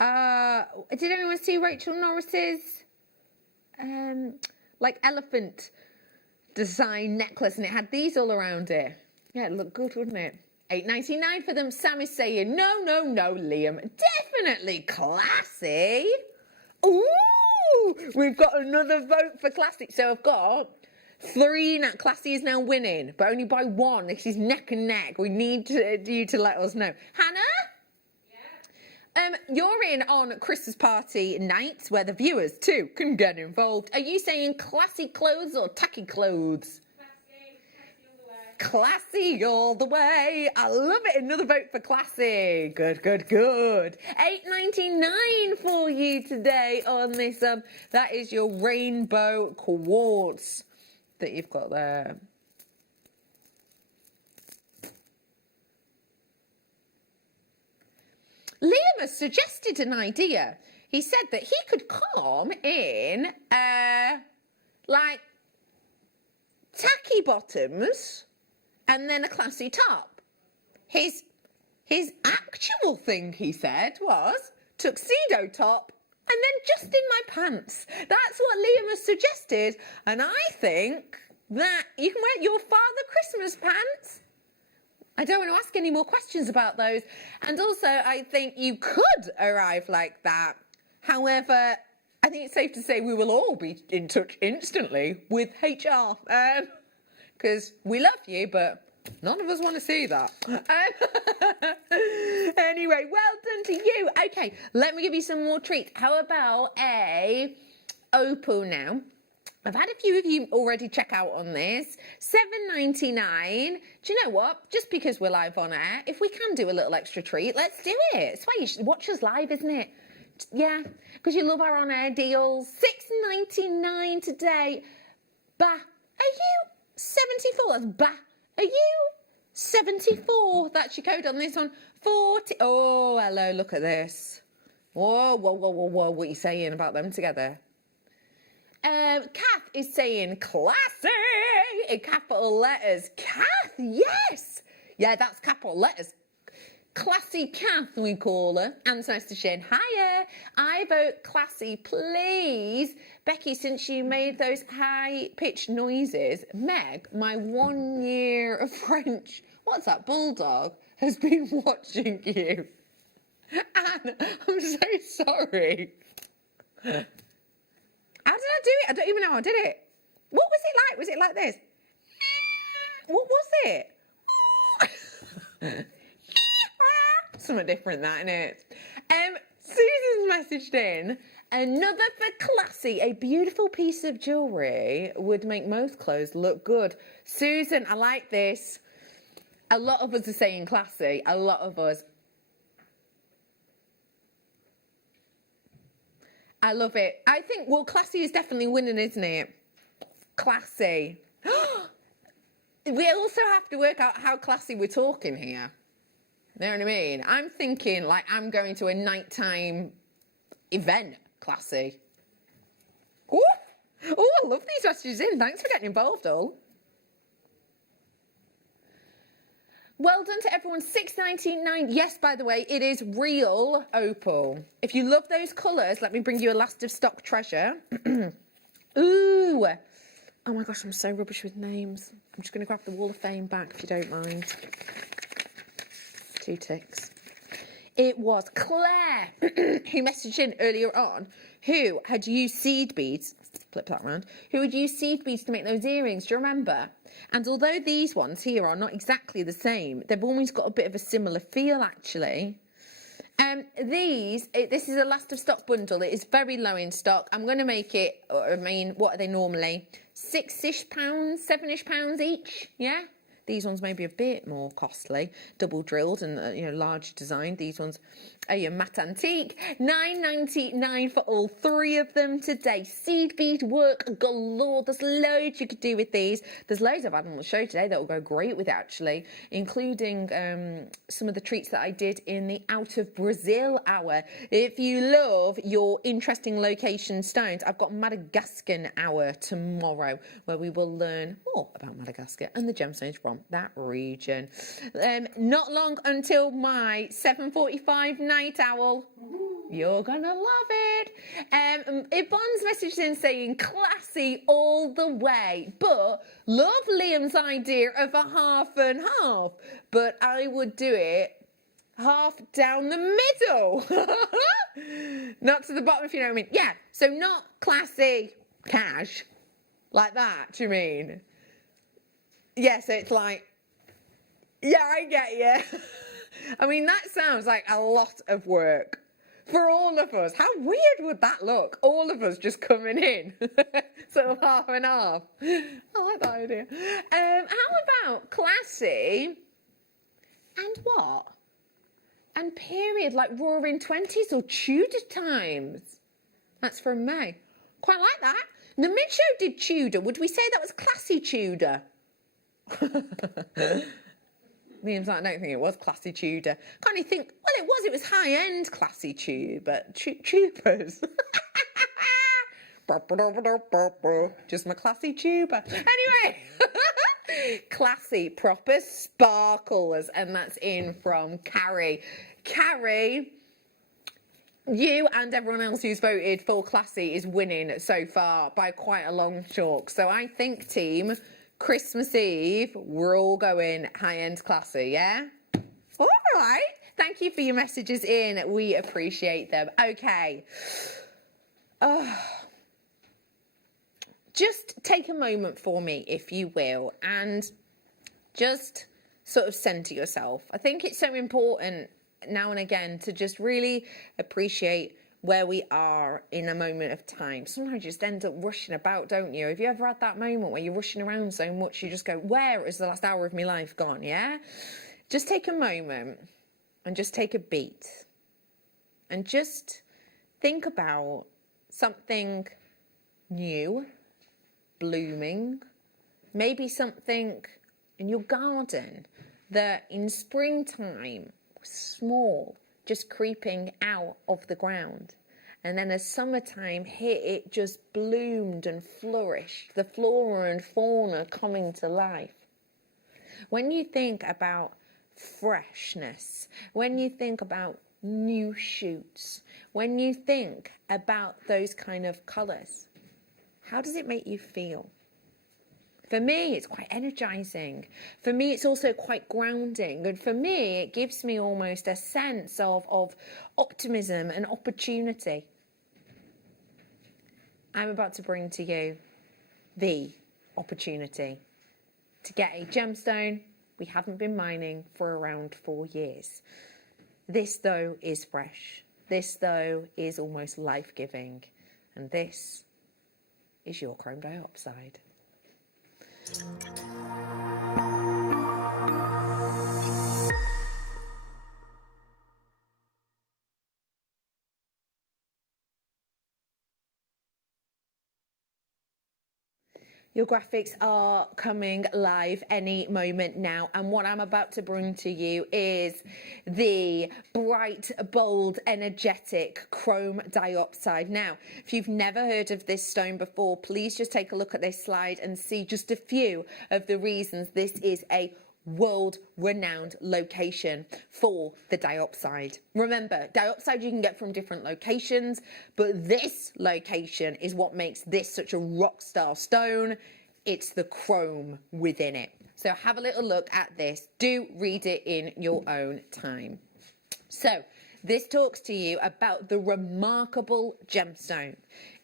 Did anyone see Rachel Norris's like elephant design necklace, and it had these all around it? Yeah, it looked good, wouldn't it? $8.99 for them. Sam is saying, no, Liam. Definitely classy. Ooh, we've got another vote for classy. So I've got 3 now. Classy is now winning, but only by 1. This is neck and neck. We need you to let us know. Hannah? Yeah. You're in on Christmas party nights where the viewers too can get involved. Are you saying classy clothes or tacky clothes? Classy all the way. I love it. Another vote for classy. Good. $8.99 for you today on this. That is your rainbow quartz that you've got there. Liam has suggested an idea. He said that he could come in like tacky bottoms and then a classy top. His actual thing, he said, was tuxedo top and then just in my pants. That's what Liam has suggested, and I think that you can wear your father Christmas pants. I don't want to ask any more questions about those. And also, I think you could arrive like that. However, I think it's safe to say we will all be in touch instantly with HR. Because we love you, but none of us want to see that. Anyway, well done to you. Okay, let me give you some more treats. How about a opal now? I've had a few of you already check out on this. $7.99. Do you know what? Just because we're live on air, if we can do a little extra treat, let's do it. It's why you should watch us live, isn't it? Yeah, because you love our on-air deals. $6.99 today. Bah, are you 74? That's bah. Are you 74? That's your code on this one. 40. Oh, hello, look at this. Whoa. What are you saying about them together? Kath is saying classy in capital letters. Kath, yes. Yeah, that's capital letters. Classy Kath, we call her. And so nice to Shane. Hiya. I vote classy, please. Becky, since you made those high-pitched noises, Meg, my 1 year of French, what's that, bulldog, has been watching you. Anne, I'm so sorry. How did I do it? I don't even know how I did it. What was it like? Was it like this? What was it? Something different, that, innit? Susan's messaged in, another for classy. A beautiful piece of jewellery would make most clothes look good. Susan, I like this. A lot of us are saying classy. A lot of us. I love it. I think, well, classy is definitely winning, isn't it? Classy. we also have to work out how classy we're talking here. You know what I mean? I'm thinking like I'm going to a nighttime event classy. Ooh, I love these messages in. Thanks for getting involved, all. Well done to everyone. $6.99. Yes, by the way, it is real opal. If you love those colours, let me bring you a last of stock treasure. Ooh. Oh my gosh, I'm so rubbish with names. I'm just going to grab the Wall of Fame back if you don't mind. 2 ticks. It was Claire who messaged in earlier on, who had used seed beads, flip that around, who had used seed beads to make those earrings, do you remember? And although these ones here are not exactly the same, they've always got a bit of a similar feel actually. This is a last of stock bundle. It is very low in stock. I'm going to make it, I mean, what are they normally? £6-ish, £7-ish each, yeah? These ones may be a bit more costly, double drilled and large design. These ones are your matte antique. $9.99 for all 3 of them today. Seed bead work galore. There's loads you could do with these. There's loads I've had on the show today that will go great with it actually, including some of the treats that I did in the Out of Brazil hour. If you love your interesting location stones, I've got Madagascar hour tomorrow where we will learn more about Madagascar and the gemstones from that region. Not long until my 7:45 night owl. You're gonna love it. Yvonne's message in saying classy all the way, but love Liam's idea of a half and half, but I would do it half down the middle. Not to the bottom, if you know what I mean. Yeah, so not classy cash like that, do you mean? Yeah, so it's like, yeah, I get you. I mean, that sounds like a lot of work for all of us. How weird would that look? All of us just coming in, sort of half and half. I like that idea. How about classy and what? And period, like Roaring Twenties or Tudor times. That's from May. Quite like that. The mid-show did Tudor. Would we say that was classy Tudor? Liam's like, I don't think it was classy Tudor. Can't you think, well, it was high-end classy Tudor, tubers. Just my classy tuber. Anyway, classy, proper sparkles, and that's in from Carrie. Carrie, you and everyone else who's voted for classy is winning so far by quite a long chalk. So I think, team, Christmas Eve, we're all going high-end classy, yeah? All right. Thank you for your messages in. We appreciate them. Okay. Just take a moment for me, if you will, and just sort of center yourself. I think it's so important now and again to just really appreciate where we are in a moment of time. Sometimes you just end up rushing about, don't you? Have you ever had that moment where you're rushing around so much you just go, where is the last hour of my life gone, yeah? Just take a moment and just take a beat and just think about something new, blooming, maybe something in your garden that in springtime was small, just creeping out of the ground. And then as summertime hit, it just bloomed and flourished, the flora and fauna coming to life. When you think about freshness, when you think about new shoots, when you think about those kind of colours, how does it make you feel? For me, it's quite energizing. For me, it's also quite grounding. And for me, it gives me almost a sense of optimism and opportunity. I'm about to bring to you the opportunity to get a gemstone we haven't been mining for around 4 years. This, though, is fresh. This, though, is almost life-giving. And this is your chrome dioxide. Your graphics are coming live any moment now, and what I'm about to bring to you is the bright, bold, energetic chrome diopside. Now, if you've never heard of this stone before, please just take a look at this slide and see just a few of the reasons this is a world-renowned location for the diopside. Remember, diopside you can get from different locations, but this location is what makes this such a rock-star stone. It's the chrome within it. So have a little look at this. Do read it in your own time. So this talks to you about the remarkable gemstone.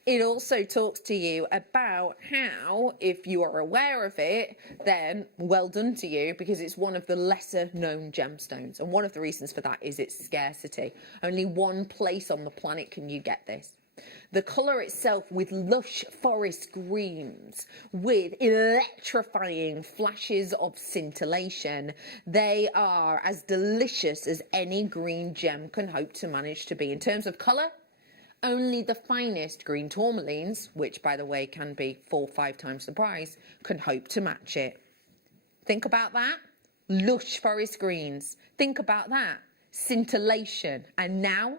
It also talks to you about how, if you are aware of it, then well done to you, because it's one of the lesser known gemstones. And one of the reasons for that is its scarcity. Only one place on the planet can you get this. The colour itself with lush forest greens, with electrifying flashes of scintillation. They are as delicious as any green gem can hope to manage to be. In terms of colour, only the finest green tourmalines, which by the way can be 4 or 5 times the price, can hope to match it. Think about that. Lush forest greens. Think about that. Scintillation. And now,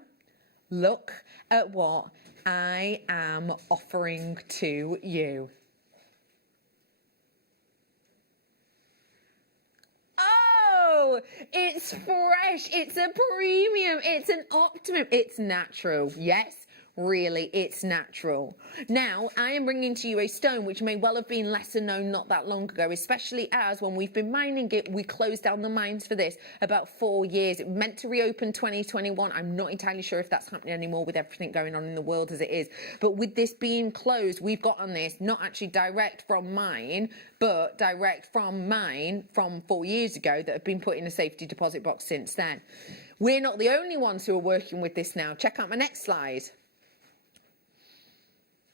look at what I am offering to you. Oh, it's fresh. It's a premium. It's an optimum. It's natural. Yes. Really, it's natural. Now, I am bringing to you a stone which may well have been lesser known not that long ago, especially as when we've been mining it, we closed down the mines for this about 4 years. It meant to reopen 2021. I'm not entirely sure if that's happening anymore with everything going on in the world as it is. But with this being closed, we've got on this, not actually direct from mine, but direct from mine from 4 years ago that have been put in a safety deposit box since then. We're not the only ones who are working with this now. Check out my next slide.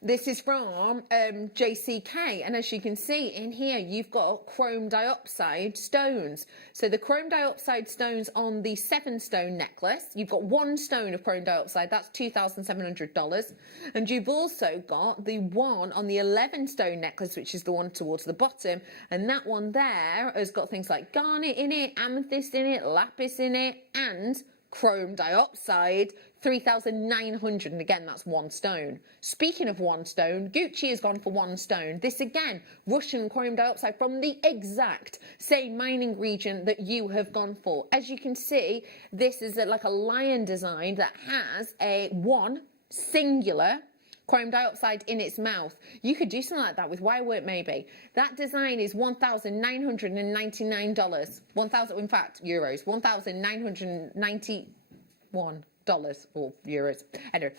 This is from JCK, and as you can see in here, you've got chrome diopside stones. So the chrome diopside stones on the 7-stone necklace, you've got 1 stone of chrome diopside, that's $2,700. And you've also got the one on the 11-stone necklace, which is the one towards the bottom, and that one there has got things like garnet in it, amethyst in it, lapis in it, and chrome diopside, $3,900, and again that's 1 stone. Speaking of 1 stone, Gucci has gone for 1 stone. This again, Russian chrome diopside from the exact same mining region that you have gone for. As you can see, this is like a lion design that has a 1 singular chrome diopside in its mouth. You could do something like that with wirework maybe. That design is $1,999. 1,000, in fact, euros. $1,991 or euros. Anyway,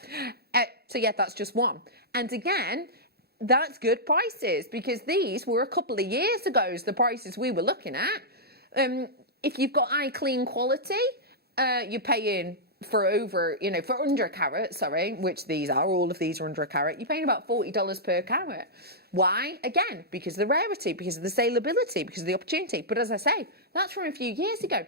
so yeah, that's just 1. And again, that's good prices, because these were a couple of years ago, the prices we were looking at. If you've got eye clean quality, you're paying for over, for under a carat, sorry, which these are, all of these are under a carat, you're paying about $40 per carat. Why? Again, because of the rarity, because of the saleability, because of the opportunity. But as I say, that's from a few years ago.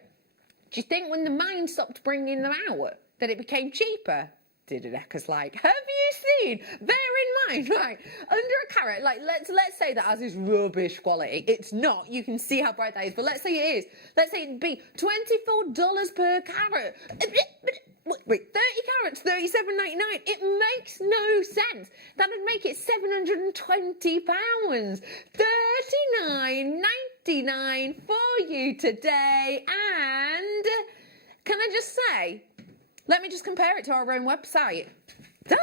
Do you think when the mine stopped bringing them out, that it became cheaper? Did it Eka's like, have you seen? Bear in mind, right, under a carat, like let's say that has this rubbish quality. It's not, you can see how bright that is, but let's say it is. Let's say it'd be $24 per carat. Wait, 30 carats, $37.99. It makes no sense. That would make it £720. $39.99 for you today. And can I just say, let me just compare it to our own website. Ta-da!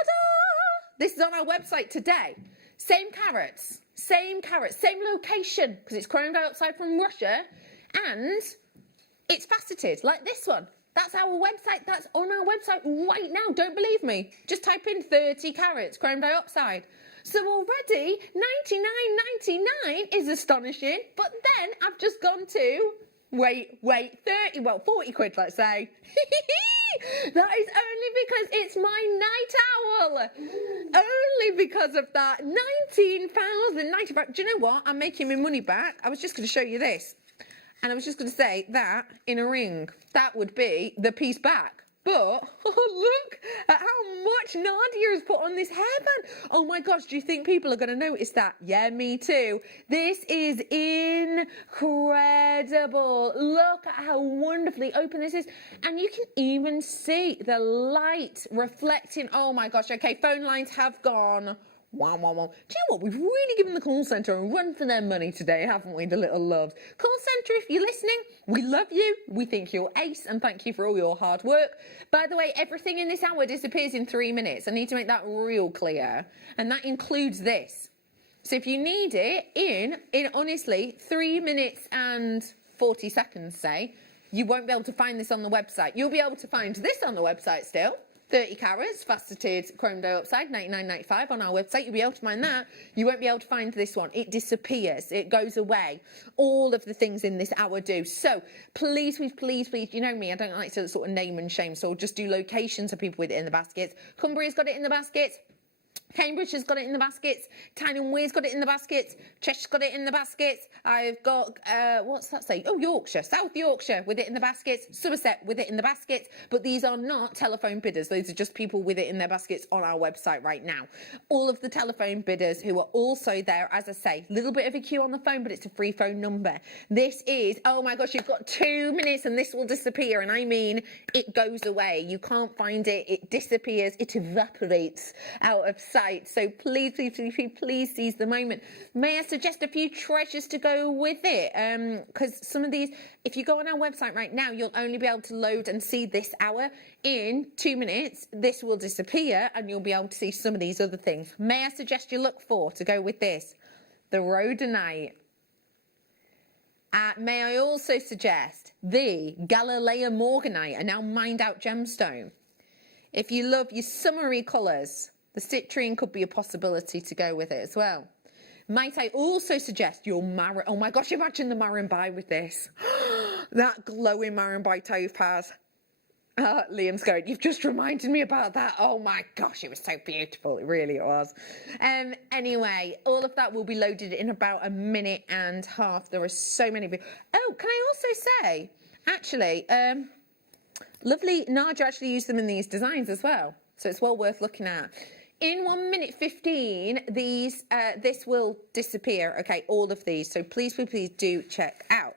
This is on our website today. Same carats, same location, because it's chrome diopside from Russia, and it's faceted, like this one. That's our website. That's on our website right now. Don't believe me? Just type in 30 carats chrome diopside. So already $99.99 is astonishing. But then I've just gone to wait, 30, well, 40 quid, let's say. That is only because it's my night owl. Only because of that. £19.95. Do you know what? I'm making my money back. I was just going to show you this. And I was just going to say that in a ring, that would be the piece back. But look at how much Nadia has put on this hairband. Oh my gosh, do you think people are going to notice that? Yeah, me too. This is incredible. Look at how wonderfully open this is. And you can even see the light reflecting. Oh my gosh, okay, phone lines have gone. Wow, wow, wow. Do you know what? We've really given the call centre a run for their money today, haven't we, the little loves? Call centre, if you're listening, we love you. We think you're ace and thank you for all your hard work. By the way, everything in this hour disappears in 3 minutes. I need to make that real clear. And that includes this. So if you need it in honestly, 3 minutes and 40 seconds, say, you won't be able to find this on the website. You'll be able to find this on the website still. 30 carats, faceted chrome dioxide, $99.95 on our website. You'll be able to find that. You won't be able to find this one. It disappears. It goes away. All of the things in this hour do. So please, please, please, please, you know me, I don't like to sort of name and shame, so I'll just do locations of people with it in the baskets. Cumbria's got it in the baskets. Cambridge has got it in the baskets. Tyne and Wear's got it in the baskets. Cheshire's got it in the baskets. I've got, what's that say? Oh, Yorkshire, South Yorkshire with it in the baskets. Somerset with it in the baskets. But these are not telephone bidders. Those are just people with it in their baskets on our website right now. All of the telephone bidders who are also there, as I say, little bit of a queue on the phone, but it's a free phone number. This is, oh my gosh, you've got 2 minutes and this will disappear. And I mean, it goes away. You can't find it. It disappears. It evaporates out of sight. So please, please, please, please, please seize the moment. May I suggest a few treasures to go with it? Because some of these, if you go on our website right now, you'll only be able to load and see this hour. In 2 minutes, this will disappear and you'll be able to see some of these other things. May I suggest you look for, to go with this, the rhodonite. May I also suggest the Galilea morganite, a now mined out gemstone. If you love your summery colours, the citrine could be a possibility to go with it as well. Might I also suggest your oh my gosh, imagine the marimbai with this. That glowing marimbai topaz. Liam's going, you've just reminded me about that. Oh my gosh, it was so beautiful. It really was. Anyway, all of that will be loaded in about 1.5 minutes. There are so many. Oh, can I also say, actually, lovely Nadia actually used them in these designs as well. So it's well worth looking at. In 1:15, this will disappear. Okay, all of these. So please, please, please do check out.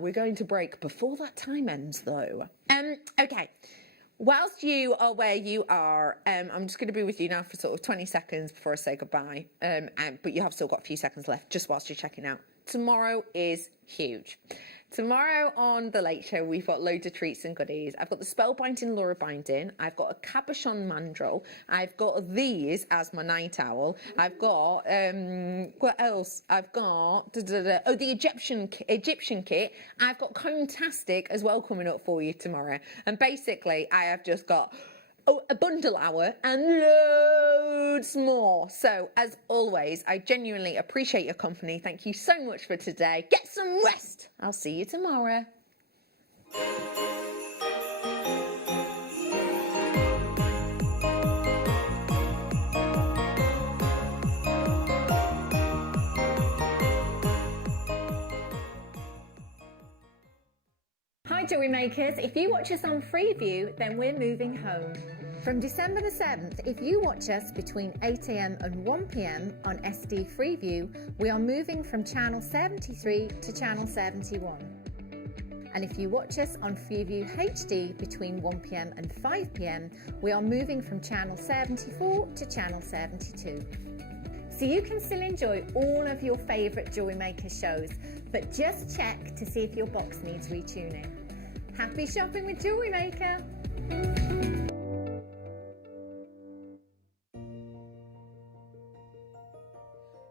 We're going to break before that time ends, though. Okay. Whilst you are where you are, I'm just going to be with you now for sort of 20 seconds before I say goodbye. But you have still got a few seconds left just whilst you're checking out. Tomorrow is huge. Tomorrow on The Late Show, we've got loads of treats and goodies. I've got the Spellbinding Allure binding. I've got a cabochon mandrel. I've got these as my night owl. I've got, what else? I've got, oh, the Egyptian kit. I've got Contastic as well coming up for you tomorrow. And basically, I have just got a bundle hour and loads more. So as always, I genuinely appreciate your company. Thank you so much for today. Get some rest. I'll see you tomorrow. Hi Jewellery Makers, if you watch us on Freeview, then we're moving home. From December the 7th, if you watch us between 8 AM and 1 PM on SD Freeview, we are moving from channel 73 to channel 71. And if you watch us on Freeview HD between 1 PM and 5 PM, we are moving from channel 74 to channel 72. So you can still enjoy all of your favourite Jewellery Maker shows, but just check to see if your box needs retuning. Happy shopping with Jewellery Maker!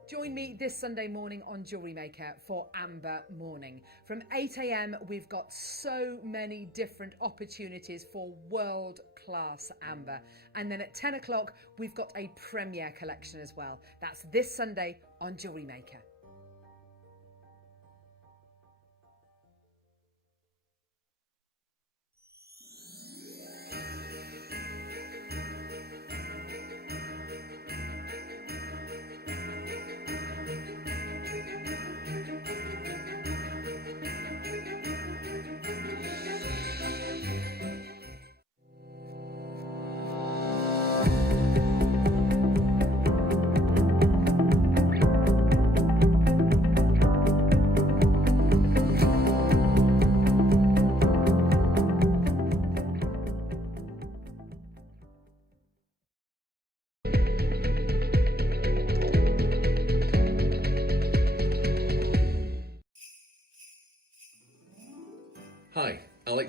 Join me this Sunday morning on Jewellery Maker for Amber Morning. From 8 AM, we've got so many different opportunities for world-class amber. And then at 10 o'clock, we've got a premiere collection as well. That's this Sunday on Jewellery Maker.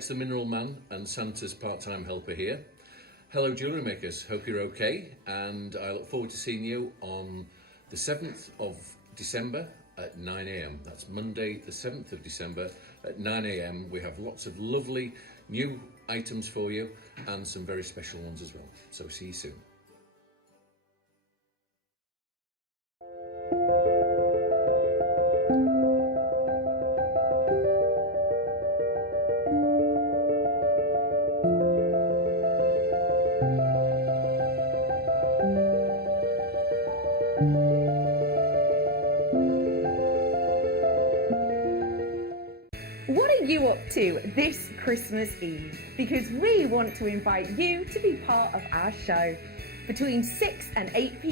Alex the Mineral Man and Santa's part-time helper here. Hello jewellery makers, hope you're okay, and I look forward to seeing you on the 7th of December at 9 a.m. That's Monday the 7th of December at 9 a.m. We have lots of lovely new items for you and some very special ones as well. So see you soon. What are you up to this Christmas Eve? Because we want to invite you to be part of our show between 6 and 8 p.m.